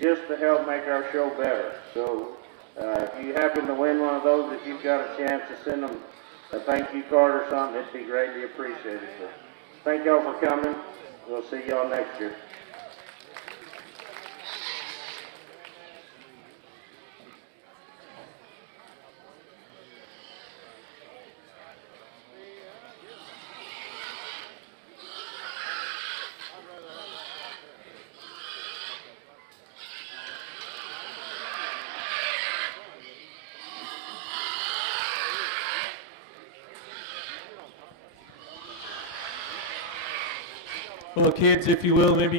just to help make our show better. So if you happen to win one of those, if you've got a chance to send them a thank you card or something, it'd be greatly appreciated. So thank y'all for coming. We'll see y'all next year. Well, kids, if you will, maybe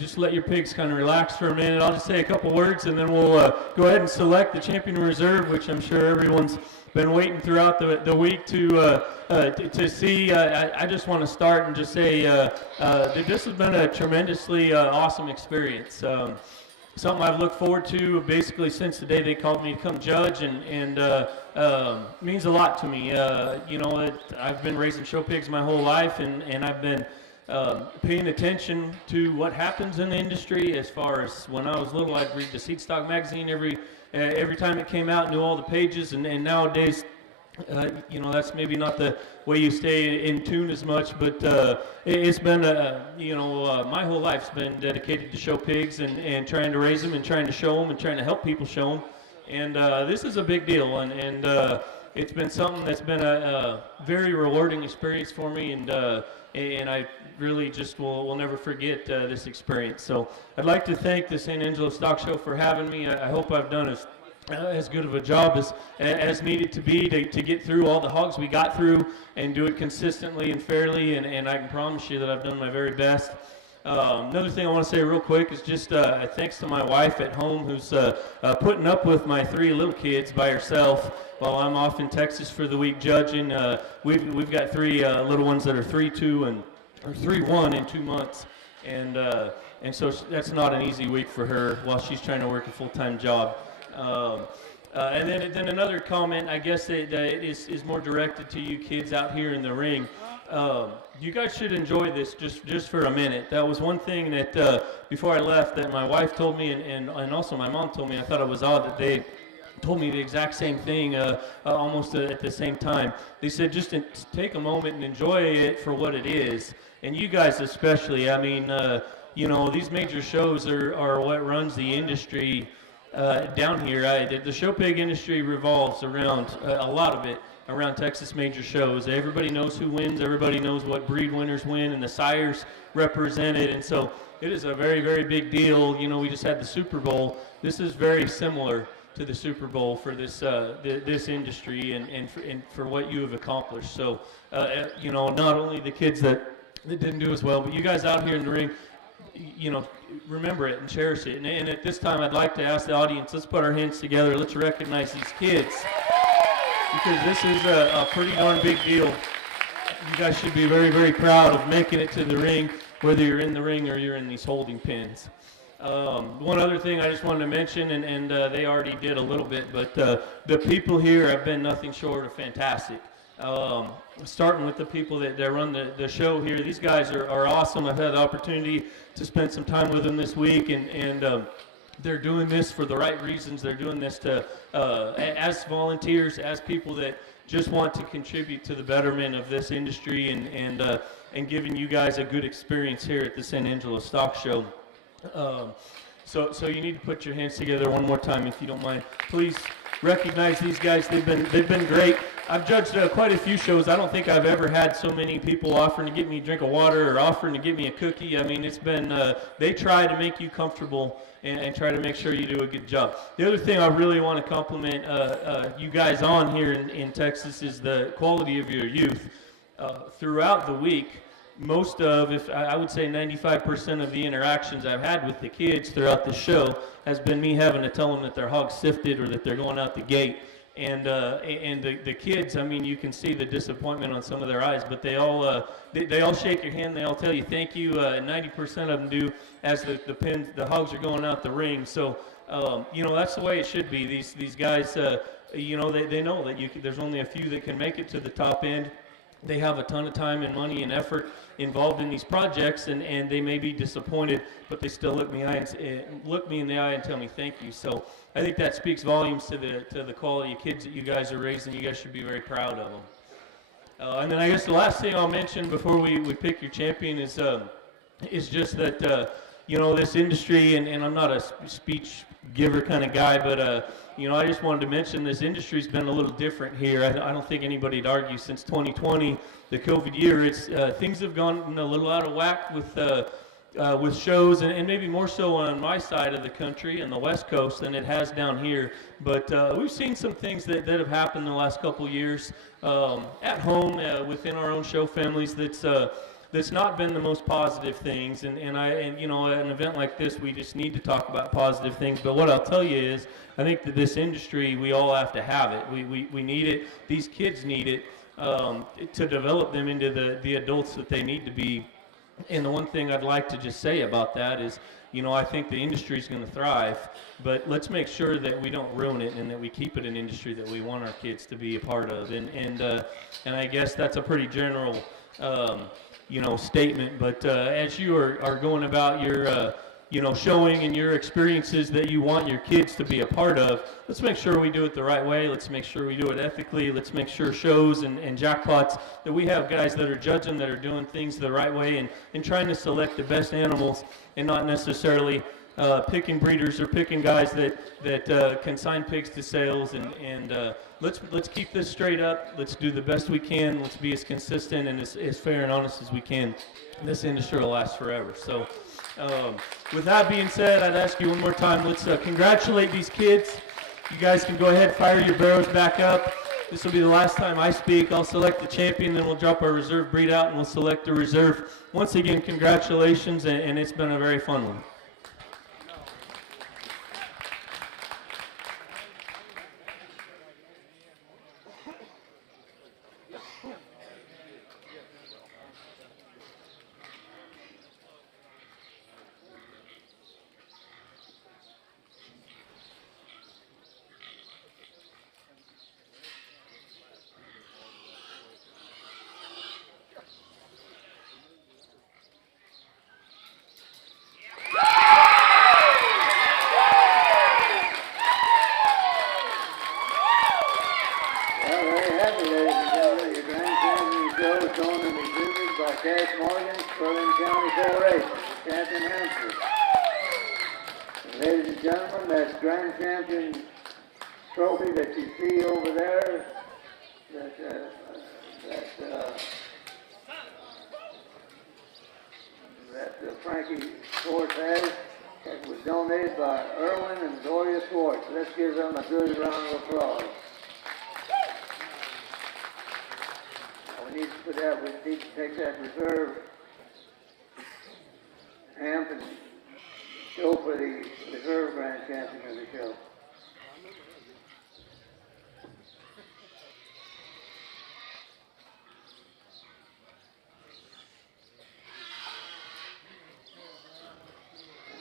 just let your pigs kind of relax for a minute. I'll just say a couple words, and then we'll go ahead and select the champion reserve, which I'm sure everyone's been waiting throughout the week to see. I just want to start and just say that this has been a tremendously awesome experience. Something I've looked forward to basically since the day they called me to come judge, and means a lot to me. You know, I've been raising show pigs my whole life, and I've been paying attention to what happens in the industry. As far as when I was little, I'd read the Seed Stock magazine every time it came out, knew all the pages, and nowadays, you know, that's maybe not the way you stay in tune as much, but it's been, you know, my whole life's been dedicated to show pigs and trying to raise them and trying to show them and trying to help people show them, and this is a big deal, and it's been something that's been a very rewarding experience for me, and I really just will never forget this experience. So I'd like to thank the San Angelo Stock Show for having me. I hope I've done as good of a job as needed to be to get through all the hogs we got through and do it consistently and fairly, and I can promise you that I've done my very best. Another thing I want to say real quick is just thanks to my wife at home, who's putting up with my 3 little kids by herself while I'm off in Texas for the week judging. We've got 3 little ones that are 3-1 in 2 months, and so that's not an easy week for her while she's trying to work a full-time job. And then another comment, I guess that is more directed to you kids out here in the ring. You guys should enjoy this just for a minute. That was one thing that before I left that my wife told me, and also my mom told me. I thought it was odd that they told me the exact same thing almost at the same time. They said just to take a moment and enjoy it for what it is. And you guys especially, I mean, you know, these major shows are what runs the industry down here. The show pig industry revolves around a lot of it around Texas major shows. Everybody knows who wins. Everybody knows what breed winners win and the sires represented. And so it is a very, very big deal. You know, we just had the Super Bowl. This is very similar to the Super Bowl for this this industry and for what you have accomplished. So, you know, not only the kids that didn't do as well, but you guys out here in the ring, you know, remember it and cherish it. And at this time, I'd like to ask the audience, let's put our hands together. Let's recognize these kids, because this is a pretty darn big deal. You guys should be very, very proud of making it to the ring, whether you're in the ring or you're in these holding pens. One other thing I just wanted to mention, and they already did a little bit, but the people here have been nothing short of fantastic. Starting with the people that run the show here, these guys are awesome. I've had the opportunity to spend some time with them this week, and they're doing this for the right reasons. They're doing this to as volunteers, as people that just want to contribute to the betterment of this industry and giving you guys a good experience here at the San Angelo Stock Show. So you need to put your hands together one more time, if you don't mind. Please recognize these guys. They've been great. I've judged quite a few shows. I don't think I've ever had so many people offering to get me a drink of water or offering to get me a cookie. I mean, it's been, they try to make you comfortable and try to make sure you do a good job. The other thing I really want to compliment you guys on here in Texas is the quality of your youth. Throughout the week, most of, if I would say 95% of the interactions I've had with the kids throughout the show has been me having to tell them that their hog's sifted or that they're going out the gate. And the kids, I mean, you can see the disappointment on some of their eyes, but they all shake your hand. They all tell you thank you. 90% of them do as the hogs are going out the ring. So you know, that's the way it should be. These guys, you know, they know that there's only a few that can make it to the top end. They have a ton of time and money and effort involved in these projects, and they may be disappointed, but they still look me in the eye and tell me thank you. So I think that speaks volumes to the quality of kids that you guys are raising. You guys should be very proud of them. And then I guess the last thing I'll mention before we pick your champion is just that you know, this industry, and I'm not a speech giver kind of guy, but you know, I just wanted to mention this industry's been a little different here. I don't think anybody'd argue since 2020, the COVID year, it's things have gone a little out of whack with shows, and maybe more so on my side of the country and the West Coast than it has down here. But we've seen some things that have happened in the last couple years at home within our own show families that's not been the most positive things, and you know, at an event like this, we just need to talk about positive things. But what I'll tell you is, I think that this industry, we all have to have it. We need it. These kids need it to develop them into the adults that they need to be. And the one thing I'd like to just say about that is, you know, I think the industry is going to thrive, but let's make sure that we don't ruin it and that we keep it an industry that we want our kids to be a part of. And I guess that's a pretty general you know, statement, but as you are going about your you know, showing and your experiences that you want your kids to be a part of, let's make sure we do it the right way. Let's make sure we do it ethically. Let's make sure shows and jackpots, that we have guys that are judging, that are doing things the right way and trying to select the best animals, and not necessarily picking breeders or picking guys that can sign pigs to sales. And let's keep this straight up. Let's do the best we can. Let's be as consistent and as fair and honest as we can. This industry will last forever. So with that being said, I'd ask you one more time, let's congratulate these kids. You guys can go ahead, fire your barrows back up. This will be the last time I speak. I'll select the champion, then we'll drop our reserve breed out and we'll select the reserve. Once again, congratulations, and it's been a very fun one. is owned and exhibited by Cash Morgan, Berlin County 4-H, the champion hamster. Ladies and gentlemen, that grand champion trophy that you see over there, that Frankie Schwartz has, it was donated by Erwin and Gloria Schwartz. Let's give them a good round of applause. We need to take that reserve amp and go for the reserve grand champion of the show.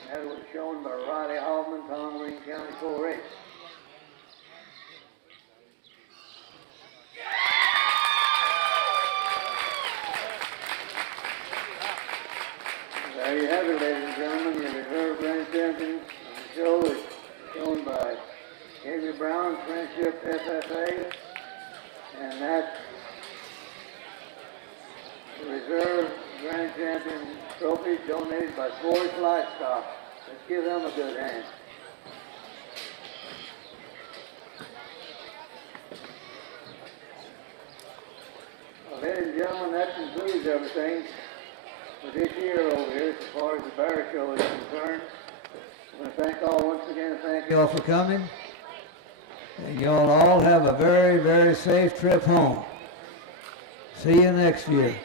And that was shown by Riley Hoffman, Tom Green County 4-H. There you have it, ladies and gentlemen, your reserve grand champion. The show is shown by Amy Brown, Friendship FFA, and that reserve grand champion trophy donated by Forest Livestock. Let's give them a good hand. Well, ladies and gentlemen, that concludes everything for this year over here as far as the Barrows show is concerned. I want to thank all once again. Thank you all for coming. And y'all all have a very, very safe trip home. See you next year.